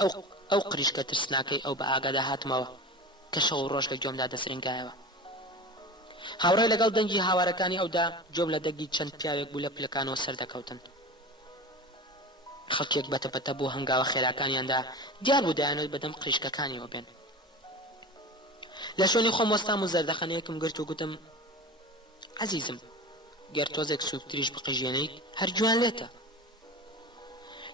ئەو قریشکە ترسناکەی ئەو بە ئاگادا هاتمەوە کە شەو و ڕۆژ لە گوێمدا دەسرێنگایەوە هاوڕێ لەگەڵ دەنگی هاوارەکانی ئەودا جۆم لە دەنگی چەند پیاوێک بوو لە پلەکانەوە سەردەکەوتن خەڵکێک بەتەپەتە بۆ هەنگاوە خێراکانیاندا دیار بوو دەیانوێت بەدەم قریشکەکانیەوە بێن لە شوێنی خۆم وەستام و زەردەخەنەیەکم گرت و گوتم عەزیزم گەر تۆزێک سووکتریش بقیژێنیت هەر جوان لێتە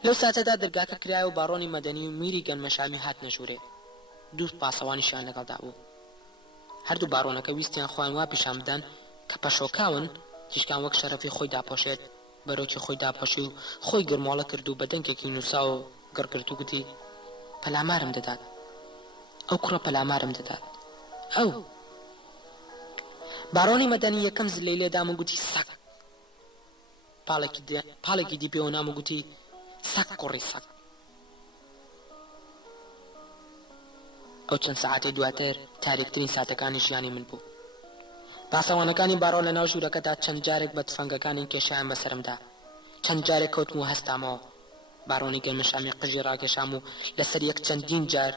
لەو ساتەدا دەرگاکە کرایە و باڕۆنی مەدەنی و میری گەنمەشامی هات نەژوورێ دوو پاسەوانیشیان لەگەڵدا بوو هەردوو باڕۆنەکە ویستیان خۆیان وا پیشان بدەن کە پەشۆکاون تیشکان وەک شەرەفی خۆی داپۆشێت بەرۆکی خۆی داپۆشی و خۆی گرمۆڵە کرد و بە دەنگێکی نووسا و گڕگرت و گوتی پەلامارم دەدات ئەو کوڕە پەلامارم دەدات ئەو باڕۆنی مەدەنی یەکەم زلەی لێدام و گوتی سەگ پاڵێکی دی پێوە نام و گوتی سەگ کوڕی سەگ ئەو چەند سەعاتەی دواتر تاریکترین ساتەکانی ژیانی من بوو پاسەوانەکانی باڕۆ لە ناو ژوورەکەدا چەند جارێک بە تفەنگەکانی کێشیان بەسرمدا چەند جارێک کەوتم و هەستامەوە باڕۆنی گەنمەشامی قژی ڕاکێشام و لەسەر یەک چەندین جار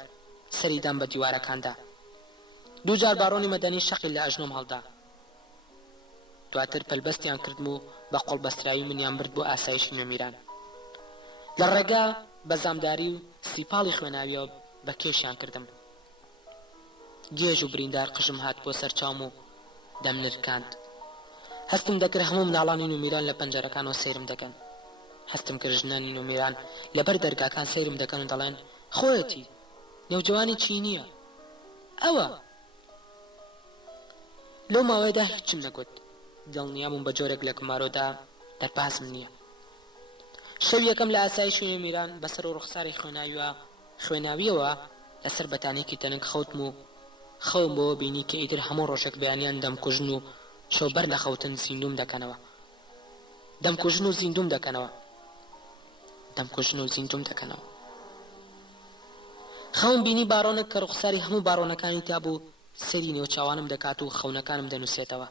سەریدام بە دیوارەکاندا دوو جار باڕۆنی مەدەنی شەقی لە ئەژنۆم هەڵدا دواتر پەلبەستیان کردم و بە قۆڵ بەستراوی منیان برد بۆ ئاسایشی نوێمیران لە ڕێگا بە زامداری و سیپاڵی خوێناویەوە بە کێشیان کردم گێژ و بریندار قژم هات بۆ سەرچاوم و دەمنرکاند هەستم دەکرد هەموو مناڵانی نوێمیران لە پەنجەرەکانەوە سەیرم دەکەن هەستم کرد ژنانی نوێمیران لەبەر دەرگاکان سەیرم دەکەن و دەڵێن خۆیەتی نێوجوانی چی نییە ئەوە لەو ماوەیەدا هیچم نەگوت دڵنیابووم بە جۆرێک لە کمارۆدا دەربازم نییە شەو یەکەم لە ئاسایشی نوێمیران بەسەر و ڕوخساری خوێناویەوە لەسەر بەتانێکی تەنک خەوتم و خەوم بۆ بینی کە ئیتر هەموو ڕۆژێک بەیانیان دەمکوژن و شەوبەر لە خەوتن زیندوم دەکەنەوە دەمکوژن و زیندوم دەکەنەوە خەوم بینی باڕۆنێک کە ڕوخساری هەموو باڕۆنەکانی تا بوو سەری نێوچاوانم دەکات و خەونەکانم دەنووسێتەوە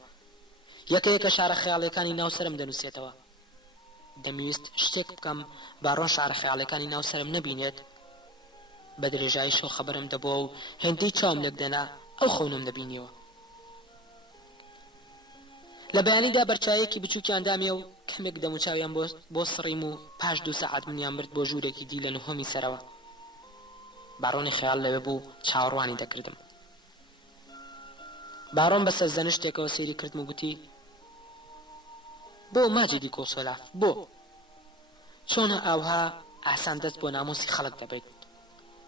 یەکە یەکە شارە خەیاڵەکانی ناوسرم دەنووسێتەوە دەمویست شتێک بکەم باڕۆن شارە خەیاڵەکانی ناوسرم نەبینێت بە درێژایی شەو خەبەرم دەبووە و هێندەی چاوم لێک دەنا ئەو خەونم دەبینیەوە لە بەیانیدا بەرچایەکی بچووکیان دامیە و کەمێک دەموچاویان بۆ سڕیم و پاش 2 سەعات منیان برد بۆ ژوورێکی دی لە نهۆمی سەرەوە باڕۆنی خەیاڵ لەوێ بوو چاوەڕوانی دەکردم باڕۆن بەسەر زەنشتێکەوە سەیری کردم و گوتی بۆ ماجیدی کۆسۆلاف بۆ چۆنە ئاوها ئاسان دەست بۆ نامۆسی خەڵک دەبێت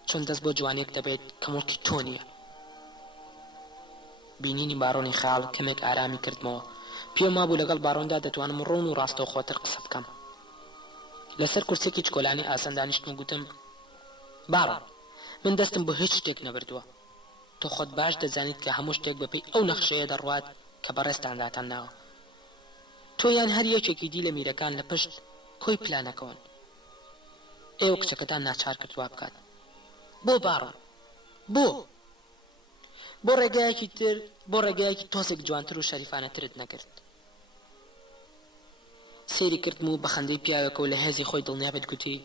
چۆن دەست بۆ جوانێک دەبێت کە مڵکی تۆ نییە بینینی باڕۆنی خەیاڵ کەمێک ئارامی کردمەوە پێم وابوو لەگەڵ باڕۆندا دەتوانم ڕۆن و ڕاستەو خۆتر قسە بکەم لەسەر کورسێکی چکۆلانی ئاسان دانیشتم و گوتم باڕۆن من دەستم بە هیچ شتێک نەبردووە تۆ خۆت باش دەزانیت کە هەموو شتێک بەپێی ئەو نەخشەیە دەڕوات کە بەڕێستانداتان ناوە تۆ یان هەر یەکێکی دی لە میرەکان لە پشت کۆی پلانەکەون ئێوە کچەکەتان ناچار کردوا بکات بۆ باڕۆن بۆ ڕێگایەکی تۆزێک جوانتر و شەریفانەترت نەکرد سەیری کردم و بە خەندەی پیاوێکە و لە هێزی خۆی دڵنیابێت گوتی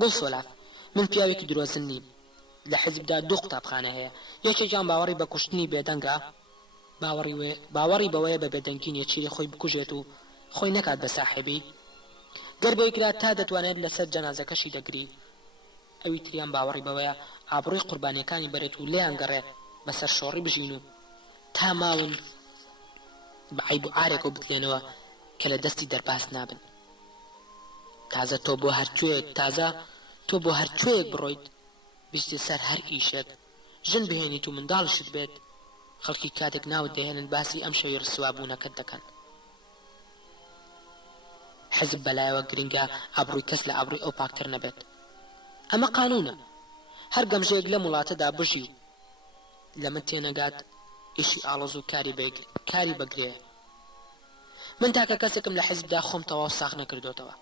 گوڵ سۆلاف من پیاوێکی درۆزن نیم لە حیزبدا 2 قوتابخانە هەیە یەکێکیان باوەڕی بە کوشتنی بێدەنگە باوەڕی بەوەیە بە بێدەنگی نێچیری خۆی بکوژێت و خۆی نەکات بە ساحێبی گەر بۆی کرا تا دەتوانێت لەسەر جەنازەکەشی دەگری ئەوی تریان باوەڕی بەوەیە ئابڕووی قوربانیەکانی بەرێت و لێیان گەڕێت بەسەر شۆڕی بژین و تا ماون بە عیب و ئارێکەوە بتلێنەوە کە لە دەستی دەرباز نابن تازە تۆ بۆ هەر کوێیەک بڕۆیت بیستی سەر هەر ئیشێک ژن بهێنیت و منداڵشت بێت خەڵکی کاتێک ناوت دەهێنن باسی ئەم شەوی ڕسوابوونەکەت دەکەن حزب بەلایەوە گرنگە ئابڕووی کەس لە ئابڕووی ئەو پاکتر نەبێت ئەمە قانونە هەر گەمژەیەک لە وڵاتەدا بژی و لە من تێنەگات ئیشی ئاڵۆز و کاری بەگرێ من تاکە کەسێکم لە حیزبدا خۆم تەواو ساغ نەکردوتەوە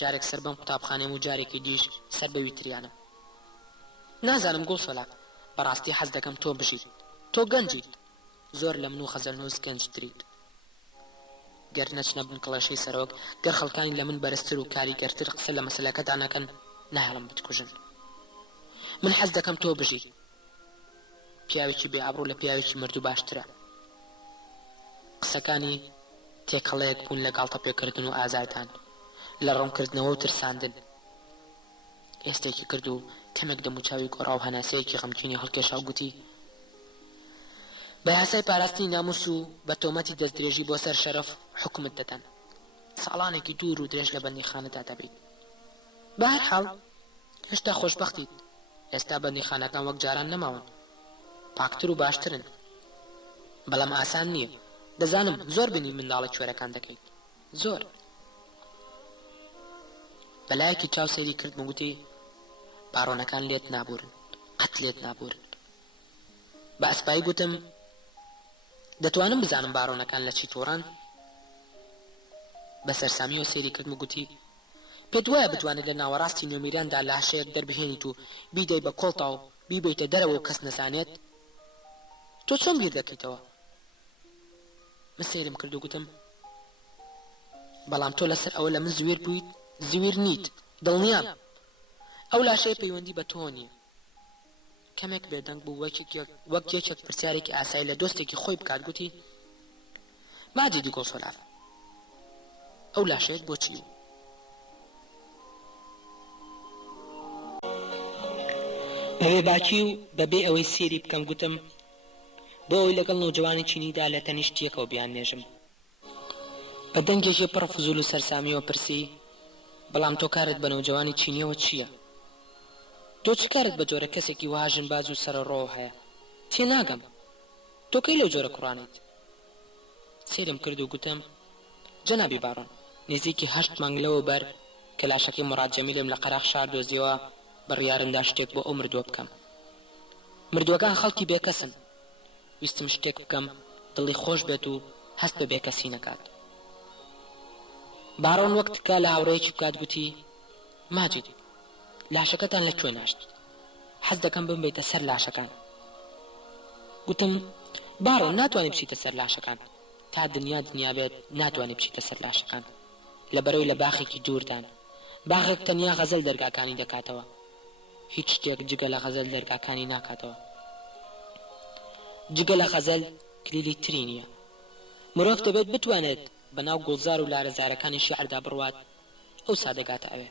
جارێک سەر بەم قوتابخانەم و جارێکی دیش سەر بەوی تریانم نازانم گوڵسۆلا بەڕاستی حەز دەکەم تۆ بژیت تۆ گەنجیت زۆر لە من و خەزەلنووس گەنجتریت گەر نەچنە بن کڵەشەی سەرۆک گەر خەڵکانی لە من بەرزتر و کاریگەرتر قسە لە مەسەلەکەتان نەکەن نایڵم بتکوژن من حەز دەکەم تۆ بژیت پیاوێکی بێئابڕوو لە پیاوێکی مردوو باشترە قسەکانی تێکەڵەیەک بوون لەگەڵ تەپێکردن و ئازاردان لە ڕوونکردنەوە و ترساندن ئێستێکی کرد و کەمێک دەموچاوی گۆڕا و هەناسەیەکی غەمگینی هەڵکێشا و گوتی بە یاسای پاراستنی ناموس و بە تۆمەتی دەستدرێژی بۆ سەر شەرەف حکومت دەدەن ساڵانێکی دوور و درێژ لە بەندیخانەدا دەبیت بە هەر حاڵ هێشتا خۆشبەختیت ئێستا بەندیخانەکان وەک جاران نەماون پاکتر و باشترن بەڵام ئاسان نییە دەزانم زۆر بینی منداڵی کوێرەکان دەکەیت زۆر بەلایەکی چاو سەیری کرد وگوتی باڕۆنەکان لێت نابورن قەت لێت نابورن بە ئەسپایی گوتم دەتوانم بزانم باڕۆنەکان لە چی تۆڕان بە سەرسامی و سەیری کرد وگوتی پێت وایە بتوانێت لە ناوەڕاستی نوێمیراندا لە هەشەیەک دەربهێنیت و بیدەی بە کۆڵتا و بیبیتە دەرەوە و کەس نەزانێت تۆ چۆن بیر دەکەیتەوە من سێرم کرد و گوتم بەڵام تۆ لەسەر ئەوە لە من زوێر بوویت زویر نیت دڵنیام ئەو لاشەیە پەیوەندی بە تۆ نییە کەمێک بێدەنگ بوو وەک یەکێک پرسیارێکی ئاسایی لە دۆستێکی خۆی بکات گوتی ماجیدی گۆڵسۆلاف ئەو لاشەیەت بۆچی بەبێ باکی و بەبێ ئەوەی سێری بکەم گوتم بۆ ئەوی لەگەڵ نەوجوانی چینیدا لە تەنیشتیەکەوە بیان نێژم بە دەنگێکی پڕ فزول و سەرسامیەوە پرسی بەڵام تۆ کارت بە نەوجوانی چینیەوە چییە تۆ چ کارت بە جۆرە کەسێکی واژن باز و سەرڕۆ هەیە تێناگەم تۆ کەی لەو جۆرە کوڕانیت سێرم کرد و گوتم جەنابی باڕۆن نزیکی 8 مانگ لەوە بەر کە لاشەکەی موراد جەمیلم لە قەراغ شار دۆزیەوە بڕیارمدا شتێک بۆ ئەو مردووە بکەم مردووەکان خەڵکی بێکەسن ویستم شتێک بکەم دڵی خۆش بێت و هەست بە بێکەسی نەکات باڕۆن وەکتکە لە هاوڕەیەکی بکات گوتی ماجید لاشەکەتان لەکوێ ناشت حەز دەکەم بمبێتە سەر لاشەکان گوتم باڕۆن ناتوانێت بچیتە سەر لاشەکان تا دنیا بێت ناتوانێت بچیتە سەر لاشەکان لەبەرەوەی لە باخێکی دووردان باخێک تەنیا غەزەل دەرگاکانی دەکاتەوە هیچ شتێک جگە لە غەزەل دەرگاکانی ناکاتەوە جگە لە غەزەل کلیلی تری نییە مرۆڤ دەبێت بتوانێت بەناو گوڵزار و لارەزارەکانی شیعردا بڕوات ئەو سادەگاتە ئەوێ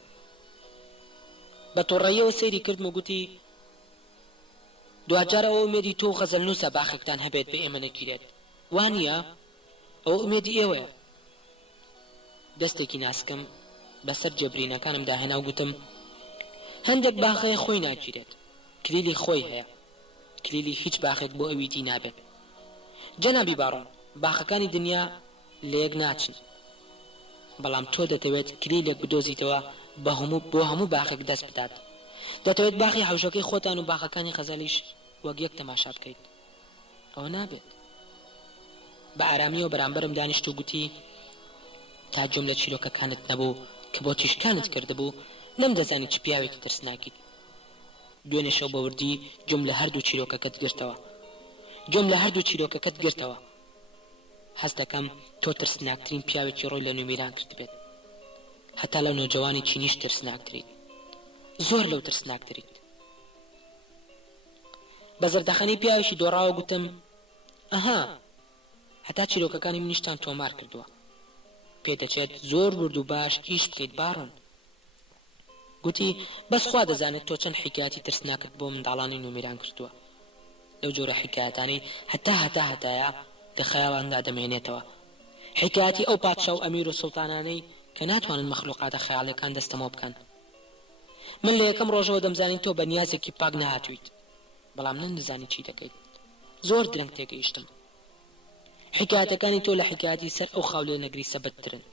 بە تۆڕەیەوە سەیری کردم و گوتی دوجار ئەوە ئومێدی تۆ غەزەل نووسە باخێکتان هەبێت بە ئێمە نەگیرێت وانە ئەوە ئومێدی ئێوەیە دەستێکی ناسکەم بەسەر جێبرینەکانم داهێنا و گوتم هەندێک باخەیە خۆی ناگیرێت کلیلی خۆی هەیە کلیلی هیچ باخێک بۆ ئەوی دی نابێت جەنابی باڕۆن باخەکانی دنیا لە یەک ناچن بەڵام تۆ دەتەوێت کلیلێک بدۆزیتەوە بۆ هەموو باخێک دەست بدات دەتەوێت باخی حوشەکەی خۆتان و باخەکانی خەزەلیش وەک یەک تەماشا بکەیت ئەوە نابێت بە ئارامیەوە بەرامبەرم دانیشت و گوتی تا جۆم لە چیرۆکەکانت نەبوو کە بۆ تیشکانت کردبوو نەم دەزانی چ پیاوێکی ترسناکیت دوێنێ شەو بەوردی جۆم لە هەردوو چیرۆکەکەت گرتەوە هەست دەکەم تۆ ترسناکترین پیاوێکی ڕۆی لە نوێمیران کرد بێت هەتا لە نۆجوانی چینیش ترسناکتریت زۆر لەو ترسناکتریت بە زەردەخەنەی پیاوێکی دۆڕاوە گوتم ئەها هەتا چیرۆکەکانی منیشتان تۆمار کردووە پێدەچێت زۆر برد و باش ئیش بکەیت باڕۆن گوتی بەس خوا دەزانێت تۆ چەند حیکاتی ترسناکت بۆ منداڵانی نوێمیران کردووە لەو جۆرە حیکایەتانی هەتایە لە خەیاڵاندا دەمێنێتەوە حیکایەتی ئەو پادشا و ئەمیر و سوڵتانانەی کە ناتوانن مەخلوقاتە خەیاڵیەکان دەستەمۆ بکەن من لە یەکەم ڕۆژەوە دەمزانی تۆ بە نیازێکی پاک نەهاتوویت بەڵام نەمدەزانی چی دەکەیت زۆر درەنگ تێگەیشتم حیکایەتەکانی تۆ لە حیکایەتی سەر ئەو خاولێ نەگری سەبەتترن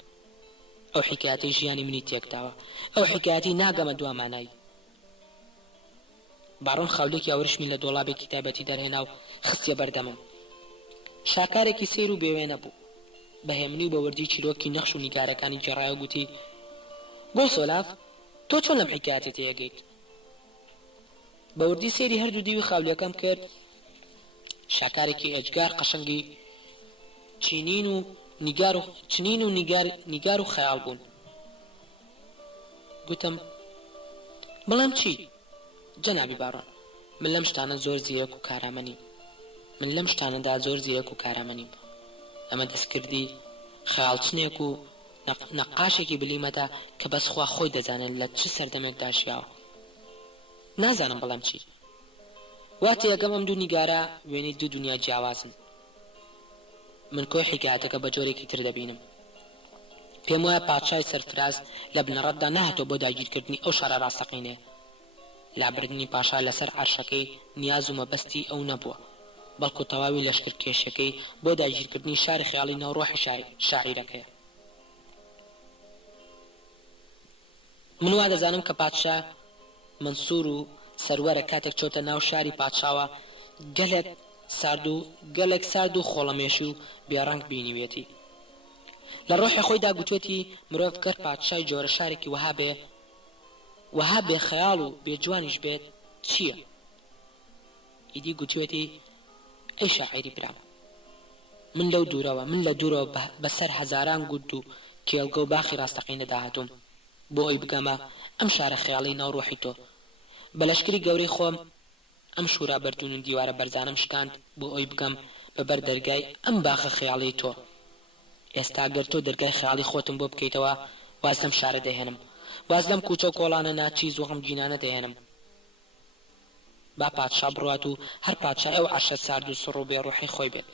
ئەو حیکایەتی ژیانی منی تێکداوە ئەو حیکایەتی ناگەمە دوامانایی باڕۆن خاولێکی ئەوڕشمی لە دۆڵابێکی تایبەتی دەرهێنا و خستیە بەردەمم. شاکارێکی سیر و بێوێنە بوو. بەهێمنی و بەوردی چیرۆکی نەخش و نیگارەکانی جێڕایە گوتی: بۆ سۆلاف تۆ چۆن لەم حیکایەتێ تێگەیت؟ بەوردی سێری هەردوو دیوی خاولەکەم کرد. شاکارێکی ئەجگار قەشەنگی چینین و نیگار و خەیاڵ بوون. گوتم: بەڵام چی؟ جەنابی باڕۆن، من لەم شتانە زۆر زیرەک و کارامەنیم. من لەم شتانەدا زۆر زیرەک و کارامەنیم. ئەمە دەستکردی خەیاڵچنێک و نەقاشێکی بلیمەدا کە بەس خوا خۆی دەزانێت لە چ سەردەمێک داشیاوە. نازانم بەڵام چی. واتە یەکەم ئەم دوو نیگارە وێنەی دوو دنیا جیاوازن. من کۆی حیکایەتەکە بە جۆرێکی تر دەبینم. پێم وایە پادشای سەرفراز لە بنەڕەتدا نەهاتۆ بۆ داگیرکردنی ئەو شارە ڕاستەقینێ. لابردنی پاشا لەسەر عەرشەکەی نیاز و مەبەستی ئەو نەبووە، بەڵکو تەواوی لەشکر کێشەکەی بۆ داگیرکردنی شاری خەیاڵی ناوڕۆحی شاعیرەکەیە. من وا دەزانم کە پادشا منسوور و سەروەرە کاتێک چۆتە ناو شاری پادشاوە گەلێک سارد و خۆڵەمێشی و بێڕەنگ بینیوێتی. لە ڕۆحی خۆیدا گوتوێتی مرۆڤ گەر پادشای جۆرە شارێکی وەها بێ خەیاڵ و بێجوانیش بێت چییە؟ ئیدی گوتوێتی: ئەی شاعیری برام، من لە دوورەوە بەسەر هەزاران گورد و کێڵگە و باخی ڕاستەقینە داهاتوم بۆ ئەوی بگەمە ئەم شارە خەیاڵی ناوڕۆحی تۆ. بە لەشکری گەورەی خۆم ئەم شورا بەردون و دیوارە بەرزانم شکاند بۆ ئەوی بگەم بەبەر دەرگای ئەم باخە خەیاڵی تۆ. ئێستا گەر تۆ دەرگای خەیاڵی خۆتم بۆ بکەیتەوە، واز لەم شارە دەهێنم، واز لەم کوچە و کۆڵانە ناچیز و غەمگینانە دەهێنم. با پادشا بڕوات و هەر پادشای ئەو عەرشە سارد و سڕ و بێڕوحی خۆی بێت.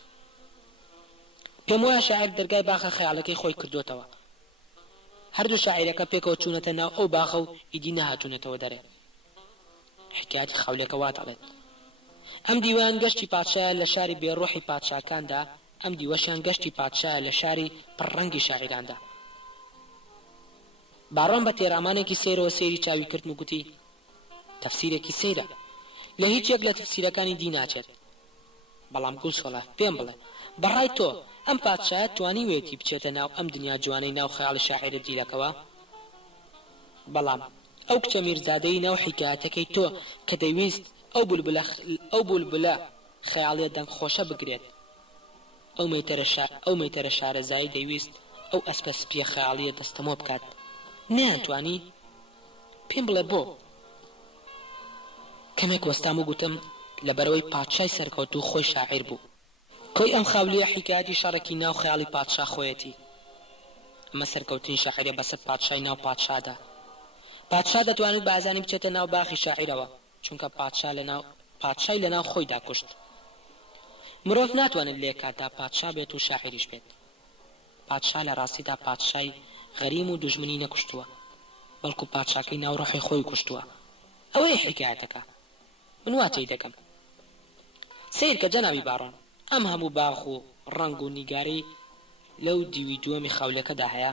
پێم وایە شاعیر دەرگای باخە خەیاڵەکەی خۆی کردوتەوە. هەردوو شاعیرەکە پێکەوە چوونەتە ناو ئەو باخە و ئیدی نەهاتوونەتەوە دەرێ. حکایەتی خەولێکە وا دەڵێت: ئەم دیوان گەشتی پادشایە لە شاری بێڕوحی پادشاکاندا، ئەم دیوەشیان گەشتی پادشایە لە شاری پڕڕەنگی شاعیراندا. باڕۆن بە تێرامانێکی سەیرەوە سەیری چاوی کردن و گوتی: تەفسیرێکی سەیرە، لە هیچ یەک لە تەفسیرەکانی دی ناچێت. بەڵام گوڵ سۆڵە پێم بڵێ، بەڕای تۆ ئەم پادشایە توانیوێتی بچێتە ناو ئەم دنیا جوانەی ناو خەیاڵی شاعیرە دیلەکەوە؟ بەڵام ئەو کچە میرزادەی ناو حیکایەتەکەی تۆ کە دەیویست ئەو بولبلە خەیاڵیە دەنگ خۆشە بگرێت، ئەو مەیتەرە شارەزایی دەیویست ئەو ئەسپە سپیە خەیاڵیە دەستەمۆ بکات، نەیانتوانی؟ پێم بڵێ بۆ؟ کەمێک وەستام و گوتم لەبەرەوەی پادشای سەرکەوتوو خۆی شاعیر بوو. کۆی ئەم خاولیە حیکایەتی شەڕێکی ناو خەیاڵی پادشا خۆیەتی. ئەمە سەرکەوتنی شاعیرە بەسەر پادشای ناو پادشادا. پادشا دەتوانێت بازانی بچێتە ناو باخی شاعیرەوە، چونکە پادشای لەناو خۆیدا کوشت. مرۆڤ ناتوانێت لێ کاتدا پادشا بێت و شاعیریش بێت. پادشا لە ڕاستیدا پادشای غەریم و دوژمنی نەکوشتووە، بەڵکو پادشاکەی ناوڕۆحی خۆی کوشتووە. ئەوەی حیکایەتەکە. من واتەی دەکەم. سیر کە جەنابی باڕۆن، ئەم هەموو باخ و ڕەنگ و نیگاری لەو دیوی دووەمی خەولەکەدا هەیە.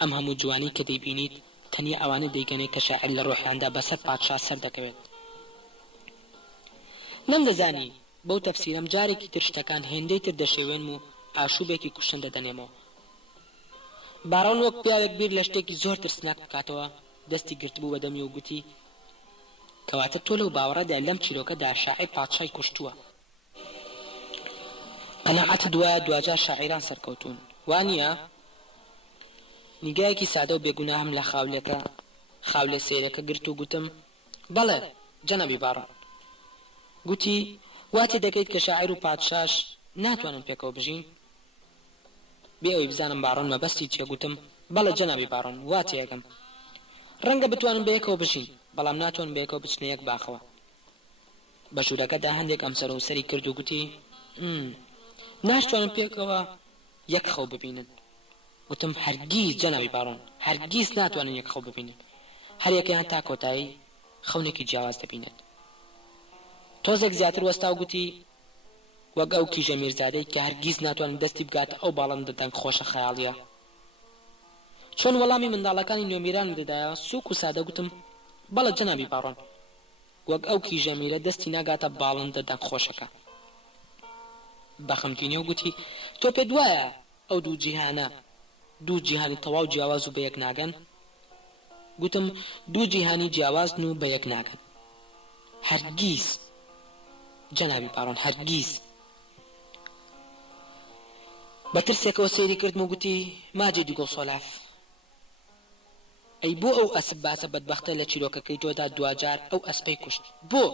ئەم هەموو جوانی کە دەیبینیت تەنیا ئەوانە دەیگەنێت کە شاعیر لە ڕۆحیاندا بەسەر پادشا سەر دەکەوێت. نەمدەزانی بەو تەفسیرەم جارێکی تر شتەکان هێندەی تر دەشێوێن و ئاشوبێکی کوشتن دەدەنێمەوە. باڕۆن وەک پیاوێک بیر لە شتێکی زۆر ترسناک بکاتەوە دەستی گرتبوو بە دەمی و گوتی: کەواتە تۆ لەو باوەڕەدا لەم چیرۆکەدا شاعیر پادشای کوشتووە. قەناعەتی دوایە دوجار شاعیران سەرکەوتون، وانە؟ نیگایەکی سادە و بێگوناهم لە خاولێ سیرەکە گرت و گوتم: بەڵێ جەنابی باڕۆن. گوتی: واتی دەکەیت کە شاعیر و پادشاش ناتوانن پێکەوە بژین؟ بێ ئەوی بزانم باڕۆن مەبەستی چیە گوتم: بەڵێ جەنابی باڕۆن، واتی یەکەم. ڕەنگە بتوانن بەیەکەوە بژین، بەڵام ناتوانن بەیەکەوە بچنە یەک باخەوە. بە ژوورەکەدا هەندێک ئەم سەر و سەری کرد و گوتی: ناشتوانن پێکەوە یەک خەو ببینن. گوتم: هەرگیز جەنابی باڕۆن، هەرگیز ناتوانن یەک خەو ببینن. هەر یەکەیان تا کۆتایی خەونێکی جیاواز دەبینێت. تۆزێک زیاتر وەستا و گوتی: وەک ئەو کیژە میرزادەی کە هەرگیز ناتوانن دەستی بگاتە ئەو باڵندە دەنگ خۆشە خەیاڵیە. چۆن وەڵامی منداڵەکانی نوێمیران دەدایەوە سووک و سادە گوتم: بەڵە جەنابی باڕۆن. وەک ئەو کیژەمیرە دەستی ناگاتە باڵندە دەنگخۆشەکە. بەخەمتینی و گوتی تۆ پێت وایە ئەو دوو جیهانە دوو جیهانی تەواو جیاواز و بە یەک ناگەن؟ گوتم دوو جیهانی جیاوازن و بە یەک ناگەن. هەرگیز جەنابی باڕۆن، هەرگیز. بە ترسێکەوە سەیری کردم و گوتی ماجێ دیگۆ سۆلاف، ئەی بۆ ئەو ئەسب باسە بەدبەختە لە چیرۆکەکەی تۆدا دوجار ئەو ئەسپەی کوشت؟ بۆ؟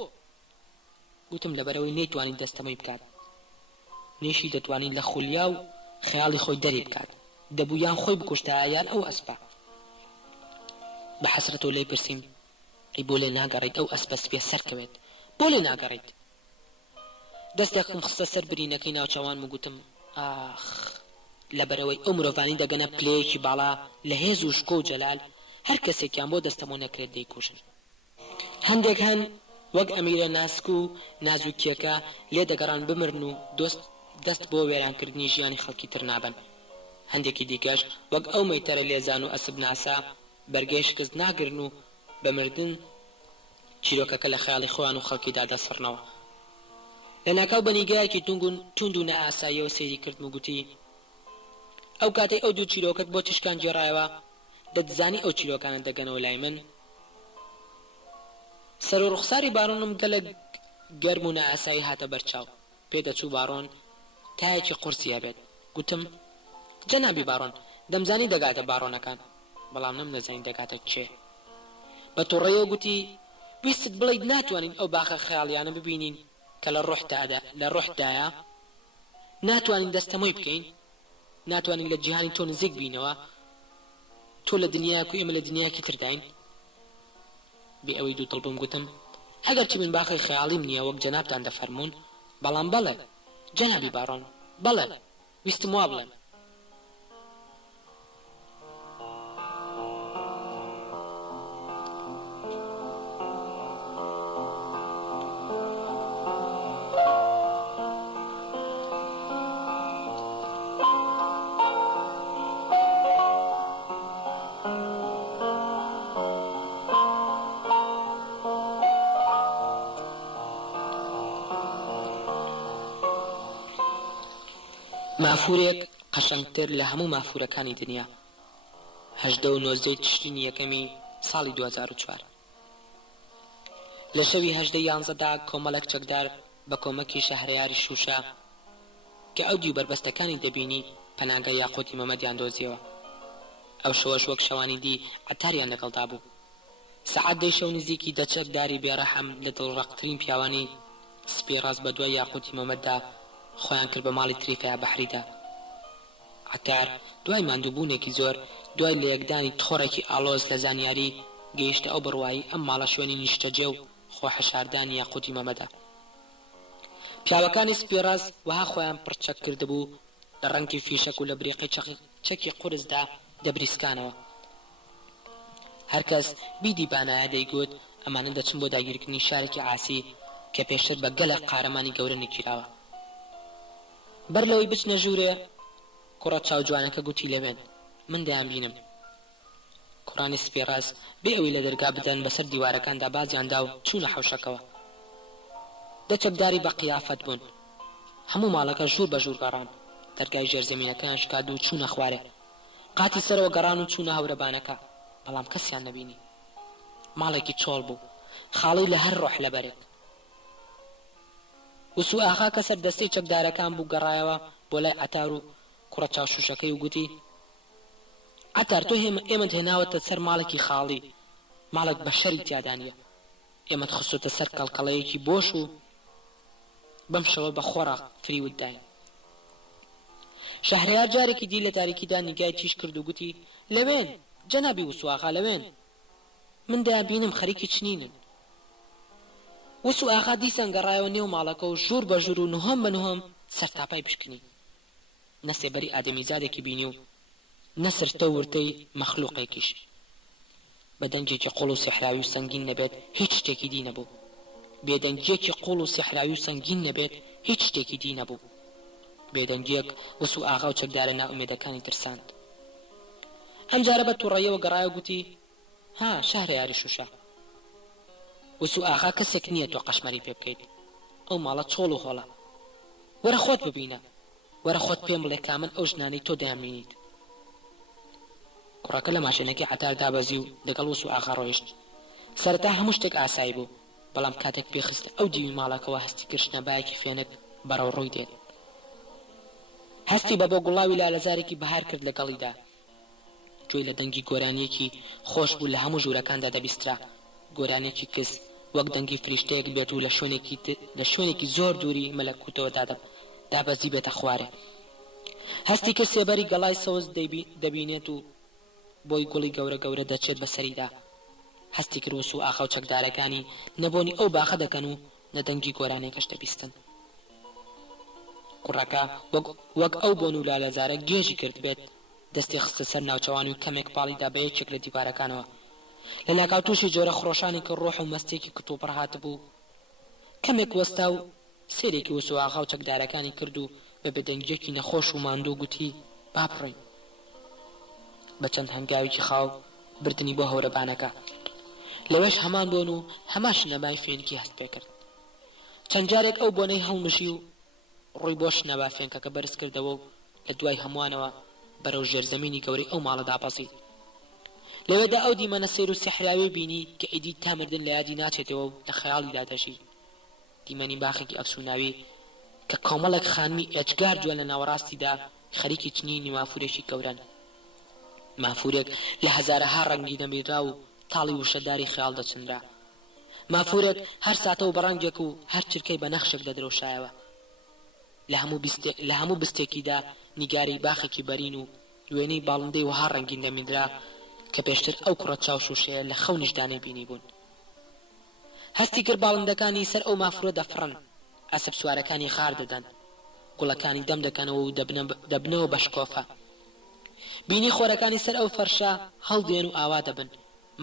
گوتم لەبەرەوەی نەیتوانین دەستەمەی بکات، نێشی دەتوانین لە خولیا و خەیاڵی خۆی دەری بکات، دەبوو یان خۆی بکوشتە یان ئەو ئەسپە. بە حەسرەتەوە لێی پرسیم ئەی بۆ لێ ناگەڕێیت ئەو ئەسپە سپێ سەرکەوێت؟ بۆ لێ ناگەڕێیت؟ دەستێکم خستە سەر برینەکەی ناوچەوان و گوتم ئاخ، لەبەرەوەی ئەو مرۆڤانی دەگەنە پلەیەکی باڵا لە هێز و شکۆ و جەلال، هەر کەسێکیان بۆ دەستەمۆ نەکرێت دەیکوژن. هەندێک هەن وەک ئەمیرە ناسک و نازوکیەکە لێ دەگەڕان بمرن و دەست بۆ وێرانکردنی ژیانی خەڵکی تر نابن. هەندێکی دیکەش وەک ئەو مەیتەرە لێزان و ئەسب ناسا بەرگەی شکست ناگرن و بە مردن چیرۆکەکە لە خەیاڵی خۆیان و خەڵکیدا دەسڕنەوە. لە ناکاو بەنیگایەکی توند و نەئاساییەوە سەیری کردم و گوتی ئەو کاتەی ئەو دوو چیرۆکت بۆ تشکان گێڕایەوە دەتزانی ئەو چیرۆکانە دەگەنەوە لای من؟ سەر و ڕوخساری باڕۆنم گەلە گەرم و نەئاسایی هاتە بەرچاو. پێدەچوو باڕۆن تایەکی قورسی هەبێت. گوتم جەنابی باڕۆن، دەمزانی دەگاتە باڕۆنەکان، بەڵام نەمدەزانی دەگاتە کێ. بە تووڕێیەوە گوتی ویستت بڵێیت ناتوانین ئەو باخە خەیاڵیانە ببینین کە لە ڕۆحدایە، ناتوانین دەستەمۆی بکەین، ناتوانین لە جیهانی تۆ نزیک بینەوە، تۆ لە دنیاک و ئێمە لە دنیاکی ترداین. بێ ئەوەی دوو دڵ بم گوتم ئەگەرچی من باخی خەیاڵیم نییە وەک جەنابتان دەفەرمون، بەڵام بەڵێ جەنابی باڕۆن، بەڵێ ویستم وا بڵێم. مافورێک قەشەنگتر لە هەموو مافورەکانی دنیا. 18 تشرینی یەکەمی ساڵی 2004 لە شەوی 11 کۆمەڵێک چەکدار بە کۆمەکی شەهرەیاری شوشە کە ئەو دیو بربەستەکانی دەبینی پەناگای یاقوتی مەمەدیان دۆزیەوە. ئەو شەوەش وەک شەوانی دی عەتاریان لەگەڵدا بوو. سەعات 10 شەو نزیکی دەچەکداری بێڕەحەم لە دڵڕەقترین پیاوانی سپی ڕاست بە دوای یاقوتی مەمەددا خۆیان کرد بە ماڵی تریفەیە بەحریدا. عەتار دوای ماندووبوونێکی زۆر دوای لە یەکدانی تۆڕێکی ئاڵۆز لە زانیاری گەیشتە ئەو بڕوایی ئەم ماڵە شوێنی نیشتەجێ و خۆحەشاردانی یاقوتی مەمەدە. پیاوەکانی سپێڕاز وەها خۆیان پڕچەک کردبوو لە ڕەنگی فیشەک و لە بریقی چەکی قورسدا دەبریسکانەوە. هەرکەس بیدی بانایە دەیگوت ئەمانە دەچن بۆ داگیرکردنی شارێکی ئاسی کە پێشتر بە گەلە قارەمانی گەورە نێکیراوە. بەر لەوەی بچنە ژوورێ کوڕە چاوجوانەکە گوتی لەوێن من دەیان بینم. کوڕانی سپێڕاز بێ ئەوەی لە دەرگا بدەن بەسەر دیوارەکاندا بازیاندا و چوونە حەوشەکەوە. دەچەکداری بە قیافەت بوون. هەموو ماڵەکە ژوور بە ژوور گەڕان. دەرگای ژێرزەمینەکان شکاد و چوونە خوارێ. قاتی سەرەوە گەڕان و چوونە هەورەبانەکە، بەڵام کەسیان نەبینی. ماڵێکی چۆڵ بوو، خاڵی لە هەر ڕۆح لەبەرێک. وسو ئاخا کە سەر دەستەی چەکدارەکان بوو گەڕایەوە بۆ لای عەتار و کوڕە چاوشوشەکەی و گوتی عەتار تۆ ئێمەت هێناوەتە سەر ماڵێکی خاڵی، ماڵێک بە شەری تیادا نییە، ئێمەت خستۆتە سەر کەڵکەڵەیەکی بۆش و بەم شەوە بە خۆڕا فریوت داین. شەهرەیار جارێکی دی لە تاریکیدا نیگای تیش کرد و گوتی لەوێن جەنابی وسو ئاغا لەوێن، من دەیان بینم خەریکی چنینن. وسو ئاغا دیسان گەڕایەوە نێو ماڵەکە و ژوور بە ژوور و نهۆم بە نهۆم سەرتاپای پشکنی. نەسێبەری ئادەمیزادێکی بینی و نەسرتە ورتەی مەخلوقێکیش. بەدەنگێکی قوڵ و سیحراوی و سەنگین نەبێت هیچ شتێکی دی نەبوو. بێدەنگیەکی قوڵ و سیحراوی و سەنگین نەبێت هیچ شتێکی دی نەبوو. بێدەنگیەک وسو ئاغا و چەکدارە نائومێدەکانی ترساند. ئەم جارە بە تووڕەیەوە گەڕایە و گوتی ها شەهرەیاری شوشە، وسو ئاغا کەسێک نییە تۆ قەشمەری پێ بکەیت ئەو ماڵە چۆڵ و هۆڵە وەرە خۆت ببینە وەرە خۆت پێم بڵێ کامن ئەو ژنانەی تۆ دەیانبینیت کوڕەکە لە ماشینەکەی عەتار دابەزی و لەگەڵ وسو ئاغا ڕۆیشت سەرەتا هەموو شتێک ئاسایی بوو بەڵام کاتێک پێخست ئەو دیوی ماڵەکەەوە هەستی کرد شنەبایەکی فێنک بەرەو ڕووی دێت هەستی بە بۆ گوڵاوی لالەزارێکی بەهار کرد لەگەڵیدا گوێی لە دەنگی گۆرانیەکی خۆش بوو لە هەموو ژوورەکاندا دەبیسترا گۆرانێکی کەس وەک دەنگی فریشتەیەک بێت و لە شوێنێکی زۆر دووری مەلەکوتەوە دابەزی بێتە خوارێ هەستی کرد سێبەری گەڵای سەوز دەبینێت و بۆی گوڵی گەورە گەورە دەچێت بەسەریدا هەستی کرد وسو ئاخا و چەکدارەکانی نەبوونی ئەو باخە دەکەن و لە دەنگی گۆرانێکەش دەبیستن کوڕەکە وەک ئەو بۆن و لالەزارە گێژی کرد بێت دەستی خستە سەر ناوچەوانی و کەمێک پاڵیدا بە یەکێک لە دیوارەکانەوە لە ناکاوتوشی جۆرە خڕۆشانی کە ڕۆح و مەستێکی کتوپڕ هاتبوو کەمێک وەستا و سێرێکی وسو ئاغا و چەکدارەکانی کرد و بە بەدەنگێکی نەخۆش و ماندوو گوتی با بڕۆین بە چەند هەنگاوێکی خاو بردنی بۆ هەورەبانەکە لەوێش هەمان بۆن و هەمان شنەبای فێنکی هەست پێ کرد چەند جارێک ئەو بۆنەی هەڵمژی و ڕووی بۆ شنەبا فێنکەکە بەرز کردەوە و لە دوای هەمووانەوە بەرەو ژێرزەمینی گەورەی ئەو ماڵەدا بەزی لەوێدا ئەو دیمەنە سیر و سەحراوی بینی کە ئیدی تا مردن لە یادی ناچێتەوە و لە خەیاڵیدا دەژی دیمەنی باخێکی ئەفسوناوی کە کۆمەڵێک خانمی ئێجگار جوان لە ناوەڕاستیدا خەریکی چنینی مافورێکی گەورەن مافورێک لە هەزارەها ڕەنگی دەمیرا و تاڵی وشەداری خەیاڵ دەچندرا مافورێک هەر ساتە و بەڕەنگێک و هەر چرکەی بە نەخشێک دەدرەوشایەوە لە هەموو بستێکیدا نیگاری باخێکی بەرین و وێنەی باڵندەی وها ڕەنگین دەمیدرا کە پێشتر ئەو کوڕە چاوشوشەیە لە خەو نیشدانەی بینی بوون هەستی کرد باڵندەکانی سەر ئەو مافورە دەفڕن ئەسب سوارەکانی خار دەدەن گوڵەکانی دەم دەکەنەوە و دەبنەوە بە شکۆفە بینی خۆرەکانی سەر ئەو فەرشە هەڵدێن و ئاوا دەبن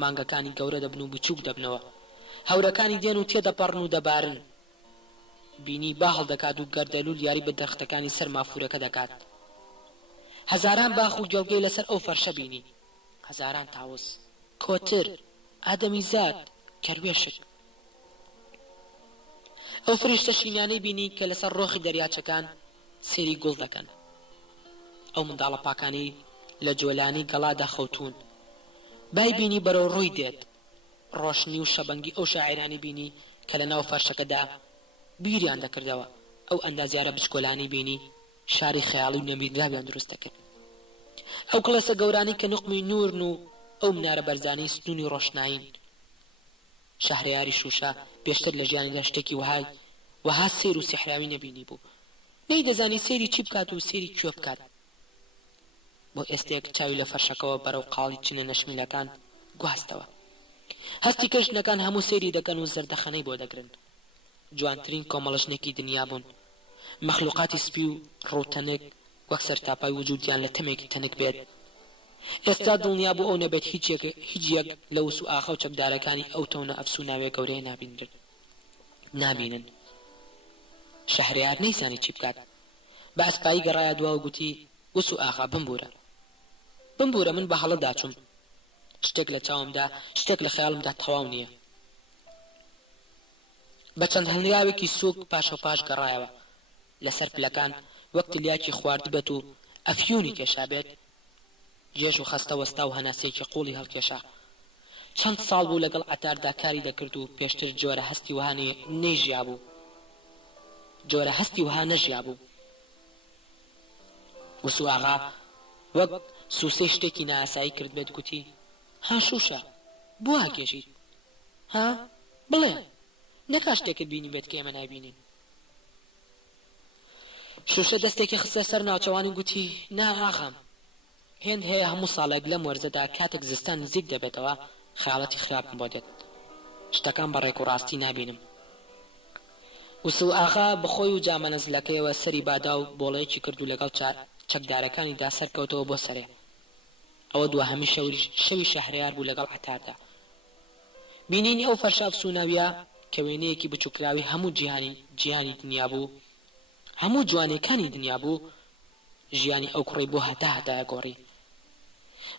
مانگەکانی گەورە دەبن و بچووک دەبنەوە هەورەکانی دێن و تێدەپەڕن و دەبارن بینی با هەڵدەکات و گەردەلوول یاری بە دەرختەکانی سەر مافورەکە دەکات هەزاران باخ و گەڵگەی لەسەر ئەو فەرشە بینی هەزاران تاوس کۆتر ئادەمیزاد کەروێشک ئەو فریشتە شینانەی بینی کە لەسەر ڕۆخی دەریاچەکان سێری گوڵ دەکەن ئەو منداڵە پاکانی لە جۆلانی گەڵادا خەوتون بای بینی بەرەو ڕووی دێت ڕۆشنی و شەبەنگی ئەو شاعرانی بینی کە لە ناو فەرشەکەدا بیریان دەکردەوە ئەو ئەندازیارە بچکۆلانی بینی شاری خەیاڵی و نەمیراویان دروست دەکرد ئەو کڵەسە گەورانی کە نوقمی نورن و ئەو منارە بەرزانەی ستونی ڕۆشناین شەهرەیاری شوشە پێشتر لە ژیانیدا شتێکی وەها سیر و سیحراوی نەبینی بوو نەی دەزانی سێری چی بکات و سێری کوێ بکات بۆ ئێستێک چاوی لە فەرشەکەەوە بەرەو قاڵی چنە نەشمیلەکان گواستەوە هەستی کەژنەکان هەموو سێری دەکەن و زەردەخەنەی بۆ دەگرن جوانترین کۆمەڵژنێکی دنیا بوون مەخلوقاتی سپی و ڕووتەنێک وەک سەرتاپای وجودیان لە تەمێکی تەنک بێت ئێستا دڵنیا بوو ئەو نەبێت هیچ یەک لە وسو ئاخە و چەکدارەکانی ئەو تەونە ئەفسوناوێ گەورەیە نابینن شەهرەیار نەیزانی چی بکات بە ئەسپایی گەڕایە دواوە گوتی وسو ئاخا بمبورە من بە هەڵە داچوم شتێک لە چاومدا شتێک لە خەیاڵمدا تەواو نییە بە چەند هەڵیاوێکی سووک پاشۆپاش گەڕایەوە لەسەر پلەکان وەک تلیاکی خوارد بێت و ئەفیونی کێشا بێت جێژ و خەستە وەستا و هەناسەیەکی قوڵی هەڵکێشا چەند ساڵ بوو لەگەڵ عەتاردا کاری دەکرد و پێشتر جۆرە هەستی وها نەژیا بوو وسو ئاغا وەک سوسەی شتێکی نائاسایی کرد بێت گوتی ها شوشە بۆ هاکێشیت ها بڵێ نەکا شتێکت بینی بێت کە ئێمە نابینین شوشە دەستێکی خستە سەر ناوچەوانی گوتی نا ئاغام هێند هەیە هەموو ساڵێک لەم وەرزەدا کاتێک زستان نزیک دەبێتەوە خەیاڵەتی خراپم بۆ دێت شتەکان بە ڕێک و ڕاستی نابینم وسو ئاغا بەخۆی و جامەنەزلەکەیەوە سەری بادا و بۆڵەیەکی کرد و لەگەڵ چەکدارەکانیدا سەرکەوتەوە بۆ سەرێ ئەوە دووهەمی شەوی شەهرەیار بوو لەگەڵ عەتاردا بینینی ئەو فەرشە ئەفسوناویە کە وێنەیەکی بچووکراوی هەموو جیهانی دنیا بوو هەموو جوانەکانی دنیا بوو ژیانی ئەو کوڕی بۆ هەتا گۆڕی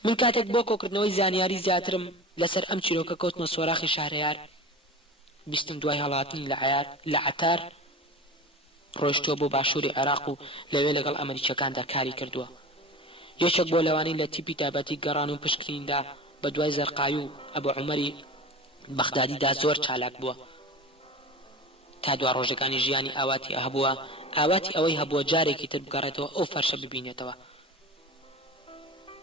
من کاتێک بۆ کۆکردنەوەی زانیاری زیاترم لەسەر ئەم چیرۆکە کەوتمە سۆراخی شەهرەیار بیستم دوای هەڵاتنی لە عەتار ڕۆیشتووە بۆ باشووری عێراق و لەوێ لەگەڵ ئەمریکیەکاندا کاری کردووە. یەکێک بۆ لەوانەی لە تیپی تایبەتی گەڕان و پشکنیندا بە دوای زەرقاوی و ئەبو عومەری بەغدادیدا زۆر چالاک بووە. تا دوا ڕۆژەکانی ژیانی ئاواتی هەبووە، ئاواتی ئەوەی هەبووە جارێکی تر بگەڕێتەوە ئەو فەرشە ببینێتەوە.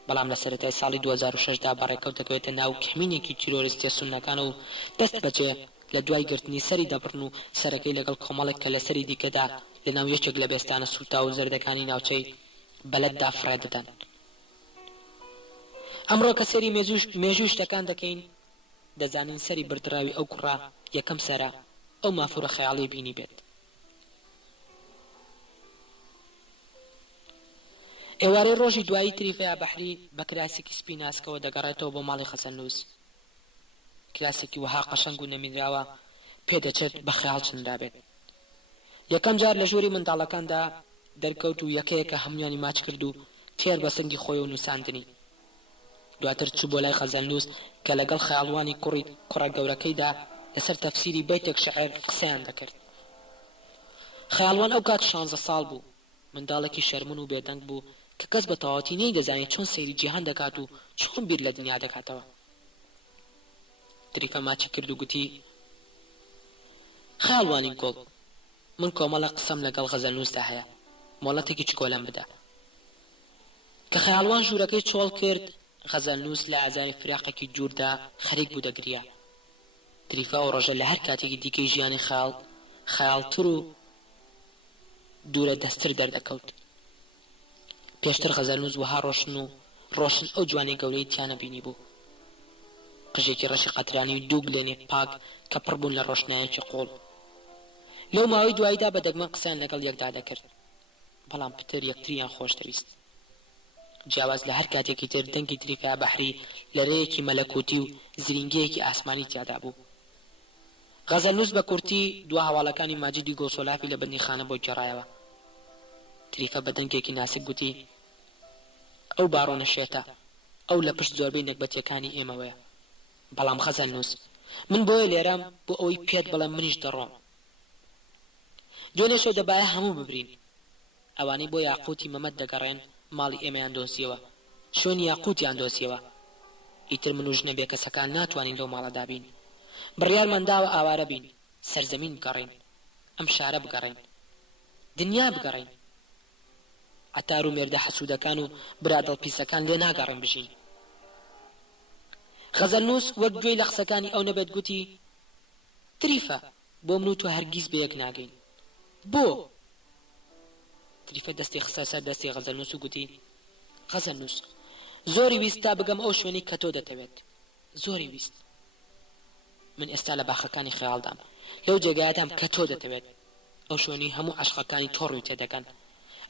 بەڵام لە سەرەتای ساڵی 2006دا بەڕێکەوت دەکەوێتە ناو کەمینێکی تیرۆریستی سوننەکانە و دەست بەجێ لە دوای گرتنی سەری دەبڕن و سەرەکەی لەگەڵ کۆمەڵێک کە لە سەری دیکەدا لە ناو یەکێک لە بێستانە سوتا و زەردەکانی ناوچەی بەلەتدا فڕێدەدەن. ئەمڕۆ کە سەری مێژوو شتەکان دەکەین دەزانین سەری بردراوی ئەو کوڕا یەکەم سەرە ئەو مافورە خەیاڵی بینی بێت. ئێوارەی ڕۆژی دوایی تریفەیە بەحری بە کراسێکی سپی ناسکەوە دەگەڕێتەوە بۆ ماڵی خەسەنووس. کراسێکی وەها قەشەنگ و نەمیراوە پێدەچێت بە خەیاڵ چنرا بێت. یەکەم جار لە ژووری منداڵەکاندا دەرکەوت و یەکەیەکە هەمویانی ماچ کرد و تێر بە سنگی خۆی و نووساندنی. دواتر چوو بۆ لای خەزەنووس کە لەگەڵ خەیاڵوانی کوڕە گەورەکەیدا لەسەر تەفسیری بەیتێک شەعر قسەیان دەکرد. خەیاڵوان ئەو کات 16 ساڵ بوو، منداڵێکی شەرمن و بێدەنگ بوو کە کەس بە تەواوەتی نەیدەزانێت چۆن سەیری جیهان دەکات و چۆن بیر لە دنیا دەکاتەوە. تریفە ماچی کرد و گوتی: خەیاڵوانی گوڵ، من کۆمەڵە قسەم لەگەڵ خەزەنووسدا هەیە، مۆڵەتێکی چکۆلەم بدە. کە خەیاڵوان ژوورەکەی چۆڵ کرد، خەزەنووس لە ئازاری فراقێکی جووردا خەریک بوو دەگریا. تریفە ئەو ڕۆژە لە هەر کاتێکی دیکەی ژیانی خەیاڵتر و دوورە دەستتر دەردەکەوت. پێشتر خەزەنووس وەها ڕۆشن ئەو جوانی گەورەی تیانە بینی بوو. قژێکی ڕەشی قەترانی و دوو گلێنێ پاک کە پڕ بوون لە ڕۆشنایەکی قوڵ. لەو ماوەی دواییدا بە دەگمەن قسەیان لەگەڵ یەکدا دەکرد، بەڵام پتر یەکتریان خۆش دەویست. جیاواز لە هەر کاتێکی تر دەنگی تریفە بەحری لە ڕێیەکی مەلەکوتی و زرینگەیەکی ئاسمانی تیادا بوو. خەزەنووس بە کورتی دوا هەواڵەکانی ماجیدی گۆسۆلافی لە بەندیخانە بۆ گێڕایەوە. تریفە بە دەنگێکی ناسک گوتی: ئەو باڕۆنە شێتە، ئەو لە پشت زۆربەی نەکبەتیەکانی ئێمەوەیە. بەڵام خەزەنووس، من بۆیە لێرەم بۆ ئەوەی پێت بڵێم منیش دەڕۆم. دوێنێ شەو دەبایە هەموو ببرین. ئەوانەی بۆ یاقوتی مەمەد دەگەڕێن ماڵی ئێمەیان دۆسیەوە، شوێنی یاقوتیان دۆسیەوە. ئیتر من و ژنە بێکەسەکان ناتوانین لەو ماڵەدا بین. بڕیارمان داوە ئاوارە بین، سەرزەمین بگەڕین، ئەم شارە بگەڕین، دنیا بگەڕین. عەتار و مێردە حەسوودەکان و برادڵ پیسەکان لێ ناگەڕێن بژین. خەزەنووس وەک گوێی لە قسەکانی ئەو نەبێت گوتی: تریفە، بۆ من و تۆ هەرگیز بە یەک ناگەین. بۆ؟ تریفە دەستی خستە سەر دەستی خەزەنووس و گوتی: خەزەنووس، زۆری ویست تا بگەم ئەو شوێنی کە تۆ دەتەوێت، زۆری ویست. من ئێستا لە باخەکانی خەیاڵدام، لەو جێگایەدام کە تۆ دەتەوێت. ئەو شوێنی هەموو عەشقەکانی تۆڕی تێدەکەن،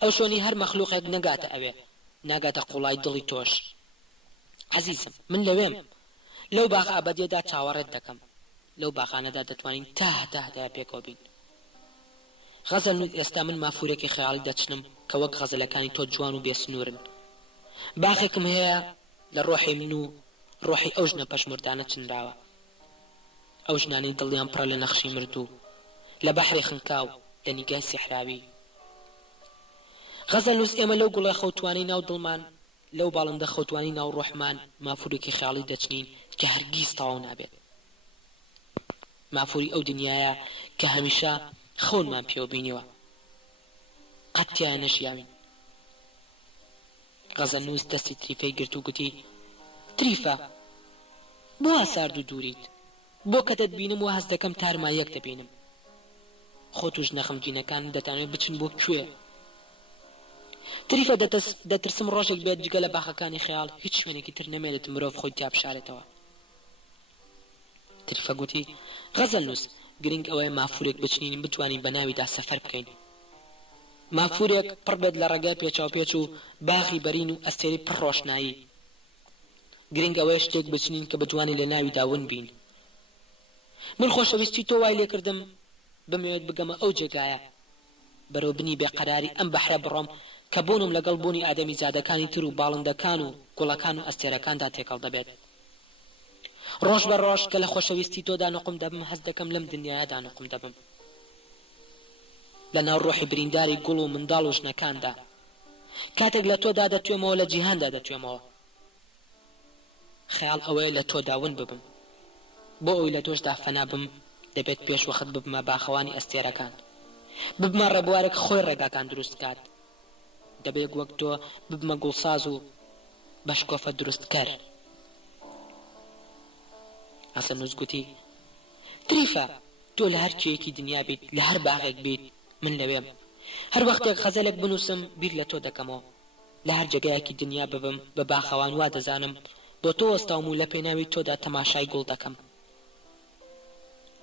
ئەو شوێنی هەر مەخلوقێک نەگاتە ئەوێ، ناگاتە قوڵای دڵی تۆش. عەزیزم، من لەوێم، لەو باخە ئەبەدیەدا چاوەڕێت دەکەم، لەو باخانەدا دەتوانین تا هەتاهدای پێکەوە بین. خەزەنووس، ئێستا من مافورێکی خەیاڵی دەچنم کە وەک غەزەلەکانی تۆ جوان و بێسنوورن. باخێکم هەیە لە ڕۆحی من و ڕۆحی ئەو ژنە پەشمردانە چنراوە. ئەو ژنانی دڵیان پڕە لە نەخشی مردوو، لە بەحری خنکاو، لە نیگای سیحراوی. خەزەنووس، ئێمە لەو گوڵە خەوتوانی ناو دڵمان، لەو باڵندە خەوتوانی ناو ڕۆحمان مافورێکی خەیاڵی دەچنین کە هەرگیز تەواو نابێت. مافوری ئەو دنیاە کە هەمیشە خەونمان پێوە بینیوە، قەت تیان نەژیاوین. خەزەنووس دەستی تریفەی گرت و گوتی: تریفە، بۆ ئاسارد و دووریت، بۆ کە دەتبینم و هەست دەکەم تارما یەک دەبینم. خۆت و ژنە خەمگینەکان دەتانوێت بچن بۆ کوێ؟ تریفە، دەترسم ڕۆژێک بێت جگە لە باخەکانی خەیاڵ هیچ شوێنێکی تر نەمێنێت مرۆڤ خۆی تیا بشارێتەوە. تریفە گوتی: خەزەنووس، گرنگ ئەوەیە مافورێک بچنین بتوانین بە ناویدا سەفەر بکەین. مافورێک پڕ بێت لە ڕێگای پێچاوپێچ و باخی بەرین و ئەستێری پڕ ڕۆشنایی. گرنگ ئەوەیە شتێک بچنین کە بتوانین لە ناویدا ون بین. من خۆشەویستی تۆ وای لێکردم بمەوێت بگەمە ئەو جێگایە، بەرەو بنی بێقەراری ئەم بەحرە بڕۆم کە بوونم لەگەڵ بوونی ئادەمی زادەکانی تر و باڵندەکان و گوڵەکان و ئەستێرەکاندا تێکەڵ دەبێت. ڕۆژ بە ڕۆژ کە لە خۆشەویستی تۆدا نقم دەبم هەست دەکەم لەم دنیادا نقم دەبم لە ناو ڕۆحی برینداری گوڵ و منداڵ و ژنەکاندا کاتێک لە تۆدا دەتوێمەوە لە جیهاندا دەتوێمەوە خەیاڵ ئەوەیە لە تۆ داون ببم بۆ ئەوی لە تۆشدا فەنا بم دەبێت پێش وەخت ببمە باخەوانی ئەستێرەکان ببمە ڕێبوارێک خۆی ڕێگاکان دروست کات دەبێت وەک تۆ ببمە گوڵساز و بەشکۆفە دروستکەر حەسەنووس گوتی تریفە تۆ لە هەر کێیەکی دنیا بیت لە هەر باغێک بیت من لەوێم هەر وەختێک غەزەلێک بنووسم بیر لە تۆ دەکەمەوە لە هەر جێگایەکی دنیا ببم بە باخەوان وا دەزانم بۆ تۆ وەستاوم و لە پێناوی تۆدا تەماشای گوڵ دەکەم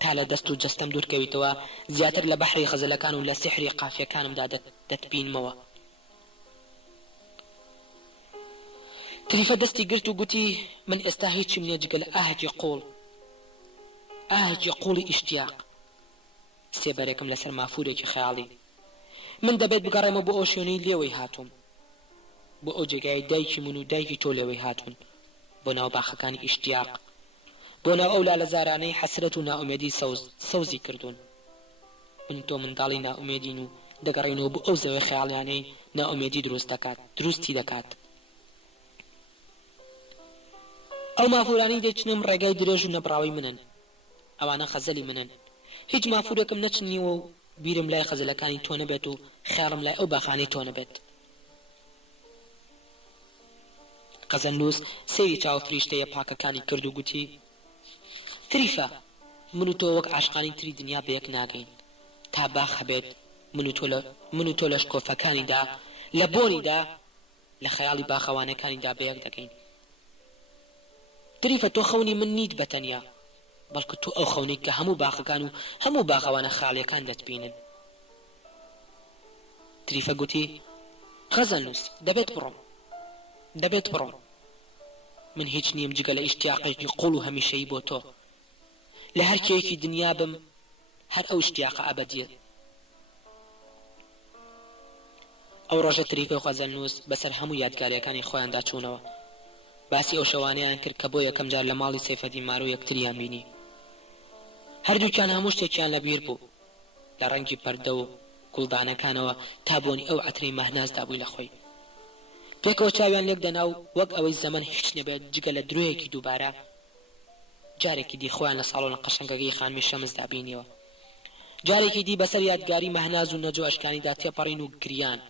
تا لە دەست و جەستەم دوورکەویتەوە زیاتر لە بەحری غەزەلەکان و لە سیحری قافیەکانمدا دەتبینمەوە تریفە دەستی گرت و گوتی من ئێستا هیچیم نییە جگە لە ئاهەجی قوڵی ئیشتیاق سێبەرێکم لەسەر مافورێکی خەیاڵی من دەبێت بگەڕێمە بۆ ئەو شوێنەی لێوەی هاتووم بۆ ئەو جێگای دایکی من و دایکی تۆ لێوەی هاتوون بۆ ناو باخەکانی ئیشتیاق بۆ ناو ئەو لالەزارانەی حەسرەت و ناومێدی سەوزی کردوون من تۆ منداڵی ناومێدین و دەگەڕێنەوە بۆ ئەو زەوی خەیاڵیانەی ناومێدی دروستی دەکات ئەو مافورانی دەچنم ڕێگای درێژ و نەبراوی منن ئەوانە خەزەلی منن هیچ مافورێکم نەچنیوە و بیرم لای خەزەلەکانی تۆ نەبێت و خیاڵم لای ئەو باخانەی تۆ نەبێت قەزەنووس سەیری چاو فریشتەیە پاکەکانی کرد و گوتی تریفە من و تۆ وەک عاشقانی تری دنیا بەیەک ناگەین تا باخ هەبێت من و تۆ لە شکۆفەکانیدا لە بۆنیدا لە خەیاڵی باخەوانەکانیدا بەیەک دەگەین تریفە تۆ خەونی من نیت بەتەنیا بەڵکو تۆ ئەو خەونی کە هەموو باخەکان و هەموو باخەوانە خاڵیەکان دەتبینن تریفە گوتی قەزەنووس دەبێت بڕۆم من هیچ نیم جگە لە ئیشتیاقێکی قوڵ و هەمیشەیی بۆ تۆ لە هەر کێیەکی دنیا بم هەر ئەو اشتیاقە ئەبەدیە ئەو ڕۆژە تریفە و قەزەنووس بەسەر هەموو یادگاریەکانی خۆیاندا چوونەوە باسی ئەو شەوانەیان کرد کە بۆ یەکەم جار لە ماڵی سەیفەدین مارۆ یەکتریان بینی هەردووکیان هەموو شتێکیان لەبیر بوو لە ڕەنگی پەردە و گوڵدانەکانەوە تا بۆنی ئەو عەترەی مەهنازدا بووی لە خۆی پێکەوە چاویان لێک دەنا و وەک ئەوەی زەمن هیچ نەبێت جگە لە درۆیەکی دووبارە جارێکی دی خۆیان لە ساڵۆنە قەشەنگەکەی خانمی شەمزدا بینیەوە جارێکی دی بەسەر یادگاری مەهناز و نەجۆ ئەشکانیدا تێپەڕین و گریان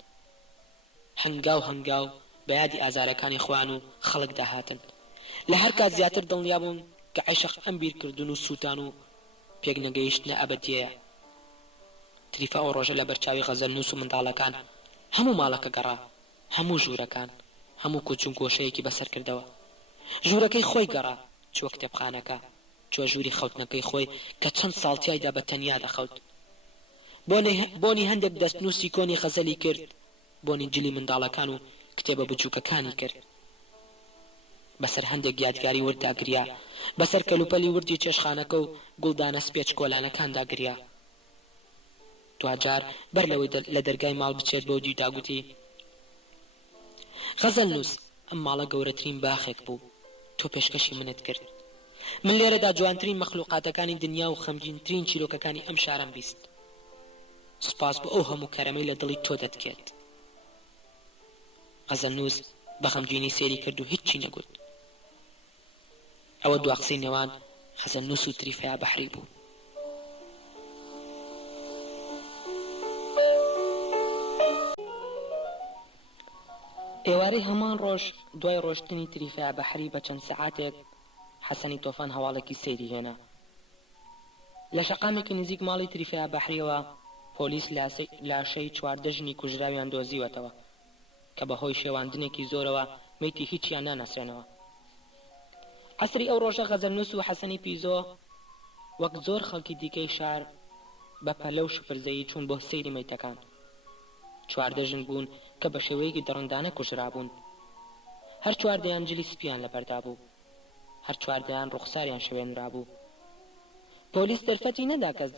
هەنگاو بە یادی ئازارەکانی خۆیان و خەڵکدا هاتن لە هەر کات زیاتر دڵنیا بوون کە عەیشق ئەم بیرکردن و سووتان و پێک نەگەیشتنە ئەبەدیەیە تریفە ئەو ڕۆژە لە بەرچاوی غەزەلنووس و منداڵەکان هەموو ماڵەکە گەڕا هەموو ژوورەکان هەموو کوچون گۆشەیەکی بەسەر کردەوە ژوورەکەی خۆی گەڕا چوە کتێبخانەکە چوە ژووری خەوتنەکەی خۆی کە چەند ساڵتیایدا بە تەنیا دەخەوت بۆنی هەندێک دەستنووسی کۆنی غەزەلی کرد بۆنی جلی منداڵەکان و کتێبە بچووکەکانی کرد بەسەر هەندێک یادگاری وردا گریا بەسەر کەلوپەلی وردی چێشخانەکە و گوڵدانە سپێچ کۆلانەکاندا گریا دوجار بەر لەوەی لە دەرگای ماڵ بچێت بۆ دیدا گوتی غەزەلنووس ئەم ماڵە گەورەترین باخێک بوو تۆ پێشکەشی منت کرد من لێرەدا جوانترین مەخلوقاتەکانی دنیا و خەمگینترین چیرۆکەکانی ئەم شارم بیست سوپاس بۆ ئەو هەموو کەرەمەی لە دڵی تۆ دەتکێت غەزەلنووس بە خەمگینی سێری کرد و هیچی نەگوت ئەوە دوا قسەی نێوان غەزەلنووس و تریفەیە بەحری بوو ئێوارەی هەمان ڕۆژ دوای ڕۆشتنی تریفەیە بەحری بە چەند سەعاتێک حەسەنی تۆفان هەواڵێکی سەیری هێنا لە شەقامێکی نزیک ماڵی تریفەیە بەحریەوە پۆلیس لاشەی 14 ژنی کوژراویان دۆزیوەتەوە کە بەهۆی شێواندنێکی زۆرەوە مەیتی هیچیان نانەسرێنەوە عەسری ئەو ڕۆژە غەزەلنووس و حەسەنی پیزۆ وەک زۆر خەڵکی دیکەی شار بە پەلە و شفرزەیی چوون بۆ سەیری مەیتەکان 14 ژن بوون کە بە شێوەیەکی دڕندانە کوژرابوون هەر 14یان جلی سپیان لەبەردا بوو هەر 14یان ڕوخساریان شوێنرا بوو پۆلیس دەرفەتی نەدا کەس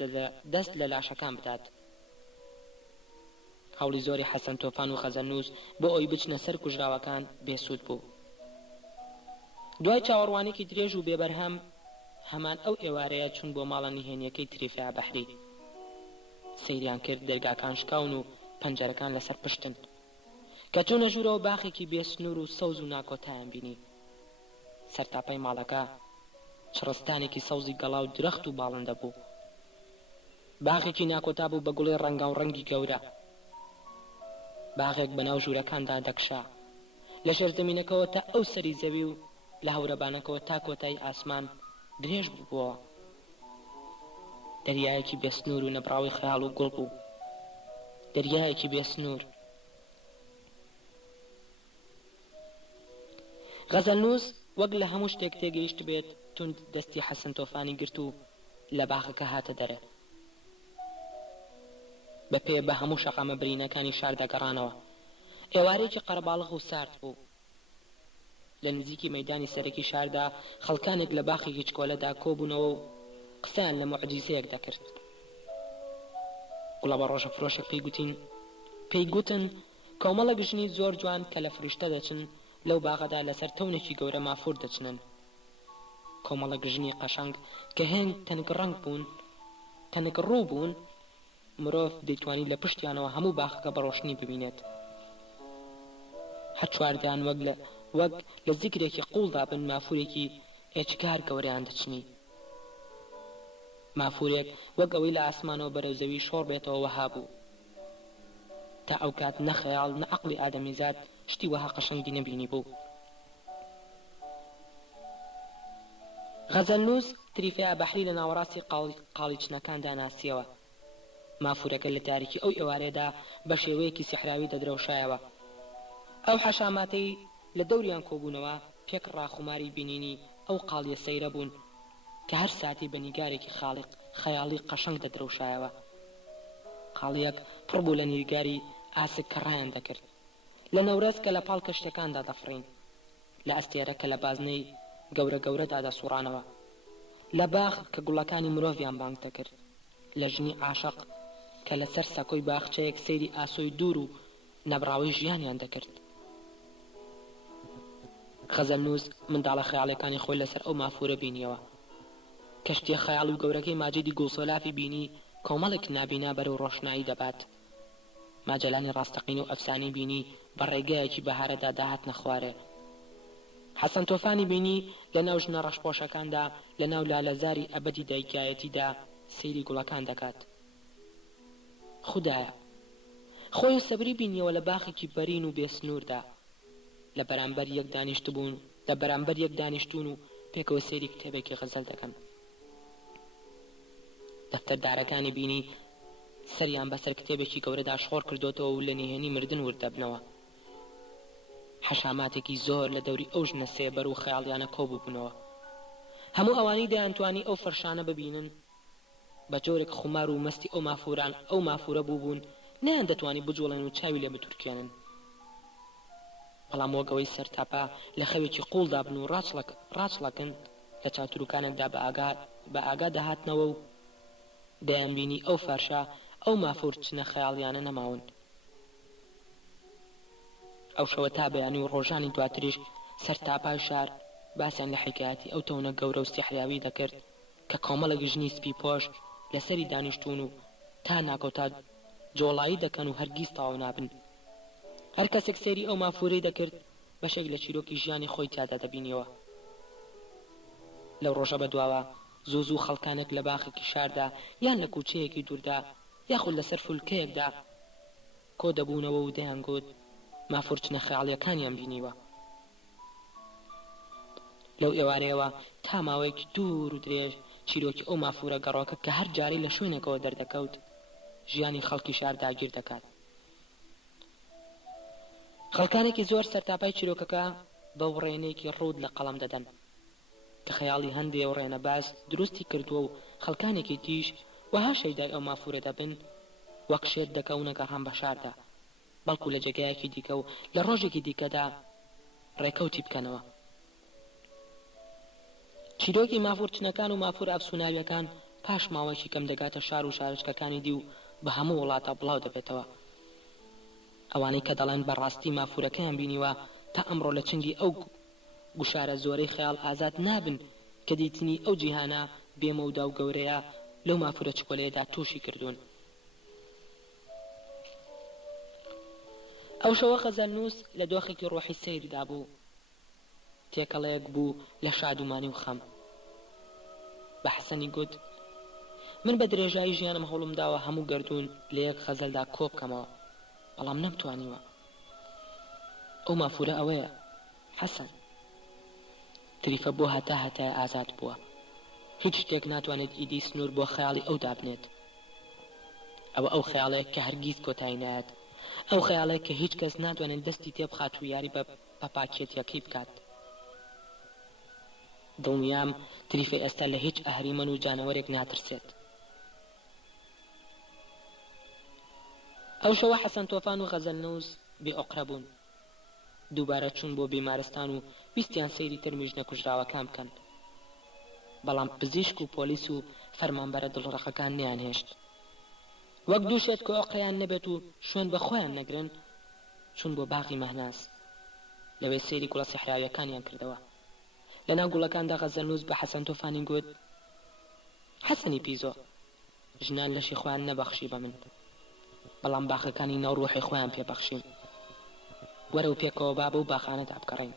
دەست لە لاشەکان بدات هەوڵی زۆری حەسەن تۆفان و غەزەلنووس بۆ ئەوی بچنە سەر کوژراوەکان بێسوود بوو دوای چاوەڕوانێکی درێژ و بێبەرهەم هەمان ئەو ئێوارەیە چون بۆ ماڵە نهێنیەکەی تریفیا بەحری. سەیریان کرد، دەرگاکان شکاون و پەنجەرەکان لەسەر پشتن. کە چوونە ژوورەوە باخێکی بێسنوور و سەوز و ناکۆتایان بینی. سەرتاپەی ماڵەکە چڕستانێکی سەوزی گەڵا و درەخت و باڵندە بوو. باخێکی ناکۆتا بوو بە گوڵی ڕەنگا و ڕەنگی گەورە. باغێک بەناو ژوورەکاندا دەکشا، لە ژێرزەمینەکەەوە تا ئەو سەری زەوی و لە هەورەبانەکەەوە تا کۆتایی ئاسمان درێژ بووبووە. دەریایەکی بێسنوور و نەبراوی خەیاڵ و گوڵ بوو. دەریایەکی بێسنوور. غەزەلنووس وەک لە هەموو شتێک تێگەیشت بێت توند دەستی حەسەن تۆفانی گرت و لە باخەکە هاتە دەرە. بەپێ بە هەموو شەقامە برینەکانی شار دەگەڕانەوە. ئێوارێکی قەرەباڵغ و سارد بوو. لە نزیکی مەیدانی سەرەکی شاردا خەڵکانێک لە باخێکی چکۆلەدا کۆبوونەوە و قسەیان لە موعجیزەیەک دەکرد. گوڵە بە ڕۆژە فرۆشێک پێی گوتن کۆمەڵە گژنی زۆر جوان کە لە فریشتە دەچن لەو باغەدا لەسەر تەونێکی گەورە مافور دەچنن. کۆمەڵە گژنی قەشەنگ کە هێنگ تەنک ڕوو بوون، مرۆڤ دەیتوانی لە پشتیانەوە هەموو باخەکە بە ڕۆشنی ببینێت. هەر چواردەیان وەک لە زیکرێکی قوڵدا بن مافورێکی ئێچکار گەورەیان دەچنی. مافورێک وەک ئەوەی لە ئاسمانەوە بەرەو زەوی شۆڕ بێتەوە وەها بوو. تا ئەو کات نە خەیاڵ نە عەقڵی ئادەمیزاد شتی وەها قەشەنگی نەبینی بوو. غەزەلنووس تریفیا بەحری لە ناوەڕاستی قاڵیچنەکاندا ناسیەوە. مافورەکە لە تاریکی ئەو ئێوارێدا بە شێوەیەکی سیحراوی دەدرەوشایەوە. ئەو حەشاماتەی لە دەوریان کۆبوونەوە پێک ڕاخوماری بینینی ئەو قاڵیە سەیرە بوون کە هەر ساتی بە نیگارێکی خەیاڵی قەشەنگ دەدرەوشایەوە. قاڵیەک پڕ بوو لە نیگاری ئاسک کە ڕایان دەکرد. لە نەورەس کە لە پاڵ کەشتەکاندا دەفڕین، لە ئەستێرە کە لە بازنەی گەورەدا دەسوڕانەوە، لە باخ کە گوڵەکانی مرۆڤیان بانگ دەکرد، لە ژنی عاشق کە لەسەر سەکۆی باخچەیەک سەیری ئاسۆی دوور و نەبراوی ژیانیان دەکرد. غەزەلنووس منداڵە خەیاڵەکانی خۆی لەسەر ئەو مافورە بینیەوە. کەشتیە خەیاڵ و گەورەکەی ماجدی گوڵسۆلافی بینی کۆمەڵێک نابینا بەرەو ڕۆشنایی دەبات. ماجەلانی ڕاستەقین و ئەفسانی بینی بە ڕێگایەکی بەهارەدا داهات نەخوارێ. حەسەن تۆفانی بینی لە ناو ژنە ڕەشپۆشەکاندا لە ناو لالەزاری ئەبەدی دایکایەتیدا سەیری گوڵەکان دەکات. خودایە خۆی و سەبری بینیەوە لە باخێکی بەرین و بێسنووردا لە بەرامبەر یەک دانیشتون و پێکەوە سەیری کتێبێکی غەزەل دەکەن. دەفتەردارەکانی بینی سەریان بەسەر کتێبێکی گەورەدا شخۆر کردوتەوە و لە نهێنی مردن وردەبنەوە. حەشاماتێکی زۆر لە دەوری ئەو ژنە سێبەر و خەیاڵیانە کۆبووبوونەوە. هەموو ئەوانەی دەیانتوانی ئەو فەرشانە ببینن بە جۆرێک خمار و مەستی ئەو مافورە بووبوون، نەیان دەتوانی بجوڵێن و چاوی لێ بتورکێنن. بەڵام وەگەوەی سەرتاپا لە خەوێکی قوڵدا بن و ڕاچڵەکن لە چاتروکانێکدا بە ئاگا دەهاتنەوە و دەیانبینی ئەو فەرشە ئەو مافور چنە خەیاڵیانە نەماون. ئەو شەوە تا بەیانی و ڕۆژانی دواتریش سەرتاپای شار باسییان لە حکایەتی ئەو تەونە گەورە و سیحراوی دەکرد کە کۆمەڵە گژنی سپی پۆش لەسەری دانیشتون و تا ناکەوتا جۆڵایی دەکەن و هەرگیز تاو نابن. هەر کەسێک سەیری ئەو مافورەی دەکرد بەشێک لە چیرۆکی ژیانی خۆی تیادا دەبینیەوە. لەو ڕۆژە بەدواوە زوو خەڵکانێک لە باخێکی شاردا یان لە کوچەیەکی دووردا یاخود لەسەر فولکەیەکدا کۆ دەبوونەوە و دەیانگوت مافور چنە خەیاڵیەکانیان بینیوە. لەو ئێوارەیەوە تا ماوەیەکی دوور و درێژ چیرۆکی ئەو مافورە گەڕۆکە کە هەر جاری لە شوێنێکەوە دەردەکەوت ژیانی خەڵکی شار داگیر دەکات. خەڵکانێکی زۆر سەرتاپای چیرۆکەکە بە وڕێنەیەکی ڕوود لە قەڵەم دەدەن کە خەیاڵی هەندێ وڕێنە باز دروستی کردووە و خەڵکانێکی تیش وەها شەیدای ئەو مافورە دەبن وەک شێت دەکەونەکە هەم بە شاردا، بەڵکو لە جێگایەکی دیکە و لە ڕۆژێکی دیکەدا ڕێکەوتی بکەنەوە. چیرۆکی مافور چنەکان و مافور ئەفسوناویەکان پاش ماوەیەکی کەم دەگاتە شار و شارچکەکانی دی و بە هەموو وڵاتە بڵاو دەبێتەوە. ئەوانەی کە دەڵێن بەڕاستی مافورەکەیان بینیوە تا ئەمڕۆ لە چنگی ئەو گوشارە زۆرەی خەیاڵ ئازاد نابن کە دیتنی ئەو جیهانە بێمەودا و گەورەیە لەو مافورە چکۆلەیەدا تووشی کردوون. ئەو شەوە خەزەرنووس لە دۆخێکی ڕۆحی سەیردا بوو، تێکەڵەیەک بوو لە شادومانی و خەم. بە حەسەنی گوت: من بە درێژایی ژیانم هەوڵم داوە هەموو گەردوون لە یەک خەزەلدا کۆ بکەمەوە، بەڵام نەمتوانیوە. ئەو مافورە ئەوەیە حەسەن. تریفە بۆ هەتا هەتای ئازاد بووە، هیچ شتێک ناتوانێت ئیدی سنوور بۆ خەیاڵی ئەو دابنێت. ئەو خەیاڵەیە کە هەرگیز کۆتایی نایەت، ئەو خەیاڵەیە کە هیچ کەس ناتوانێت دەستی تێبخات و یاری بە پاکێتیەکەی بکات. دڵنیام تریفە ئێستا لە هیچ ئەهریمەن و جانەوەرێک ناترسێت. ئەو شەوە حەسەن تۆفان و خەزەرنووس بێئۆقرە بوون. دووبارە چوون بۆ بیمارستان و ویستیان سەیری ترمیژنە کوژراوەکان بکەن، بەڵام پزیشک و پۆلیس و فەرمانبەرە دڵڕەخەکان نەیانهێشت. وەک دووشێت کە ئۆقرەیان نەبێت و شوێن بە خۆیان نەگرن، چوون بۆ باغی مەهناس. لەوێ سەیری گوڵە سیحراویەکانیان کردەوە. لەناو گوڵەکاندا خەزەرنووس بە حەسەن تۆفانی گوت: حەسەنی پیزۆ، ژنان لەشی خۆیان نەبەخشی بە من، بەڵام باخەکانی ناو ڕوحی خۆیان پێبەخشین. وەرە و پێکەوە با بەو باخانەدا بکەڕین.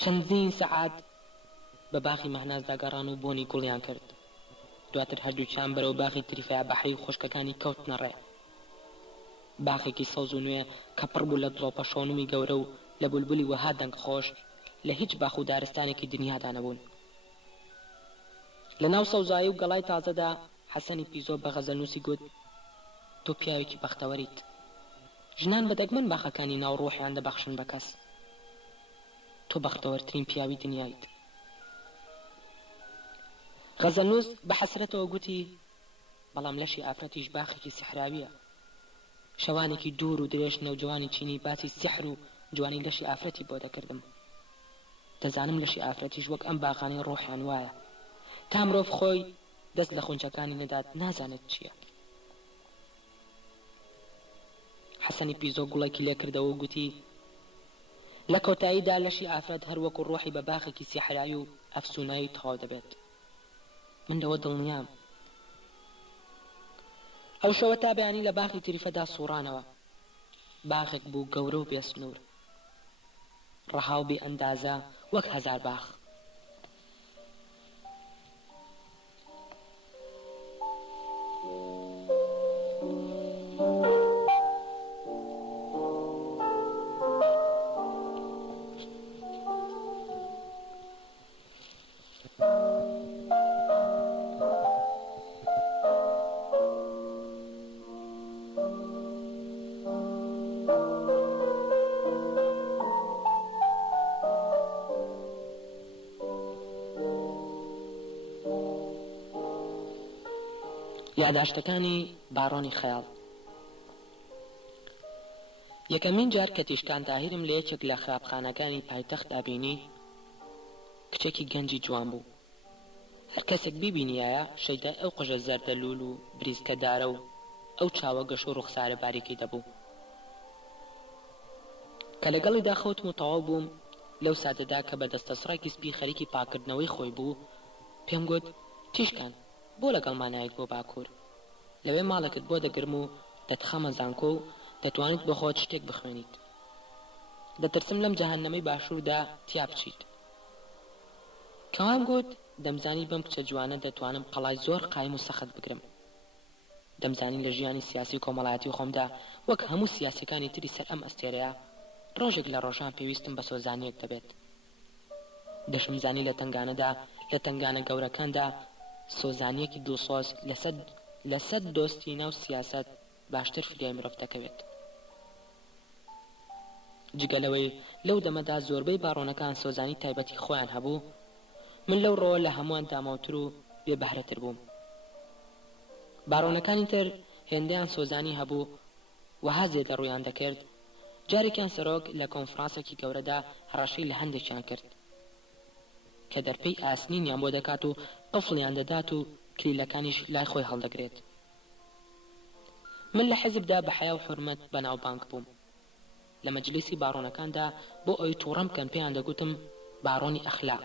چەندین سەعات بە باخی مەهنازدا گەڕان و بۆنی گوڵیان کرد. دواتر هەردووچیان بەرەو باخی تریفەیە بەحری و خوشکەکانی کەوتنە ڕێ. باخێکی سەوز و نوێ کە پڕ بوو لە دڵۆپە شۆنمی گەورە و لە بولبولی وەها دەنگ خۆش لە هیچ باخ و دارستانێکی دنیادا نەبوون. لە ناو سەوزایی و گەڵای تازەدا حەسەنی پیزۆ بە خەزەرنووسی گوت: تۆ پیاوێکی بەختەوەریت. ژنان بەدەگمەن باخەکانی ناو ڕۆحیان دەبەخشن بە کەس. تۆ بەختەوەرترین پیاوی دنیایت. خەزەرنووس بە حەسرەتەوە گوتی: بەڵام لەشی ئافرەتیش باخێکی سیحراویە. شەوانێکی دوور و درێژ نەوجوانی چینی باسی سیحر و جوانی لەشی ئافرەتی بۆ دەکردم. دەزانم لەشی ئافرەتیش وەک ئەم باخانەی ڕۆحیان وایە، تا مرۆڤ خۆی دەست لە خونچەکانی نەدات نازانێت چییە. حەسەنی پیزۆ گوڵێکی لێ کردەوە و گوتی: لە کۆتاییدا لەشی ئافرەت هەر وەکو ڕۆحی بە باخێکی سیحرایی و ئەفسونایی تەواو دەبێت. من لەوە دڵنیام. ئەو شەوە تا بەیانی لە باخی تریفەدا سوڕانەوە. باخێک بوو گەورە و بێسنوور، ڕەها و بێ ئەندازە وەک هەزار باخ. یاداشتەکانی باڕۆنی خەیاڵ. یەکەمین جار کە تیشکان تاهیرم لە یەکێک لە خراپخانەکانی پایتەخت ئابینی، کچێکی گەنجی جوان بوو. هەر کەسێک بیبینیایە شەیدای ئەو قژە زەردەلوول و بریسکەدارە و ئەو چاوە گەش و ڕوخسارە باریکی دەبوو. کە لەگەڵی داخەوتم و تەواو بووم لەو ساتەدا کە بە دەستەسڕێکی سپی خەریکی پاکردنەوەی خۆی بوو، پێم گوت: تیشکان، بۆ لەگەڵمانایەت بۆ باکوور، لەوێ ماڵێکت بۆ دەگرم و دەتخەمە زانکۆ و دەتوانیت بۆ خۆت شتێک بخوێنیت. دەترسم لەم جەهەنەمەی باشووردا تیا بچیت. کەوام گوت: دەمزانی بەم کچە جوانە دەتوانم قەڵای زۆر قایم و سەخت بگرم. دەمزانی لە ژیانی سیاسی و کۆمەڵایەتی خۆمدا وەک هەموو سیاسەکانی تری سەر ئەم ئەستێرەیە ڕۆژێک لە ڕۆژان پێویستم بە سۆزانیەک دەبێت. دەشمزانی لە تنگانەدا، لە تنگانە گەورەکاندا سۆزانیەکی دڵسۆز لەسەد دۆستی ناو سیاست باشتر فریای مرۆڤ دەکەوێت. جگەلەوەی لەو دەمەدا زۆربەی باڕۆنەکان سۆزانی تایبەتی خۆیان هەبوو، من لەو ڕۆ لە هەمووان داماوتر و بێبەهرەتر بووم. باڕۆنەکانی تر هێندەیان سۆزانی هەبوو وەها زێدە ڕوویان دەکرد. جارێکیان سەرۆک لە کۆنفرانسێکی گەورەدا هەڕەشەی لە هەندێکیان کرد کە دەرپەی ئاسنینیان بۆ دەکات و قفڵیان دەدات و کلیلەکانیش لای خۆی هەڵدەگرێت. من لە حیزبدا بە حیا و حورمەت بەناوبانگ بووم. لە مەجلیسی باڕۆنەکاندا بۆ ئەوی تووڕەم بکەن پێیان دەگوتم: بارۆنی ئەخلاق.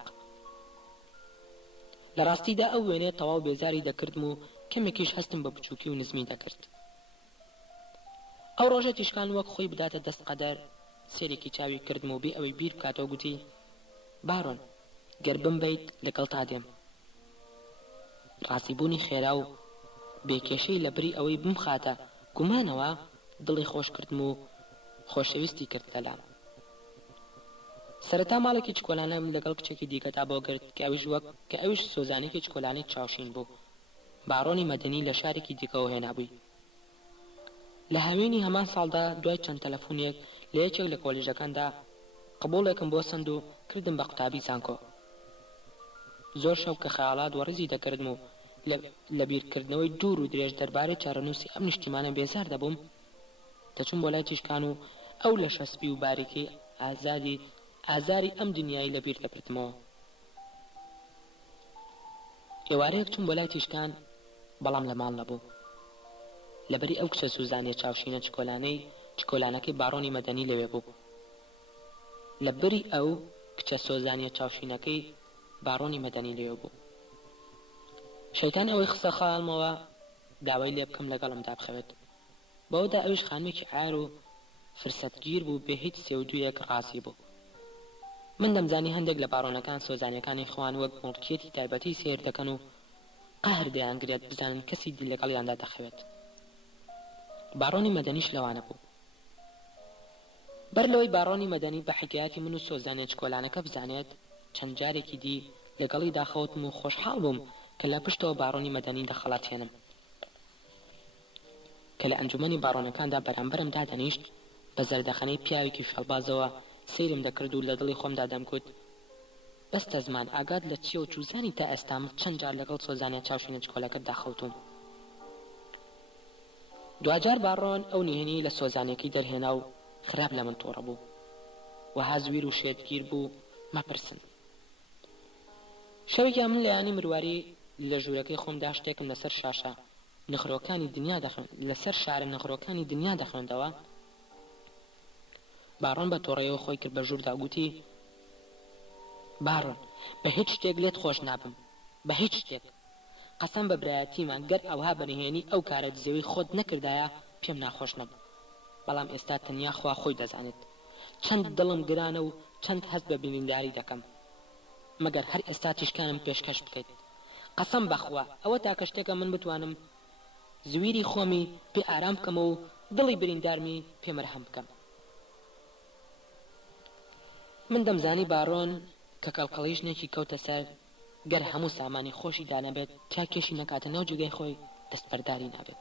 لە ڕاستیدا ئەو وێنێ تەواو بێزاری دەکردم و کەمێکیش هەستم بە بچووکی و نزمی دەکرد. ئەو ڕۆژە تیشکان وەک خۆی بداتە دەست قەدەر سێرێکی چاوی کردم و بێ ئەوەی بیر بکاتەوە گوتی: بارۆن، گەر بمبەیت لەگەڵ تا دێم. ڕاستیبوونی خێرا و بێکێشەی لە بری ئەوەی بمخاتە گومانەوە دڵی خۆش کردم و خۆشەویستی کرد لەلام. سەرەتا ماڵێکی چکۆلانەم لەگەڵ کچێکی دیکەتا بۆ گرت کە ئەویش سۆزانێکی چکۆلانەی چاوشین بوو. بارۆنی مەدەنی لە شارێکی دیکەوە هێنابووی. لە هاوێنی هەمان ساڵدا دوای چەند تەلەفۆنێک لە یەکێک لە کۆلێژەکاندا قبوڵێکم بۆ سند و کردم بە قوتابی زانکۆ. زۆر شەو کە خەیاڵات وەڕزی دەکردم و لە بیرکردنەوەی دوور و درێژ دەربارەی چارەنووسی ئەم نیشتیمانە بێزار دەبووم، دەچووم بۆ لای تیشکان و ئەو لە شەسبی و باریکی ئازاری ئەم دنیای لە بیر دەبردمەوە. ئێوارەیەک چووم بۆ لای تیشکان، بەڵام لە ماڵ نەبوو. لەبەری ئەو کچە سوزانێ چاوشینە چکۆلانەکەی بارۆنی مەدەنی لەوێ بوو. لە بری ئەو کچە سۆزانیە چاوشینەکەی بارۆنی مەدەنی لەوێ بوو. شەیتان ئەوەی خسە خاڵمەوە داوای لێ بکەم لەگەڵمدا بخەوێت. بەوەدا ئەویش خانمێکی عار و فرسەتگیر بوو بێ هیچ سێودوویەک ڕاستی بوو. من دەمزانی هەندێک لە بارۆنەکان سۆزانیەکانی خۆیان وەک مڵکیەتی تایبەتی سێر دەکەن و قەهر دەیانگرێت بزانن کەسی دی لەگەڵیاندا دەخەوێت. بارۆنی مەدەنیش لەوانە بوو. بەر لەوەی بارۆنی مەدەنی بە حکایەتی من و سۆزانێ چکۆلانەکە بزانێت، چەند جارێکی دی لەگەڵی داخەوتم و خۆشحاڵ بووم کە لە پشتەوە بارۆنی مەدەنی دەخەڵاتێنم. کە لە ئەنجومەنی بارۆنەکاندا بەرامبەرم دادەنیشت، بە زەردەخەنەی پیاوێکی شەڵبازەوە سەیرم دەکرد و لە دڵی خۆمدا دەمگوت: بەستە زمان ئاگات لە چیە و جوزانی تا ئێستام چەند جار لەگەڵ سۆزانیە چاوشینە چکۆلەکەت داخەوتوم. دوجار بارۆن ئەو نهێنی لە سۆزانێکی دەرهێنا و خراپ لە من تۆڕە بوو. وەها زویر و شێتگیر بوو مەپرسن. شەوێکیان من لەیانی مرواری لە ژوورەکەی خۆمدا شتێکم لەسەر شارە نەخڕۆکانی دنیا دەخوێندەوە. بارۆن بە تۆڕەیەوە خۆی کرد بە ژووردا گوتی: بارۆن، بە هیچ شتێک لێت خۆش نابم، بە هیچ شتێک. قەسەم بە برایەتیمان گەر ئەوها بەنهێنی ئەو کارە دزەوەی خۆت نەکردایە پێم ناخۆش نەبوو. بەڵام ئێستا تەنیا خوا خۆی دەزانێت چەند دڵم گرانە و چەند هەست بە بینینداری دەکەم. مەگەر هەر ئێستا تیشکانم پێشکەش بکەیت. قەسەم بەخوا ئەوە تاکە شتێکە من بتوانم زویری خۆمی پێ ئارام بکەمە و دڵی بریندارمی پێمەرهەم بکەم. من دەمزانی بارۆن کە کەڵکەڵی ژنێکی کەوتە سەر گەر هەموو سامانی خۆشی دانەبێت تا کێشی نەکاتە ناو جگەی خۆی دەستبەرداری نابێت.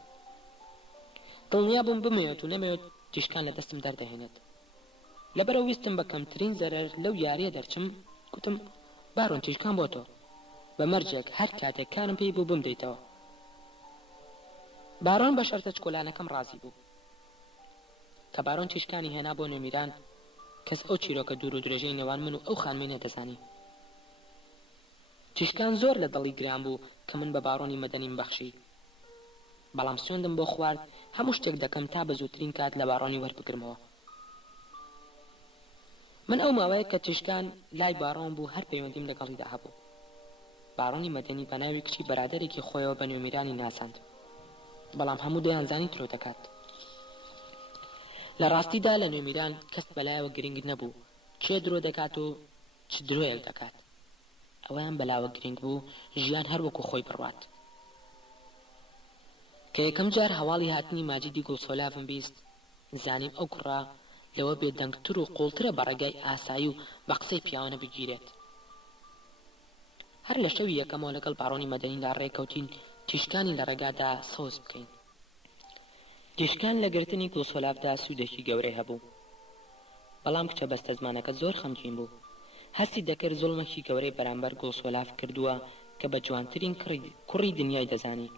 دڵنیا بووم بمەوێت و نەمەوێت تیشکان لە دەستم دەردەهێنێت. لەبەرەوە ویستم بە کەمترین زەرەر لەو یاریە دەرچم. گوتم: بارۆن، تیشکان بۆ تۆ، بە مەرجێک هەر کاتێک کارم پێی بوو بمدەیتەوە. بارۆن بە شەرتە چکۆلانەکەم ڕازی بوو. کە بارۆن تیشکانی هێنا بۆ نوێمیران، کەس ئەو چیرۆکە دوور و درێژەی نێوان من و ئەو خانمەی نەدەزانی. تیشکان زۆر لە دڵی گران بوو کە من بە بارۆنی مەدەنیم بەخشی، بەڵام سوێندم بۆ خوارد هەموو شتێک دەکەم تا بە زووترین کات لە بارۆنی وەربگرمەوە. من ئەو ماوەیە کە تیشکان لای بارۆن بوو هەر پەیوەندیم لەگەڵیدا هەبوو. بارۆنی مەدەنی بە ناوی کچی بەرادەرێکی خۆیەوە بە نوێمیرانی ناساند، بەڵام هەموو دەیانزانی ترۆ دەکات. لە ڕاستیدا لە نوێمیران کەس بەلایەوە گرنگ نەبوو کێ درۆ دەکات و چ درۆیەک دەکات. ئەویان بەلاوە گرنگ بوو ژیان هەر وەکو خۆی بڕوات. کە یەکەم جار هەواڵی هاتنی ماجیدی گوڵسۆلافم بیست، زانیم ئەو کوڕا لەوە بێدەنگتر و قوڵترە بە ڕێگای ئاسایی و بە قسەی پیاوانە بگیرێت. هەر لە شەوی یەکەمەوە لەگەڵ بارۆنی مەدەنی لا ڕێکەوتین تیشکانی لە ڕێگادا سەوز بکەین. تیشکان لە گرتنی گوڵسۆلافدا سوودێکی گەورەی هەبوو، بەڵام کچە بەستە زمانەکە زۆر خەمگین بوو. هەستی دەکرد زوڵمێکی گەورەی بەرامبەر گوڵسۆلاف کردووە کە بە جوانترین کوڕی دنیای دەزانی.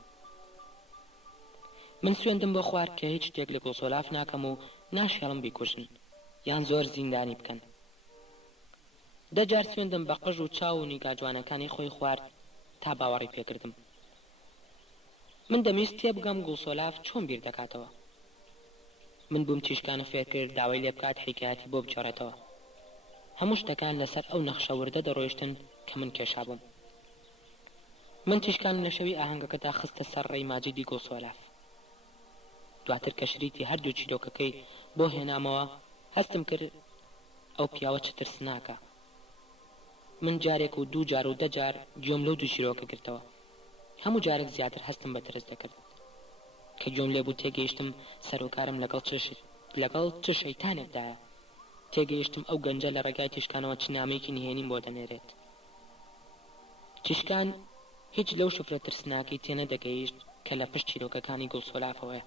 من سوێندم بۆ خوارد کە هیچ شتێک لە گوڵسۆلاف ناکەم و ناشێڵم بیکوژن یان زۆر زیندانی بکەن. دەجار سوێندم بە قژ و چاو و نیگا جوانەکانی خۆی خوارد تا باوەڕی پێکردم. من دەمویست تێبگەم گوڵسۆلاف چۆن بیر دەکاتەوە. من بووم تیشکانە فێر کرد داوای لێ بکات حکایەتی بۆ بچۆڕێتەوە. هەموو شتەکان لەسەر ئەو نەخشەوردە دەڕۆیشتن کە من کێشا بووم. من تیشکان لە شەوی ئاهەنگەکەدا خستە سەر ڕێی ماجیدی گۆسۆلاف. دواتر کە شریتی هەردوو چیرۆکەکەی بۆ هێنامەوە هەستم کرد ئەو پیاوە چ ترسناکە. من جارێک و دوو جار و دە جار گوێم لەو دوو چیرۆکە گرتەوە. هەموو جارێک زیاتر هەستم بە ترس دەکرد. کە گوێم لێبوو تێگەیشتم سەرۆکارم لەگەڵ چ شەیتانێکدایە. تێگەیشتم ئەو گەنجە لە ڕێگای تیشکانەوە چ نامەیەکی نهێنیم بۆ دەنێرێت. تیشکان هیچ لەو شفرە ترسناکەی تێنە دەگەیشت کە لە پشت چیرۆکەکانی گۆسۆلافەوەیە.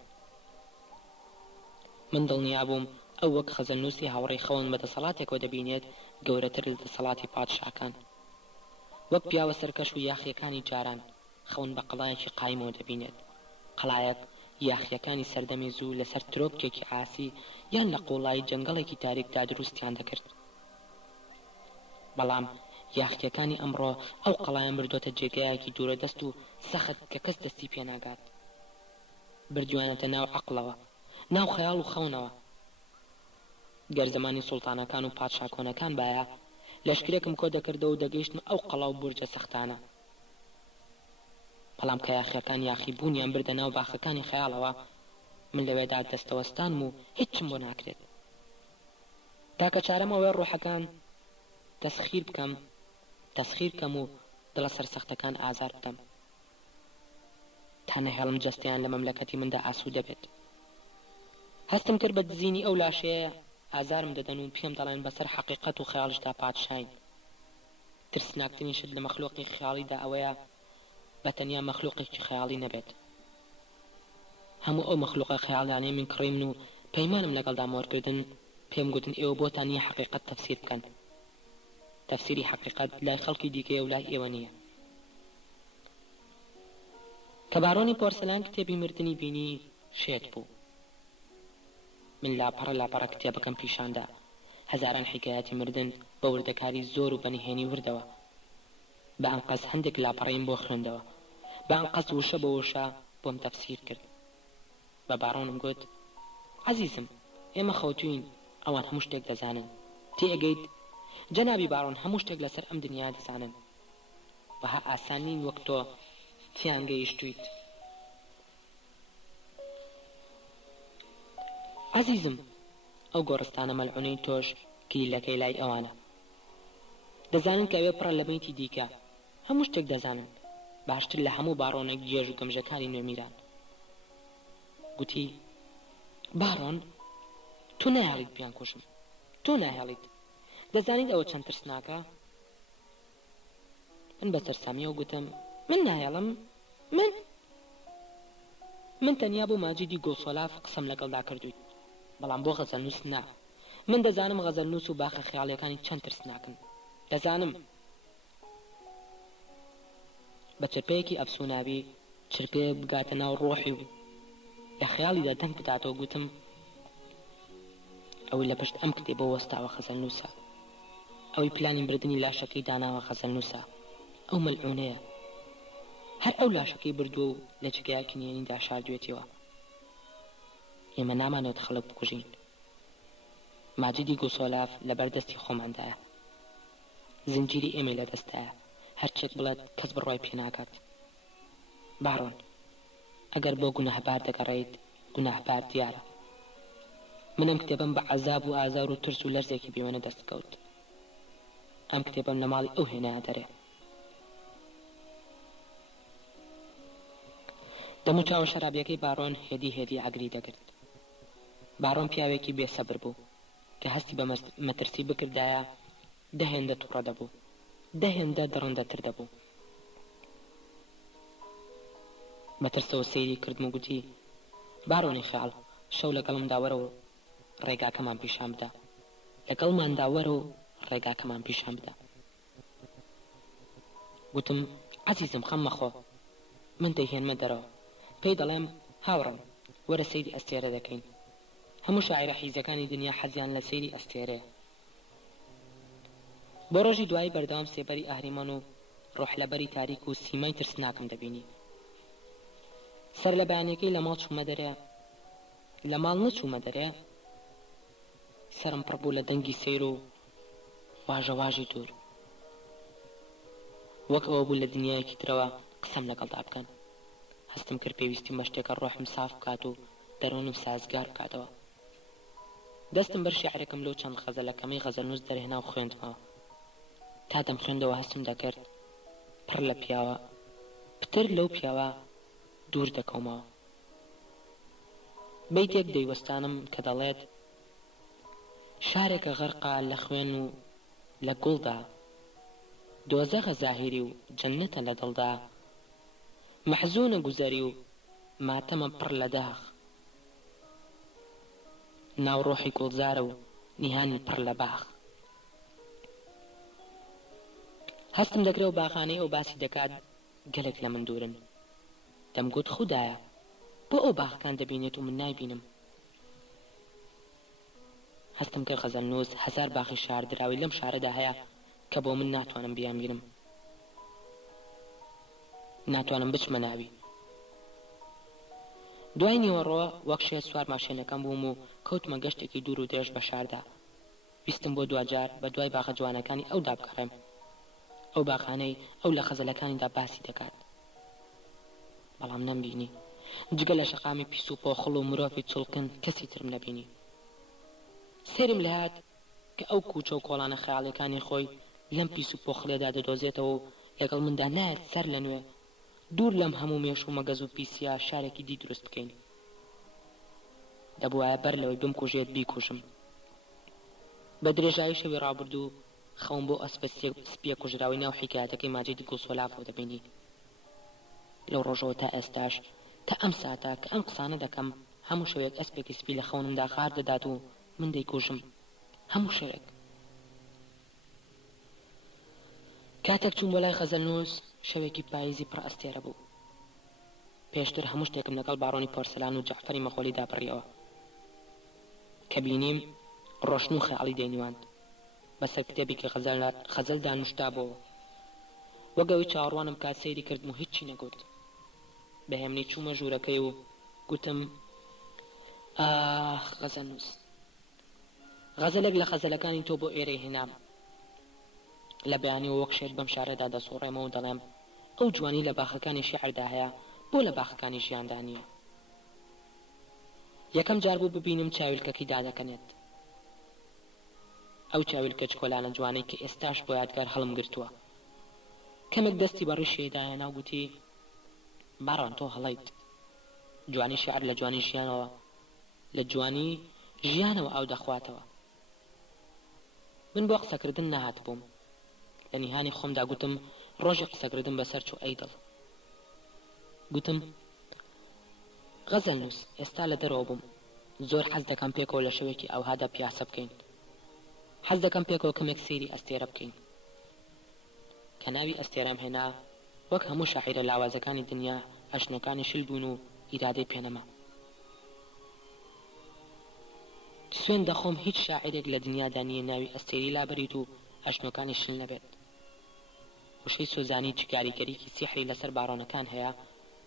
من دڵنیا بووم ئەو وەک خەزەنووسی هاوڕێی خەون بەدەسەڵاتێکەوە دەبینێت گەورەتر لە دەسەڵاتی پادشاکان. وەک پیاوە سەرکەش و یاخیەکانی جاران خەون بە قەڵایەکی قایمەوە دەبینێت. قەڵایەک یاخیەکانی سەردەمی زوو لەسەر ترۆپکێکی ئاسی یان لە قوڵایی جەنگەڵێکی تاریکدا دروستیان دەکرد. بەڵام یاخیەکانی ئەمڕۆ ئەو قەڵایان بردوۆتە جێگایەکی دوورە دەست و سەخت کە کەس دەستی پێناگات. بردوانەتە ناو عەقڵەوە، ناو خەیاڵ و خەونەوە. گەر زمانی سوڵتانەکان و پادشاکۆنەکان بایە لەشکرێکم کۆ دەکردەوە و دەگەیشتم ئەو قەڵا و بورجە سەختانە. بەڵام کە یاخیەکان یاخی بوونیان بردە ناو باخەکانی خەیاڵەوە من لەوێدا دەستەوەستانم و هیچم بۆ ناکرێت. تاکە چارەم ئەوەی ڕۆحەکان تەسخیر بکەم و دڵە سەرسەختەکان ئازار بدەم تا نەهێڵم جەستەیان لە مەملەکەتی مندا ئاسوودە بێت. هەستم کرد بە دزینی ئەو لاشەیە ئازارم دەدەن و پێم دەڵێن بەسەر حەقیقەت و خەیاڵشدا پادشاین. ترسناکترین شت لە مەخلوقی خەیاڵیدا ئەوەیە بە تەنیا مەخلوقێکی خەیاڵی نەبێت. هەموو ئەو مەخلوقە خەیاڵیانەی من کڕیمن و پەیمانم لەگەڵدا مۆرکردن پێم گوتن ئێوە بۆتان نییە حەقیقەت تەفسیر بکەن. تەفسیری حەقیقەت لای خەڵکی دیکەیە و لای ئێوە نییە. کە بارۆنی پۆرسەلان کتێبی مردنی بینی شێت بوو. من لاپەڕە کتێبەکەم پیشاندا هەزاران حیکایەتی مردن بە وردەکاری زۆر و بەنهێنی وردەوە. بە ئەنقەس هەندێک لاپەڕەیم بۆ خوێندەوە. بە ئەنقەس وشە بە وشە بۆم تەفسیر کرد. بە بارۆنم گوت عەزیزم ئێمە خەوتوین ئەوان هەموو شتێک دەزانن. تێگەیت جەنابی بارۆن هەموو شتێک لەسەر ئەم دنیا دەزانن. بەها ئاسان نین وەک تۆ تیان گەیشتویت. عەزیزم ئەو گۆڕستانە مەلعونەی تۆش کلیلەکەی لای ئەوانە. دەزانن کە ئەوێ پڕە لە بەیتی دیکە هەموو شتێک دەزانن باشتر لە هەموو باڕۆنێک گێژ و گەمژەکانی نوێمیران. گوتی بارۆن تۆ نایاڵیت بیان کوشم، تۆ نایاڵیت. دەزانیت ئەوە چەند ترسناکە؟ من بە سەرسامیەوە گوتم من نایاڵم. من تەنیا بۆ ماجیدی گۆسۆلاف قسەم لەگەڵدا کردویت، بەڵام بۆ غەزەلنووس نا. من دەزانم غەزەلنووس و باخە خەیاڵیەکانی چەند ترسناکن. دەزانم بە چرپەیەکی ئەفسوناوی چرپێ بگاتە ناو ڕۆحی و لە خەیاڵیدا دەنگ بداتەوە. گوتم ئەوەی لە پشت ئەم کتێبە وەستاوە خەزەلنووسە، ئەوەی پلانی بردننی لاشەکەی داناوە خەزەلنووسە، ئەو مەلعونەیە. هەر ئەو لاشەکەی بردووە و لە جگایەکی نهێنیدا شاردوێتەوە. ئێمە نامانەوێت خەڵک بکوژین. ماجیدی گۆسۆلاف لەبەر دەستی خۆماندایە، زنجیری ئێمە لە دەستایە. هەرچێک بڵێت کەس بڕوای پێ ناکات. بارۆن ئەگەر بۆ گونەهبار دەگەڕێیت گونەهبار دیارە. من ئەم کتێبم بە عەزاب و ئازار و ترس و لەرزێکی بێوێنە دەستکەوت. ئەم کتێبم لە ماڵی ئەو هێنایە دەرێ. دەم و چاوە شەرابیەکەی بارۆن هێدی ئاگری دەگرت. بارۆن پیاوێکی بێسەبر بوو کە هەستی بە مەترسی بکردایە دەهێندە تووڕە دەبوو، دەهێندە دڕندەتر دەبوو. بەترسەوە سەیری کردم و گوتی بارۆنی خەیاڵ شەو لەگەڵمدا وەرە و ڕێگاکەمان پیشان بدە. لەگەڵماندا وەرە و ڕێگاکەمان پیشان بدە. گوتم عەزیزم خەم مەخۆ، من دەیهێنمە دەرەوە. پێی دەڵێم هاوڕم وەرە سەیری ئەستێرە دەکەین. هەموو شاعیرە حیزەکانی دنیا حەزیان لە سەیری ئەستێرەیە. بۆ ڕۆژی دوایی بەردەوام سێبەری ئاهریمان و ڕۆحلەبەری تاریک و سیمای ترسناکم دەبینی. سەر لە بەیانەکەی لە ماڵ چوومە دەرێ، لە ماڵ نەچوومە دەرێ. سەرم پڕ بوو لە دەنگی سەیر و واژەواژی دوور وەک ئەوە بوو لە دنیایەکی ترەوە قسەم لەگەڵدا بکەن. هەستم کرد پێویستیم بە شتێکە ڕۆحم ساف بکات و دەرۆنم سازگار بکاتەوە. دەستم بەر شیعرێکم لەو چەند غەزەلەکەمەی غەزەلنووس دەرهێنا و خوێندمەوە. تا دەمخوێندەوە هەستم دەکرد پڕ لە پیاوە پتر لەو پیاوە دوور دەکەومەوە. بەیتێک دەیوەستانم کە دەڵێت شارێکە غەرقا لە خوێن و لە گوڵدا، دۆزەخە زاهیری و جەننەتە لە دڵدا، مەحزوونە گوزەری و ماتەمە پڕ لە داخ، ناو ڕۆحی گوڵزارە و نیهانی پڕ لە باخ. هەستم دەکرێ و باخانەی ئەو باسی دەکات گەلێک لە من دوورن. دەمگوت خودایە بۆ ئەو باخەکان دەبینێت و من نایبینم. هەستم کرد غەزەلنووس 1000 باخی شاردراوی لەم شارەدا هەیە کە بۆ من ناتوانم بیان بینم، ناتوانم بچمە ناوی. دوای نیوەڕۆ وەک شێت سوار ماشێنەکەم بووم و کەوتمە گەشتێکی دوور و درێژ بە شاردا. ویستم بۆ دوجار بە دوای باخە جوانەکانی ئەودا بکەڕێم. ئەو باخانەی ئەو لە خەزەلەکانیدا باسی دەکات، بەڵام نەمبینی. جگە لە شەقامی پیس و پۆخڵ و مرۆڤی چڵکن کەسی ترم نەبینی. سێرم لە هات کە ئەو کوچە و کۆڵانە خەیاڵەکانی خۆی لەم پیس و پۆخڵێدا دەدۆزێتەوە و لەگەڵ مندا نایەت سەر لە نوێ دوور لەم هەموو مێش و مەگەز و پیسیا شارێکی دی دروست بکەین. دەبوایە بەر لەوەی بمکوژێت بیکوژم. بە درێژایی شەوی ڕابردوو خەوم بۆ ئەسپە سپیە کوژراوی ناو حیکایەتەکەی ماجێدی گوڵسۆلافەوە دەبینی. لەو ڕۆژەوە تا ئێستاش تا ئەم ساتە کە ئەم قسانە دەکەم هەموو شەوێک ئەسپێکی سپی لە خەونمدا خار دەدات و من دەیکوژم هەموو شەوێک. کاتێک چوون بۆ لای خەزەلنووس شەوێکی پاییزی پڕ ئەستێرە بوو. پێشتر هەموو شتێکم لەگەڵ باڕۆنی پۆرسەلان و جەعفەری مەخۆلی دابڕیەوە کە بینیم ڕۆشن و خەیاڵی دەینیواند بەسەر کتێبی کە خەزەل دانوشتا بۆەوە. وەگەوەی چاوەڕوانم کات سەیری کردم و هیچی نەگوت. بەهێمنی چوومە ژوورەکەی و گوتم ئاخ غەزەلنووس، غەزەلێک لە خەزەلەکانی تۆ بۆ ئێرە هێنام. لە بەیانی وەک شێت بەم شارەدا دەسوڕێمە و دەڵێم ئەو جوانی لە باخەکانی شیعردا هەیە بۆ لە باخەکانی ژیاندا نییە. یەکەم جار بوو ببینم چاویلکەکەی دادەکەنێت. ئەو چاویلکە کۆلانە جوانەی کە ئێستاش بۆ یادگار هەڵم گرتووە. کەمێک دەستی بە ڕیشێدایە ناوگوتی باڕان تۆ هەڵەیت. جوانی شیعر لە جوانی ژیانەوە لە جوانی ژیانەوە ئاو دەخواتەوە. من بۆ قسەکردن نەهات بووم. لە نیهانی خۆمدا گوتم ڕۆژی قسەکردن بەسەر چوو ئەیدڵ. گوتم غەزەلنووس ئێستا لە دەرەوە بووم، زۆر حەز دەکەم پێکەوە لە شەوێکی ئەوهادا پیاسە بکەین. حەز دەکەم پێکەوە کەمێک سەیری ئەستێرە بکەین. کە ناوی ئەستێرەم هێنا وەک هەموو شاعیرە لاوازەکانی دنیا ئەشنەکانی شل بوون و ئیرادەی پێنەما. سوێن دەخۆم هیچ شاعیرێک لە دنیادا نییە ناوی ئەستێری لابەریت و ئەشنەکانی شل نەبێت. وشەی سۆزانی چ کاریگەریکی سیحری لەسەر باڕۆنەکان هەیە،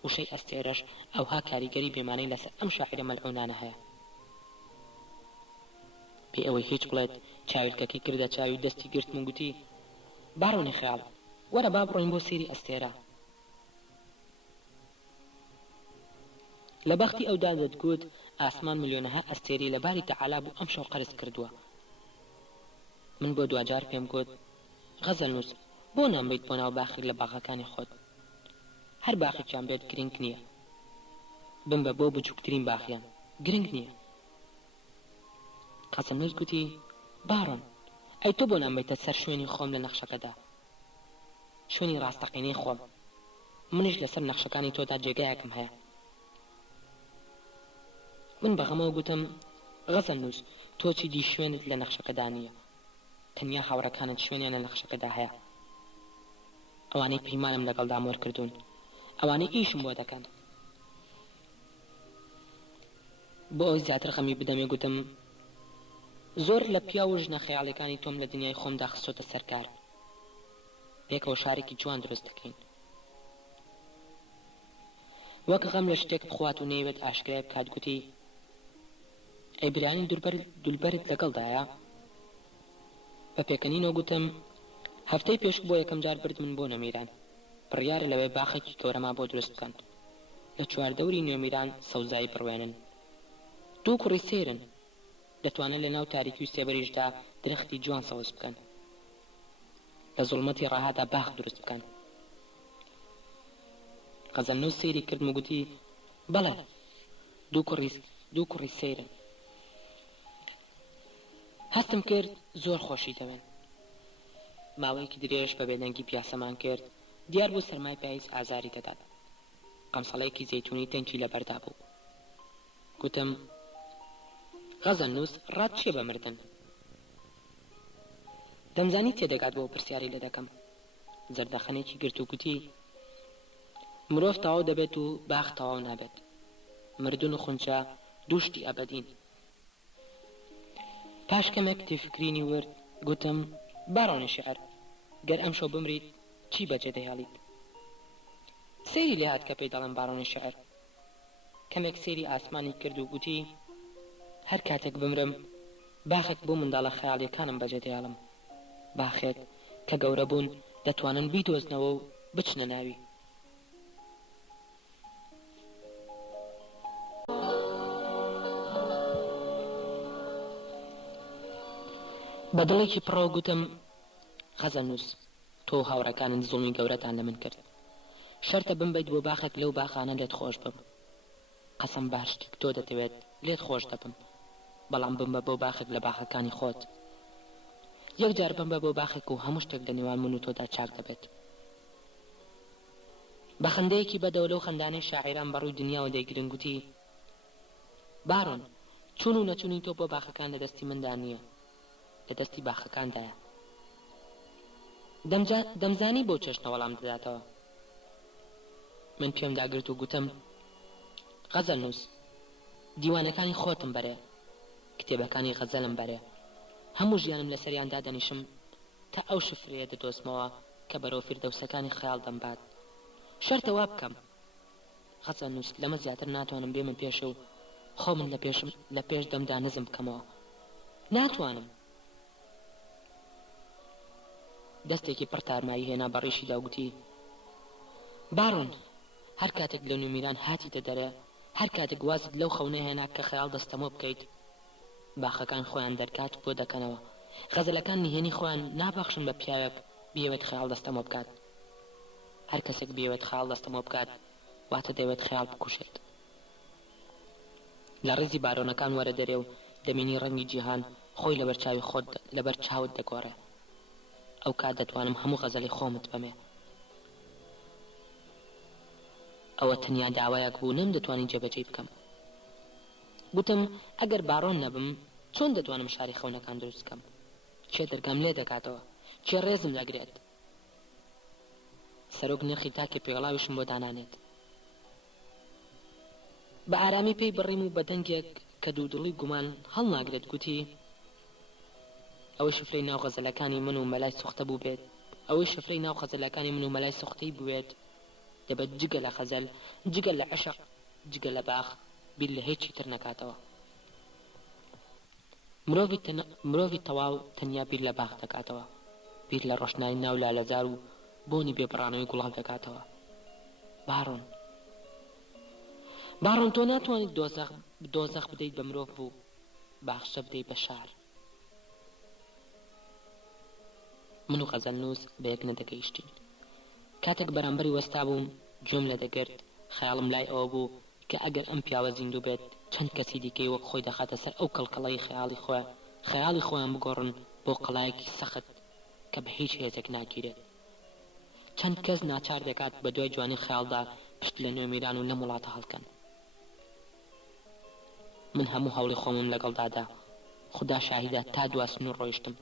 وشەی ئەستێرەش ئەوها کاریگەری بێمانەی لەسەر ئەم شاعیرە مەلعونانە هەیە. پێ ئەوەی هیچ بڵێت چاویلکەکەی کردە چاوی و دەستی گرتم و گوتی باڕۆنی خەیاڵ وەرە با بڕۆین بۆ سەیری ئەستێرە. لە بەختی ئەودا دەتگوت ئاسمان ملیۆنەها ئەستێری لەباری تەعالا بوو ئەم شەو قەرز کردووە. من بۆ دوجار پێم گوت غەزەلنووس بۆ نامبیت بۆ ناو باخی لە باخەکانی خۆت. هەر باخێکیان بێت گرنگ نییە. بم بە بۆ بچووکترین باخیان گرنگ نییە. غەزەلنووس گوتی باڕۆن ئەی تۆ بۆ نامبیتە سەر شوێنی خۆم لە نەخشەکەدا، شوێنی ڕاستەقینەی خۆم. منیش لەسەر نەخشەکانی تۆدا جێگایەکم هەیە. من بەغەمەوە گوتم غەزەلنووس تۆ چی دی شوێنت لە نەخشەکەدا نییە، تەنیا هاوڕەکانت شوێنیان لە نەخشەکەدا هەیە. ئەوانەی پەیمانم لەگەڵ دامۆر کردوون، ئەوانەی ئیشم بۆ دەکەن. بۆ ئەوی زیاتر غەمی بدەمێ گوتم زۆر لە پیا و ژنە خەیاڵەکانی تۆم لە دنیای خۆمدا خستۆتە سەرکار. پێکەوە شارێکی جوان دروست دەکەین. وەک غەم لە شتێک بخوات و نەیوێت ئاشکرای بکات گوتی، ئەی برانی دولبەرت لەگەڵدایە؟ بە پێکەنینەوە گوتم هەفتەی پێش بۆ یەکەم جار برد من بۆ نەمیران بڕیارە لەوێ باخێکی گەورەما بۆ دروست بکەن لە چواردەوری نوێمیران سەوزایی بڕوێنن 2 کوڕی سێرن دەتوانن لە ناو تاریکی و سێبەریشدا درەختی جوان سەوز بکەن لە زوڵمەتی ڕاهادا باخ دروست بکەن غەزەلنووس سەیری کردم و گوتی بەڵێ 2 کوڕی سێرن هەستم کرد زۆر خۆشی دەوێن ماوەیەکی درێژ بە بێدەنگی پیاسەمان کرد دیار بوو سەرمای پاییز ئازاری دەدات قەمسەڵەیەکی زەیتونی تەنکی لەبەردا بوو گوتم غەزەلنووس ڕات چیە بە مردن دەمزانی تێدەگات بۆ پرسیاری لە دەکەم زەردەخەنێکی گرت و گوتی مرۆڤ تەواو دەبێت و باخ تەواو نابێت مردن و خونچە دووشتی ئەبەدین پاش کەمێک تێفکرینی ورد گوتم باڕۆنە شێعر گەر ئەم شەو بمریت چی بەجێ دەهێڵیت سەیری لێ هات کە پێی دەڵێن باڕۆنە شێعر کەمێک سەیری ئاسمانی کرد و گوتی هەر کاتێک بمرم باخێک بۆ منداڵە خەیاڵیەکانم بەجێ دەهێڵم باخێک کە گەورە بوون دەتوانن بیدۆزنەوە و بچنە ناوی بە دڵێکی پڕەوە گوتم غەزەلنووس تۆ هاوڕەکانت زوڵمی گەورەتان لە من کرد شەرتە بمبەیت بۆ باخێک لەو باخانە لێت خۆش بم قەسەم باشتێک تۆ دەتەوێت لێت خۆش دەبم بەڵام بمبە بۆ باخێک لە باخەکانی خۆت یەکجار بمبە بۆ باخێک و هەموو شتێک لە نێوان من و تۆدا چاک دەبێت بە خەندەیەکی بەدەوە لەو خەندانەی شاعیران بەڕووی دنیاوە دەیگرن گوتی باڕۆن چون و نەچوونی تۆ بۆ باخەکان لە دەستی مندا نییە لە دەستی باخەکاندایە دەمزانی بۆ چێشنە وەڵام دەداتەوە من پێم داگرت و گوتم غەزەلنووس دیوانەکانی خۆتم بەرێ کتێبەکانی غەزەلم بەرێ هەموو ژیانم لەسەریاندا دەنیشم تا ئەو شفرەیە دەدۆزمەوە کە بەرەو فیردەوسەکانی خەیاڵ دەمبات شەرتەوا بکەم غەزەلنووس لەمە زیاتر ناتوانم بێمە پێشە و خۆ من لە پێش دەمدا نزم بکەمەوە ناتوانم دەستێکی پڕ تارمایی هێنا بەڕیشی داوگوتی باڕۆن هەر کاتێک لە نوێمیران هاتیتە دەرە هەر کاتێک وازت لەو خەونە هێنا کە خەیاڵ دەستەمۆ بکەیت باخەکان خۆیان دەرکات بۆ دەکەنەوە غەزەلەکان نهێنی خۆیان نابەخشن بە پیاوێک بێوێت خەیاڵ دەستەمۆ بکات هەر کەسێک بێوێت خەیاڵ دەستەمۆ بکات واتە دەوێت خەیاڵ بکوشێت لە ڕێزی بارۆنەکان وەرە دەرێ و دەمینی ڕەنگی جیهان خۆی لەبەر چاوی خۆت لەبەر چاوت دەگۆڕێ ئەو کات دەتوانم هەموو غەزەلی خۆمت بەمێ ئەوە تەنیا داوایەک بوو نەم دەتوانی جێبەجێ بکەم گوتم ئەگەر باڕۆن نەبم چۆن دەتوانم شاری خەونەکان دروست بکەم چێ دەرگام لێ دەکاتەوە چێ ڕێزم دەگرێت سەرۆک نرخی تاکێ پێڵاویشم بۆ دانانێت بە ئارامی پێی بڕیم و بە دەنگێک کە دوودڵی گومان هەڵ ناگرێت گوتی ئەوەی شفرەی ناو غەزەلەکانی من و مەلای سوختە بوو بێت ئەوەی شفرەی ناو غەزەلەکانی من و مەلای سوختەی بوێت دەبێت جگە لە غەزەل جگە لە عەشق جگە لە باخ بیر لە هیچی تر نەکاتەوە مرۆڤی تەواو تەنیا بیر لە باخ دەکاتەوە بیر لە ڕۆشنایی ناو لالەزار و بۆنی بێبڕانەوەی گوڵاو دەکاتەوە باڕۆن تۆ ناتوانیت دۆزەخ بدەیت بە مرۆڤ بوو باخشە بدەیت بە شار من و غەزەلنووس بە یەک نەدەگەیشتین کاتێک بەرامبەری وەستا بووم گوێم لە دەگرت خەیاڵم لای ئەوە بوو کە ئەگەر ئەم پیاوە زیندوو بێت چەند کەسی دیکەی وەک خۆی دەخاتە سەر ئەو کەڵکەڵەی خەیاڵی خۆیان بگۆڕن بۆ قەڵایەکی سەخت کە بە هیچ هێزێک ناگیرێت چەند کەس ناچار دەکات بە دوای جوانی خەیاڵدا پشت لە نوێمیران و لە وڵاتە هەڵکەن من هەموو هەوڵی خۆمم لەگەڵدادا خدا شاهیدە تا دواسن و ڕۆیشتم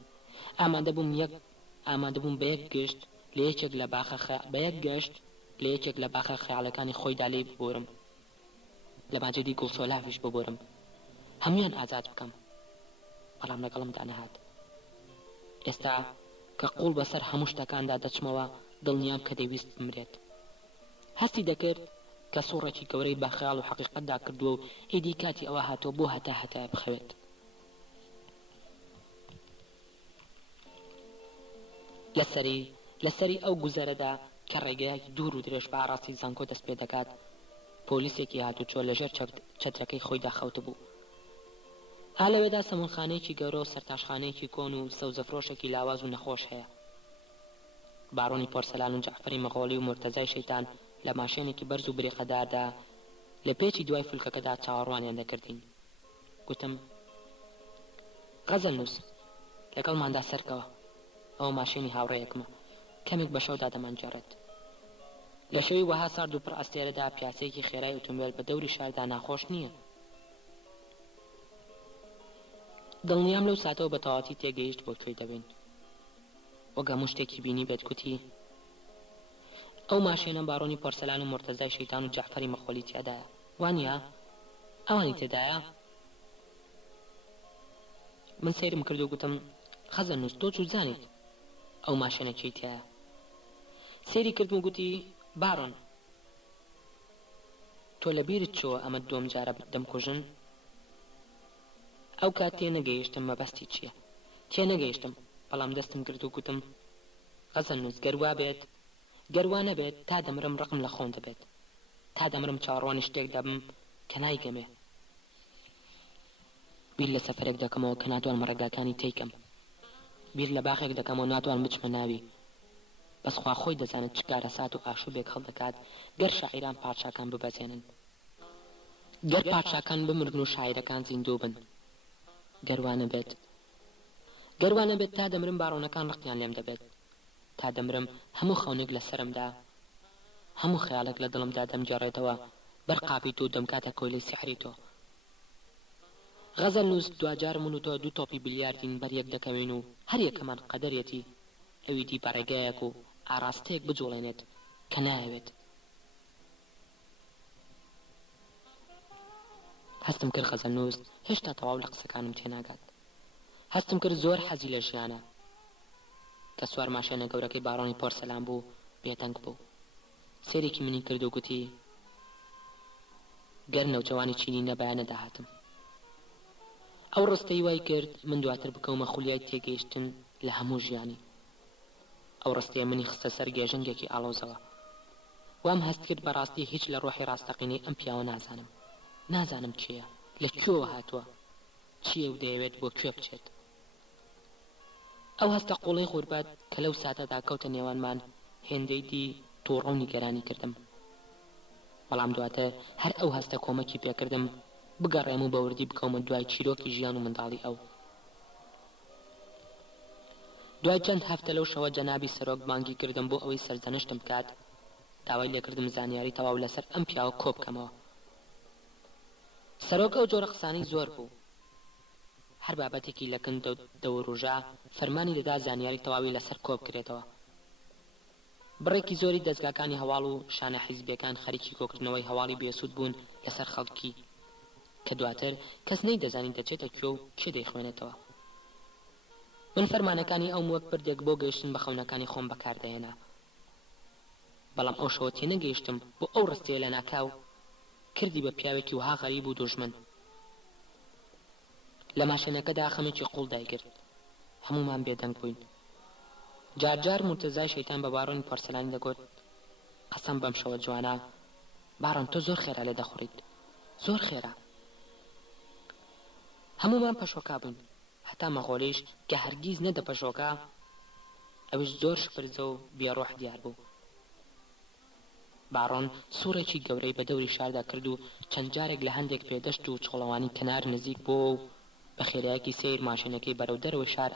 ئامادەبووم بە یەک گەشت لە یەکێک لە باخە خەیاڵەکانی خۆیدا لێ ببۆرم لە ماجدی گوڵسۆلافیش ببۆرم هەمویان ئازاد بکەم بەڵام لەگەڵمدا نەهات ئێستا کە قوڵ بەسەر هەموو شتەکاندا دەچمەوە دڵنیام کە دەیویست بمرێت هەستی دەکرد کە سوڕێکی گەورەی با خەیاڵ و حەقیقەتدا کردووە و ئیدی کاتی ئەوە هاتۆ بۆ هەتا بخەوێت لەسەری ئەو گوزەرەدا کە ڕێگەیەکی دوور و درێژ بە ئاڕاستی زانکۆ دەست پێ دەکات پۆلیسێکی هاتوچۆ لەژێر چەترەکەی خۆی داخەوت بوو. هەلەوێدا سەمونخانەیەکی گەورە و سەرتاشخانەیەکی کۆن و سەوزەفرۆشێکی لاواز و نەخۆش هەیە. بارۆنی پۆرسەلان و جەعفەری مەغۆڵی و مرتەزای شەیتان لە ماشێنێکی بەرز و بریقەداردا لە پێچی دوای فولکەکەدا چاوەڕوانیان دەکردین. گوتم غەزەل نووس لەگەڵماندا سەرکەوە، ئەوە ماشێنی هاوڕێیەکمە، کەمێک بە شەودا دەمانجێڕێت. لە شەوی وەها سارد و پڕ ئەستێرەدا پیاسەیەکی خێرای ئۆتۆمبیل بە دەوری شاردا ناخۆش نییە. دڵنیام لەو ساتەوە بە تەواوەتی تێگەیشت بۆ کوێی دەبین. وەک هەموو شتێکی بینی بێت گوتی ئەو ماشێنە بارۆنی پۆرسەلان و مرتەزای شەیتان و جەعفەری مەخۆلی تیادایە. وانە؟ ئەوانی تێدایە؟ من سەیرم کرد و گوتم خەزە نووس تۆ چوو زانیت ئەو ماشێنە چی تایە؟ سەیری کردم و گوتی بارۆن تۆ لەبیرت چۆ ئەمە دووەم جارە دەمکوژن؟ ئەو کات تێنەگەیشتم مەبەستی چییە، تێنەگەیشتم، بەڵام دەستم کرد و گوتم غەزەل نووس گەروا نەبێت تا دەمرم ڕقم لە خۆم دەبێت، تا دەمرم چاڕوانی شتێک دەبم کە نایگەمێ. بیر لە سەفەرێک دەکەمەوە کە ناتوانم ڕێگاکانی تێیکەم، بیر لە باخێک دەکەمەوە ناتوان بچمە ناوی، بەس خوا خۆی دەزانێت چ کارە سات و ئاشوبێک هەڵدەکات گەر شاعیران پادشاکان ببەزێنن، گەر پادشاکان بمردن و شاعیرەکان زیندوو بن. گەروانە بێت تا دەمرم بارۆنەکان ڕقیان لێم دەبێت، تا دەمرم هەموو خەونێک لە سەرمدا، هەموو خەیاڵێک لە دڵمدا دەمجێڕێتەوە بەرقابیت و دەمکاتە کۆیلەی سیحری تۆ. غەزەل نووس دوجار من و تۆ دوو تۆپی بلیاردین بەریەک دەکەوین و هەر یەکەمان قەدەرێتی ئەویدی بەڕێگایەک و ئاراستەیەک بجوڵێنێت کە نایەوێت. هەستم کرد غەزەل نووس هێشتا تەواو لە قسەکانم تێناگات. هەستم کرد زۆر حەزی لە ژیانە کە سوار ماشێنە گەورەکەی بارۆنی پۆرسەلان بوو بێدەنگ بوو. سێرێکی منی کرد و گوتی گەر نەوجەوانی چینی نەبایە نەداهاتم. ئەو ڕستەی وای کرد من دواتر بکەومە خولیای تێگەیشتن لە هەموو ژیانی. ئەو ڕستەیە منی خستە سەر گێژنگێکی ئاڵۆزەوە. وام هەست کرد بەڕاستی هیچ لە ڕۆحی ڕاستەقینەی ئەم پیاوە نازانم کێیە، لەکوێوە هاتووە، چییە و دەیەوێت بۆ کوێ بچێت. ئەو هەستە قوڵەی غوربەت کە لەو ساتەدا کەوتە نێوانمان هێندەی دی تووڕە و نیگەرانی کردم. بەڵام دواتر هەر ئەو هەستە کۆمەکی پێکردم بگەڕێم و بەوردی بکەومە دوای چیرۆکی ژیان و منداڵی ئەو. دوای چەند هەفتە لەو شەوە جەنابی سەرۆک بانگی کردم بۆ ئەوەی سەرزەنشتم بکات. داوای لێکردم زانیاری تەواو لەسەر ئەم پیاوە کۆ بکەمەوە. سەرۆک ئەو جۆرە قسانەی زۆر بوو، هەر بابەتێکی لەکن دەوڕوژا فەرمانی دەدا زانیاری تەواوی لەسەر کۆ بکرێتەوە. بڕێکی زۆری دەستگاکانی هەواڵ و شانە حیزبیەکان خەریکی کۆکردنەوەی هەواڵی بێسوود بوون لەسەر خەڵکی کە دواتر کەس نەیدەزانی دەچێتە کوێ و کێ دەیخوێنێتەوە. من فەرمانەکانی ئەوم وەک پردێک بۆ گەیشتن بە خەونەکانی خۆم بەکاردەهێنا. بەڵام ئەو شەوە تێنەگەیشتم بۆ ئەو ڕستەیە لە ناکاو کردی بە پیاوێکی وها غەریب و دوژمن. لە ماشێنەکەدا خەمێکی قوڵ دایگرت، هەمومان بێدەنگ بووین. جارجار مرتەزای شەیتان بە بارۆنی پۆرسەلانی دەگوت قەسەم بەم شەوە جوانە بارۆن تۆ زۆر خێرا لێ دەخوڕیت، زۆر خێرا. هەمومان پەشۆکا بووین، هەتا مەغۆلیش کە هەرگیز نەدە پەشۆکا ئەوش زۆر شپرزە و بێڕۆح دیار بوو. بارۆن سوورێکی گەورەی بە دەوری شاردا کرد و چەند جارێک لە هەندێک پێدەشت و چۆڵەوانی کەنار نزیک بۆ و بە خێرایەکی سیر ماشینەکەی بەرەو دەرەوەی شار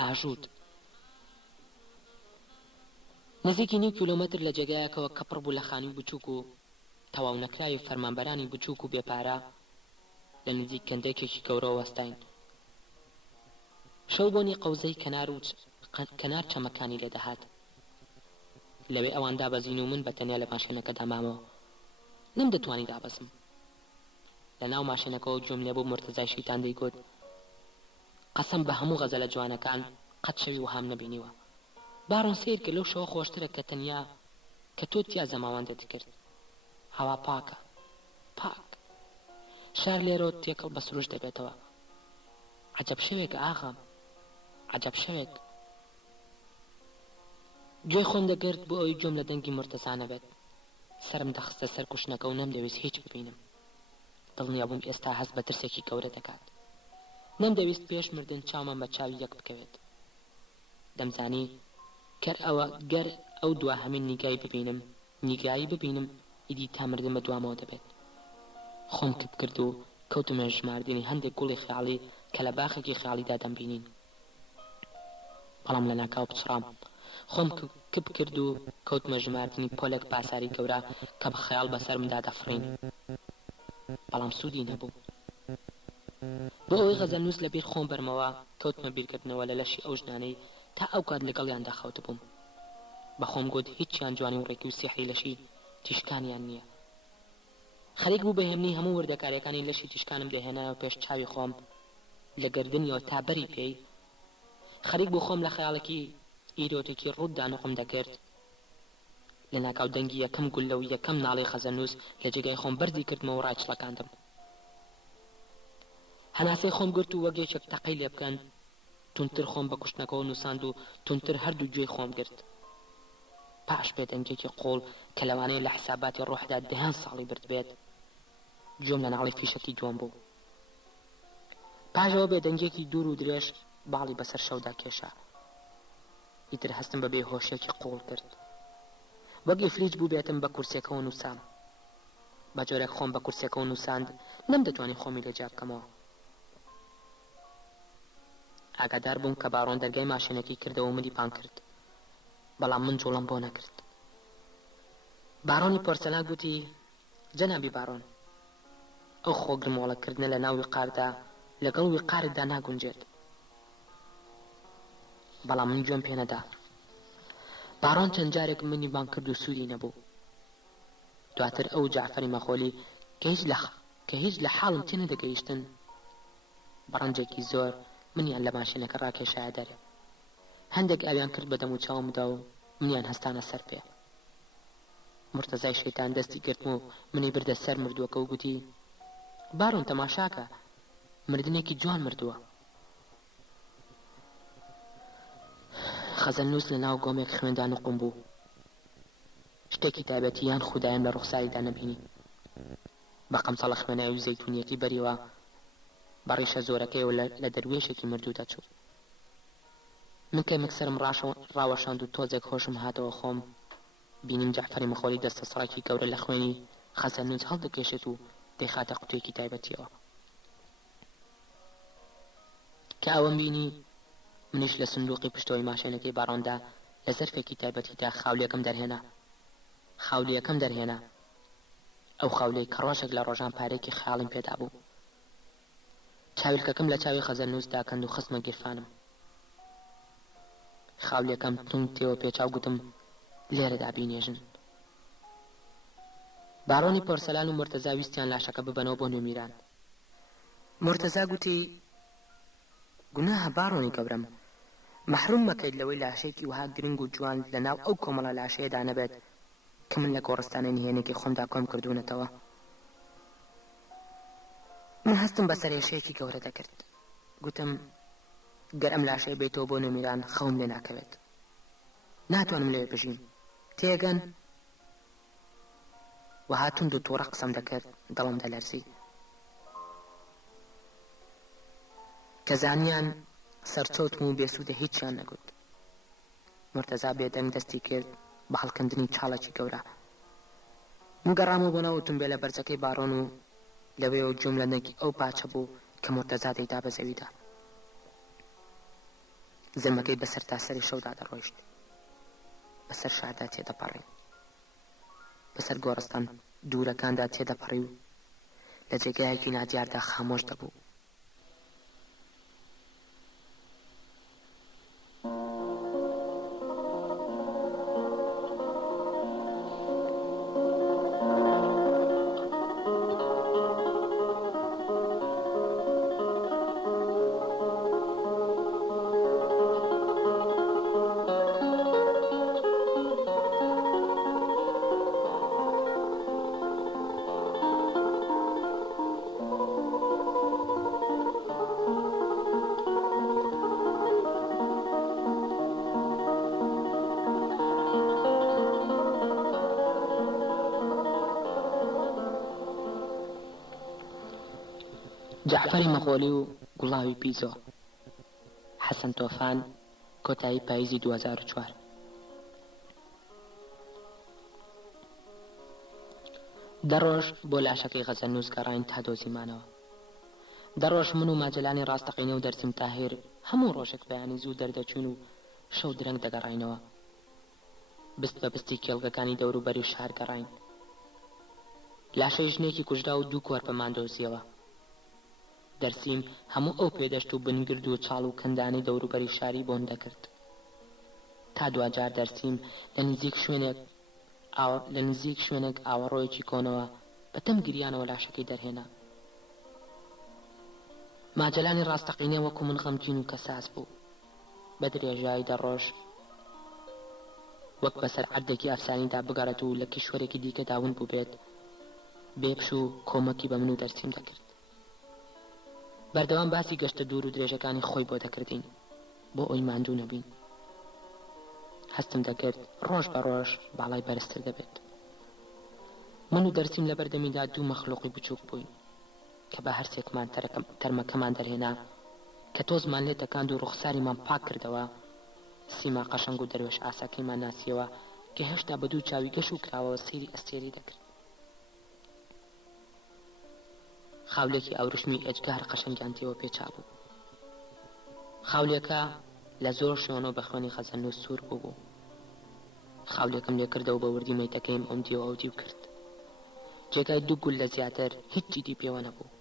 ئاژوود. نزیکی 9 کیلۆمەتر لە جێگایەکەوە کە پڕ بوو لە خانی بچووک و تەواو نەکراوی فەرمانبەرانی بچووک و بێپارە لە نزیک کەندێکێکی گەورەوە وەستاین. شەو بۆنی قەوزەی کەنار چەمەکانی لێدەهات. لەوێ ئەوان دابەزین و من بەتەنیا لە ماشێنەکەدا مامەوە. نەم دەتوانی دابەزم. لە ناو ماشێنەکەەوە گوێم لێبوو مرتەزای شەیتان دەیگوت قەسەم بە هەموو غەزەلە جوانەکان قەت شەوی وەهام نەبینیوە. بارۆن سیر کرد لەو شەوە خۆشترە کە تەنیا کە تۆ تیا زەماوەندە دەکرد. هەوا پاکە، پاک. شار لێرەوە تێکەڵ بە سروش دەبێتەوە. عەجەب شەوێکە ئاغام، عەجەب شەوێک. گوێی خۆم دەگرت بۆ ئەوی گوێم لە دەنگی مرتەزا نەبێت. سرم دەخستە سەر کوشنەکە و نەمدەویست هیچ ببینم. دڵنیا بووم ئێستا هەست بە ترسێکی گەورە دەکات. نەمدەویست پێش مردن چاومە بە چاوی یەک بکەوێت. دەمزانی گەر ئەو دواهەمین نیگایی ببینم ئیدی تا مردن بە دوامەوە دەبێت. خۆم کپ کرد و کەوتمە ژماردنی هەندێک گوڵی خیاڵی کە لە باخێکی خیاڵیدا دەمبینین. بەڵام لە ناکاو پچڕام. خۆم کپ کرد و کەوتمە ژماردنی پۆلێک پاساری گەورە کە بە خەیاڵ بەسەرمدا دەفڕین. بەڵام سوودی نەبوو. بۆ ئەوەی غەزەلنووس لەبیر خۆم بەرمەوە کەوتمە بیرکردنەوە لە لەشی ئەو ژنانەی تا ئەو کات لەگەڵیاندا خەوت بووم. بەخۆم گوت هیچیان جوانی و ڕێکی و سیحری لەشی تیشکانیان نییە. خەریک بوو بەهێمنی هەموو وردەکاریەکانی لەشی تیشکانم دەهێنایەوە پێش چاوی خۆم لە گردنیەوە تا بەری پێی. خەریک بوو خۆم لە خەیاڵێکی ئیرۆتێکی ڕوودا نوقم دەکرد. لە ناکاو دەنگی یەکەم گول لەو یەکەم ناڵی خەزەنووس لە جێگای خۆم بەردی کردمەوە و ڕایچڵەکاندم. هەناسەی خۆم گرت و وەک یەکێک تەقەی لێ بکەن تونتر خۆم بە کوشتنەکەەوە نووساند و تونتر هەردوو گوێی خۆم گرت. پاش بێدەنگێکی قۆڵ کە لەوانەیە لە حساباتی ڕۆحدا دەهان ساڵی برد بێت گوێم لە ناڵی فیشەکی دووەم بوو. پاشەوە بێدەنگێکی دوور و درێژ باڵی بەسەر شەودا کێشا. ئیتر هەستم بە بێهۆشیێکی قۆڵ کرد. وەک ئیفلیج بوو بێتم بە کورسێکەوە نووسام. بە جۆرێک خۆم بە کورسێکەوە نووساند نەمدەتوانی خۆمی لێجا بکەمەوە. ئاگادار بووم کە باڕۆن دەرگای ماشینێکی کردەوە و منی پان کرد. بەڵام من جوڵم بۆ نەکرد. باڕۆنی پۆرسەلان گوتی جەنابی باڕۆن، ئەو خۆگرمۆڵەکردنە لە ناو وقاردا لەگەڵ وقارتدا ناگونجێت. بەڵام من گوێم پێ نەدا. باڕۆن چەند جارێک منی بان کرد و سوودی نەبوو. دواتر ئەو جعفەری مەخۆلی کە هیچ لە حاڵم تێ نەدەگەیشتن بەڕەنجێکی زۆر منیان لە ماشینەکە ڕاکێشایە دەرێ. هەندێک ئاویان کرد بە دەم و چاومدا و منیان هەستانە سەر پێ. مرتەزای شەیتان دەستی گرتم و منی بردە سەر مردووەکە و گوتی باڕۆن تەماشاکە، مردنێکی جوان مردووە. خەزەلنووس لە ناو گۆمێک خوێندا نوقم بوو. شتێکی تایبەتی یان خودایان لە ڕوخساریدا نەبینی. بە قەمسەڵە خوێناوی و زەیتونیەتی بەریوە بەڕیشە زۆرەکەیەوە لە دەروێشێکی مردوو دەچوو. من کەمێک سرم ڕاوەشاند و تۆزێک هۆشم هاتەوە خۆم بینیم جعفەری مەخۆلی دەستە سڕێکی گەورە لە خوێنی خەزەلنووس هەڵدەکێشێت و دەیخاتە قوتوێکی تایبەتیەوە. کە ئەوەم بینی منیش لە سندوقی پشتەوەی ماشینەکەی باڕۆندا لە زەرفێکی تایبەتیدا خاولیەکەم دەرهێنا. ئەو خاولەی کە ڕۆژێک لە ڕۆژان پارێکی خەیاڵیم پێدا بوو. چاویلکەکەم لە چاوی خەزەلنووس داکەند و خستمە گیرفانم. خاولەکەم تونگ تێوە پێچاو گوتم لێرەدا بینێژن. باڕۆنی پۆرسەلان و مرتەزا ویستیان لاشەکە ببەنەوە بۆ نوێمیران. مرتەزا گوتی گوناهە باڕۆنی گەورەم، مەحروم مەکەیت لەوەی لاشەیەکی وها گرنگ و جوان لە ناو ئەو کۆمەڵە لاشەیەدا نەبێت کە من لە گۆڕستانە نهێنێکی خۆمدا کۆم کردوونەتەوە. من هەستم بە سەرێشەیەکی گەورە دەکرد. گوتم گەر ئەم لاشەیە بێتەوە بۆ نوێمیران خەوم لێ ناکەوێت. ناتوانم لێ بژیم. تێگەن و هاتون دوو تۆڕە قسەم دەکرد دڵم دەلەرزی. کە زانیان سەرچەوتم و بێسوودە هیچیان نەگوت. مرتەزا بێدەنگ دەستی کرد بە هەڵکردنی چاڵێکی گەورە. من گەڕام و بۆ نەوتم بێ لە بەرزەکەی باڕۆن و لەوەیەوە گوێم لە نەگی ئەو پاچە بوو کە مرتەزا دەیدا بە زەویدا. زەمەکەی بەسەر تاسەری شەودا دەڕۆیشت. بەسەر شاردا تێدەپەڕی. بەسەر گۆڕستان دوورەکاندا تێدەپەڕی و لە جێگایەکی نادیاردا خامۆش دەبوو. جعفەری مەخۆلی و گوڵاوی پیزۆ. حەسەن تۆفان، کۆتایی پاییزی 2004. دەڕۆژ بۆ لاشەکەی غەزەلنووس گەڕاین تا دۆزیمانەوە. دەڕۆژ من و ماجەلانی ڕاستەقینە و دەرسیم تاهیر هەموو ڕۆژێک بەیانی زوو دەردەچوون و شەو درەنگ دەگەڕاینەوە. بست بە بستی کێڵگەکانی دەوروبەری شار گەڕاین. لاشەی ژنێکی کوژرا و 2 کۆرپەمان دۆزیەوە. دەرسیم هەموو ئەو پێدەشت و بنگرد و چاڵ و کەندانی دەوروبەری شاری بۆن دەکرد. تا دوجار دەرسیم لە نزیک شوێنێک ئاوەڕۆیەکی کۆنەوە بەتەم گریانەوە لاشەکەی دەرهێنا. ماجەلانی ڕاستەقینە وەکو من غەمگین و کەساس بوو. بە درێژایی دەڕۆژ وەک بەسەر عەردێکی ئەفسانیدا بگەڕێت و لە کیشوەرێکی دیکە داون بوو بێت، بێپش و کۆمەکی بە من و دەرسیم دەکرد. بەردەوام باسی گەشتە دوور و درێژەکانی خۆی بۆ دەکردین بۆ ئەوی ماندوو نەبین. هەستم دەکرد ڕۆژ بە ڕۆژ باڵای بەرزتر دەبێت. من و دەرسیم لە بەردەمیدا 2 مەخلوقی بچووک بووین کە بە هەرسێکمان تەرمەکەمان دەرهێنا کە تۆزمان لێ دەکاند و ڕوخساریمان پاک کردەوە. سیما قەشەنگ و دەروێش ئاساکەیمان ناسیەوە کە هێشتا بە 2 چاوی گەش و کراوەوە سەیری ئەستێری دەکرد. خاولێکی ئەوروشمی ئەجگار قەشەنگیان تێوە پێچا بوو. خاولێکە لە زۆر شوێنەوە بە خوێنی غەزەلنووس سوور بوو. خاولێکم لێ کردەوە بە وردی مەیتەکەیم ئەم دیوە ئەو دیو کرد. جێگای 2 گول لە زیاتر هیچی دی پێوە نەبوو.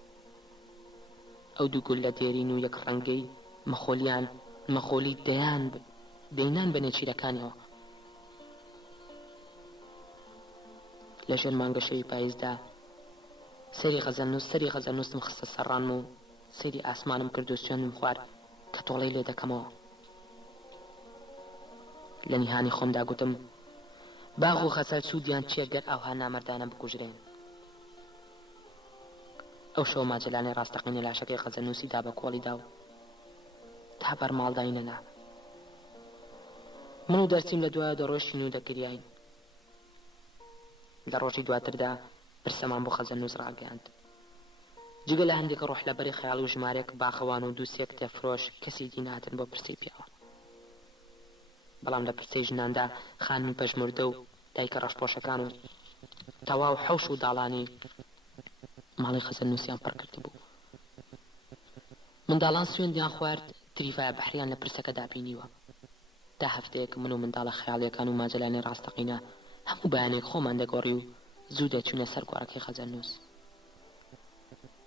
ئەو 2 گول لە دێرین و یەک ڕەنگەی مەخۆلی دەینان بە نێچیرەکانیەوە. لە ژێر مانگەشەی پاییزدا سەری غەزەلنووسم خستە سەرڕان و سەری ئاسمانم کرد و سوێندم خوارد کە تۆڵەی لێ دەکەمەوە. لە نیهانی خۆمدا گوتم باغ و خەسەر سوودیان چیە گەر ئەوها نامەردانە بکوژرێن. ئەو شەو ماجەلانی ڕاستەقینە لاشەکەی غەزەلنووسی دا بە کۆڵیدا و تا بەرماڵدای نەنا. من و دەرسیم لە دوایە دەڕۆشتین و دەگریاین. لە ڕۆژی دواتردا پرسەمان بۆ غەزەلنووس ڕاگەیاند. جگە لە هەندێک ڕۆحلەبەری خەیاڵ و ژمارەیەک باخەوان و 2 کتێب فرۆش کەسی دی ناتن بۆ پرسەی پیاوە. بەڵام لە پرسەی ژناندا خانمی پەژموردە و دایکە ڕەشپۆشەکان و تەواو حەوش و داڵانی ماڵی غەزەلنووسیان پڕ کرد بوو. منداڵان سوێندیان خوارد تریفایە بەحریان لە پرسەکەدا بینیوە. تا هەفتەیەک من و منداڵە خەیاڵیەکان و ماجەلانی ڕاستەقینە هەموو بەیانێک خۆمان دەگۆڕی و زوو دەچوونە سەر گۆڕەکەی غەزەلنووس.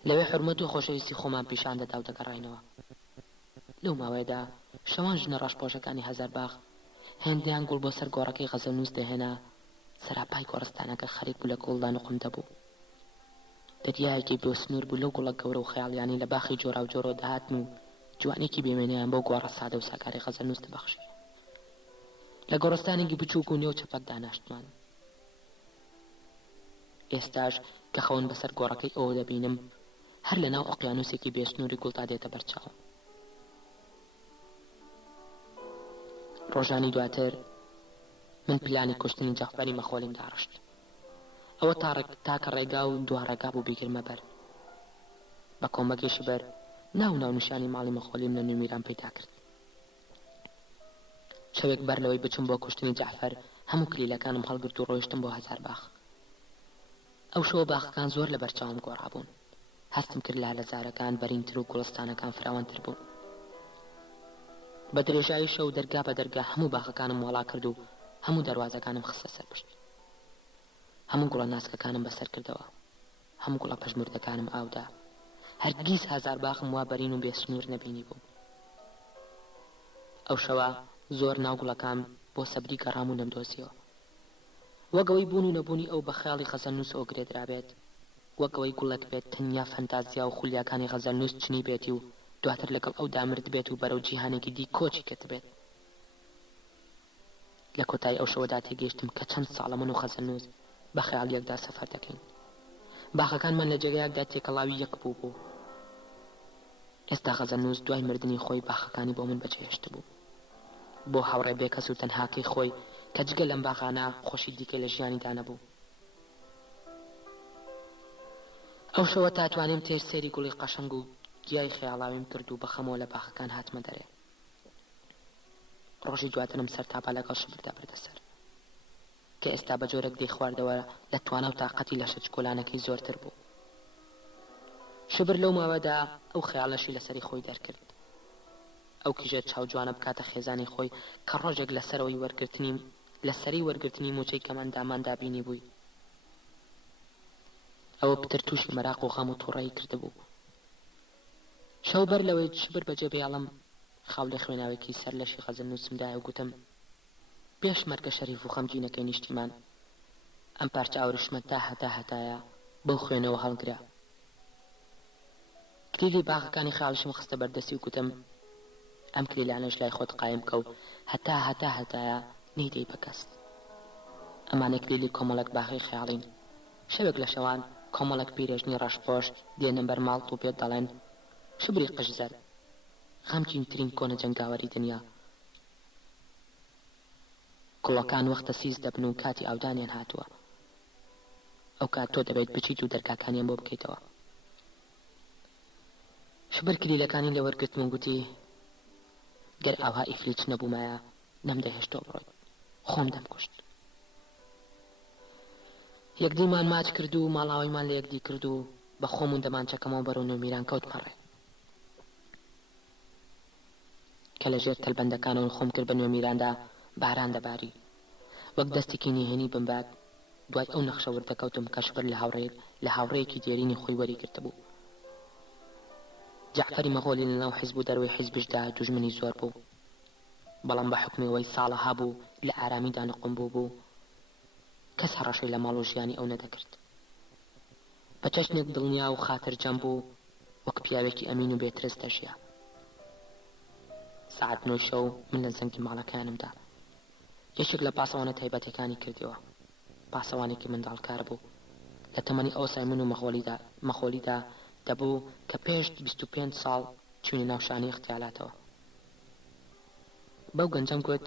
لەوێ حورمەت و خۆشەویستی خۆمان پیشان دەدا و دەگەڕاینەوە. لەو ماوەیەدا شەوان ژنە ڕەشپۆشەکانی هەزارباغ هێندیان گوڵ بۆ سەر گۆڕەکەی غەزەلنووس دەهێنا. سەراپای گۆڕستانەکە خەریک بوو لە گوڵدا نوقم دەبوو. دەریایەکی بۆ سنوور بوو لەو گوڵە گەورە و خەیاڵیانی لە باخی جۆرا و جۆرۆ داهاتن و جوانێکی بێمێنیان بۆ گۆڕە سادە و ساکاری غەزەلنووس دەبەخشی. لە گۆڕستانێکی بچووک و نێو چەپەک داناشتمان. ئێستاش کە خەون بەسەر گۆڕەکەی ئەوە دەبینم هەر لە ناو ئۆقیانوسێکی بێسنووری گوڵتا دێتە بەرچاو. ڕۆژانی دواتر من پلانی کوشتنی جەعفەری مەخۆلیم داڕشت. ئەوە تاکە ڕێگا و دوا ڕێگا بوو بیگرمە بەر. بە کۆمەکێکی بەر ناو نیشانی ماڵی مەخۆلیم لە نوێمیران پەیدا کرد. شەوێک بەر لەوەی بچم بۆ کوشتنی جەعفەر هەموو کلیلەکانم هەڵگرت و ڕۆیشتم بۆ هەزارباغ. ئەو شەوە باخەکان زۆر لە بەرچاوم گۆڕابوون. هەستم کرد لە لەزارەکان بەرینتر و گوڵستانەکان فراوانتر بوون. بە درێژایی شەو دەرگا بە دەرگا هەموو باخەکانم وەڵا کرد و هەموو دەواازەکانم خستە سەر پشت. هەموو گوڵە ناسکەکانم بەسەر کردەوە. هەموو گوڵە پەژموردەکانم ئاودا. هەرگیز هەزارباغم وا بەرین و بێسنوور نەبینی بوو. ئەو شەوە زۆر ناوگوڵەکان بۆ سەبری گەڕام و نەمدۆزیەوە. وەگەوەی بوون و نەبوونی ئەو بە خەیاڵی غەزەلنووس ئۆگرێدرابێت، وەگەوەی گوڵێک بێت تەنیا فەنتازیا و خولیاکانی غەزەلنووس چنی بێتی و دواتر لەگەڵ ئەو دامرد بێت و بەرەو جیهانێکی دی کۆچی کەت بێت. لە کۆتایی ئەو شەوەدا تێگەیشتم کە چەند ساڵە من و غەزەلنووس بە خەیاڵیەکدا سەفەر دەکەین. باخەکانمان لە جێگایەکدا تێکەڵاوی یەک بوو. ئێستا غەزەلنووس دوای مردنی خۆی باخەکانی بۆ من بەجێهێشت بوو. بۆ هاوڕێ بێکەس و تەنهاکەی خۆی کە جگە لەم باخانە خۆشی دیکە لە ژیانیدا نەبوو. ئەو شەوە تاتوانیم تێر سێری گوڵی قەشەنگ و گیای خەیاڵاویم کرد و بەخەمەوە لە باخەکان هاتمە دەرێ. ڕۆژی دواترم سەرتاپا لەگەڵ شبردا بردەسەر کە ئێستا بە جۆرەك دەی خواردەوە لە توانە و تااقەتی لە شەچ کۆلانەکەی زۆرتر بوو. شبر لەو ماوەدا ئەو خەیاڵەشی لەسەری خۆی دەرکرد، ئەو کیژە چاوجوانە بکاتە خێزانی خۆی کە ڕۆژێک لەسەری وەرگرتنی موچەی کەمەنداماندا بینی بووی. ئەوە پتر تووشی مەراق و غەم و تووڕەیی کردبوو. شەو بەر لەوەی شبر بەجێ بێڵم خاو لە خوێناوێکی سەر لەشی غەزل نووسمدایە و گوتم پێش مەرگە شەریف و خەمگینەکەی نیشتیمان ئەم پارچە ئاوریشمە تا هەتایە بەو خوێنەوە هەڵگرا. کلیلی باغەکانی خاڵشم خستە بەردەستی و گوتم ئەم کلیلانەش لای خۆت قایم کە و هەتایە نەیدەی بەکەست. ئەمانە کلیلی کۆمەڵک باغی خەیاڵین. شەوێک لە شەوان کۆمەڵک پیرێژنی ڕەشپۆش دێنن بەر ماڵ و پێت دەڵێن شبری قژزەر غەمگینترین کۆنە جەنگاوەری دنیا. کوڵەکان وەختە سیز دەبن و کاتی ئاودانیان هاتووە. ئەو کات تۆ دەبێت بچیت و دەرکاکانیان بۆ بکەیتەوە. شبر کلیلەکانی لە وەرگرتم و گوتی گەر ئاوا ئیفلیت نەبوومایە نەمدەهێشتۆ بڕۆیت، خۆم دەمکوشت. یەکدیمان ماچ کرد و ماڵاویمان لە یەکدی کرد و بە خۆم و دەمانچەکەمەوە بەرەو نوێمیران کەوت پەڕێ. کە لە ژێر تەلبەندەکانەوە خۆم کرد بە نوێمیراندا باران دەباری وەک دەستێکی نهێنی بمبات. دوای ئەو نەخشە وردەکەوتم کە شبر لە هاوڕەیەکی دێرینی خۆی وەری گرتبوو. جەعفەری مەغۆلی لەناو حیزب و دەروی حیزبشدا دوژمنی زۆر بوو، بەڵام بە حکمی وەی ساڵەها بوو لە ئارامیدا نەقم بوو کەس هەڕەشەی لە ماڵ و ژیانی ئەو نەدەکرد. بە چەشنێک دڵنیا و خاتر جەم بوو وەک پیاوێکی ئەمین و بێترس دەژیا. سعات 9 شەو من لە زەنگی ماڵەکانمدا یەکێک لە پاسەوانە تایبەتەکانی کردەوە. پاسەوانێکی منداڵکار بوو لە تەمەنی ئەوسای من و مەخۆلیدا دەبوو کە پێش 25 ساڵ چوونی ناوشانی اختیالاتەوە. بەو گەنجەم گوت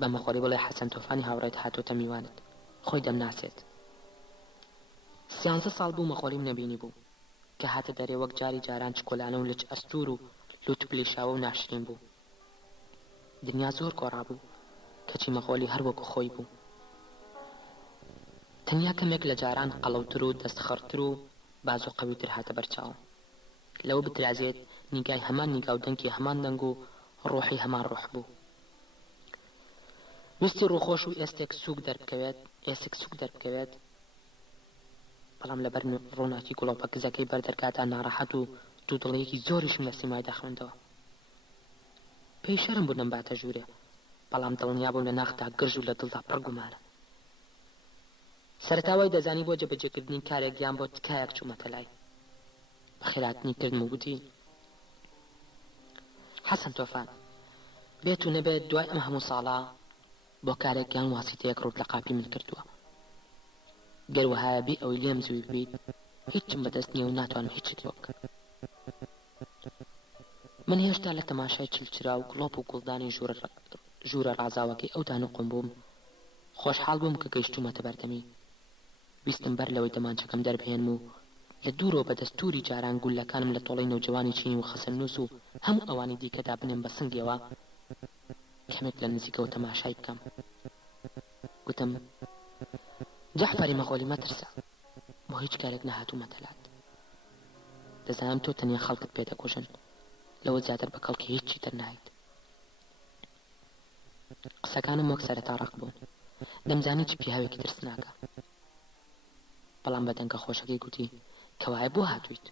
بە مەخۆلی بڵێ حەسەن تۆفانی هاوڕێت هاتۆتە میوانت، خۆی دەمناسێت. 13 ساڵ بوو مەخۆلیم نەبینی بوو کە هاتە دەرێ وەک جاری جاران چکۆلانە و لچ ئەستور و لوت پلیشاوە و ناشرین بوو. دنیا زۆر گۆڕا بوو کەچی مەخۆلی هەر وەکو خۆی بوو. تەنیا کەمێک لە جاران قەڵەوتر و دەستخەڕتر و باز و قەویتر هاتە بەرچاوم. لەوە بترازێت نیگای هەمان نیگا و دەنگی هەمان دەنگ و ڕۆحی هەمان ڕۆح بوو. ویستی ڕووخۆش و ئێستێک سوک دەربکەوێت بەڵام لەبەر ڕۆناکی گوڵۆپە گزەکەی بەردەرکاتە ناڕەحەت و دوودڵەیەکی زۆریشم لە سیمای دەخوێندەوە. پێی شەرم بوو نەمباتە ژوورێ، بەڵام دڵنیا بووم لە ناخدا گرژ و لە دڵدا پڕ گومانە. سەرەتاوای دەزانی بۆ جێبەجێکردنی کارێک یان بۆ تکایەک چوومەتە لای. بە خێراتنی کردم و گوتی حەسەن تۆفان بێت و نەبێت دوای ئەم هەموو ساڵە بۆ کارێک یان واسیتەیەک ڕوت لە قاپی من کردووە. گەر وەهایە بی ئەوەی لێم زووی ببیت هیچم بەدەست نییە و ناتوانم هیچت بۆ بکەم. من هێشتا لە تەماشای چلچرا و گڵۆپ و گوڵدانی ژوورە ڕازاوەکەی ئەو دانوقم بووم. خۆشحاڵ بووم کە گەیشتومەتە بەردەمی. ویستم بەر لەوەی دەمانچەکەم دەربهێنم و لە دوورەوە بە دەستوری جاران گولەکانم لە تۆڵەی نەوجەوانی چینی و خەسەرنووس و هەموو ئەوانی دیکەدا بنێم بە سنگەوە کەمێک لە نزیکەوە تەماشای بکەم. گوتم جەعفەری مەغۆلی مەترسە، بۆ هیچ کارێک نەهاتوومەتە لات. دەزانم تۆ تەنیا خەڵکت پێدەکوژن، لەوە زیاتر بە کەڵکی هیچی تر نایت. قسەکانم وەک سەرەتا ڕق بوون، دەمزانی چ پیاوێکی ترسناکە. بەڵام بە دەنگە خۆشەکەی گوتی کەوایە بۆ هاتوویت.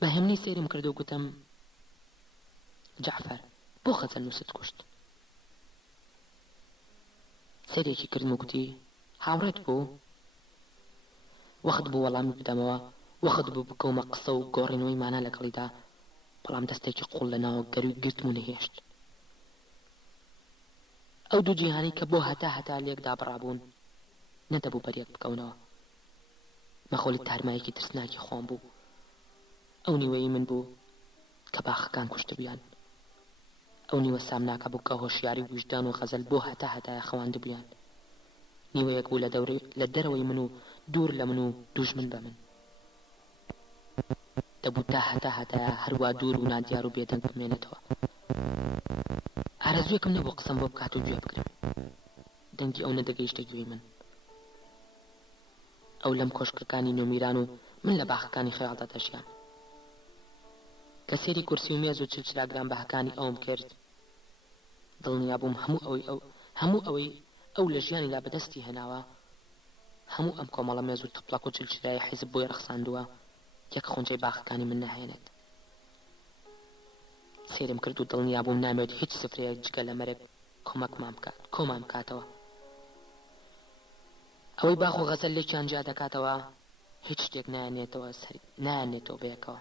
بە هێمنی سێرم کرد و گوتم جەعفەر بۆ خەزەل نووست کوشت. سێرێکی کردم و گوتی هاوڕێت بوو. وەخت بوو وەڵامی بدەمەوە، وەخت بوو بکەومە قسە و گۆڕینەوەی مانە لەگەڵیدا، بەڵام دەستێکی قوڵ لەناوە گەروی گرتم و نەهێشت. ئەو دوو جیهانی کە بۆ هەتا لێکدا بڕابوون نەدەبوو بەریەک بکەونەوە. مەخۆلی تارمایەکی ترسناکی خۆم بوو. ئەو نیوەی من بوو کە باخەکان کوشتبیان، ئەو نیوە سامناکە بوو کە هۆشیاری وجدان و غەزەل بۆ هەتایە خەواندبیان. نیوەیەک بوو لە دەرەوەی من و دوور لە من و دوژمن بە من دەبوو تا هەتا هەروە دوور و نادیار و بێدەنگ بمێنێتەوە ئارەزوویەکم نەبوو قسەم بۆ بکات و گوێ بگرم دەنگی ئەو نەدەگەیشتە گوێی من ئەو لەم کۆشکەکانی نوێمیران و من لە باخەکانی خەیاڵدا دەژیان کە سێری کورسی و مێز و چلچراگران بەهەکانی ئەوم کرد دڵنیا بووم هەموو ئەوەی ئەو لە ژیانی لا بەدەستی هێناوە هەموو ئەم کۆمەڵە مێز و تەپڵەک و چلچرای حیزب بۆی ڕخساندووە یەک خۆنجەی باخەکانی من نەهێنێت سێرم کرد و دڵنیا بووم نامێت هیچ سفرەیەک جگە لە مەرگ کۆمان بکاتەوە ئەوەی باخ و غەزەل لێکیان جیا دەکاتەوە هیچ شتێک نایانێتەوە بەیەکەوە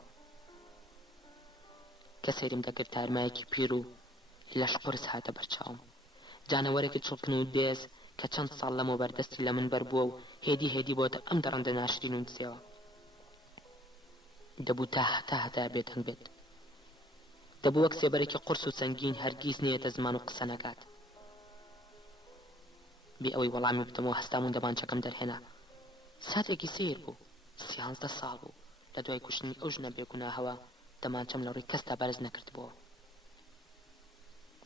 کە سەیرم دەکرد تارمایەکی پیر و لەش قورس هاتە بەرچاوم جانەوەرێکی چڵکن و دێز کە چەند ساڵ لەمە بەردەستی لە من بەربووە و هێدی بۆتە ئەم دەڕەندە ناشرین و دزێەوە دەبوو تا هەتا بێدەنگ بێت دەبوو وەک سێبەرێکی قورس و سەنگین هەرگیز نێتە زمان و قسە نەکات بێ ئەوەی وەڵامی بتەمەوە هەستام و دەمانچەکەم دەرهێنا ساتێکی سیر بوو 13 ساڵ بوو لە دوای کوشتنی ئەو ژنە بێگوناهەوە دەمانچەم لە ڕووی کەستا بەرز نەکردبووە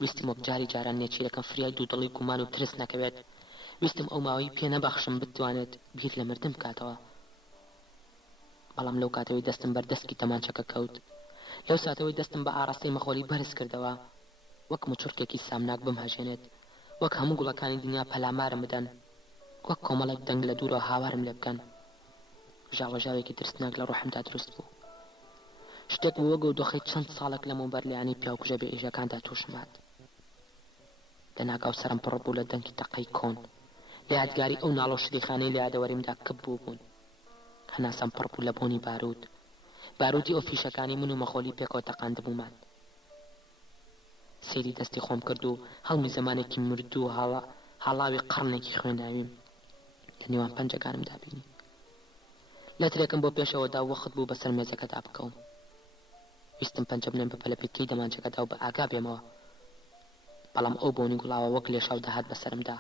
ویستم وەک جاران نێچیرەکەم فریای دوودڵی گومان و ترس نەکەوێت ویستم ئەو ماوەی پێ نەبەخشم بتوانێت بیر لە مردن بکاتەوە بەڵام لەو کاتەوەی دەستم بەردەستکی تەمانچەکە کەوت لەو ساتەوەی دەستم بە ئاراستەی مەخۆلی بەرز کردەوە وەک مچورکێکی سامناک بمهەژێنێت وەک هەموو گوڵەکانی دنیا پەلامارم بدەن وەک کۆمەڵێک دەنگ لە دوورەوە هاوارم لێ بکەن ژاوەژاوێکی ترسناک لە ڕوحمدا دروست بوو شتێک بوو وەگە و دۆخەی چەند ساڵێک لەمەوبەر لەیانی پیاوکوژە بێ ئێژەکاندا تووشمات لەناکاو سەرم پڕ بوو لە دەنگی تەقەی کۆن لە یادگاری ئەو ناڵۆ شریخانەی لە یادەوەریمدا کەب بوون هەناسەم پڕ بوو لە بۆنی باروتی ئۆفیشەکانی من و مەخۆلی پێکەوە تەقاندبوومان سێری دەستی خۆم کرد و هەڵمی زمانێکی مردوو و هەڵاوی قڕنێکی خوێناویم لە نێوان پەنجەکانمدا بینی لە ترێکم بۆ پێشەوەدا وەخت بوو بەسەر مێزەکەدا بکەوم ویستم پەنجە بنێم بە پەلەپێکەی دەمانچەکەدا و بە ئاگا بێمەوە بەڵام ئەو بۆنی گوڵاوە وەک لێشاو دەهات بەسەرمدا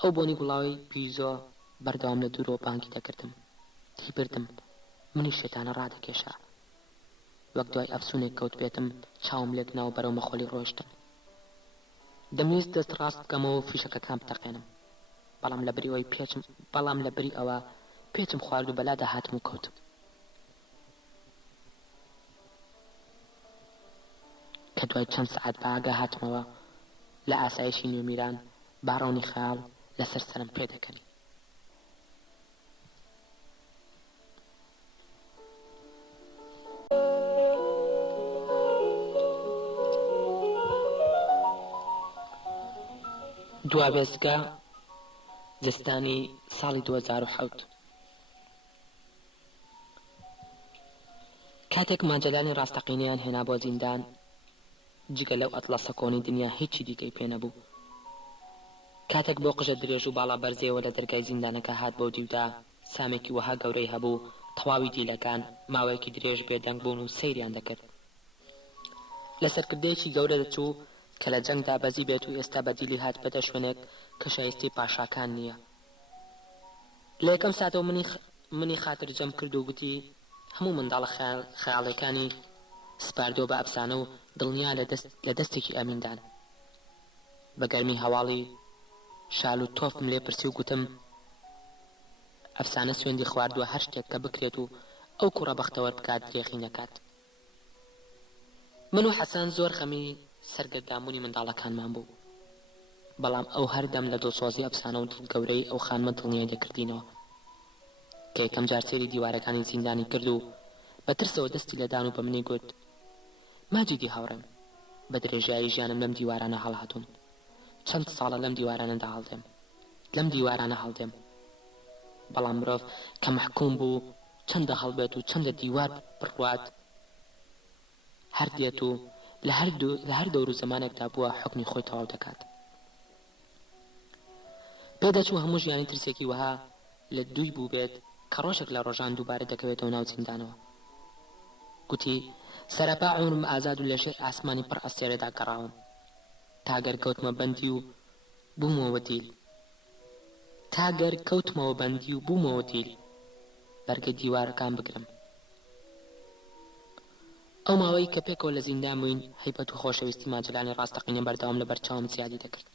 ئەو بۆنی گوڵاوی پیزۆ بەردەوام لە دوورەوە بانگی دەکردم هیبردم منی شێتانە ڕادەکێشا وەک دوای ئەفسونێک کەوت بێتم چاوم لێک ناو بەرەو مەخۆلی ڕۆیشتم دەمویست دەست ڕاست بکەمەوە و فیشەکەکان بتەقێنم بەڵام لە بری ئەوە پێچم خوارد و بەلادا هاتم و کەوتم کە دوای چەند سەعات بە ئاگا هاتمەوە لە ئاسایشی نوێمیران باڕۆنی خەیاڵ لەسەر سەرم پێ دەکەنی دوابێزگا زستانی ساڵی 2007 کاتێک ماجەلانی ڕاستەقینەیان هێنا بۆ زیندان جگە لەو ئەتڵەسە کۆنی دنیا هیچی دیکەی پێ نەبوو کاتێک بۆ قژە درێژ و باڵا بەرزەوە لە دەرگای زیندانەکە هات بۆ دیودا سامێکی وەها گەورەی هەبوو تەواوی دیلەکان ماوەیەکی درێژ بێدەنگ بوون و سەیریان دەکرد لە سەرکردەیەکی گەورە دەچوو کە لە جەنگدا بەزی بێت و ئێستا بەدیلی هات بەدە شوێنێک کە شایستی پاشاکان نییە لە یەکەم ساتەوە منی خاتر جەم کرد و گوتی هەموو منداڵە خەیاڵەکانی سپاردۆ بە ئەفسانە و دڵنیا لە دەستێکی ئەمیندان بە گەرمی هەواڵی شال و تۆفم لێ پرسی و گوتم ئەفسانە سوێندی خواردووە هەر شتێک کە بکرێت و ئەو کوڕە بەختەوە بکات درێخی نەکات من و حەسەن زۆر خەمی سەرگەردامبوونی منداڵەکانمان بوو بەڵام ئەو هەردەم لە دڵسۆزی ئەفسانە و دڵگەورەی ئەو خانمە دڵنیای دەکردینەوە کە یەکەم جار سێری دیوارەکانی زیندانی کرد و بە ترسەوە دەستی لەدان و بە منی گوت ماجیدی هاوڕێم بە درێژایی ژیانم لەم دیوارانە هەڵهاتوون چەند ساڵە لەم دیوارانە هەڵدێم بەڵام مرۆڤ کە محکوم بوو چەندە هەڵبێت و چەندە دیوار بڕوات هەر دێت و لە هەر دەور و زمانێکدا بووە حکمی خۆی تەواو دەکات پێدەچوو هەموو ژیانی ترسێکی وەها لە دووی بوو بێت کە ڕۆژێک لە ڕۆژان دووبارە دەکەوێتەوە ناو زیندانەوە گوتی سەرەپا عمرم ئازاد و لەژێر ئاسمانی پڕ ئەستێرەدا گەڕاوم تاگەر کەوتمە بەندی و بوومەوە دیل بەرگە دیوارەکان بگرم. ئەو ماوەی کە پێکەوە لە زیندان بووین هەیبەت و خۆشەویستی ماجلانی ڕاستەقینە بەردەوام لە بەرچاوم زیادی دەکرد.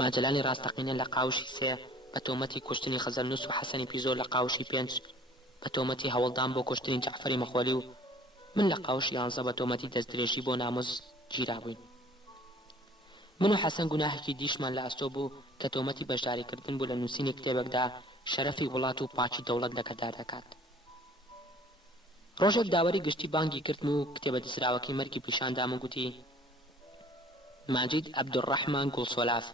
ماجلانی ڕاستەقینە لە قاوشی 3 بە تۆمەتی کوشتنی خەزەرنووس و حەسەنی پیزۆر لە قاوشی 5 بە تۆمەتی هەوڵدان بۆ کوشتنی جەعفەری مەخۆلی و من لە قاوش 11 بە تۆمەتی دەستدرێژی بۆ ناموس گیرا بووین. من و حەسەن گوناهێکی دیشمان لە ئەستۆ بوو کە تۆمەتی بەشداریکردن بوو لە نووسینی کتێبێکدا شەرەفی وڵات و پاچی دەوڵەت لەکەدار دەکات. ڕۆژێک داوەری گشتی بانگی کردم و کتێبە دزراوەکەی مەرگی پیشاندام و گوتی: ماجید عەبدوڕەحمان گوڵسۆلاف،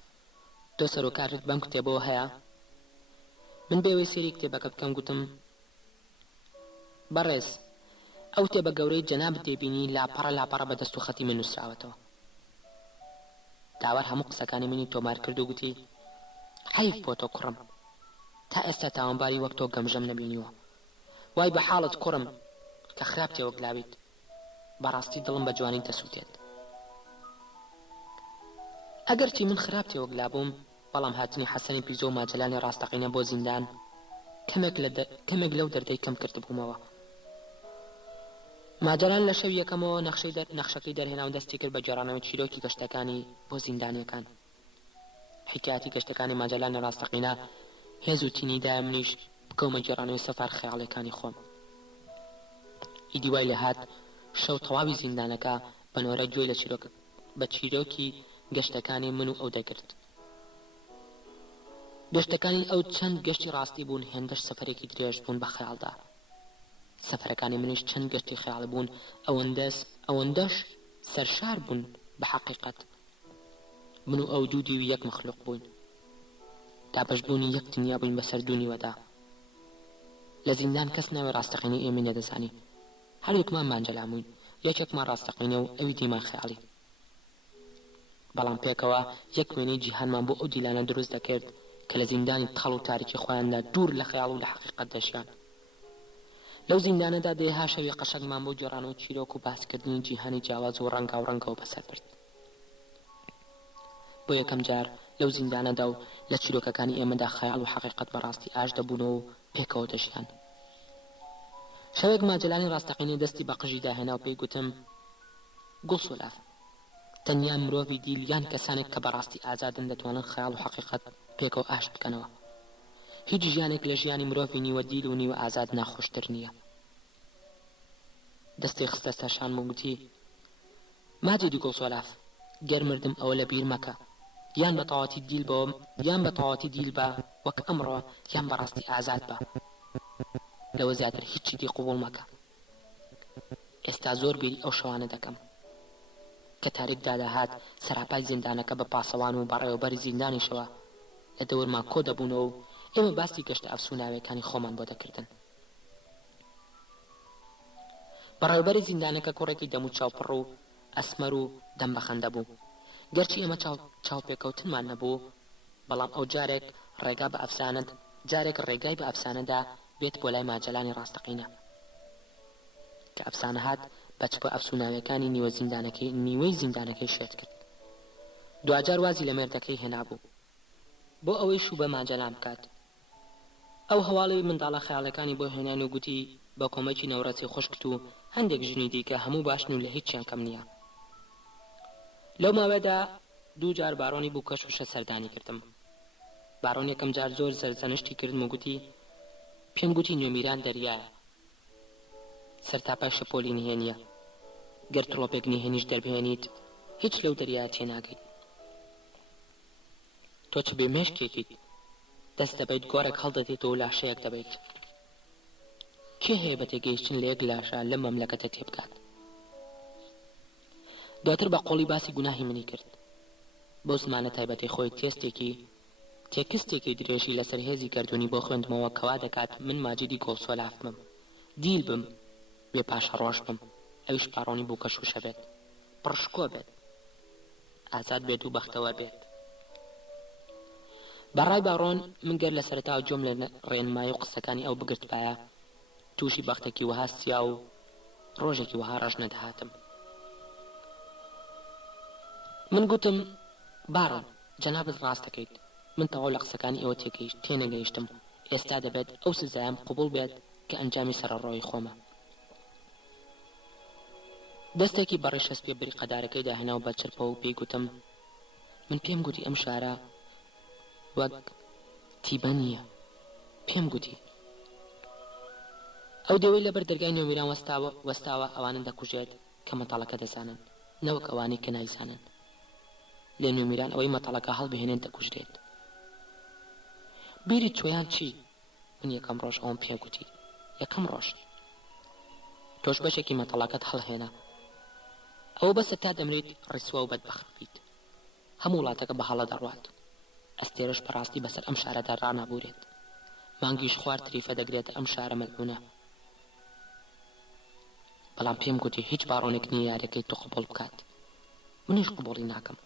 تۆ سەرۆکارت بەم کتێبەوە هەیە؟ من بێوەی سێری کتێبەکە بکەم گوتم: بەڕێز، ئەو کتێبە گەورەی جەنابت دێبینی لاپەڕە بە دەست و خەتی من نووسراوەتەوە. داوەر هەموو قسەکانی منی تۆمار کرد و گوتی: حەیف بۆ تۆ کوڕم، تا ئێستا تاوانباری وەک تۆ گەمژەم نەبینیوە. وای بە حاڵت کوڕم کە خراپ تێوەگلاویت، بەڕاستی دڵم بە جوانی دەسووتێت. ئەگەرچی من خراپ تێوەگلا بووم، بەڵام هاتنی حەسەنی پیزۆ و ماجلانی ڕاستەقینە بۆ زیندان کەمێک لەو دەردەی کەم کرد بوومەوە. ماجلان لە شەو یەکەمەوە نەخشەکەی دەرهێنا و دەستی کرد بە جێڕانەوەی چیرۆکی گەشتەکانی بۆ زیندانیەکان. حکایەتی گەشتەکانی ماجلانی ڕاستەقینە هێز و تینیدایە منیش بکەومە جێڕانەوەی سەفار خەیاڵیەکانی خۆم. ئیدی وای لە هات شەو تەواوی زیندانەکە بەنۆرە گوێی بە چیرۆکی گەشتەکانی من و ئەو دەگرت. گەشتەکانی ئەو چەند گەشتی ڕاستی بوون، هێندەش سەفەرێکی درێژ بوون بە خەیاڵدا. سەفەرەکانی منیش چەند گەشتی خەیاڵ بوون، ئەوەندەش سەرشار بوون بە حەقیقەت. من و ئەو دوودی و یەک مەخلوق بووین، دابەشبوونی یەک دنیا بووین بەسەر دوونیوەدا. لە زیندان کەس ناوی ڕاستەقینەی ئێمە نەدەزانی، هەر یەکمان مانجەلان بووین، یەکێکمان ڕاستەقینە و ئەوی دیمان خەیاڵی. بەڵام پێکەوە یەک وێنەی جیهانمان بۆ ئەو دیلانە دروست دەکرد کە لە زیندانی تەڵ و تاریکی خۆیاندا دوور لە خەیاڵ و لە حەقیقەت دەژیان. لەو زیندانەدا دێها شەوی قەشەنگمان بۆ جێڕانەوە چیرۆک و باسکردنی جیهانی جیاواز و ڕەنگاو بەسەر برد. بۆ یەکەم جار لەو زیندانەدا و لە چیرۆکەکانی ئێمەدا خەیاڵ و حەقیقەت بەڕاستی ئاش دەبوونەوە و پێکەوە دەژیان. شەوێک ماجلانی ڕاستەقینەی دەستی بە قژی داهێنا و پێی گوتم: گوڵسۆلاف، تەنیا مرۆڤی دیل یان کەسانێک کە بەڕاستی ئازادن دەتوانن خەیاڵ و حەقیقەت پێکەوە ئاشت بکەنەوە. هیچ ژیانێک لە ژیانی مرۆڤی نیوە دیل و نیوە ئازاد ناخۆشتر نییە. دەستی خستە سەرشان و گوتی: ماجیدی گوڵسۆلاف، گەر مردم ئەوە لە بیر مەکە، یان بە تەواوەتی دیل بە وەک ئەمڕۆ، یان بەڕاستی ئازاد بە. لەوە زیاتر هیچی دی قبوڵ مەکە. ئێستا زۆر بیری ئەو شەوانە دەکەم کە تاریک دادەهات سەراپای زیندانەکە بە پاسەوان و بەڕێوەبەری زیندانیشەوە لە دەورمان کۆ دەبوونەوە و ئێمە باسی گەشتە ئەفسوناویەکانی خۆمان بۆ دەکردن. بەڕێوەبەری زیندانەکە کوڕێکی دەم و چاوپڕ و ئەسمەر و دەم بەخەندە بوو. گەرچی ئێمە چاوپێکەوتنمان نەبوو، بەڵام ئەو جارێک ڕێگای بە ئەفسانەدا بێت بۆ لای ماجلانی ڕاستەقینە کە ئەفسانە هات بەچ بۆ ئەفسوناویەکانی نیوەی زیندانەکەی شێت کرد. دوجار وازی لە مێردەکەی هێنابوو بۆ ئەوەی شوو بە ماجەلان بکات. ئەو هەواڵی منداڵە خەیاڵەکانی بۆ هێنان و گوتی بە کۆمەکی نەوڕەتی خوشکت و هەندێک ژنی دیکە هەموو باشن و لە هیچیان کەم نییە. لەو ماوەدا دووجار بارۆنی بوو کەش و شە سەردانی کردم. بارۆن یەکەم جار زۆر زەرزەنشتی کردم و گوتی پێم گوتی نوێمیران دەریایە، سەرتاپای شەپۆلی نهێنیە، گەر تڵۆپێک نهێنیش دەربهێنیت هیچ لەو دەریایە تێناگەیت. تۆ چ بێ مێشکێکیت، دەست دەبیت گۆڕێک هەڵدەدێتەوە و لاشەیەک دەبیت. کێ هەیە بە تێگەیشتن لە یەک لاشە لەم مەملەکەتە تێبکات؟ دواتر بە قۆڵی باسی گوناهی منی کرد. بۆ زمانە تایبەتی خۆی تێکستێکی درێژی لەسەر هێزی گەردوونی بۆ خوێندمەوە کەوا دەکات من ماجیدی گوڵسۆلاف بم، دیل بم، بێ پاشە ڕۆژ بم، ئەویش پاڕۆنی بوو کە شوشە بێت، پڕشکۆ بێت، ئازاد بێت و بەختەوە بێت. بەڕای باڕۆن من گەر لە سەرەتا جۆم لە ڕێنمایی و قسەکانی ئەو بگرتبایە تووشی بەختێکی وەها سیا و ڕۆژێکی وەها ڕەش نەدەهاتم. من گوتم باڕۆن جەنابەت ڕاست دەکەیت، من تەواو لە قسەکانی ئێوە تێنەگەیشتم. ئێستا دەبێت ئەو سزایم قبول بێت کە ئەنجامی سەرڕۆی خۆمە. دەستێکی بەڕێ شەسپێ بریقەدارەکەی داهێنا و بە چرپە و پێی گوتم: من پێم گوتی ئەم شارە وەک تیبە نییە. پێم گوتی. ئەو دەوەی لەبەر دەرگای نوێمیران وەستاوە ئەوانە دەکوژێت کە مەتاڵەکە دەزانن، نەوەک ئەوانەی کە نایزانن. لێ نوێمیران ئەوەی مەتاڵەکە هەڵبهێنێن دەکوژرێت. بیری چۆیان چی؟ من یەکەم ڕۆژ ئەوم پێ گوتی. یەکەم ڕۆژ تۆش بەشێکی مەتاڵەکەت هەڵهێنا. ئەوە بەسە تا دەمرێت ڕیسوە و بەدبەخت بیت. هەموو وڵاتەکە بە هەڵە دەڕوات. ئەستێرەش بەڕاستی بەسەر ئەم شارەدا ڕانابورێت. مانگیش خوار تریفە دەگرێت ئەم شارە مەلعونە. بەڵام پێم گوتی هیچ باڕۆنێک نییە یارەکەی تۆ قبوڵ بکات. منیش قبوڵی ناکەم.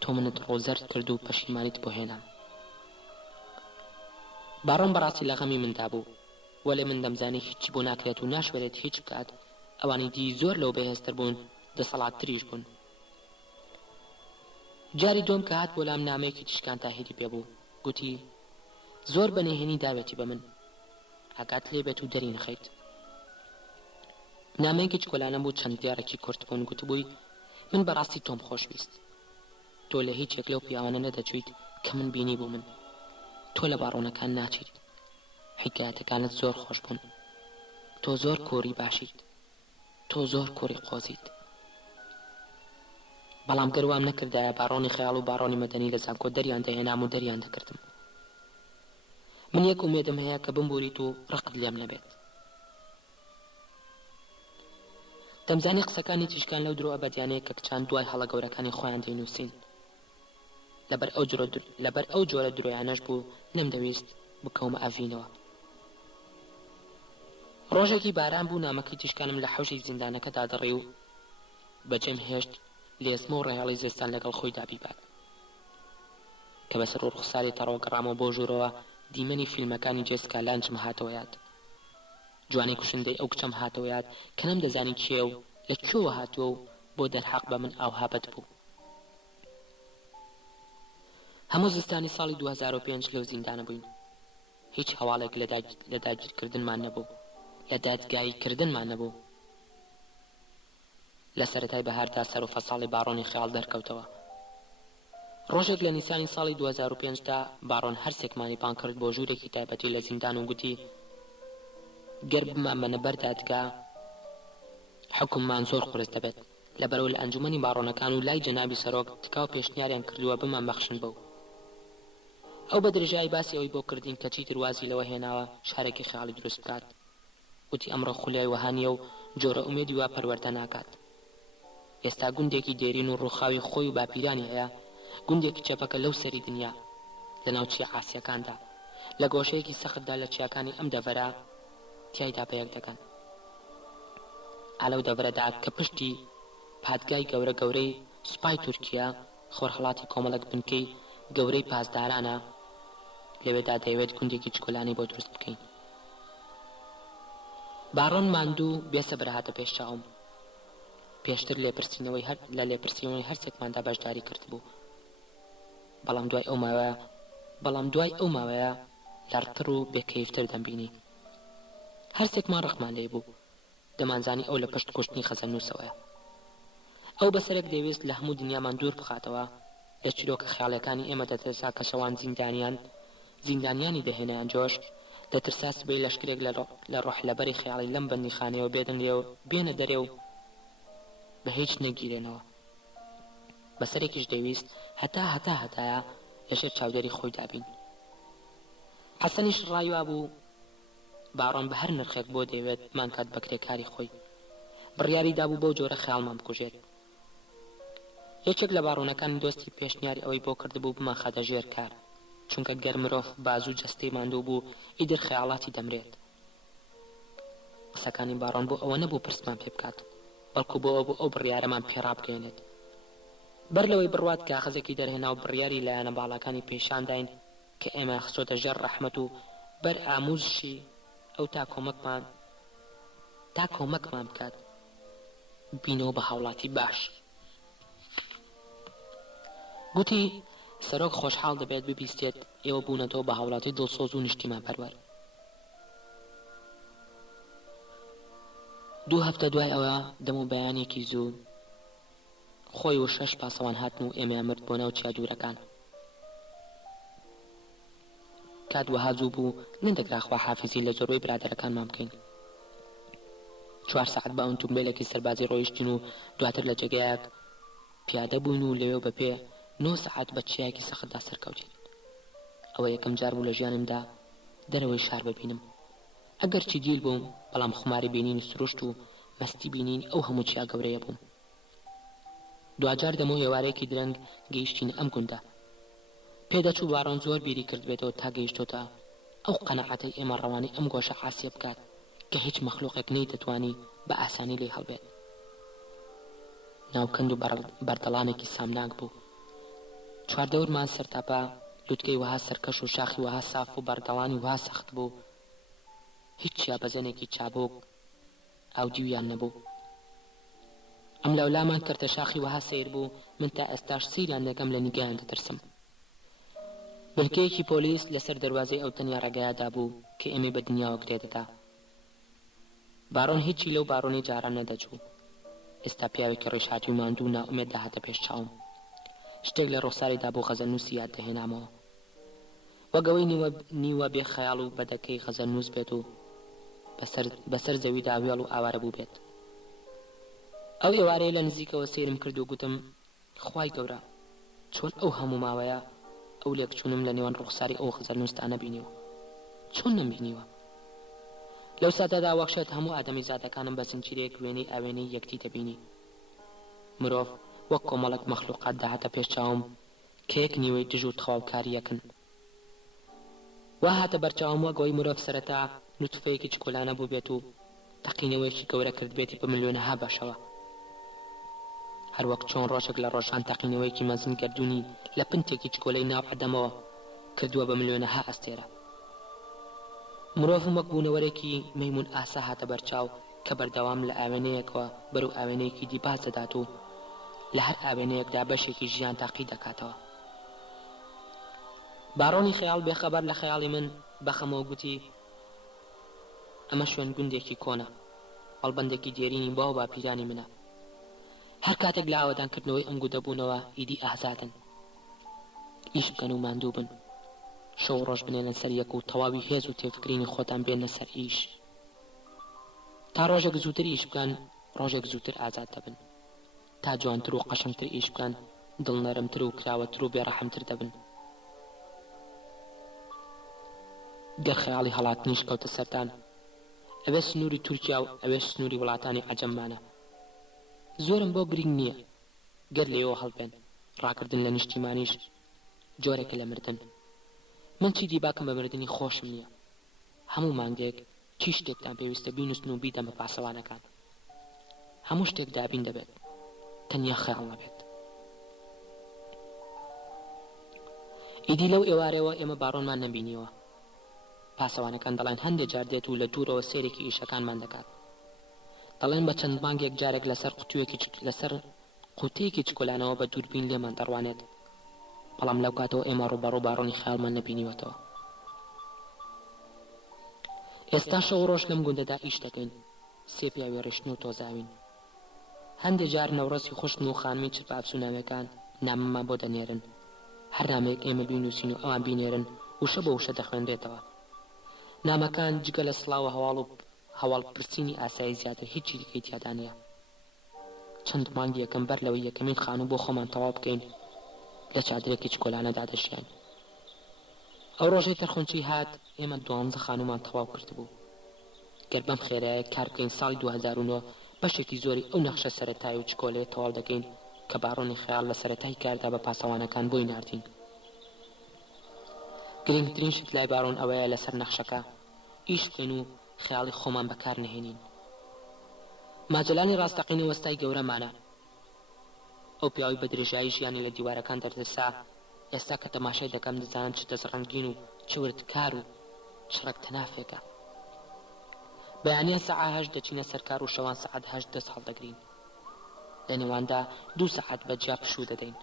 تۆ منت ڕۆزەرد کرد و پەشیمانیت بۆ هێنام. باڕۆن بەڕاستی لە غەمی مندا بوو، وەلێ من دەمزانی هیچی بۆ ناکرێت و ناشوێرێت هیچ بکات. ئەوانی دی زۆر لەو بەهێزتر بوون، دەسەڵاتتریش بوون. جاری دۆم کە هات بۆ لام نامەیەکی تیشکان تاهیری پێبوو. گوتی: زۆر بەنهێنی داوێتی بە من، ئاگات لێ بێت و دەری نەخەیت. نامەیەکی چکۆلانە بوو، چەند دیارێکی کورت بوون. گوتبووی: من بەڕاستی تۆم خۆشویست. تۆ لە هیچێک لەو پیاوانە نەدەچویت کە من بینی بوو من. تۆ لە باڕۆنەکان ناچیت. حکایەتەکانت زۆر خۆش بوون. تۆ زۆر کۆری باشیت. تۆ زۆر کۆری قۆزیت. بەڵام گەروام نەکردایە باڕۆنی خەیاڵ و باڕۆنی مەدەنی لە زانکۆ دەریان دەهێنام و دەریان دەکردم. من یەک ئومێدم هەیە کە بمبوریت و ڕقت لێم نەبێت. دەمزانی قسەکانی تیشکان لەو درۆ ئەبەدیانەیە کە کچان دوای هەڵە گەورەکانی خۆیان دەینووسین. لەبەر ئەو جۆرە درۆیانەش بوو نەمدەویست بکەومە ئەڤینەوە. ڕۆژێکی باران بوو، نامەکەی تیشکانم لە حەوشی زیندانەکەدا دەڕێ و بەجێم هێشت لێزمە و ڕێهێڵی زێستان لەگەڵ خۆی دابیبات کە بەسەر و ڕوخساری تەڕەوە گەڕامەوە بۆ ژوورەوە. دیمەنی فیلمەکانی جێسکا لانچم هاتەوە یاد. جوانی کوشندەی ئەو کچەم هاتەوە یاد کە نەمدەزانی کێ و لە کوێوە هاتووە و بۆ دەرحەق بە من ئاوهابەت بوو. هەموو زستانی ساڵی 2005 لەو زیندانە بووین. هیچ هەواڵێک لە داگیرکردنمان نەبوو، لە دادگاییکردنمان نەبوو. لە سەرەتای بەهاردا سەر و فەساڵی باڕۆنی خەیاڵ دەرکەوتەوە. ڕۆژێک لە نیسانی ساڵی 2005دا باڕۆن هەرسێکمانی پان کرد بۆ ژوورێکی تایبەتی لە زیندان و گوتی: گەر بمان بەنەبەر دادگا حکوممان زۆر قورس دەبێت. لەبەرەوە لە ئەنجومەنی باڕۆنەکان و لای جەنابی سەرۆک تکاو پێشنیاریان کردووە بمان بەخشن بەو. ئەو بە درێژایی باسی ئەوی بۆ کردین کە چیتر وازی لەوە هێناوە شارێکی خەیاڵی دروست بکات. وتی ئەمڕۆ خولیای وەهانیە و جۆرە ئومێدی وا پەروەردە ناکات. ئێستا گوندێکی دێرین و ڕووخاوی خۆی و باپیرانی هەیە، گوندێکی چەپەکە لەو سەری دنیا لە ناوچی ئاسیەکاندا لە گۆشەیەکی سەختدا لە چیاکانی ئەم دەڤەرە تیایدا بەیەک دەکەن. ئالەو دەڤەرەدا کە پشتی پادگای گەورەی سوپای تورکیا خۆرهەڵاتی کۆمەڵک بنکەی گەورەی پاسدارانە، لەوێدا دەیەوێت گوندێکی چکۆلانی بۆ دروست بکەین. باڕۆن ماندوو بێسەبر هاتە پێش چاوم. پێشتر لێپرسینەوەی هەرسێکماندا بەشداری کرد بوو. بەڵام دوای ئەو ماوەیە لەڕتر و بێکەیفتر دەمبینی. هەرسێکمان ڕقمان لێ بوو. دەمانزانی ئەو لە پشت کوشتنی خەزەنووسەوەیە. ئەو بەسەرێک دەویست لە هەموو دنیامان دوور بخاتەوە، لە چیرۆکە خەیاڵەکانی ئێمە دەترسا کە شەوان زیندانیانی دەهێنیان جۆش، دەترسا سبەی لەشکرێک لە ڕۆحلەبەری خەیاڵی لەم بەندیخانەیەوە بێدن لێ و بێنە دەرێ و بە هیچ نەگیرێنەوە. بەسەرێکیش دەویست هەتایە لەژێر چاودێری خۆی دابین. حەسەنیش ڕایوا بوو باڕۆن بە هەر نرخێک بۆ دەیەوێت مان کات بە کرێکاری خۆی. بڕیاری دابوو بۆ جۆرە خەیاڵمان بکوژێت. یەکێک لە باڕۆنەکانی دۆستی پێشنیاری ئەوەی بۆ کردبوو بمان خەدە ژێر کار، چونکە گەر مرۆڤ بازوو جەستەی ماندوو بوو ئیدر خەیاڵاتی دەمرێت. قسەکانی باڕۆن بۆ ئەوە نەبوو پرسمان پێ بکات، بەڵکو بۆ ئەو بوو ئەو بڕیارەمان پێڕابگەێنێت. بەر لەوەی بڕوات کاغەزێکی دەرهێنا و بڕیاری لایەنە باڵەکانی پێشانداین کە ئێمە خستۆتە ژەر ڕەحمەت و بەر ئاموزشی ئەو تا کۆمەکمان بکات بینەوە بە هاوڵاتی باش. گوتی سەرۆک خۆشحاڵ دەبێت ببیستێت ئێوە بوونەتەوە بە هاوڵاتی دڵسۆز و نیشتیمان پەروەر. 2 هەفتە دوای ئەوە دەم و بەیانێکی زوو خۆی و 6 پاسەوان هاتن و ئێمە مرد بۆ ناو چیادوورەکان. کات وەها زوو بوو نەدەکراخوا حافزی لە زۆربەی برادەرەکانمان بکەین. 4 سەعات بە ئۆتۆمبیلێکی سەربازی ڕۆیشتین و دواتر لە جێگایەک پیادە بووین و لەوێ بەپێ 9 سەعات بە چیاکی سەختدا سەرکەوتین. ئەوە یەکەم جار بوو لە ژیانمدا دەرەوەی شار ببینم. ئەگەر چی دیل بووم بەڵام خماری بینین سروشت و مەستی بینین ئەو هەموو چیا گەورەیە بووم. دوجار دەمە ئێوارەیەکی درەنگ گەیشتین ئەم گوندە. پێدەچوو باران زۆر بیری کرد بێتەوە تا گەیشتۆتە ئەو قەنەعەتەی ئێمە ڕەوانی ئەم گۆشە عاسیە بکات کە هیچ مەخلوقێک نەیدەتوانی بە ئاسانی لێ هەڵبێت. ناوکەند و بەردەڵانێکی سامناک بوو. چواردەورمان سەرتاپا لوتکەی وەها سەرکەش و شاخی وەها ساف و بەردەڵانی وەها سەخت بوو. هیچ چیا بەزەنێکی چابۆک ئاودیویان نەبوو. ئەم لەولامان کردە شاخی وەها سیر بوو من تا ئێستاش سیریان دەکەم لە نیگەیان دەترسم. بنکەیەکی پۆلیس لەسەر دەروازەی ئەو تەنیا ڕێگایەدا بوو کە ئێمە بە دنیاوە گرێدەدا. بارۆن هیچی لەو بارۆنی جاران نەدەچوو. ئێستا پیاوێکی ڕێژهاتی و ماندوو نائومێد داهاتە پێش چاوم. شتێک لە ڕوخساریدا بۆ غەزەلنووسی یاد دەهێنامەوە. وەگەوەی نیوە بێ خەیاڵ و بەدەکەی غەزەلنووس بێت و بەسەر زەویدا وێڵ و ئاوارە بوو بێت. ئەو ئێوارەیە لە نزیکەوە سێرم کرد و گوتم خوای گەورە چۆن ئەو هەموو ماوەیە ئەو لێکچوونم لە نێوان ڕوخساری ئەو غەزەلنووستا نەبینیوە. چۆن نەبینیوە؟ لەو ساتەدا وەخشێت هەموو ئادەمی زادەکانم بە زنجیرێک وێنەی ئاوێنەی یەکتی دەبینی. مرۆڤ وەک کۆمەڵک مەخلوقات داهاتە پێش چاوم کە یەک نیوەی دژ و تەواوکاری یەکن. وا هاتە بەرچاوم وەگەوەی مرۆڤ سەرەتا نوتفەیەکی چکۆلانە بوو بێت و تەقینەوەیەکی گەورە کرد بێتی بە ملیۆنەها بەشەوە. هەروەک چۆن ڕۆژێک لە ڕۆژان تەقینەوەیەکی مەزن گردوونی لە پنتێکی چکۆلەی ناو عەدەمەوە کردووە بە ملیۆنەها ئەستێرە. مرۆڤ وەک بوونەوەرێکی مەیمون ئاسا هاتە بەرچاو کە بەردەوام لە ئاوێنەیەکەوە بەرەو ئاوێنەیەکی دیباز دەدات و لە هەر ئاوێنەیەکدا بەشێکی ژیان تاقی دەکاتەوە. بارۆنی خەیاڵ بێخەبەر لە خەیاڵی من بەخەمەوە گوتی ئەمە شوێن گوندێکی کۆنە، هەڵبەندێکی دێرینی باو باپیرانی منە. هەر کاتێک لە ئاوەدانکردنەوەی ئەم گوندە بوونەوە ئیدی ئازادن. ئیش بکەن و ماندوو بن. شەو ڕۆژ بنێنە سەر یەک و تەواوی هێز و تێفکرینی خۆتان بێنە سەر ئیش. تا ڕۆژێک زووتر ئیش بکەن ڕۆژێک زووتر ئازاد دەبن. تا جوانتر و قەشنگتر ئیش بکەن دڵنەرمتر و کراوەتر و بێڕەحەمتر دەبن. گەر خەیاڵی هەڵاتنیش کەوتە سەرتان ئەوێ سنووری تورکیا و ئەوێ سنووری وڵاتانی عەجەممانە. زۆرم بۆ گرنگ نییە گەر لێەوە هەڵبێن. ڕاکردن لە نیشتیمانیش جۆرێکە لە مردن. من چی دیباکەم بە مردنی خۆشم نییە. هەموو مانگێک چی شتێکتان پێویستە بینوستن و بیدەم بە پاسەوانەکان. هەموو شتێک دابین دەبێت تەنیا خەیاڵ نەبێت. ئیدی لەو ئێوارەوە ئێمە باڕۆنمان نەبینیوە. پاسەوانەکان دەڵێن هەندێک جار دێت و لە دوورەوە سێرێکی ئیشەکانمان دەکات. دەڵێن بە چەند مانگێک جارێک لەسەر قوتەیەکی چکۆلانەوە بە دووربین لێمان دەڕوانێت. بەڵام لەو کاتەوە ئێمە ڕووبەڕوو باڕۆنی خەیاڵمان نەبینیوەتەوە. ئێستا شەو ڕۆژ لەم گوندەدا ئیش دەکەین. سێ پیاوی ڕێشنی و تۆزاوین. هەندێک جار نەوڕۆزی خوشتن و خانمی چرپ ئافسووناویەکان نامەمان بۆ دەنێرن. هەر نامەیەک ئێمە بینووسین و ئەوان بینێرن وشە بە وشە دەخوێنرێتەوە. نامەکان جگە لە سڵاو هەواڵ پرسینی ئاسایی زیاتر هیچی دیکەی تیادا نییە. چەند مانگی یەکەم بەر لەوەی یەکەمین خانوو بۆ خۆمان تەواو بکەین لە چادرێکی چکۆلانەدا دەژیان. ئەو ڕۆژەی تەرخۆنچی هات ئێمە 12 خانوومان تەواو کرد بوو. گەر بەم خێرایە کار بکەین ساڵی 2009 بەشێکی زۆری ئەو نەخشە سەرەتایی و چکۆلەیە تەواو دەکەین کە باڕۆنی خەیاڵ لە سەرەتای کاردا بە پاسەوانەکان بۆی ناردین. گرنگترین شت لای باڕۆن ئەوەیە لەسەر نەخشەکە ئیش بکەین و خەیاڵی خۆمان بەکار نەهێنین. ماجەلانی ڕاستەقینە وەستای گەورەمانە. ئەو پیاوی بە درێژایی ژیانی لە دیوارەکان دەردەسا ئێستا کە تەماشای دەکەم دەزانم چ دەزڕەنگین و چ وردکار و چڕەک تەنافێکە. بەیانیە سەعە 8 دەچینە سەرکار و شەوان سەعات 8 دەست هەڵدەگرین. لە نێواندا 2 سەعات بەجیا پشوو دەدەین.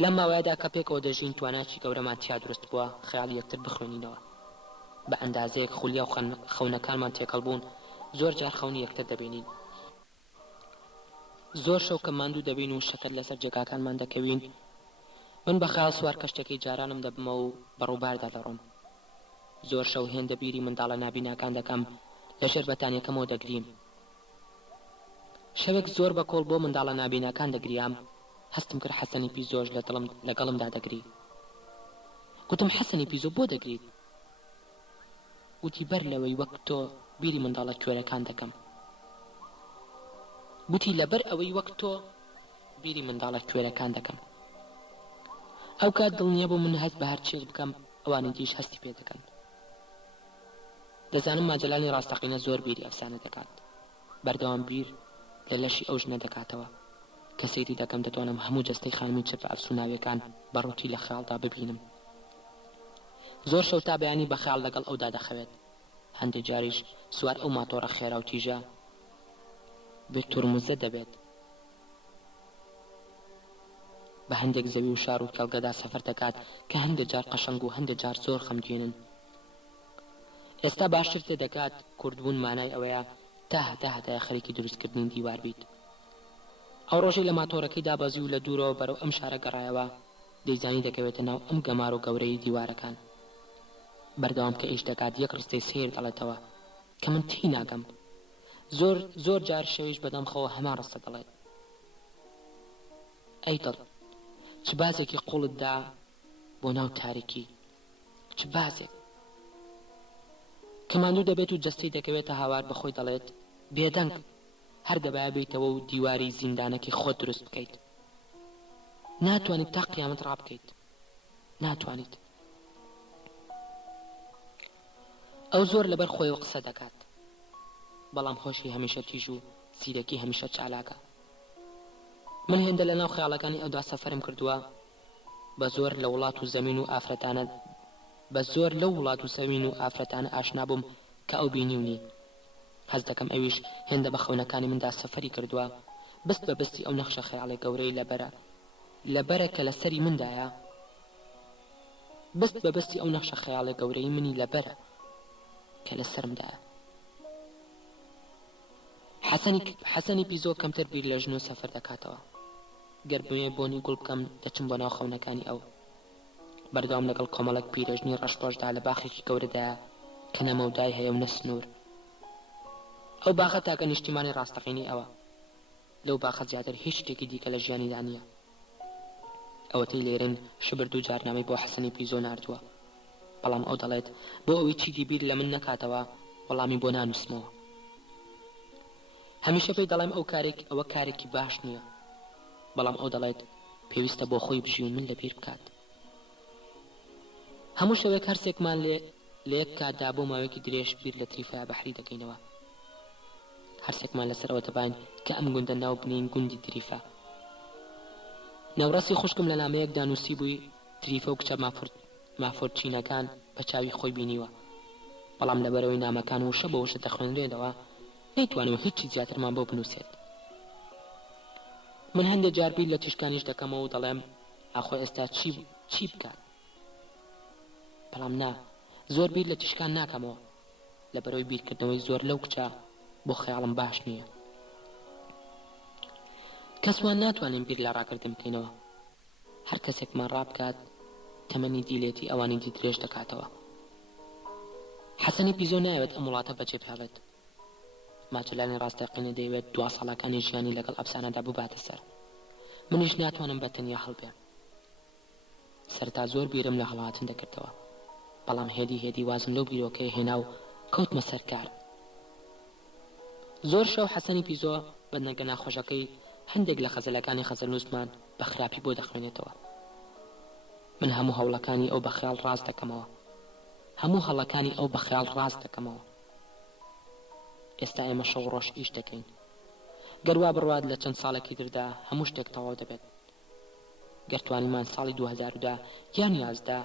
لەم ماوەیەدا کە پێکەوە دەژین تواناکی گەورەمان تیا دروست بووە خەیاڵی یەکتر بخوێنینەوە بە ئەندازەیەک خولیا و خەونەکانمان تێکەڵ بوون زۆر جار خەونی یەکتر دەبینین زۆر شەو کە ماندوو دەبین و شەکەت لەسەر جێگاکانمان دەکەوین من بە خەیاڵ سوار کەشتەکەی جارانم دەبمە و بەڕووباردا دەڕۆم زۆر شەو هێندە بیری منداڵە نابیناکان دەکەم لەژێر بەتانیەکەمەوە دەگریم شەوێک زۆر بە کۆڵ بۆ منداڵە نابیناکان دەگریام هەستم کرد حەسەنی پیزۆش لەگەڵمدا دەگری گوتم حەسەنی پیزۆ بۆ دەگریت گوتی بەر لەوەی وەک تۆ بیری منداڵە کوێرەکان دەکەم گوتی لەبەر ئەوەی وەک تۆ بیری منداڵە کوێرەکان دەکەم ئەو کات دڵنیە بوو من هەست بە هەر چێک بکەم ئەوانی دیش هەستی پێ دەکەن دەزانم ماجەلانی ڕاستەقینە زۆر بیری ئەفسانە دەکات بەردەوام بیر لە لەشی ئەو ژنە دەکاتەوە کە سەیری دەکەم دەتوانم هەموو جەستەی خانمی چرپ ئەفسوناویەکان بەڕووتی لە خەیاڵدا ببینم زۆر شەو تا بەیانی بە خەیاڵ لەگەڵ ئەودا دەخەوێت هەندێک جاریش سوار ئەو ماتۆڕە خێرا و تیژە بێ تورموزە دەبێت بە هەندێک زەوی و شار و کەڵگەدا سەفەر دەکات کە هەندێک جار قەشەنگ و هەندێک جار زۆر خەمگینن ئێستا باشتر تێدەکات کوردبوون مانای ئەوەیە تا هەتایە خەریکی دروستکردنی دیوار بیت ئەو ڕۆژەی لە ماتۆڕەکەی دابەزی و لە دوورەوە بەرەو ئەم شارە گەڕایەوە دەیزانی دەکەوێتە ناو ئەم گەمار و گەورەی دیوارەکان بەردەوام کە ئیش دەکات یەک ڕستەی سیر دەڵێتەوە کە من تی ناگەم زۆر جار شەویش بەدەم خەوە هەمان ڕستە دەڵێت ئەی دڵ چ بازێکی قوڵتدا بۆ ناو تاریکی چ بازێک کە ماندوو دەبێت و جەستەی دەکەوێتە هاوار بەخۆی دەڵێت بێدەنگ هەر دەبایە بیتەوە و دیواری زیندانەکی خۆت دروست بکەیت ناتوانیت تا قیامەت ڕابکەیت ناتوانیت ئەو زۆر لەبەر خۆیەوە قسە دەکات بەڵام خۆشی هەمیشە تیژ و سیرەکی هەمیشە چالاکە من هێندە لە ناو خەیاڵەکانی ئەودا سەفەرم کردووە بە زۆر لە وڵات و زەمین و ئافرەتانە ئاشنا بووم کە ئەو بینیونی هەز دەکەم ئەویش هێندە بە خەونەکانی مندا سەفەری کردووە بست بە بستی ئەو نەخشە خەیاڵی گەورەی لەبەرە کە لە سەری مندایە بست بە بستی ئەو نەخشە خەیاڵی گەورەی منی لەبەرە کە لە سەرمدایە حەسەنی پیزۆ کەمتر بیر لە ژن و سەفەر دەکاتەوە گەر بمێ بۆنی گوڵ بکەم دەچم بۆ ناو خەونەکانی ئەو بەردەوام لەگەڵ کۆمەڵک پیرەژنی ڕەشپۆشدا لە باخێکی گەورەدایە کە نەمەودای هەیە و نەسنوور ئەو باخە تاکە نیشتیمانی ڕاستەقینی ئەوە لەو باخە زیاتر هیچ شتێکی دیکە لە ژیانیدا نییە ئەوەتەی لێرن شبرد و جارنامەی بۆ حەسەنی پیزۆ ناردووە بەڵام ئەو دەڵێت بۆ ئەوەی چیتی بیر لە من نەکاتەوە وەڵامی بۆ نانووسمەوە هەمیشە پێی دەڵێم ئەوە کارێکی باش نییە بەڵام ئەو دەڵێت پێویستە بۆ خۆی بژی و من لە بیر بکات هەموو شەوێک هەرسێکمان لە یەک کاتدا بۆ ماوەیەکی درێژ بیر لە تریفای بەحری دەکەینەوە هەرسێکمان لەسەرەوە دەبین کە ئەم گوندە ناو بنین گوندی تریفە ناوڕاستی خوشکم لە نامەیەکدا نووسی بووی تریفە و کچە مافۆرچینەکان بە چاوی خۆی بینیوە بەڵام لەبەرەوەی نامەکان وشە بە وشە دەخوێنرێتەوە نەیتوانم هیچی زیاترمان بۆ بنووسێت من هەندێک جار بیر لە تیشکانیش دەکەمەوە و دەڵێم ئاخۆ ئێستا چی بکات بەڵام نا زۆر بیر لە تیشکان ناکەمەوە لەبەرەوەی بیرکردنەوەی زۆر لەو کچە بۆ خەیاڵم باش نییە کەسوان ناتوانین بیر لە ڕاکردن بکەینەوە هەر کەسێکمان ڕابکات تەمەنی دیلێتی ئەوانی دی درێژ دەکاتەوە حەسەنی پیزۆ نایەوێت ئەم وڵاتە بەجێ بهێڵێت ماجەلانی ڕاستەقینە دەیەوێت 2 ساڵەکانی ژیانی لەگەڵ ئەفسانەدا بباتە سەر منیش ناتوانم بە تەنیا هەڵبێم سەرتا زۆر بیرم لە هەڵهاتن دەکردەوە بەڵام هێدی وازم لەو بیرۆکەی هێنا و کەوتمە سەرکار زۆر شەو حەسەنی پیزۆ بە نەگە ناخۆشەکەی هەندێک لە خەزەلەکانی خەزەلنووسمان بە خراپی بۆ دەخوێنێتەوە من هەموو هەوڵەکانی ئەو بە خەیاڵ ڕاست دەکەمەوە ئێستا ئێمە شەو ڕۆژ ئیش دەکەین گەروا بڕوات لە چەند ساڵێکی دردا هەموو شتێک تەواو دەبێت گەرتوانیمان ساڵی 2010 یان 11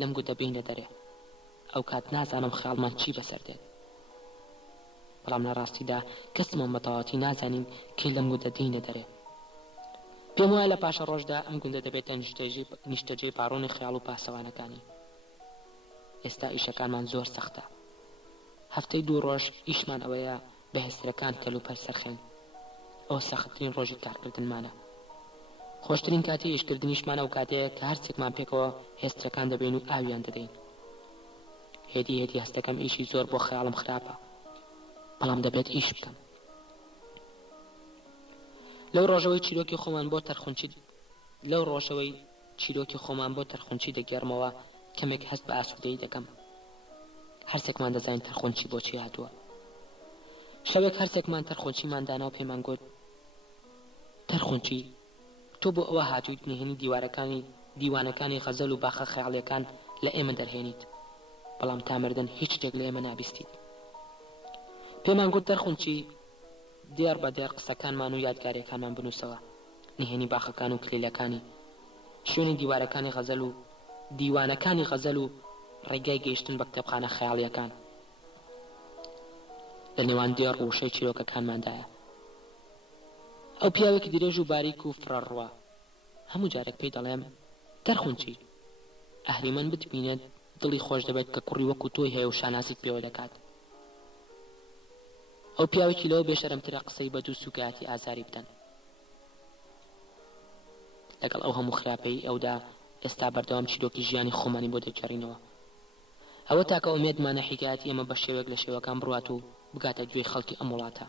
لەم گوتە بینە دەرێ ئەو کات نازانم خەیاڵمان چی بەسەر دێت بەڵام لە ڕاستیدا کەسمان بەتەواوەتی نازانین کەی لەم گوتە دینە دەرێ پێم وایە لە پاشە ڕۆژدا ئەم گوندە دەبێتە نیشتەجێی پاڕۆنی خەیاڵ و پاسەوانەکانی. ئێستا ئیشەکانمان زۆر سەختە. هەفتەی 2 ڕۆژ ئیشمان ئەوەیە بەهێزترەکان کەلوپەر سەرخێن. ئەوە سەختترین ڕۆژی کارکردنمانە. خۆشترین کاتی ئیشکردنیشمانە و کاتەیە کە هەرچێکمان پێکەوە هێسترەکان دەبین و ئاویان دەدەین. هێدی هەستەکەم ئیشی زۆر بۆ خەیاڵم خراپە، بەڵام دەبێت ئیش بکەم. لەو ڕۆژەوەی چیرۆکی خۆمان بۆ تەرخونچی دەگەڕمەوە کەمێک هەست بە ئاسوودەیی دەکەم. هەرچێکمان دەزانین تەرخونچی بۆچی هاتووە. شەوێک هەرچێکمان تەرخونچیمان دانا و پێمان گوت: تەرخونچی، تۆ بۆ ئەوە هاتوویت نهێنی دیوانەکانی غەزەل و باخە خەیاڵیەکان لە ئێمە دەرهێنیت، بەڵام تامردن هیچ شتێک لە ئێمە نابیستیت. پێمان گوت تەرخونچی، دێر بە دێر قسەکانمان و یادگاریەکانمان بنووسەوە، نهێنی باخەکان و کلیلەکانی، شوێنی دیوانەکانی غەزەل و ڕێگای گەیشتن بە کتێبخانە خەیاڵیەکان لە نێوان دێر و وشەی چیرۆکەکانماندایە. ئەو پیاوێکی درێژ و باریک و فرەڕوە هەموو جارێک پێی دەڵێم: تەرخونچی، ئەهریمەن بتبینێت دڵی خۆش دەبێت کە کوڕی وەکو تۆی هەیە و شانازیت پێوە دەکات. ئەو پیاوێکی لەوە بێشەرمترە قسەی بە دوو سوکایەتی ئازاری بدەن. لەگەڵ ئەو هەموو خراپەی ئەودا ئێستا بەردەوام چیرۆکی ژیانی خۆمانی بۆ دەجێڕینەوە. ئەوە تاکە ئومێدمانە حیکایەتی ئێمە بە شێوەیەک لە شێوەکان بڕوات و بگاتە گوێی خەڵکی ئەم وڵاتە.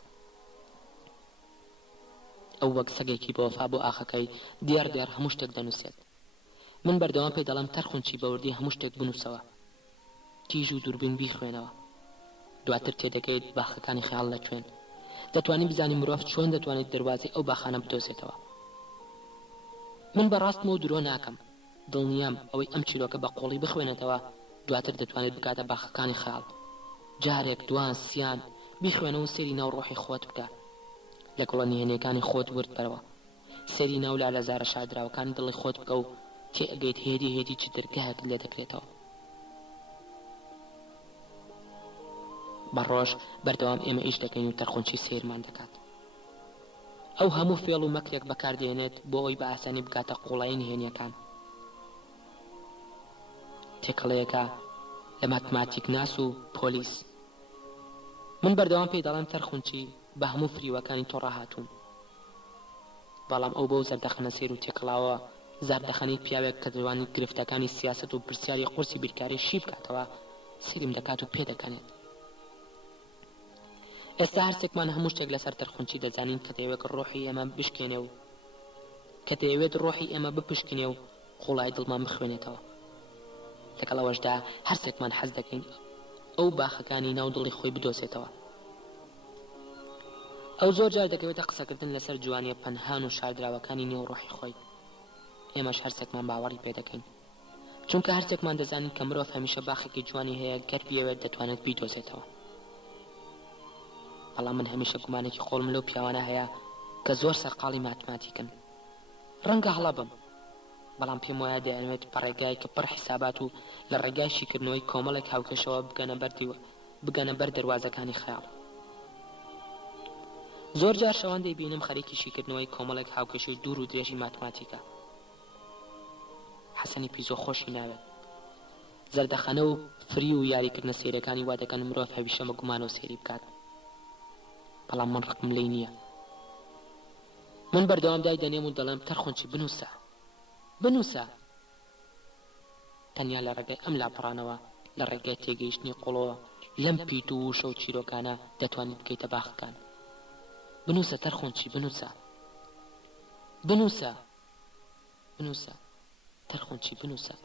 ئەو وەک سەگێکی بەوەفا بۆ ئاخەکەی دێر هەموو شتێک دەنووسێت. من بەردەوام پێ دەڵێم: تەرخونچی، بەوردی هەموو شتێک بنووسەوە، تیژ و دووربین بیخوێنەوە، دواتر تێدەگەیت باخەکانی خەیاڵ لەکوێن. دەتوانین بزانین مرۆڤ چۆن دەتوانێت دەواازەی ئەو باخانە بدۆزێتەوە. من بەڕاستمە و درۆ ناکەم، دڵنیام ئەوەی ئەم چیرۆکە بە قۆڵی بخوێنێتەوە دواتر دەتوانێت بکاتە باخەکانی خەیاڵ. جارێک، دوان، سیان بیخوێنەوە و سێری ناو ڕۆحی خۆت بکە، لە گوڵە نهێنیەکانی خۆت ورد بەرەوە، سێری ناو لالەزارە شادراوەکانی دڵی خۆت بکە و تێئەگەیت هێدی چ دەرگایەک لێ دەکرێتەوە. بەڕۆژ بەردەوام ئێمە ئیش دەکەین و تەرخونچی سیرمان دەکات. ئەو هەموو فێڵ و مەکرێک بەکاردێنێت بۆ ئەوی بە ئاسانی بگاتە قوڵایی نهێنیەکان. تێکەڵەیەکە لە ماتماتیک ناس و پۆلیس. من بەردەوام پێی دەڵێم: تەرخونچی، بە هەموو فریوەکانی تۆ ڕاهاتووم، بەڵام ئەو بەو زەردەخەنە سێر و تێکەڵاوە زاردەخەنی پیاوێک کە دەوانی گرفتەکانی سیاست و پرسیاری قورسی بیرکاری شی بکاتەوە سیرم دەکات و پێدەکەنێت. ئێستا هەرچێکمان هەموو شتێک لەسەر تەرخونچی دەزانین کە دەیەوێت ڕۆحی ئێمە بپشکنێ و قوڵای دڵمان بخوێنێتەوە. لەگەڵ ئەوەشدا هەرچێکمان حەز دەکەین ئەو باخەکانی ناو دڵی خۆی بدۆزێتەوە. ئەو زۆر جار دەکەوێتە قسەکردن لەسەر جوانیە پەنهان و شاردراوەکانی نێو ڕۆحی خۆی. ئێمەش هەرچێکمان باوەڕی پێ دەکەین، چونکە هەرچێکمان دەزانین کە مرۆڤ هەمیشە باخێکی جوانی هەیە گەر بیەوێت دەتوانێت بیدۆزێتەوە. بەڵام من هەمیشە گومانێکی خۆڵم لەو پیاوانە هەیە کە زۆر سەرقاڵی ماتماتیکن. ڕەنگە هەڵا بم، بەڵام پێم وایە دەیانوێت پەڕێگای کە پڕ حیسابات و لە ڕێگای شیکردنەوەی کۆمەڵێک هاوکەشەوە بگەنە بەر دەواازەکانی خەیاڵ. زۆر جار شەوان دەیبینم خەریکی شیکردنەوەی کۆمەڵێک هاوکەش و دوور و درێژی ماتماتیکە. حەسەنی پیزۆ خۆشی ناوێت. زەردەخەنە و فری و یاریکردنە سیرەکانی وا دەکەن مرۆڤ هەمیشە بە گومانەوە سێری بکات، بەڵام من ڕقم لێی نییە. من بەردەوام دای دەنێم و دەڵێم: تەرخونچی، بنووسە. تەنیا لە ڕێگای ئەم لاپەڕانەوە، لە ڕێگای تێگەیشتنی قوڵەوە لەم پیت و وشە و چیرۆکانە دەتوانیت بکەیتە باخەکان. بنووسە تەرخونچی، بنووسە تەرخونچی، بنووسە.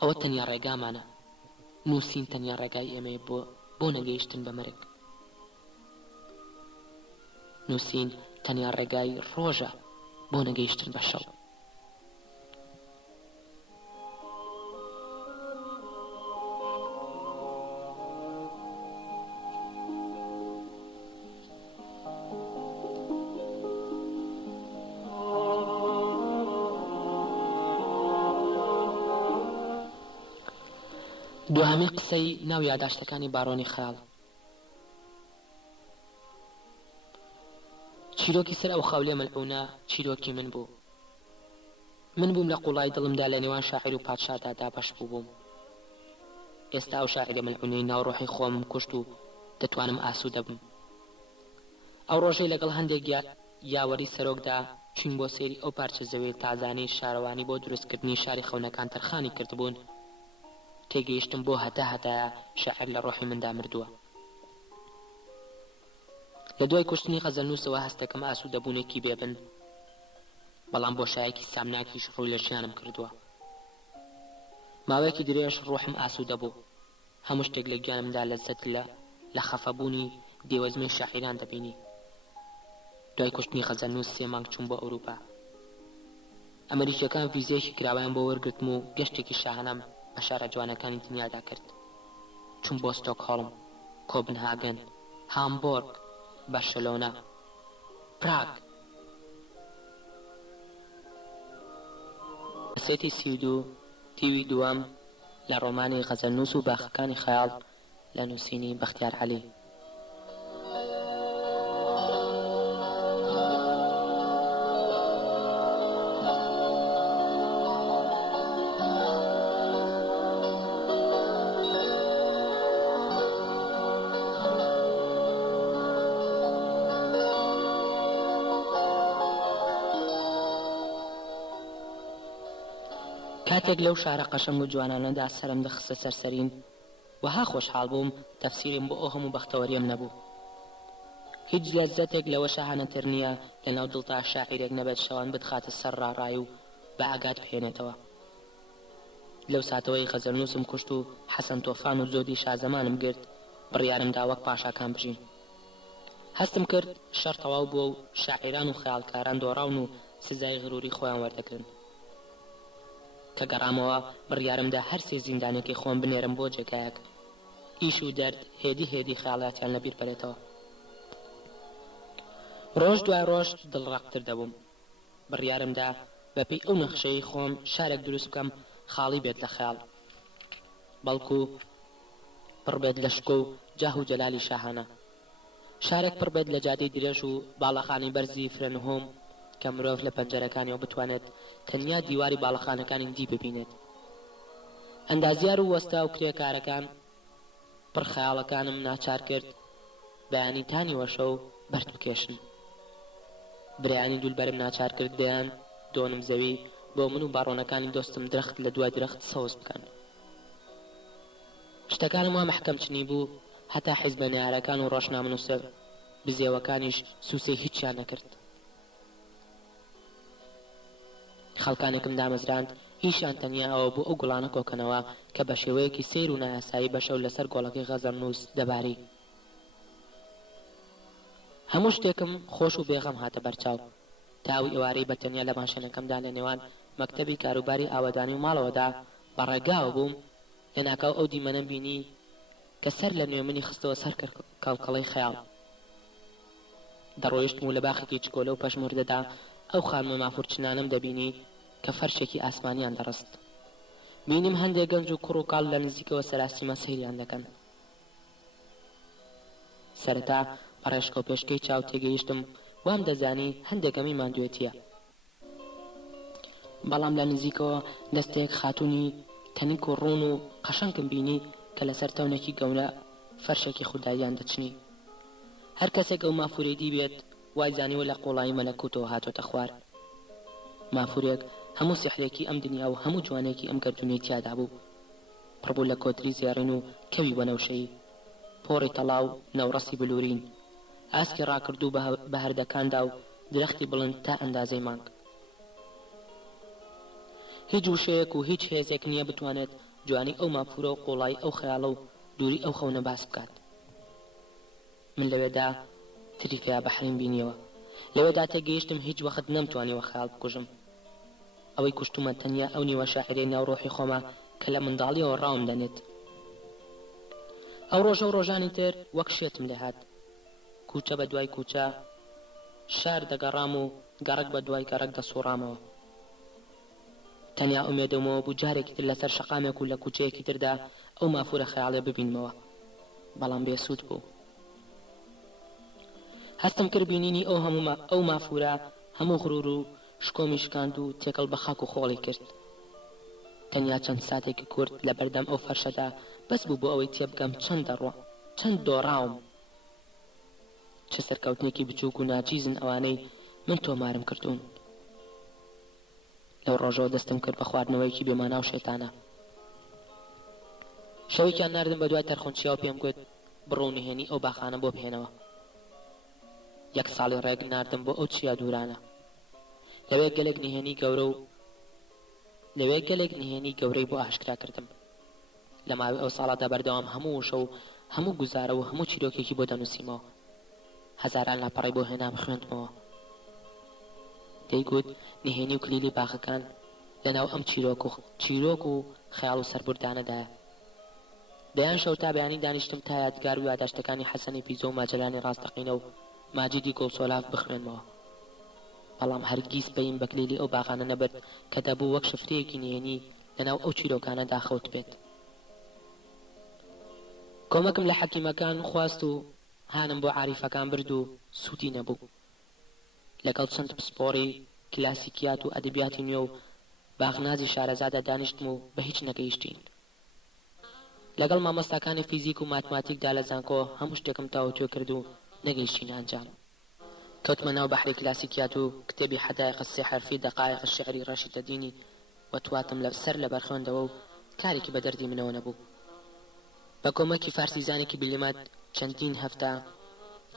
ئەوە تەنیا ڕێگامانە. نووسین تەنیا ڕێگای ئێمەیە بۆ نەگەیشتن بە مرگ. نووسین تەنیا ڕێگای ڕۆژە بۆ نەگەیشتن بە شەو. دوهەمی قسەی ناو یاداشتەکانی باڕۆنی خەیاڵ. چیرۆکی سەر ئەو خەولێ مەلعونە چیرۆکی من بوو. من بووم لە قوڵای دڵمدا لە نێوان شاعیر و پادشادا دابەش بووم. ئێستا ئەو شاعیرە مەلعونەی ناوڕۆحی خۆمم کوشت و دەتوانم ئاسوودە بم. ئەو ڕۆژەی لەگەڵ هەندێک یاوەری سەرۆکدا چوین بۆ سێری ئەو پارچە زەوی تازانەی شارەوانی بۆ دروستکردنی شاری خەونەکان تەرخانی کردبوون، تێگەیشتم بۆ هەتایە شاعیر لە ڕۆحی مندا مردووە. لە دوای کوشتنی غەزەلنووسەوە هەستەکەم ئاسوودەبوونێکی بێبن، بەڵام بۆ شایەکی سامناکیش ڕووی لە ژیانم کردووە. ماوەیەکی درێژ ڕۆحم ئاسوودە بوو، هەموو شتێک لە گیانمدا لەزەت لە خەفەبوونی دێوەزمەی شاعیران دەبینی. دوای کوشتنی غەزەلنووس 3 مانگ چوون بۆ ئەوروپا. ئەمریکیەکان ڤیزەیەکی کراوەیان بۆ وەرگرتم و گەشتێکی شاهانەم بە شارە جوانەکانی دنیادا کرد. چوون بۆ ستۆکهۆڵم، کۆپنهاگن، هامبۆرگ، بەرشەلۆنا، پراگ. سێتی 32 تیوی دووەم لە ڕۆمانی غەزەلنووس و باخەکانی خەیاڵ لە نووسینی بەختیار عەلی. کاتێک لەو شارە قەشەنگ و جوانانەدا سەرم دەخستە سەرسەرین، وەها خۆشحاڵ بووم تەفسیرم بۆ ئەو هەموو بەختەوەریەم نەبوو. هیچ لەزەتێک لەوە شاهانەتر نییە لە ناو دڵتا شاعیرێک نەبێت شەوان بتخاتە سەر ڕاڕای و بە ئاگات بهێنێتەوە. لەو ساتەوەی غەزەلنووسم کوشت و حەسەن تۆفان و زۆدی شازەمانم گرت، بڕیارمدا وەک پاشاکان بژین. هەستم کرد شەڕ تەواو بووە و شاعیران و خەیاڵکاران دۆڕاون و سزای غروری خۆیان وەردەگرن. کە گەڕامەوە بڕیارمدا هەر 3 زیندانێکی خۆم بنێرم بۆ جێگایەک، ئیش و دەرد هێدی خەیاڵاتیان لەبیر بەرێتەوە. ڕۆژ دوای ڕۆژ دڵڕەقتر دەبووم. بڕیارمدا بەپێی ئەو نەخشەی خۆم شارێک دروست بکەم خاڵی بێت لە خەیاڵ، بەڵکو پڕبێت لە شکۆ و جاه و جەلالی شاهانە. شارێک پڕبێت لە جادەی درێژ و باڵەخانی بەرزی فرەنهۆم کە مرۆڤ لە پەنجەرەکانیەوە بتوانێت تەنیا دیواری باڵەخانەکانی دی ببینێت. ئەندازیار و وەستا و کرێکارەکان پڕ خەیاڵەکانم ناچار کرد بەیانیتانی وەشە و بەرد بکێشن. برایانی دوولبەرم ناچار کرد دەیان دۆنم زەوی بۆ من و باڕۆنەکانی دۆستم درەخت لە دوای درەخت سەوز بکەن. شتەکانم وا مەحکەم چنی بوو هەتا حیزبە نەیارەکان و ڕۆژنامەنووسە بزێوەکانیش سووسەی هیچیان نەکرد. خەڵکانێکم دامەزراند هیچیان تەنیا ئەوە بوو ئەو گوڵانە کۆکەنەوە کە بە شێوەیەکی سیر و نایاسایی بەشەو لەسەر گۆڵەکەی غەزەلنووس دەباری. هەموو شتێکم خۆش و بێغەم هاتە بەرچاو. تاوی ئێوارەی بەتەنیا لە ماشێنەکەمدا لە نێوان مەکتەبی کاروباری ئاوەدانی و ماڵەوەدا بەڕێگاوە بووم لە ناکاو ئەو دیمەنەم بینی کە سەر لە نوێ منی خستەوە سەر کەڵکەڵەی خەیاڵ. دەڕۆیشتم و لە باخێکی چکۆلە و پەشموردەدا ئەو خانمە مافورچنانم دەبینی کە فەرشێکی ئاسمانیان دەڕست. بینیم هەندێک گەنج و کوڕ و کاڵ لە نزیکەوە سەراسیمە سەیریان دەکەن. سەرەتا بەڕێشکە و پێشکەی چاو تێگەیشتم وام دەزانی هەندێکەمی ماندوێتیە. بەڵام لە نزیکەوە دەستەیەک خاتوونی تەنیک و ڕوون و قەشەنگم بینی کە لەسەر تەونێکی گەورە فەرشێکی خوداییان دەچنی. هەر کەسێک ئەو مافورێدی بێت وای زانیوە لە قۆڵایی مەلەکوتەوە هاتۆتە خوار. مافورێک هەموو سیحرێکی ئەم دنیا و هەموو جوانێکی ئەم گەردونەی تیادا بوو. پڕبوو لە کۆتری زێڕین و کەوی وەنەوشەی، پۆڕی تەڵاو نەوڕەسی بلورین، ئاسکی ڕاکردوو بە هەردەکاندا و درەختی بڵند تا ئەندازەی مانگ. هیچ وشەیەک و هیچ هێزێک نییە بتوانێت جوانی ئەو مافورە و قۆڵایی ئەو خەیاڵە و دووری ئەو خەونە باس بکات. من لەوێدا تریفیا بەحرین بینیەوە. لەوێدا تێگەیشتم هیچ وەخت نەمتوانیوە خەیاڵ بکوژم. ئەوەی کوشتومە تەنیا ئەو نیوە شاعیرەی ناوڕۆحی خۆمە کە لە منداڵیەوە ڕاوم دەنێت. ئەو ڕۆژە و ڕۆژانی تر وەک شێتم دەهات. کوچە بە دوای کوچە شار دەگەڕام و گەڕک بە دوای گەڕک دەسوڕامەوە. تەنیا ئومێدەمەوە بوو جارێکی تر لەسەر شەقامێک و لە کوچەیەکی تردا ئەو مافورە خەیاڵێ ببینمەوە، بەڵام بێسوود بوو. هەستم کرد بینینی ئەو مافورە هەموو غرور و شکۆمی شکاند و تێکەڵ بە خاک و خۆڵی کرد. تەنیا چەند ساتێکی کورت لە بەردەم ئەو فەرشەدا بەس بوو بۆ ئەوەی تێبگەم چەند دۆڕاوم. چه سەرکەوتنێکی بچووک و ناچیزن ئەوانەی من تۆمارم کردوون. لەو ڕۆژەوە دەستم کرد بە خواردنەوەیکی بێمانا و شەیتانە. شەوێکیان ناردم بە دوای تەرخۆنچیەوە پێم گوت بڕۆ نهێنی ئەو باخانە بۆ بهێنەوە. 1 ساڵی ڕێک ناردم بۆ ئەو چیا دوورانە. لەوێ گەلێک نهێنی گەورەی بۆ ئاشکرا کردم. لە ماوەی ئەو ساڵەدا بەردەوام هەموو وشە و هەموو گوزارە و هەموو چیرۆکێکی بۆ دەنووسیمەوە. هەزاران لاپەڕی بۆ هێنام خوێندمەوە. دەیگوت نهێنی و کلیلی باخەکان لەناو ئەم چیرۆک و خەیاڵ و سەربوردانەدایە. دەیان شەو تا بەیانی دانیشتم تا یادگار و یاداشتەکانی حەسەنی پیزۆ و ماجەلانی ڕاستەقینە و ماجیدی گۆڵسۆلاف بخوێنمەوە. بەڵام هەرگیز پێیم بە کلیلی ئەو باخانە نەبرد کە دەبوو وەک شفتەیەکی نهێنی لەناو ئەو چیرۆکانەدا خەوت بێت. کۆمەکم لە حەکیمەکان خواست و هانم بۆ عاریفەکان برد و سوودی نەبوو. لەگەڵ چەند پسپۆڕی کلاسیکیات و ئەدەبیاتی نوێ و باغنازی شارەزادە دانیشتم و بە هیچ نەگەیشتین. لەگەڵ مامۆستاکانی فیزیک و ماتماتیکدا لە زانکۆ هەموو شتێکم تاوتوێ کرد و نەگەیشتین ئەنجام. کەوتمە ناو بەحری کلاسیکیات و کتێبی حەدایق السێ دەقایق الشعری ڕەشید الدینی وەتواتم لەسەر لەبەر خوێندەوە و کارێکی بە دەردی منەوە نەبوو. بە کۆمەکی فارسی زانێکی بلیمات چەندین هەفتە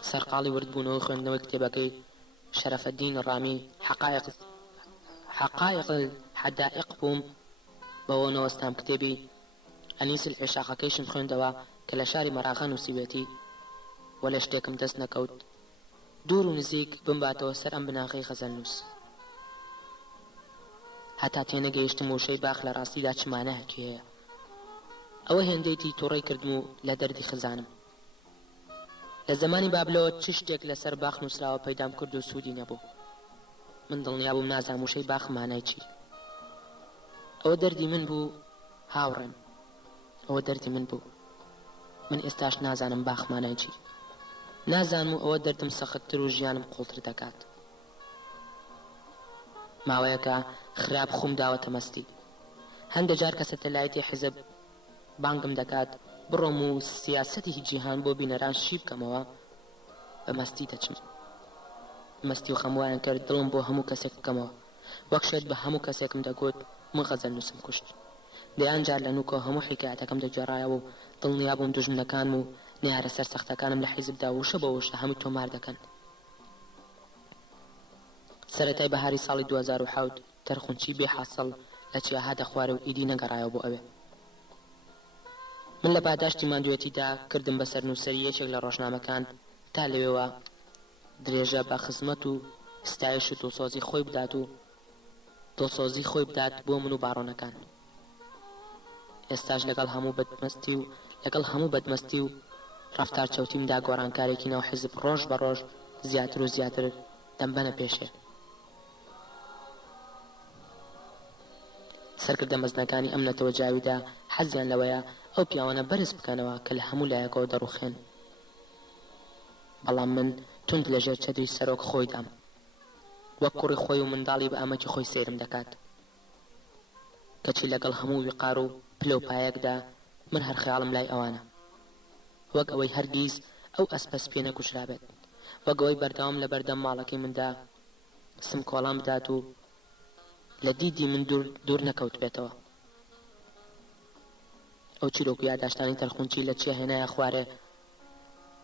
سەرقاڵی وردبوونەوە خوێندنەوەی کتێبەکەی شەرەف الدین ڕامی حقائق الحدائق بووم بەوە نەوەستام کتێبی ئەنیس العێشاقەکەیشم خوێندەوە کە لە شاری مەراغە نووسیوێتی وە لە شتێکم دەست نەکەوت دوور و نزیک بمباتەوە سەر ئەم بناغی غەزەل نووس. هەتا تێنەگەیشتم وشەی باخ لە ڕاستیدا چمانەیەکی هەیە. ئەوە هێندەیتی تووڕەی کردم و لە دەردی خزانم. لە زمانی بابلەوە چ شتێک لەسەر باخ نووسراوە پەیدام کرد و سوودی نەبوو. من دڵنیا بووم نازانم وشەی باخ مانای چی. ئەوە دەردی من بوو هاوڕێم. ئەوە دەردی من بوو. من ئێستاش نازانم باخ مانای چی. نازانم و ئەوە دەردم سەختتر و ژیانم قوڵتر دەکات. ماوەیەکە خراپ خوم داوەتە مەستی. هەندە جار کە سەتەلایەتی حیزب بانگم دەکات بڕۆم و سیاسەتی جیهان بۆ بینەران شی بکەمەوە بە مەستی دەچم. مەستی و خەموایان کرد دڵم بۆ هەموو کەسێک بکەمەوە. وەک شێت بە هەموو کەسێکم دەگوت من غەزەل نووسم کوشت. دەیان جار لە نوکۆ هەموو حیکایەتەکەم دەگێڕایەوە و دڵنیا بووم دوژمنەکانم و نیارە سەرسەختەکانم لە حیزبدا وشە بە وشە هەمووی تۆمار دەکەن. سەرەتای بەهاری ساڵی 2007 تەرخونچی بێ حاصل لە چیاهادە خوارە و ئیدی نەگەڕایەوە بۆ ئەوێ. من لە پاداشتی ماندوێتیدا کردم بە سەرنووسەری یەکێک لە ڕۆژنامەکان تا لەوێوە درێژە بە خزمەت و ستایش و دڵسۆزی خۆی بدات بۆ من و باڕۆنەکان. ئێستاش لەگەڵ هەموو بەدمەستی و ڕەفتار چەوتیمدا گۆڕانکارێکی ناو حیزب ڕۆژ بە ڕۆژ زیاتر و زیاتر دەمبەنە پێشێ. سەرکردە مەزنەکانی ئەم نەتەوە جاویدا حەزیان لەوەیە ئەو پیاوانە بەرز بکەنەوە کە لە هەموو لایەکەوە دەڕوخێن. بەڵام من تند لەژێر چەتری سەرۆک خۆیدام. وەک کوڕی خۆی و منداڵی بە ئامەکی خۆی سێرم دەکات. کەچی لەگەڵ هەموو ویقار و پلە و پایەکدا من هەر خەیاڵم لای ئەوانە. وەک ئەوەی هەرگیز ئەو ئەسپەس پێ نەکوژرابێت. وەک ئەوەی بەردەوام لە بەردەم ماڵەکەی مندا سم کۆڵام بدات و لە دیدی من دوور نەکەوت بێتەوە. ئەو چیرۆک و یاداشتانی تەرخونچی لە چیە هێنایە خوارێ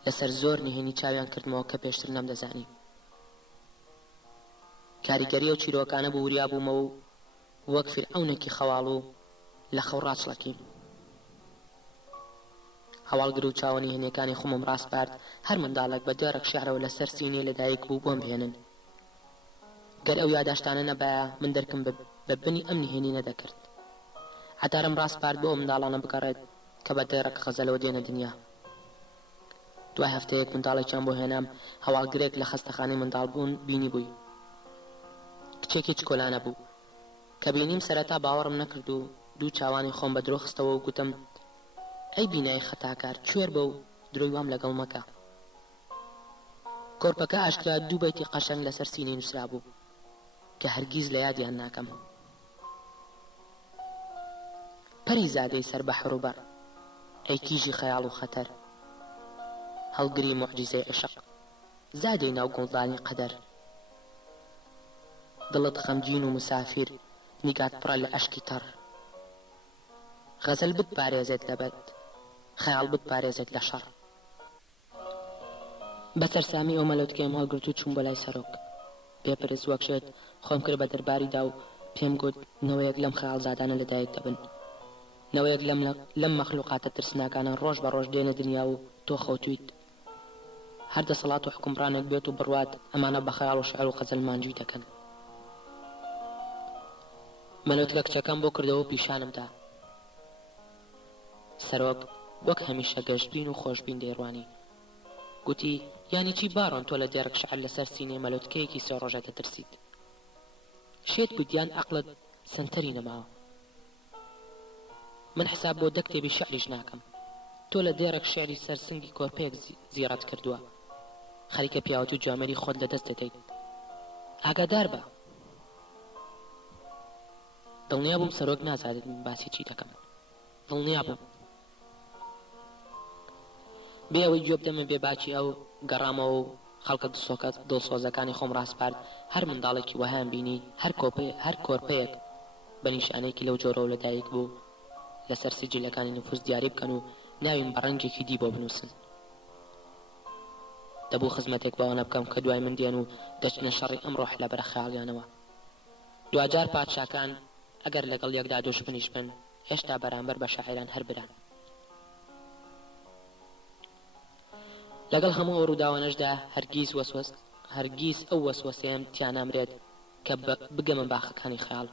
لەسەر زۆر نهێنی چاویان کردمەوە کە پێشتر نەمدەزانی. کاریگەری ئەو چیرۆکانە بۆ وریا بوومەوە و وەک فیرعەونێکی خەواڵ و لە خەو ڕاچڵەکیم. هەواڵگر و چاوەنی هێنیەکانی خۆمم ڕاستپارد هەر منداڵێک بە دێڕێک شێعرەوە لەسەر سینێ لەدایک بوو بۆم بهێنن. گەر ئەو یاداشتانە نەبایە من دەرکم بە بنی ئەم نهێنی نەدەکرد. هەتارم ڕاستپارد بۆ ئەو منداڵانە بگەڕێت کە بە دێڕێک غەزەلەوە دێنە دنیا. دوای هەفتەیەک منداڵێکیان بۆ هێنام هەواڵگرێک لە خەستەخانەی منداڵبوون بینی بووی. کچێکی چکۆلانە بوو کە بینیم سەرەتا باوەڕم نەکرد و دوو چاوانی خۆم بە درۆ خستەوە و گوتم ئەی بینایی خەتاکار کوێر بە و درۆی وام لەگەڵ مەکە. کۆرپەکە ئاشکرا دوو بەیتی قەشەنگ لەسەر سینەی نووسرا بوو کە هەرگیز لە یادیان ناکەم. پەری زادەی سەر بە حروبەر، ئەی کیژی خەیاڵ و خەتەر، هەڵگری موعجزەی عشق، زادەی ناو گوڵدانی قەدەر، دڵت خەمگین و مسافر، نیگات پڕە لە ئەشکی تەڕ، غەزەل بتپارێزێت لە بەد، خەیاڵ بتپارێزێت لە شەڕ. بەسەر سامی ئەو مەلۆتکەم هەڵگرت و چوون بۆ لای سەرۆک. پێپرس وەکشێت خۆم کرد بە دەرباریدا و پێم گوت نەوەیەک لەم خەیاڵ زادانە لەدایک دەبن، نەوەیەک لەم مەخلوقاتە ترسناکانە ڕۆژ بە ڕۆژ دێنە دنیا و تۆ خەوتویت. هەر دەسەڵات و حکومڕانێک بێت و بڕوات ئەمانە بە خەیاڵ و شعر و غەزەل مانجوی دەکەن. مەلۆتکە کچەکەم بۆ کردەوە و پیشانمدا. سەرۆک وەک هەمیشە گەشتبین و خۆشبین دەیڕوانی. گوتی یانی چی باڕۆن تۆ لە دێرەک شعر لەسەر سینەی مەلۆتکەیەکی سێ ڕۆژە دەترسیت؟ شێت بودیان عەقڵت سنتەری نەماوە. من حساب بۆ دە کتێبی شعریش ناکەم. تۆ لە دێرەک شعری سەرسنگی کۆرپەیەک زیڕەت کردووە. خەریکە پیاوەت و جوامەری خۆت لەدەست دەدەیت. ئاگادار بە. دڵنیا بووم سەرۆک نازانێت من باسی چی دەکەم. دڵنیا بووم. بێ ئەوەی گوێ بدەمە بێ باکی ئەو گەڕامەوە و خەڵکە دڵسۆزەکانی خۆم ڕاستپارد. هەر منداڵێکی وەهایان بینی هەر کۆرپەیەک بە نیشانەیەکی لەو جۆرەوە لەدایک بوو لەسەر سجلەکانی نفوس دیاری بکەن و ناویم بە ڕەنگێکی دی بۆ بنووسن. دەبوو خزمەتێک بەوانە بکەم کە دوای من دێن و دەچنە شەڕی ئەم ڕۆح لە بەرە خەیاڵیانەوە. دوجار پادشاکان ئەگەر لەگەڵ یەکدا دۆشمنیش بن هێشتا بەرامبەر بە شاعران هەر بران. لەگەڵ هەموو ئەو ڕووداوانەشدا هەرگیز ئەو وەسوەسەیەم تیا نامرێت کە بگەمە باخەکانی خەیاڵ.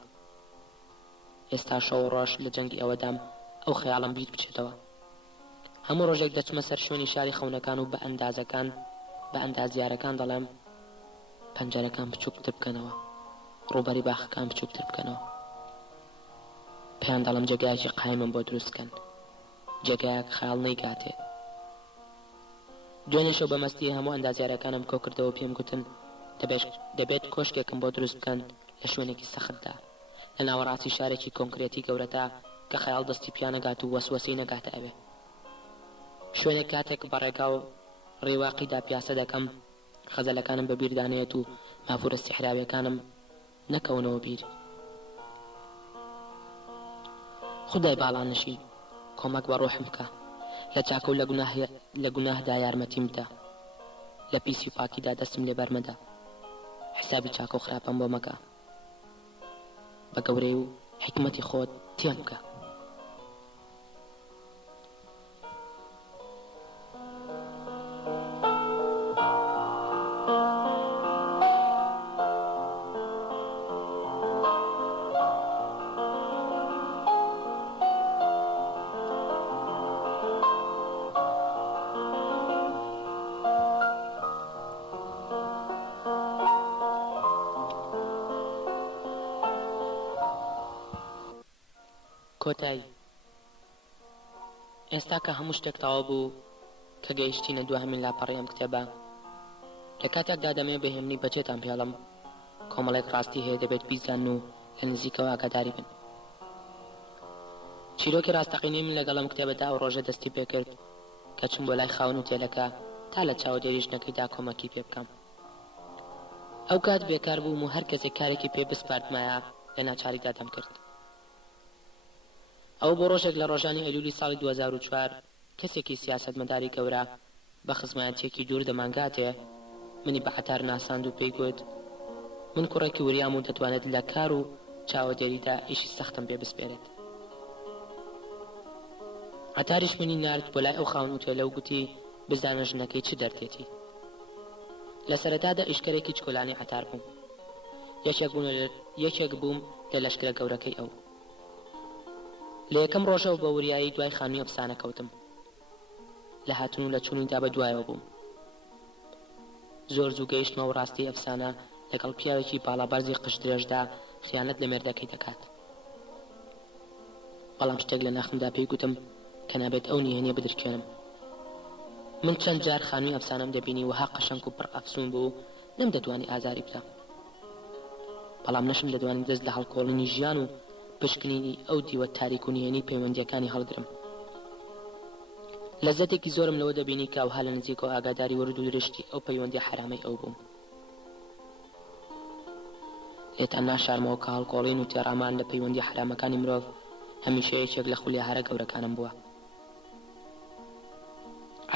ئێستا شەو ڕۆژ لە جەنگی ئەوەدام ئەو خەیاڵم بیر بچێتەوە. هەموو ڕۆژێک دەچمە سەر شوێنی شاری خەونەکان و بە ئەندازیارەکان دەڵێم پەنجەرەکان بچووکتر بکەنەوە، ڕووبەری باخەکان بچووکتر بکەنەوە. پێیان دەڵم جێگایەکی قایمم بۆ دروستکەن، جێگایەک خەیاڵ نەیگاتێت. دوێنێ شەو بەمەستی هەموو ئەندازیارەکانم کۆ کردەوە پێم گوتن دەبێت کۆشکێکم بۆ دروست بکەن لە شوێنێکی سەختدا لە ناوەڕاستی شارێکی کۆنکرێتی گەورەتا کە خەیاڵ دەستی پیانەگات و وەسوەسەی نەگاتە ئەوێ. شوێنێک کاتێک بەڕێگا و ڕێواقیدا پیاسە دەکەم خەزەلەکانم بەبیردانێت و مافورە سیحراویەکانم نەکەونەوە بیر. خودای باڵانشی کۆمەک بە ڕۆحم بکە، لە چاکە و لە گوناهدا یارمەتیم بدە، لە پیسی و پاکیدا دەستم لێ بەرمەدە، حسابی چاکە و خراپەم بۆ مەکە، بە گەورەی و حکمەتی خۆت تێم بکە. کۆتایی ئێستا کە هەموو شتێک تەواو بوو کە گەیشتینە دوهەمین لاپەڕی ئەم کتێبە، لە کاتێکدا دەمێ بەهێمنی بەجێتان پێڵم کۆمەڵێک ڕاستی هەیە دەبێت بیزان و لە نزیکەوە ئاگاداری بن. چیرۆکی ڕاستەقینەی من لەگەڵ ئەم کتێبەدا ئەو ڕۆژە دەستی پێکرد کە چم بۆ لای خاون وتێلەکە تا لە چاودێریشنەکەیدا کۆمەکی پێ بکەم. ئەو کات بێکار بووم و هەر کەسێک کارێکی پێ بسپاردمایە لە ناچاریدا دەم کرد. ئەو بۆ ڕۆژێک لە ڕۆژانی ئەیلولی ساڵی 2004 کەسێکی سیاسەتمەداری گەورە بە خزمەتێکی دوور دەمانگاتێ منی بە عەتار ناساند و پێی گوت من کوڕێکی وریام و دەتوانێت لە کار و چاودێریدا ئیشی سەختم پێ بسپێرێت. عەتاریش منی نارد بۆ لای ئەو خاون وتێلە و گوتی بزانە ژنەکەی چ دەردێتی. لە سەرەتادا ئیشکەرێکی چکۆلانی عەتار بووم. یەکێک بووم لە لەشکرە گەورەکەی ئەو. لە یەکەم ڕۆژەوە بە وریایی دوای خانووی ئەفسانە کەوتم. لە هاتن و لە چوونیدا بە دوایەوە بووم. زۆر زوو گەیشتمە و ڕاستی ئەفسانە لەگەڵ پیاوێکی باڵابەرزی قش درێژدا خیانەت لە مێردەکەی دەکات. بەڵام شتێک لە ناخمدا پێی گوتم کە نابێت ئەو نیهێنیە بدرکێنم. من چەند جار خانووی ئەفسانەم دەبینی وها قەشەنگ و پڕ ئەفسوون بوو نەمدەتوانی ئازاری بکە، بەڵام نەشم دەدوانی دەست لە هەڵکۆڵنی ژیان و پشکنینی ئەو دیوە تاریک و نهێنی پەیوەندیەکانی هەڵگرم. لەزەتێکی زۆرم لەوە دەبینی کە ئەوها لە نزیک و ئاگاداری وەرد و درشتی ئەو پەیوەندی حرامەی ئەو بووم. لێتان ناشارمەوە کە هەڵکۆڵین و تێڕامان لە پەیوەندی حرامەکانی مرۆڤ هەمیشە یەکێک لە خولیاهارە گەورەکانم بووە.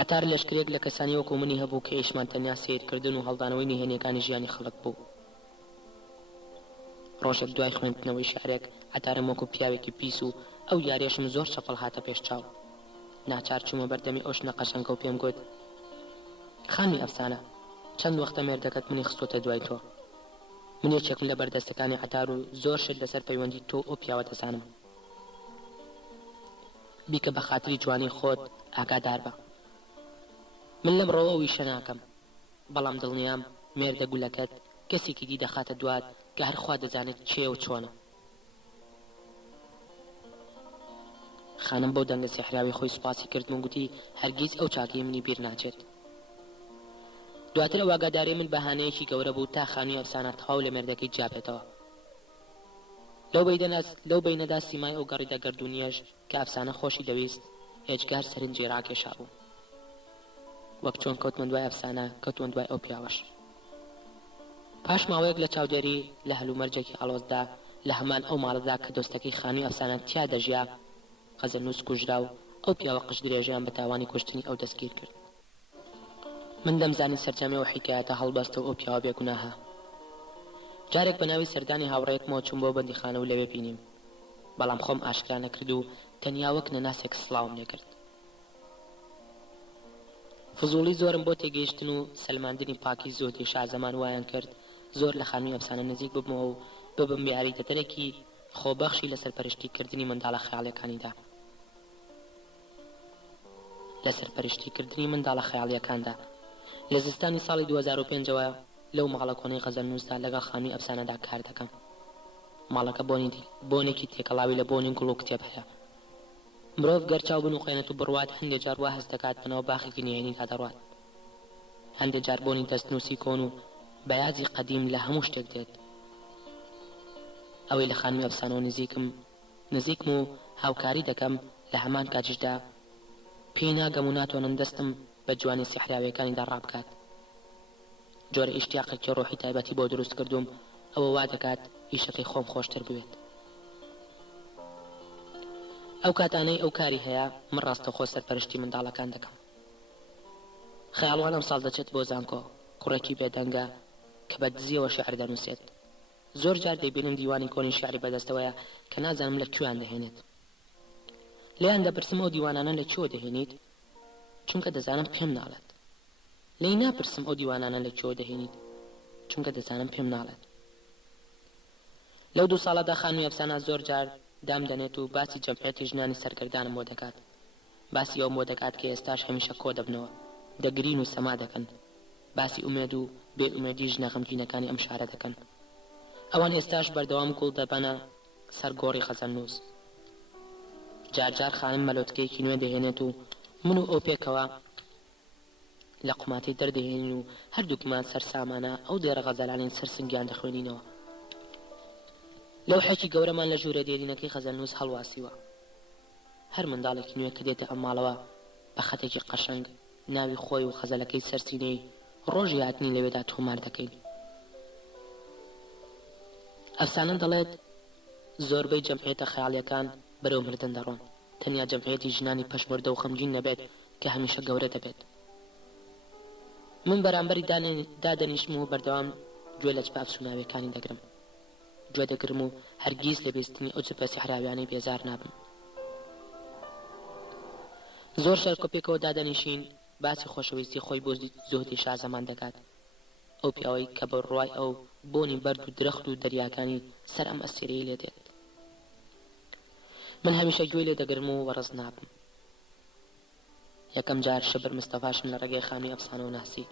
عتار لەشکرێک لە کەسانی وەکو منی هەبوو کە ئیشمان تەنیا سیرکردن و هەڵدانەوەی نهێنیەکانی ژیانی خەڵک بوو. ڕۆژێک دوای خوێندنەوەی شعرێک عتارم وەکو پیاوێکی پیس و ئەو یاریەشم زۆر شەپەڵ هاتە پێش چاو. ناچار چوومە بەردەمی ئەو شنە قەشەنگە و پێم گوت: خانووی ئەفسانە، چەند وەختە مێردەکەت منی خستۆتە دوای تۆ. من یەکێکم لە بەردەستەکانی عتار و زۆر شت لەسەر پەیوەندی تۆ ئەو پیاوە دەزانم. بیکە بە خاتری جوانی خۆت ئاگادار بە. من لەم ڕۆوە ویشە ناکەم، بەڵام دڵنیام مێردە گولەکەت کەسێکی دی دەخاتە دوات کە هەرخوا دەزانێت چێ و چۆنە. خانم بەو دەنگە سێحراوی خۆی سوپاسی کرد و گوتی هەرگیز ئەو چاکەی منی بیر ناچێت. دواتر ئەو ئاگاداری من بەهانەیەکی گەورە بوو تا خانووی ئەفسانە تەواو لە مێردەکەی جابێتەوە. لەو بەینەدا سیمای ئەو گەڕیدە گەردوونیەش کە ئەفسانە خۆشی دەویست هێجگار سەرنجی ڕاکێشا بوو. وەک چۆن کەوتمە دوای ئەفسانە کەوتمە دوای ئەو پیاوەش. پاش ماوەیەک لە چاودێری لە هەلومەرجێکی ئەڵۆزدا لە هەمان ئەو ماڵەدا کە دۆستەکەی خانووی ئەفسانە تیا دەژیا خەزەنووس کوژرا و ئەو پیاوە قش درێژیان بە تاوانی کوشتنی ئەو دەستگیر کرد. من دەمزانی سەرجەمەی و حیکایەتە هەڵبەستە و ئەو پیاوە بێگوناهە. جارێک بە ناوی سەردانی هاوڕێیەکمەوە چوون بۆ بەندیخانە و لەوێ بینیم، بەڵام خۆم ئاشکرا نەکرد و تەنیا وەک نەناسێک سڵاوم لێکرد. فزوڵی زۆرم بۆ تێگەیشتن و سەلماندنی پاکی زۆدی شازەمان وایان کرد زۆر لە خانووی ئەفسانە نزیک ببمەوە و ببم یاریدەتەرێکی خۆبەخشی لە سەرپەرشتیکردنی منداڵە خەیاڵیەکانیدا. لە سەرپەرشتیکردنی منداڵە خەیاڵیەکاندا لە زستانی ساڵی 2005ەوە لەو ماڵە کۆنەی غەزەلنووسدا لەگەڵ خانووی ئەفسانەدا کار دەکەم. ماڵەکە بۆنێکی تێکەڵاوی لە بۆنی گوڵ و کتێب هەیە. مرۆڤ گەرچاو بن و قێنەت و بڕوات هەندێک جار وا هەست دەکات بنەوە باخێکی نهێنیدا دەڕوات. هەندێک جار بۆنی دەستنووسی کۆن و بەیازی قەدیم لە هەموو شتێک دێت. ئەوەی لە خانووی ئەفسانەوە نزیکم و هاوکاری دەکەم لە هەمان کاتژدا پێی ناگەم و ناتوانم دەستم بە جوانی سیحراویەکانیدا ڕابکات. جۆرە ئیشتیاقێکی ڕۆحی تایبەتی بۆ دروست کردوم ئەوە وا دەکات ئیشەکەی خۆم خۆشتر بوێت. ئەو کاتانەی ئەو کاری هەیە من ڕاستەخۆ سەرپەرشتی منداڵەکان دەکەم. خەیاڵوانم ساڵ دەچێت بۆ زانکۆ، کوڕێکی بێدەنگە کە بە دزیەوە شێعر دەنووسێت. زۆر جار دەیبینم دیوانی کۆنی شێعری بەدەستەوەیە کە نازانم لە کوێیان دەهێنێت. لێیان دەپرسم ئەو دیوانانە لە کوێ دەهێنیت، چونکە دەزانم پێم ناڵێت. لێی ناپرسم ئەو دیوانانە لە کوێ دەهێنیت، چونکە دەزانم پێم ناڵێت. لەو 2 ساڵەدا خانووی ئەفسانە زۆر جار دام دەنێت و باسی جەمعیەتی ژنانی سەرگەردانم بۆ دەکات. باسی ئەوم بۆ دەکات کە ئێستاش هەمیشە کۆ دەبنەوە، دەگرین و سەما دەکەن. باسی ئومێد و بێ ئومێدی ژنە غەمگینەکانی ئەم شارە دەکەن. ئەوان ئێستاش بەردەوام گوڵ دەبەنە سەر گۆڕی خەزەنووس. جار خانم مەلۆتکەیەکی نوێ دەهێنێت و من و ئەو پێکەوە لە قوماتی دەردەهێنین و هەردووکمان سەر سامانە ئەو دێرە غەزەلانین سەر سنگیان دەخوێنینەوە. لەو حێکی گەورەمان لە ژوورە دێرینەکەی خەزەنووس هەڵواسیوە. هەر منداڵێکی نوێ کە دێتە ئەم ماڵەوە بە خەتێکی قەشەنگ ناوی خۆی و خەزەلەکەی سەرسینەی ڕۆژی هاتنی لەوێدا تۆمار دەکەین. ئەفسانە دەڵێت زۆربەی جەمعیەتە خەیاڵیەکان بەرەو مردن دەڕۆن، تەنیا جەمعیەتی ژنانی پەشمەردە و خەمگین نەبێت کە هەمیشە گەورە دەبێت. من بەرامبەری دادەنیشم و بەردەوام گوێ لە جبە ئەفسوناویەکانی دەگرم. گوێ دەگرم و هەرگیز لە بێستنی ئەو جبە سیحراویانەی بێزار نابم. زۆر شەرکۆپێکەوە دادەنیشین باسی خۆشەویستی خۆی بۆ زۆدی شازەمان دەکات. ئەو پیاوەی کە بە ڕوای ئەو بۆنی بەرد و درەخت و دەریاکانی سەر ئەم ئەسیرەی لێ دێت. من هەمیشە گوێ لێ دەگرم و وەڕز نابم. یەکەم جار شبر مستەفاشم لە ڕێگەی خانووی ئەفسانە و ناسی.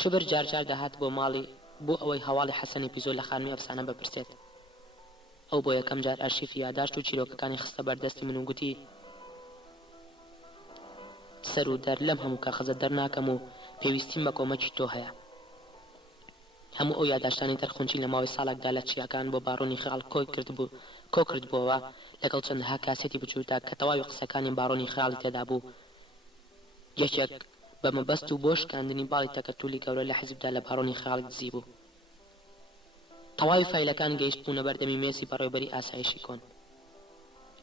شبر جار دەهات بۆ ماڵی بۆ ئەوەی هەواڵی حەسەنی پیزۆ لە خانووی ئەفسانە بپرسێت. ئەو بۆ یەکەم جار ئارشیفی یاداشت و چیرۆکەکانی خستە بەردەستی من و گوتی سەر و دەر لەم هەموو کاغەزە دەرناکەم و پێویستیم بە کۆمەکی تۆ هەیە. هەموو ئەو یادداشتانی تەرخونچی لە ماوەی ساڵێکدا لە چیاکان بۆ باڕۆنی خەیاڵ کۆ کردبووەوە لەگەڵ چەندەها کاسێتی بچووکدا کە تەواوی قسەکانی باڕۆنی خەیاڵی تێدا بوو. یەکێک بە مەبەست و بۆ شکاندنی باڵی تەکەتولی گەورە لە حیزبدا لە باڕۆنی خەیاڵی دزی بوو. تەواوی فایلەکان گەیشت بوونە بەردەمی مێسی بەڕێوەبەری ئاسایشی کۆن.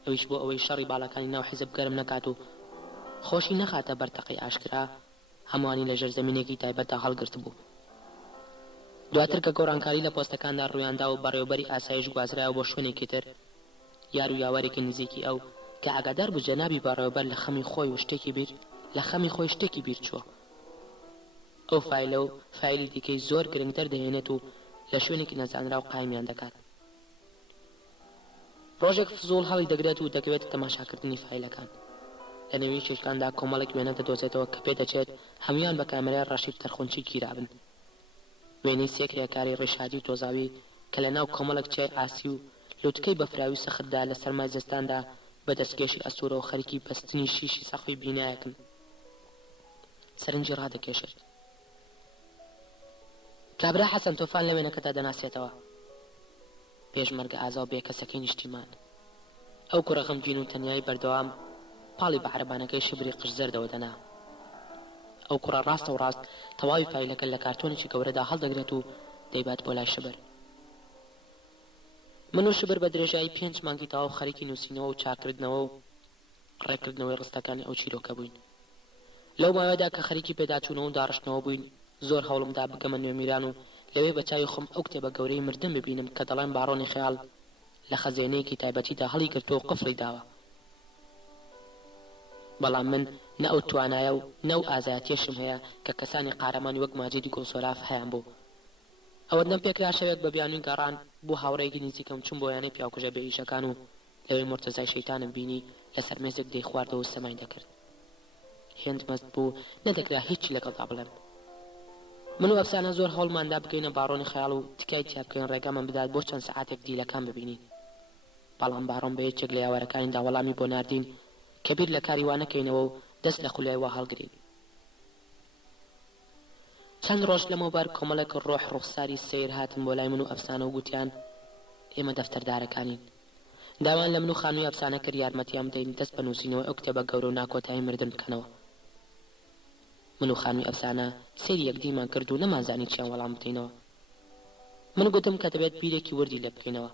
ئەویش بۆ ئەوەی شەڕی باڵەکانی ناو حیزب گەرم نەکات و خۆشی نەخاتە بەرتەقی ئاشکرا، هەمووانی لە ژێرزەمینێکی تایبەتدا هەڵگرت بوو. دواتر کە گۆڕانکاری لە پۆستەکاندا ڕوویاندا و بەڕێوەبەری ئاسایش گوازرایەوە بۆ شوێنێکی تر، یار و یاوارێکی نزیکی ئەو کە ئاگادار بوو جەنابی بەڕێوەبەر لە خەمی خۆی شتێکی بیر چووە. ئەو فایلە و فایلی دیکەی زۆر گرنگ دەردەهێنێت و لە شوێنێکی نەزانرا و قایمیان دەکات. ڕۆژێک فزوڵ هەڵی دەگرێت و دەکەوێت تەماشاکردنی فایلەکان. لە نێوی چێشکاندا کۆمەڵێک وێنە دەدۆزێتەوە کە پێ دەچێت هەمویان بە کامێرای ڕەشید تەرخونچی گیرابن. وێنەی سێکرێکاری ڕێشادی و تۆزاوی کە لە ناو کۆمەڵێک چێر ئاسی و لوتکەی بەفراوی سەختدا لە سەرمای زستاندا بە دەستکێشی ئەسوورە و خەریکی بەستنی شیشی سەخوی بینایەکن. سەرنجی ڕادەکێشێت. کابرا حەسەن تۆفان لە وێنەکەدا دەناسێتەوە. پێشمەرگە ئازا و بێکەسەکەی نیشتیمان. ئەو کوڕە غەمگین و تەنیایی بەردەوام پاڵی بە عەرەبانەکەی شبری قژ زەردەوە دەنا. ئەو کوڕە ڕاستە و ڕاست تەواوی فایلەکە لە کارتۆنێکی گەورەدا هەڵدەگرێت و دەیبات بۆ لای شبر. من و شبر بە درێژایی 5 مانگی تەواو خەریکی نووسینەوە و چاکردنەوە و ڕێکردنەوەی ڕستەکانی ئەو چیرۆکە بووین. لەو ماوەدا کە خەریکی پێداچوونەوە و داڕشتنەوە بووین، زۆر هەوڵمدا بگەمە نوێمیران و لەوێ بە چاوی خۆم ئەو کتێبە گەورەی مردن ببینم کە دەڵێن باڕۆنی خەیاڵ لە خەزێنەیەکی تایبەتیدا هەڵی گرتووە و قفڵی داوە. بەڵام من نە ئەو توانایە و نە ئەو ئازایەتیەشم هەیە کە کەسانی قارەمانی وەک ماجیدی گۆسۆلاف هەیان بوو. ئەوەندەم پێکرا شەوێک بە بیانووی گەڕان بۆ هاوڕێیەکی نزیکەم چوون بۆ یانەی پیاوکوژە بێئیشەکان و لەوەی مرتەزای شەیتانم بینی لەسەر مێزێک دەی خواردەوە و سەمای دەکرد. هێند مەست بوو، نەدەکرا هیچی لەگەڵدا بڵێم. من و ئەفسانە زۆر هەوڵماندا بکەینە باڕۆنی خەیاڵ و تکای تیا بکەین ڕێگەمان بدات بۆ چەند سەعاتێک دیلەکان ببینین. بەڵام باڕۆم بە یەکێک لە یاوارەکانیدا وەڵامی بۆ ناردین کە بیر لە کاری وا نەکەینەوە و دەست لە خولای وا هەڵگرین. چەند ڕۆژ لەمەوبەر کۆمەڵێک ڕۆح ڕوخساری سیر هاتن بۆ لای من و ئەفسانە و گوتیان ئێمە دەفتەردارەکانین. داوان لە من و خانووی ئەفسانە کرد یارمەتیان بدەین دەست بە نووسینەوە ئەو کتێبە گەورە و ناکۆتایی مردن بکەنەوە. من و خانووی ئەفسانە سێری یەکدیمان کرد و نەمانزانی چیان وەڵام بدەینەوە. من گوتم کە دەبێت بیرێکی وردی لێ بکەینەوە.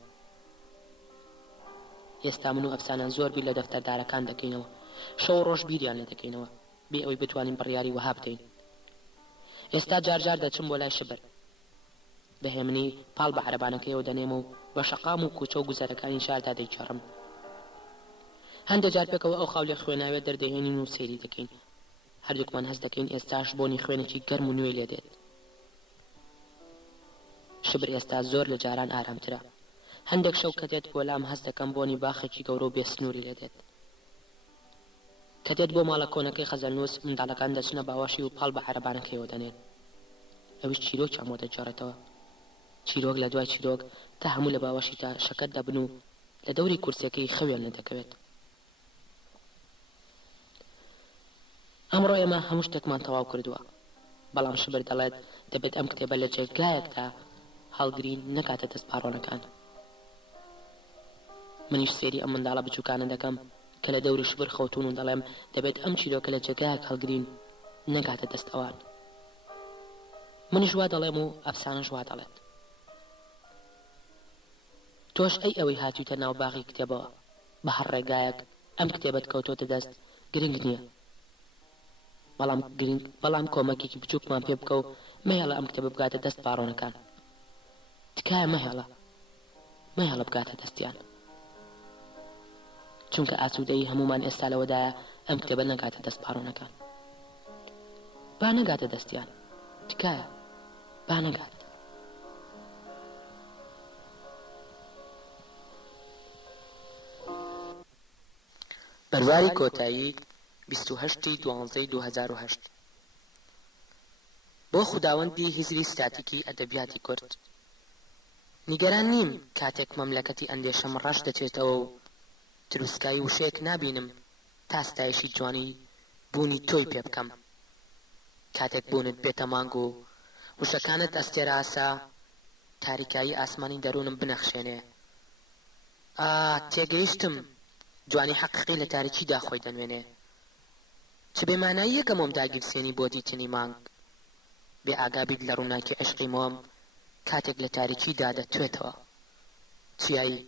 ئێستا من و ئەفسانە زۆر بیر لە دەفتەردارەکان دەکەینەوە. شەو ڕۆژ بیریان لێ دەکەینەوە بێ ئەوەی بتوانین بڕیاری وەها بدەین. ئێستا جارجار دەچم بۆ لای شبر. بەهێمنی پاڵ بە عەرەبانەکەیەوە دەنێم و بە شەقام و کوچە و گوزەرەکانی شاردا دەیچەڕم. هەندێک جار پێکەوە ئەو خاو لێ خوێناوێت دەردەهێنین و سەیری دەکەین. هەردووکمان هەست دەکەین ئێستاش بۆنی خوێنێکی گەرم و نوێی لێ دێت. شبر ئێستا زۆر لە جاران ئارامترە. هەندێک شەو کە دێت بۆ لام هەست دەکەم بۆنی باخێکی گەورە و بێسنووری لێ دێت. کە دێت بۆ ماڵە کۆنەکەی خەزەلنووس منداڵەکان دەچنە باوەشی و پاڵ بە عەرەبانەکەیەوە دەنێن. ئەویش چیرۆکیان بۆ دەجێڕێتەوە. چیرۆک لە دوای چیرۆک تا هەموو لە باوەشی تا شەکەت دەبن و لە دەوری کورسەکەی خەویان لێ دەکەوێت. ئەمڕۆ ئێمە هەموو شتێکمان تەواو کردووە. بەڵام شبر دەڵێت دەبێت ئەم کتێبە لە جێگایەکدا هەڵگرین نەکاتە دەست پاڕۆنەکان. منیش سێری ئەم منداڵە بچووکانە دەکەم کە لە دەوری شبر خەوتون و دەڵێم دەبێت ئەم چیرۆکە لە جێگایەک هەڵگرین نەکاتە دەست ئەوان. منیش وا دەڵێم و ئەفسانەش وا دەڵێت. تۆش ئەی ئەوەی هاتوویتە ناو باغی کتێبەوە بە هەر ڕێگایەک ئەم کتێبەت کەوتۆتە دەست گرنگ نییە. بەڵام کۆمەکێکی بچووکمان پێ بکە و مەهێڵە ئەم کتێبە بگاتە دەست باڕۆنەکان. تکایە مەهێڵە بگاتە دەستیان. چونکە ئاسوودەی هەمومان ئێستا لەوەدایە ئەم کتێبە نەگاتە دەست باڕۆنەکان. با نەگاتە دەستیان. تکایە با نەگات. بەرواری کۆتایی 28/12/2008 بۆ خوداوەندی هیزری ستاتیکی ئەدەبیاتی کورد. نیگەران نیم کاتێک مەملەکەتی ئەندێشەم ڕەش دەچێتەوە و تروسکایی وشەیەک نابینم تا ستایشی جوانی بوونی تۆی پێ بکەم کاتێک بوونت بێتە مانگ و وشەکانت ئەستێرە ئاسا تاریکایی ئاسمانی دەروونم بنەخشێنێ تێگەیشتم جوانی حەقیقی لە تاریکیدا خۆی دەنوێنێ چ بێماناییەکە مۆم داگیرسێنی بۆ دیتنی مانگ بێ ئاگابیت لە ڕووناکی عشقی مۆم کاتێک لە تاریکیدا دەتوێتەوە چیایی